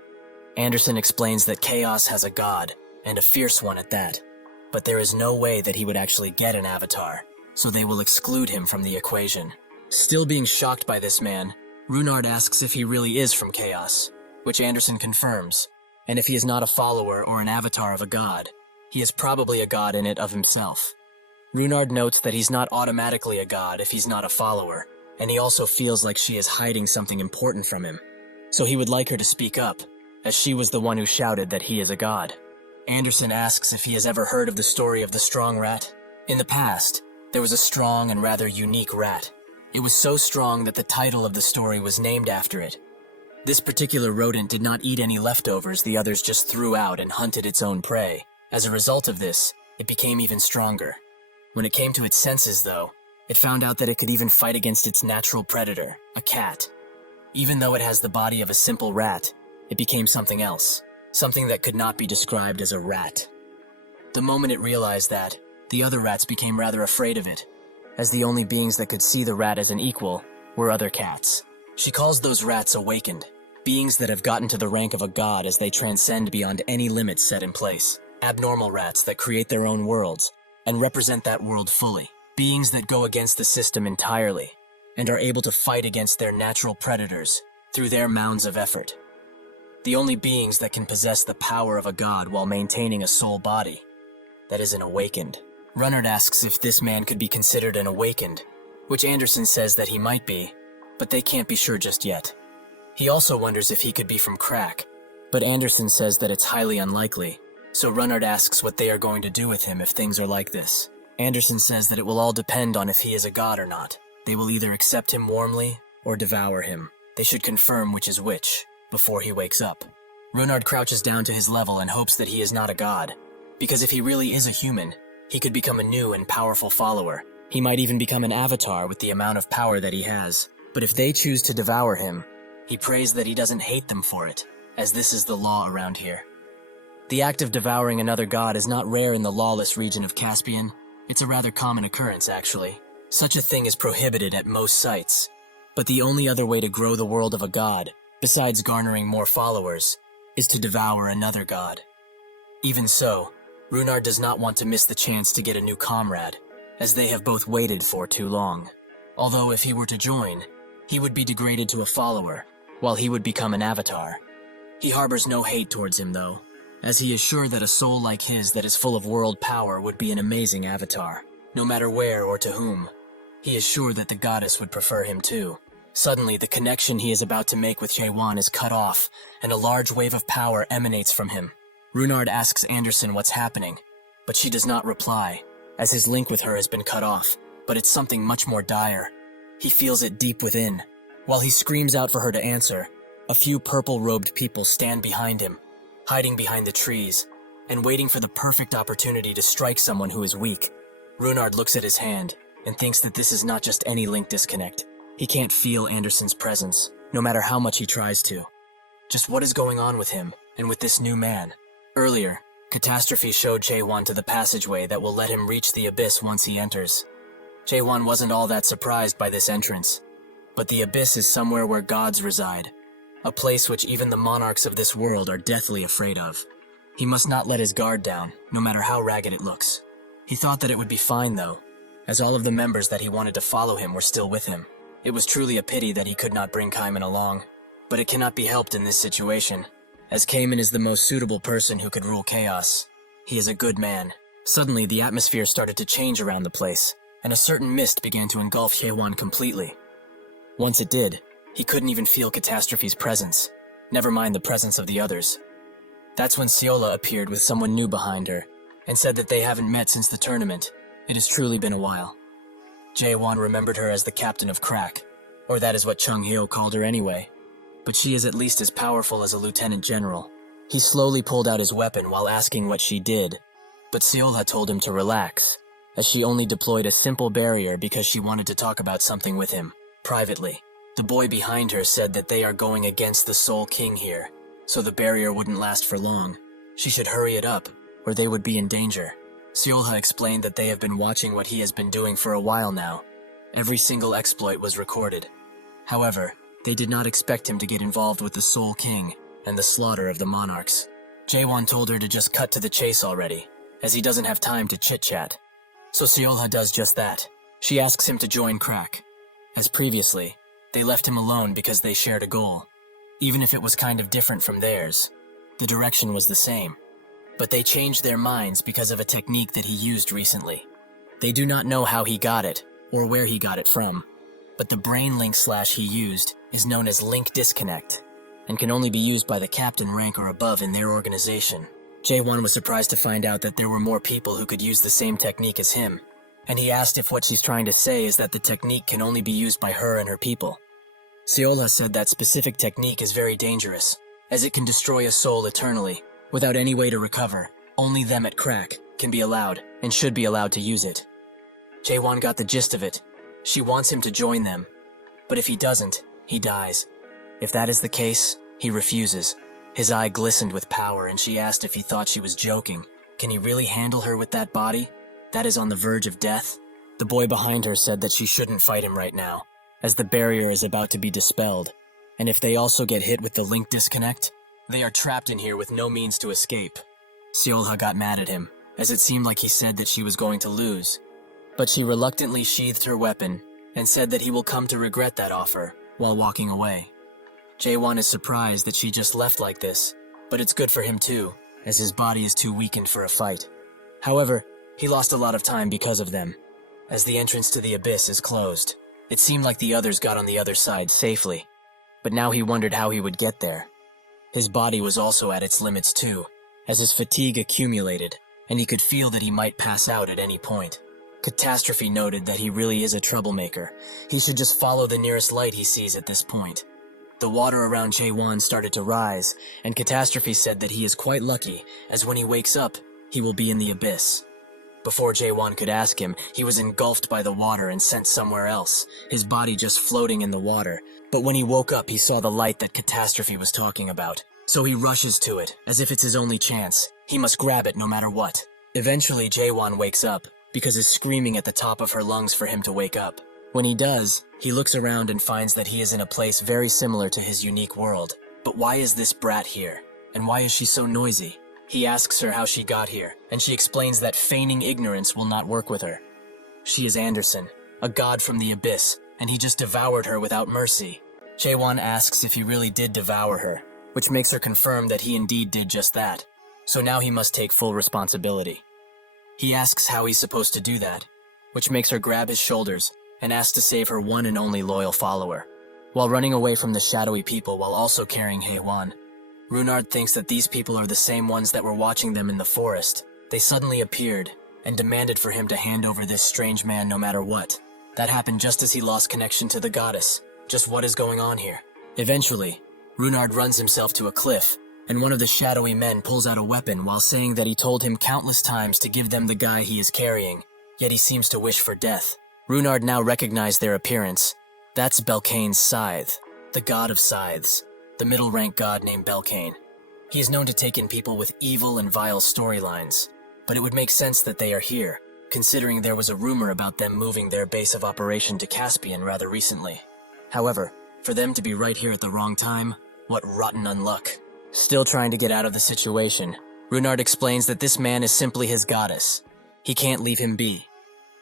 Anderson explains that chaos has a god, and a fierce one at that, but there is no way that he would actually get an avatar, so they will exclude him from the equation. Still being shocked by this man, Runard asks if he really is from chaos, which Anderson confirms, and if he is not a follower or an avatar of a god, he is probably a god in it of himself. Runard notes that he's not automatically a god if he's not a follower, and he also feels like she is hiding something important from him, so he would like her to speak up, as she was the one who shouted that he is a god. Anderson asks if he has ever heard of the story of the strong rat. In the past, there was a strong and rather unique rat. It was so strong that the title of the story was named after it. This particular rodent did not eat any leftovers the others just threw out and hunted its own prey. As a result of this, it became even stronger. When it came to its senses, though, it found out that it could even fight against its natural predator, a cat. Even though it has the body of a simple rat, it became something else, something that could not be described as a rat. The moment it realized that, the other rats became rather afraid of it, as the only beings that could see the rat as an equal were other cats. She calls those rats awakened, beings that have gotten to the rank of a god as they transcend beyond any limits set in place. Abnormal rats that create their own worlds and represent that world fully. Beings that go against the system entirely and are able to fight against their natural predators through their mounds of effort. The only beings that can possess the power of a god while maintaining a soul body that is an awakened. Runard asks if this man could be considered an awakened, which Anderson says that he might be, but they can't be sure just yet. He also wonders if he could be from Crack, but Anderson says that it's highly unlikely, so Runard asks what they are going to do with him if things are like this. Anderson says that it will all depend on if he is a god or not. They will either accept him warmly or devour him. They should confirm which is which before he wakes up. Runard crouches down to his level and hopes that he is not a god, because if he really is a human, he could become a new and powerful follower. He might even become an avatar with the amount of power that he has. But if they choose to devour him, he prays that he doesn't hate them for it, as this is the law around here. The act of devouring another god is not rare in the lawless region of Caspian. It's a rather common occurrence, actually. Such a thing is prohibited at most sites. But the only other way to grow the world of a god, besides garnering more followers, is to devour another god. Even so, Runard does not want to miss the chance to get a new comrade, as they have both waited for too long. Although if he were to join, he would be degraded to a follower, while he would become an avatar. He harbors no hate towards him, though, as he is sure that a soul like his that is full of world power would be an amazing avatar, no matter where or to whom. He is sure that the goddess would prefer him too. Suddenly, the connection he is about to make with Jae-won is cut off, and a large wave of power emanates from him. Runard asks Anderson what's happening, but she does not reply, as his link with her has been cut off, but it's something much more dire. He feels it deep within. While he screams out for her to answer, a few purple-robed people stand behind him, hiding behind the trees, and waiting for the perfect opportunity to strike someone who is weak. Runard looks at his hand, and thinks that this is not just any link disconnect. He can't feel Anderson's presence, no matter how much he tries to. Just what is going on with him, and with this new man? Earlier, Catastrophe showed Jae-won to the passageway that will let him reach the abyss once he enters. Jae-won wasn't all that surprised by this entrance, but the abyss is somewhere where gods reside, a place which even the monarchs of this world are deathly afraid of. He must not let his guard down, no matter how ragged it looks. He thought that it would be fine, though, as all of the members that he wanted to follow him were still with him. It was truly a pity that he could not bring Kaiman along, but it cannot be helped in this situation, as Kaiman is the most suitable person who could rule chaos. He is a good man. Suddenly, the atmosphere started to change around the place, and a certain mist began to engulf Jae-won completely. Once it did, he couldn't even feel Catastrophe's presence, never mind the presence of the others. That's when Seola appeared with someone new behind her, and said that they haven't met since the tournament. It has truly been a while. Jae-won remembered her as the captain of Crack, or that is what Chung Hyo called her anyway. But she is at least as powerful as a lieutenant general. He slowly pulled out his weapon while asking what she did, but Seola told him to relax, as she only deployed a simple barrier because she wanted to talk about something with him, privately. The boy behind her said that they are going against the Soul King here, so the barrier wouldn't last for long. She should hurry it up, or they would be in danger. Seolha explained that they have been watching what he has been doing for a while now. Every single exploit was recorded. However, they did not expect him to get involved with the Soul King and the slaughter of the monarchs. Jae-won told her to just cut to the chase already, as he doesn't have time to chit-chat. So Seolha does just that. She asks him to join Crack. As previously, they left him alone because they shared a goal. Even if it was kind of different from theirs, the direction was the same. But they changed their minds because of a technique that he used recently. They do not know how he got it, or where he got it from, but the brain link slash he used is known as Link Disconnect, and can only be used by the captain rank or above in their organization. Jae-won was surprised to find out that there were more people who could use the same technique as him, and he asked if what she's trying to say is that the technique can only be used by her and her people. Seola said that specific technique is very dangerous, as it can destroy a soul eternally, without any way to recover. Only them at Crack can be allowed, and should be allowed to use it. Jae-won got the gist of it. She wants him to join them, but if he doesn't, he dies. If that is the case, he refuses. His eye glistened with power, and she asked if he thought she was joking. Can he really handle her with that body? That is on the verge of death? The boy behind her said that she shouldn't fight him right now, as the barrier is about to be dispelled, and if they also get hit with the Link Disconnect, they are trapped in here with no means to escape. Seolha got mad at him, as it seemed like he said that she was going to lose. But she reluctantly sheathed her weapon, and said that he will come to regret that offer, while walking away. Jae-won is surprised that she just left like this, but it's good for him too, as his body is too weakened for a fight. However, he lost a lot of time because of them, as the entrance to the abyss is closed. It seemed like the others got on the other side safely, but now he wondered how he would get there. His body was also at its limits too, as his fatigue accumulated, and he could feel that he might pass out at any point. Catastrophe noted that he really is a troublemaker. He should just follow the nearest light he sees at this point. The water around Jae-won started to rise, and Catastrophe said that he is quite lucky, as when he wakes up, he will be in the abyss. Before Jae-won could ask him, he was engulfed by the water and sent somewhere else, his body just floating in the water. But when he woke up, he saw the light that Catastrophe was talking about. So he rushes to it, as if it's his only chance. He must grab it no matter what. Eventually, Jae-won wakes up, because is screaming at the top of her lungs for him to wake up. When he does, he looks around and finds that he is in a place very similar to his unique world. But why is this brat here? And why is she so noisy? He asks her how she got here, and she explains that feigning ignorance will not work with her. She is Anderson, a god from the abyss, and he just devoured her without mercy. Jae-won asks if he really did devour her, which makes her confirm that he indeed did just that. So now he must take full responsibility. He asks how he's supposed to do that, which makes her grab his shoulders and ask to save her one and only loyal follower, while running away from the shadowy people while also carrying Hae-won. Runard thinks that these people are the same ones that were watching them in the forest. They suddenly appeared and demanded for him to hand over this strange man no matter what. That happened just as he lost connection to the goddess. Just what is going on here? Eventually, Runard runs himself to a cliff, and one of the shadowy men pulls out a weapon while saying that he told him countless times to give them the guy he is carrying, yet he seems to wish for death. Runard now recognized their appearance. That's Belkane's scythe, the god of scythes, the middle-rank god named Belkane. He is known to take in people with evil and vile storylines, but it would make sense that they are here, considering there was a rumor about them moving their base of operation to Caspian rather recently. However, for them to be right here at the wrong time, what rotten unluck. Still trying to get out of the situation, Runard explains that this man is simply his goddess. He can't leave him be.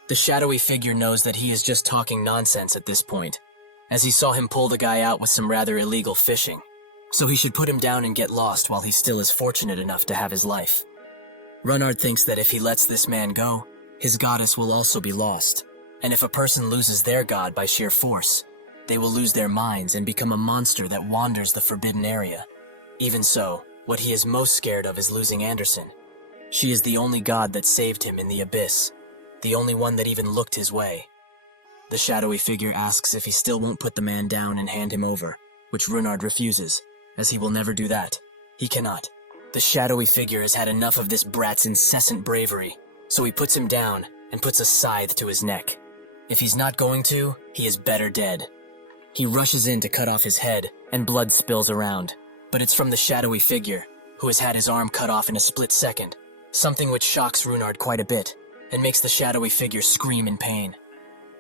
The shadowy figure knows that he is just talking nonsense at this point, as he saw him pull the guy out with some rather illegal fishing. So he should put him down and get lost while he still is fortunate enough to have his life. Runard thinks that if he lets this man go, his goddess will also be lost. And if a person loses their god by sheer force, they will lose their minds and become a monster that wanders the forbidden area. Even so, what he is most scared of is losing Anderson. She is the only god that saved him in the abyss, the only one that even looked his way. The shadowy figure asks if he still won't put the man down and hand him over, which Runard refuses, as he will never do that. He cannot. The shadowy figure has had enough of this brat's incessant bravery, so he puts him down and puts a scythe to his neck. If he's not going to, he is better dead. He rushes in to cut off his head, and blood spills around. But it's from the shadowy figure, who has had his arm cut off in a split second, something which shocks Runard quite a bit, and makes the shadowy figure scream in pain.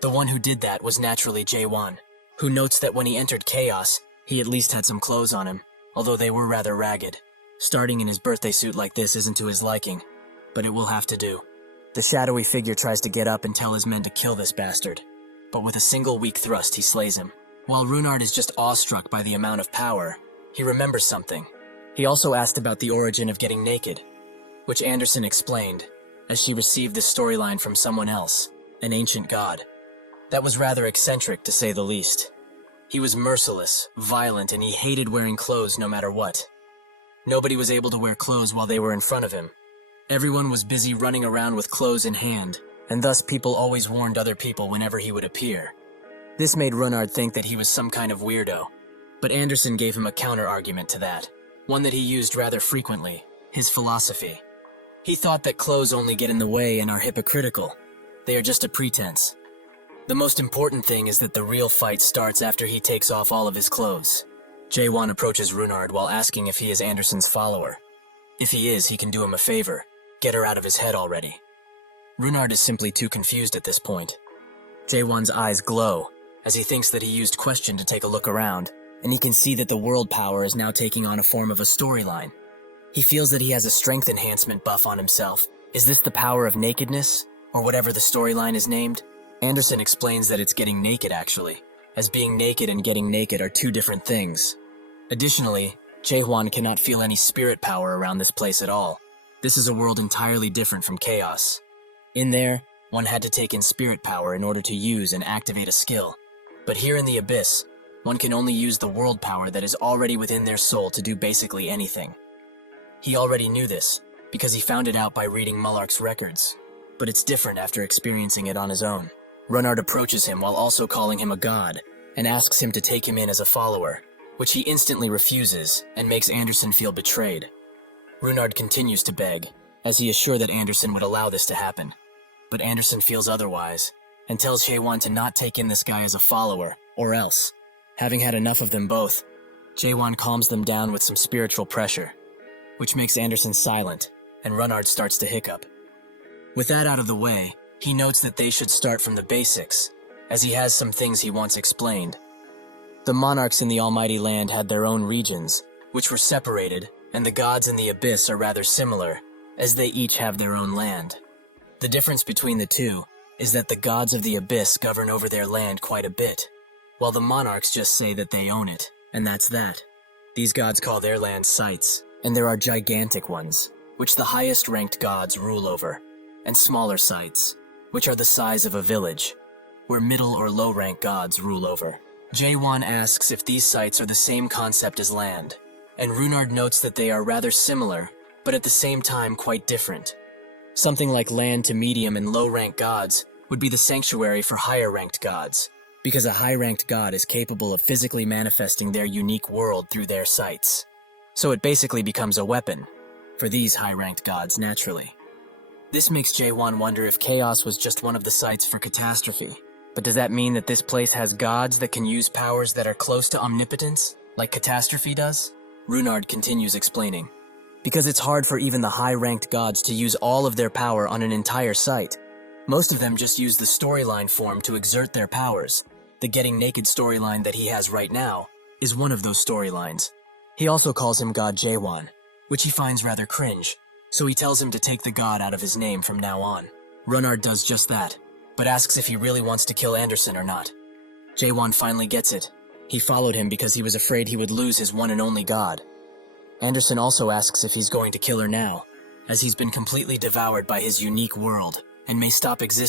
The one who did that was naturally Jae-won, who notes that when he entered Chaos, he at least had some clothes on him, although they were rather ragged. Starting in his birthday suit like this isn't to his liking, but it will have to do. The shadowy figure tries to get up and tell his men to kill this bastard, but with a single weak thrust he slays him. While Runard is just awestruck by the amount of power, he remembers something. He also asked about the origin of getting naked, which Anderson explained, as she received this storyline from someone else, an ancient god. That was rather eccentric, to say the least. He was merciless, violent, and he hated wearing clothes no matter what. Nobody was able to wear clothes while they were in front of him. Everyone was busy running around with clothes in hand, and thus people always warned other people whenever he would appear. This made Runard think that he was some kind of weirdo, but Anderson gave him a counter-argument to that, one that he used rather frequently, his philosophy. He thought that clothes only get in the way and are hypocritical. They are just a pretense. The most important thing is that the real fight starts after he takes off all of his clothes. Jae-won approaches Runard while asking if he is Anderson's follower. If he is, he can do him a favor. Get her out of his head already. Runard is simply too confused at this point. Jae-won's eyes glow, as he thinks that he used question to take a look around, and he can see that the world power is now taking on a form of a storyline. He feels that he has a strength enhancement buff on himself. Is this the power of nakedness, or whatever the storyline is named? Anderson explains that it's getting naked actually, as being naked and getting naked are two different things. Additionally, Jae-won cannot feel any spirit power around this place at all. This is a world entirely different from Chaos. In there, one had to take in spirit power in order to use and activate a skill. But here in the Abyss, one can only use the world power that is already within their soul to do basically anything. He already knew this, because he found it out by reading Mullark's records. But it's different after experiencing it on his own. Runard approaches him while also calling him a god, and asks him to take him in as a follower, which he instantly refuses and makes Anderson feel betrayed. Runard continues to beg, as he is sure that Anderson would allow this to happen. But Anderson feels otherwise, and tells Jae-won to not take in this guy as a follower, or else. Having had enough of them both, Jae-won calms them down with some spiritual pressure, which makes Anderson silent, and Runard starts to hiccup. With that out of the way, he notes that they should start from the basics, as he has some things he wants explained. The monarchs in the Almighty Land had their own regions, which were separated, and the gods in the Abyss are rather similar, as they each have their own land. The difference between the two is that the gods of the abyss govern over their land quite a bit, while the monarchs just say that they own it, and that's that. These gods call their land sites, and there are gigantic ones, which the highest-ranked gods rule over, and smaller sites, which are the size of a village, where middle or low-rank gods rule over. Jaewon asks if these sites are the same concept as land, and Runard notes that they are rather similar, but at the same time quite different. Something like land to medium and low-ranked gods would be the sanctuary for higher-ranked gods, because a high-ranked god is capable of physically manifesting their unique world through their sites. So it basically becomes a weapon for these high-ranked gods naturally. This makes Jaewon wonder if Chaos was just one of the sites for catastrophe. But does that mean that this place has gods that can use powers that are close to omnipotence, like Catastrophe does? Runard continues explaining. Because it's hard for even the high-ranked gods to use all of their power on an entire site. Most of them just use the storyline form to exert their powers. The Getting Naked storyline that he has right now is one of those storylines. He also calls him God Jaewon, which he finds rather cringe, so he tells him to take the god out of his name from now on. Runard does just that, but asks if he really wants to kill Anderson or not. Jaewon finally gets it. He followed him because he was afraid he would lose his one and only god. Anderson also asks if he's going to kill her now, as he's been completely devoured by his unique world and may stop existing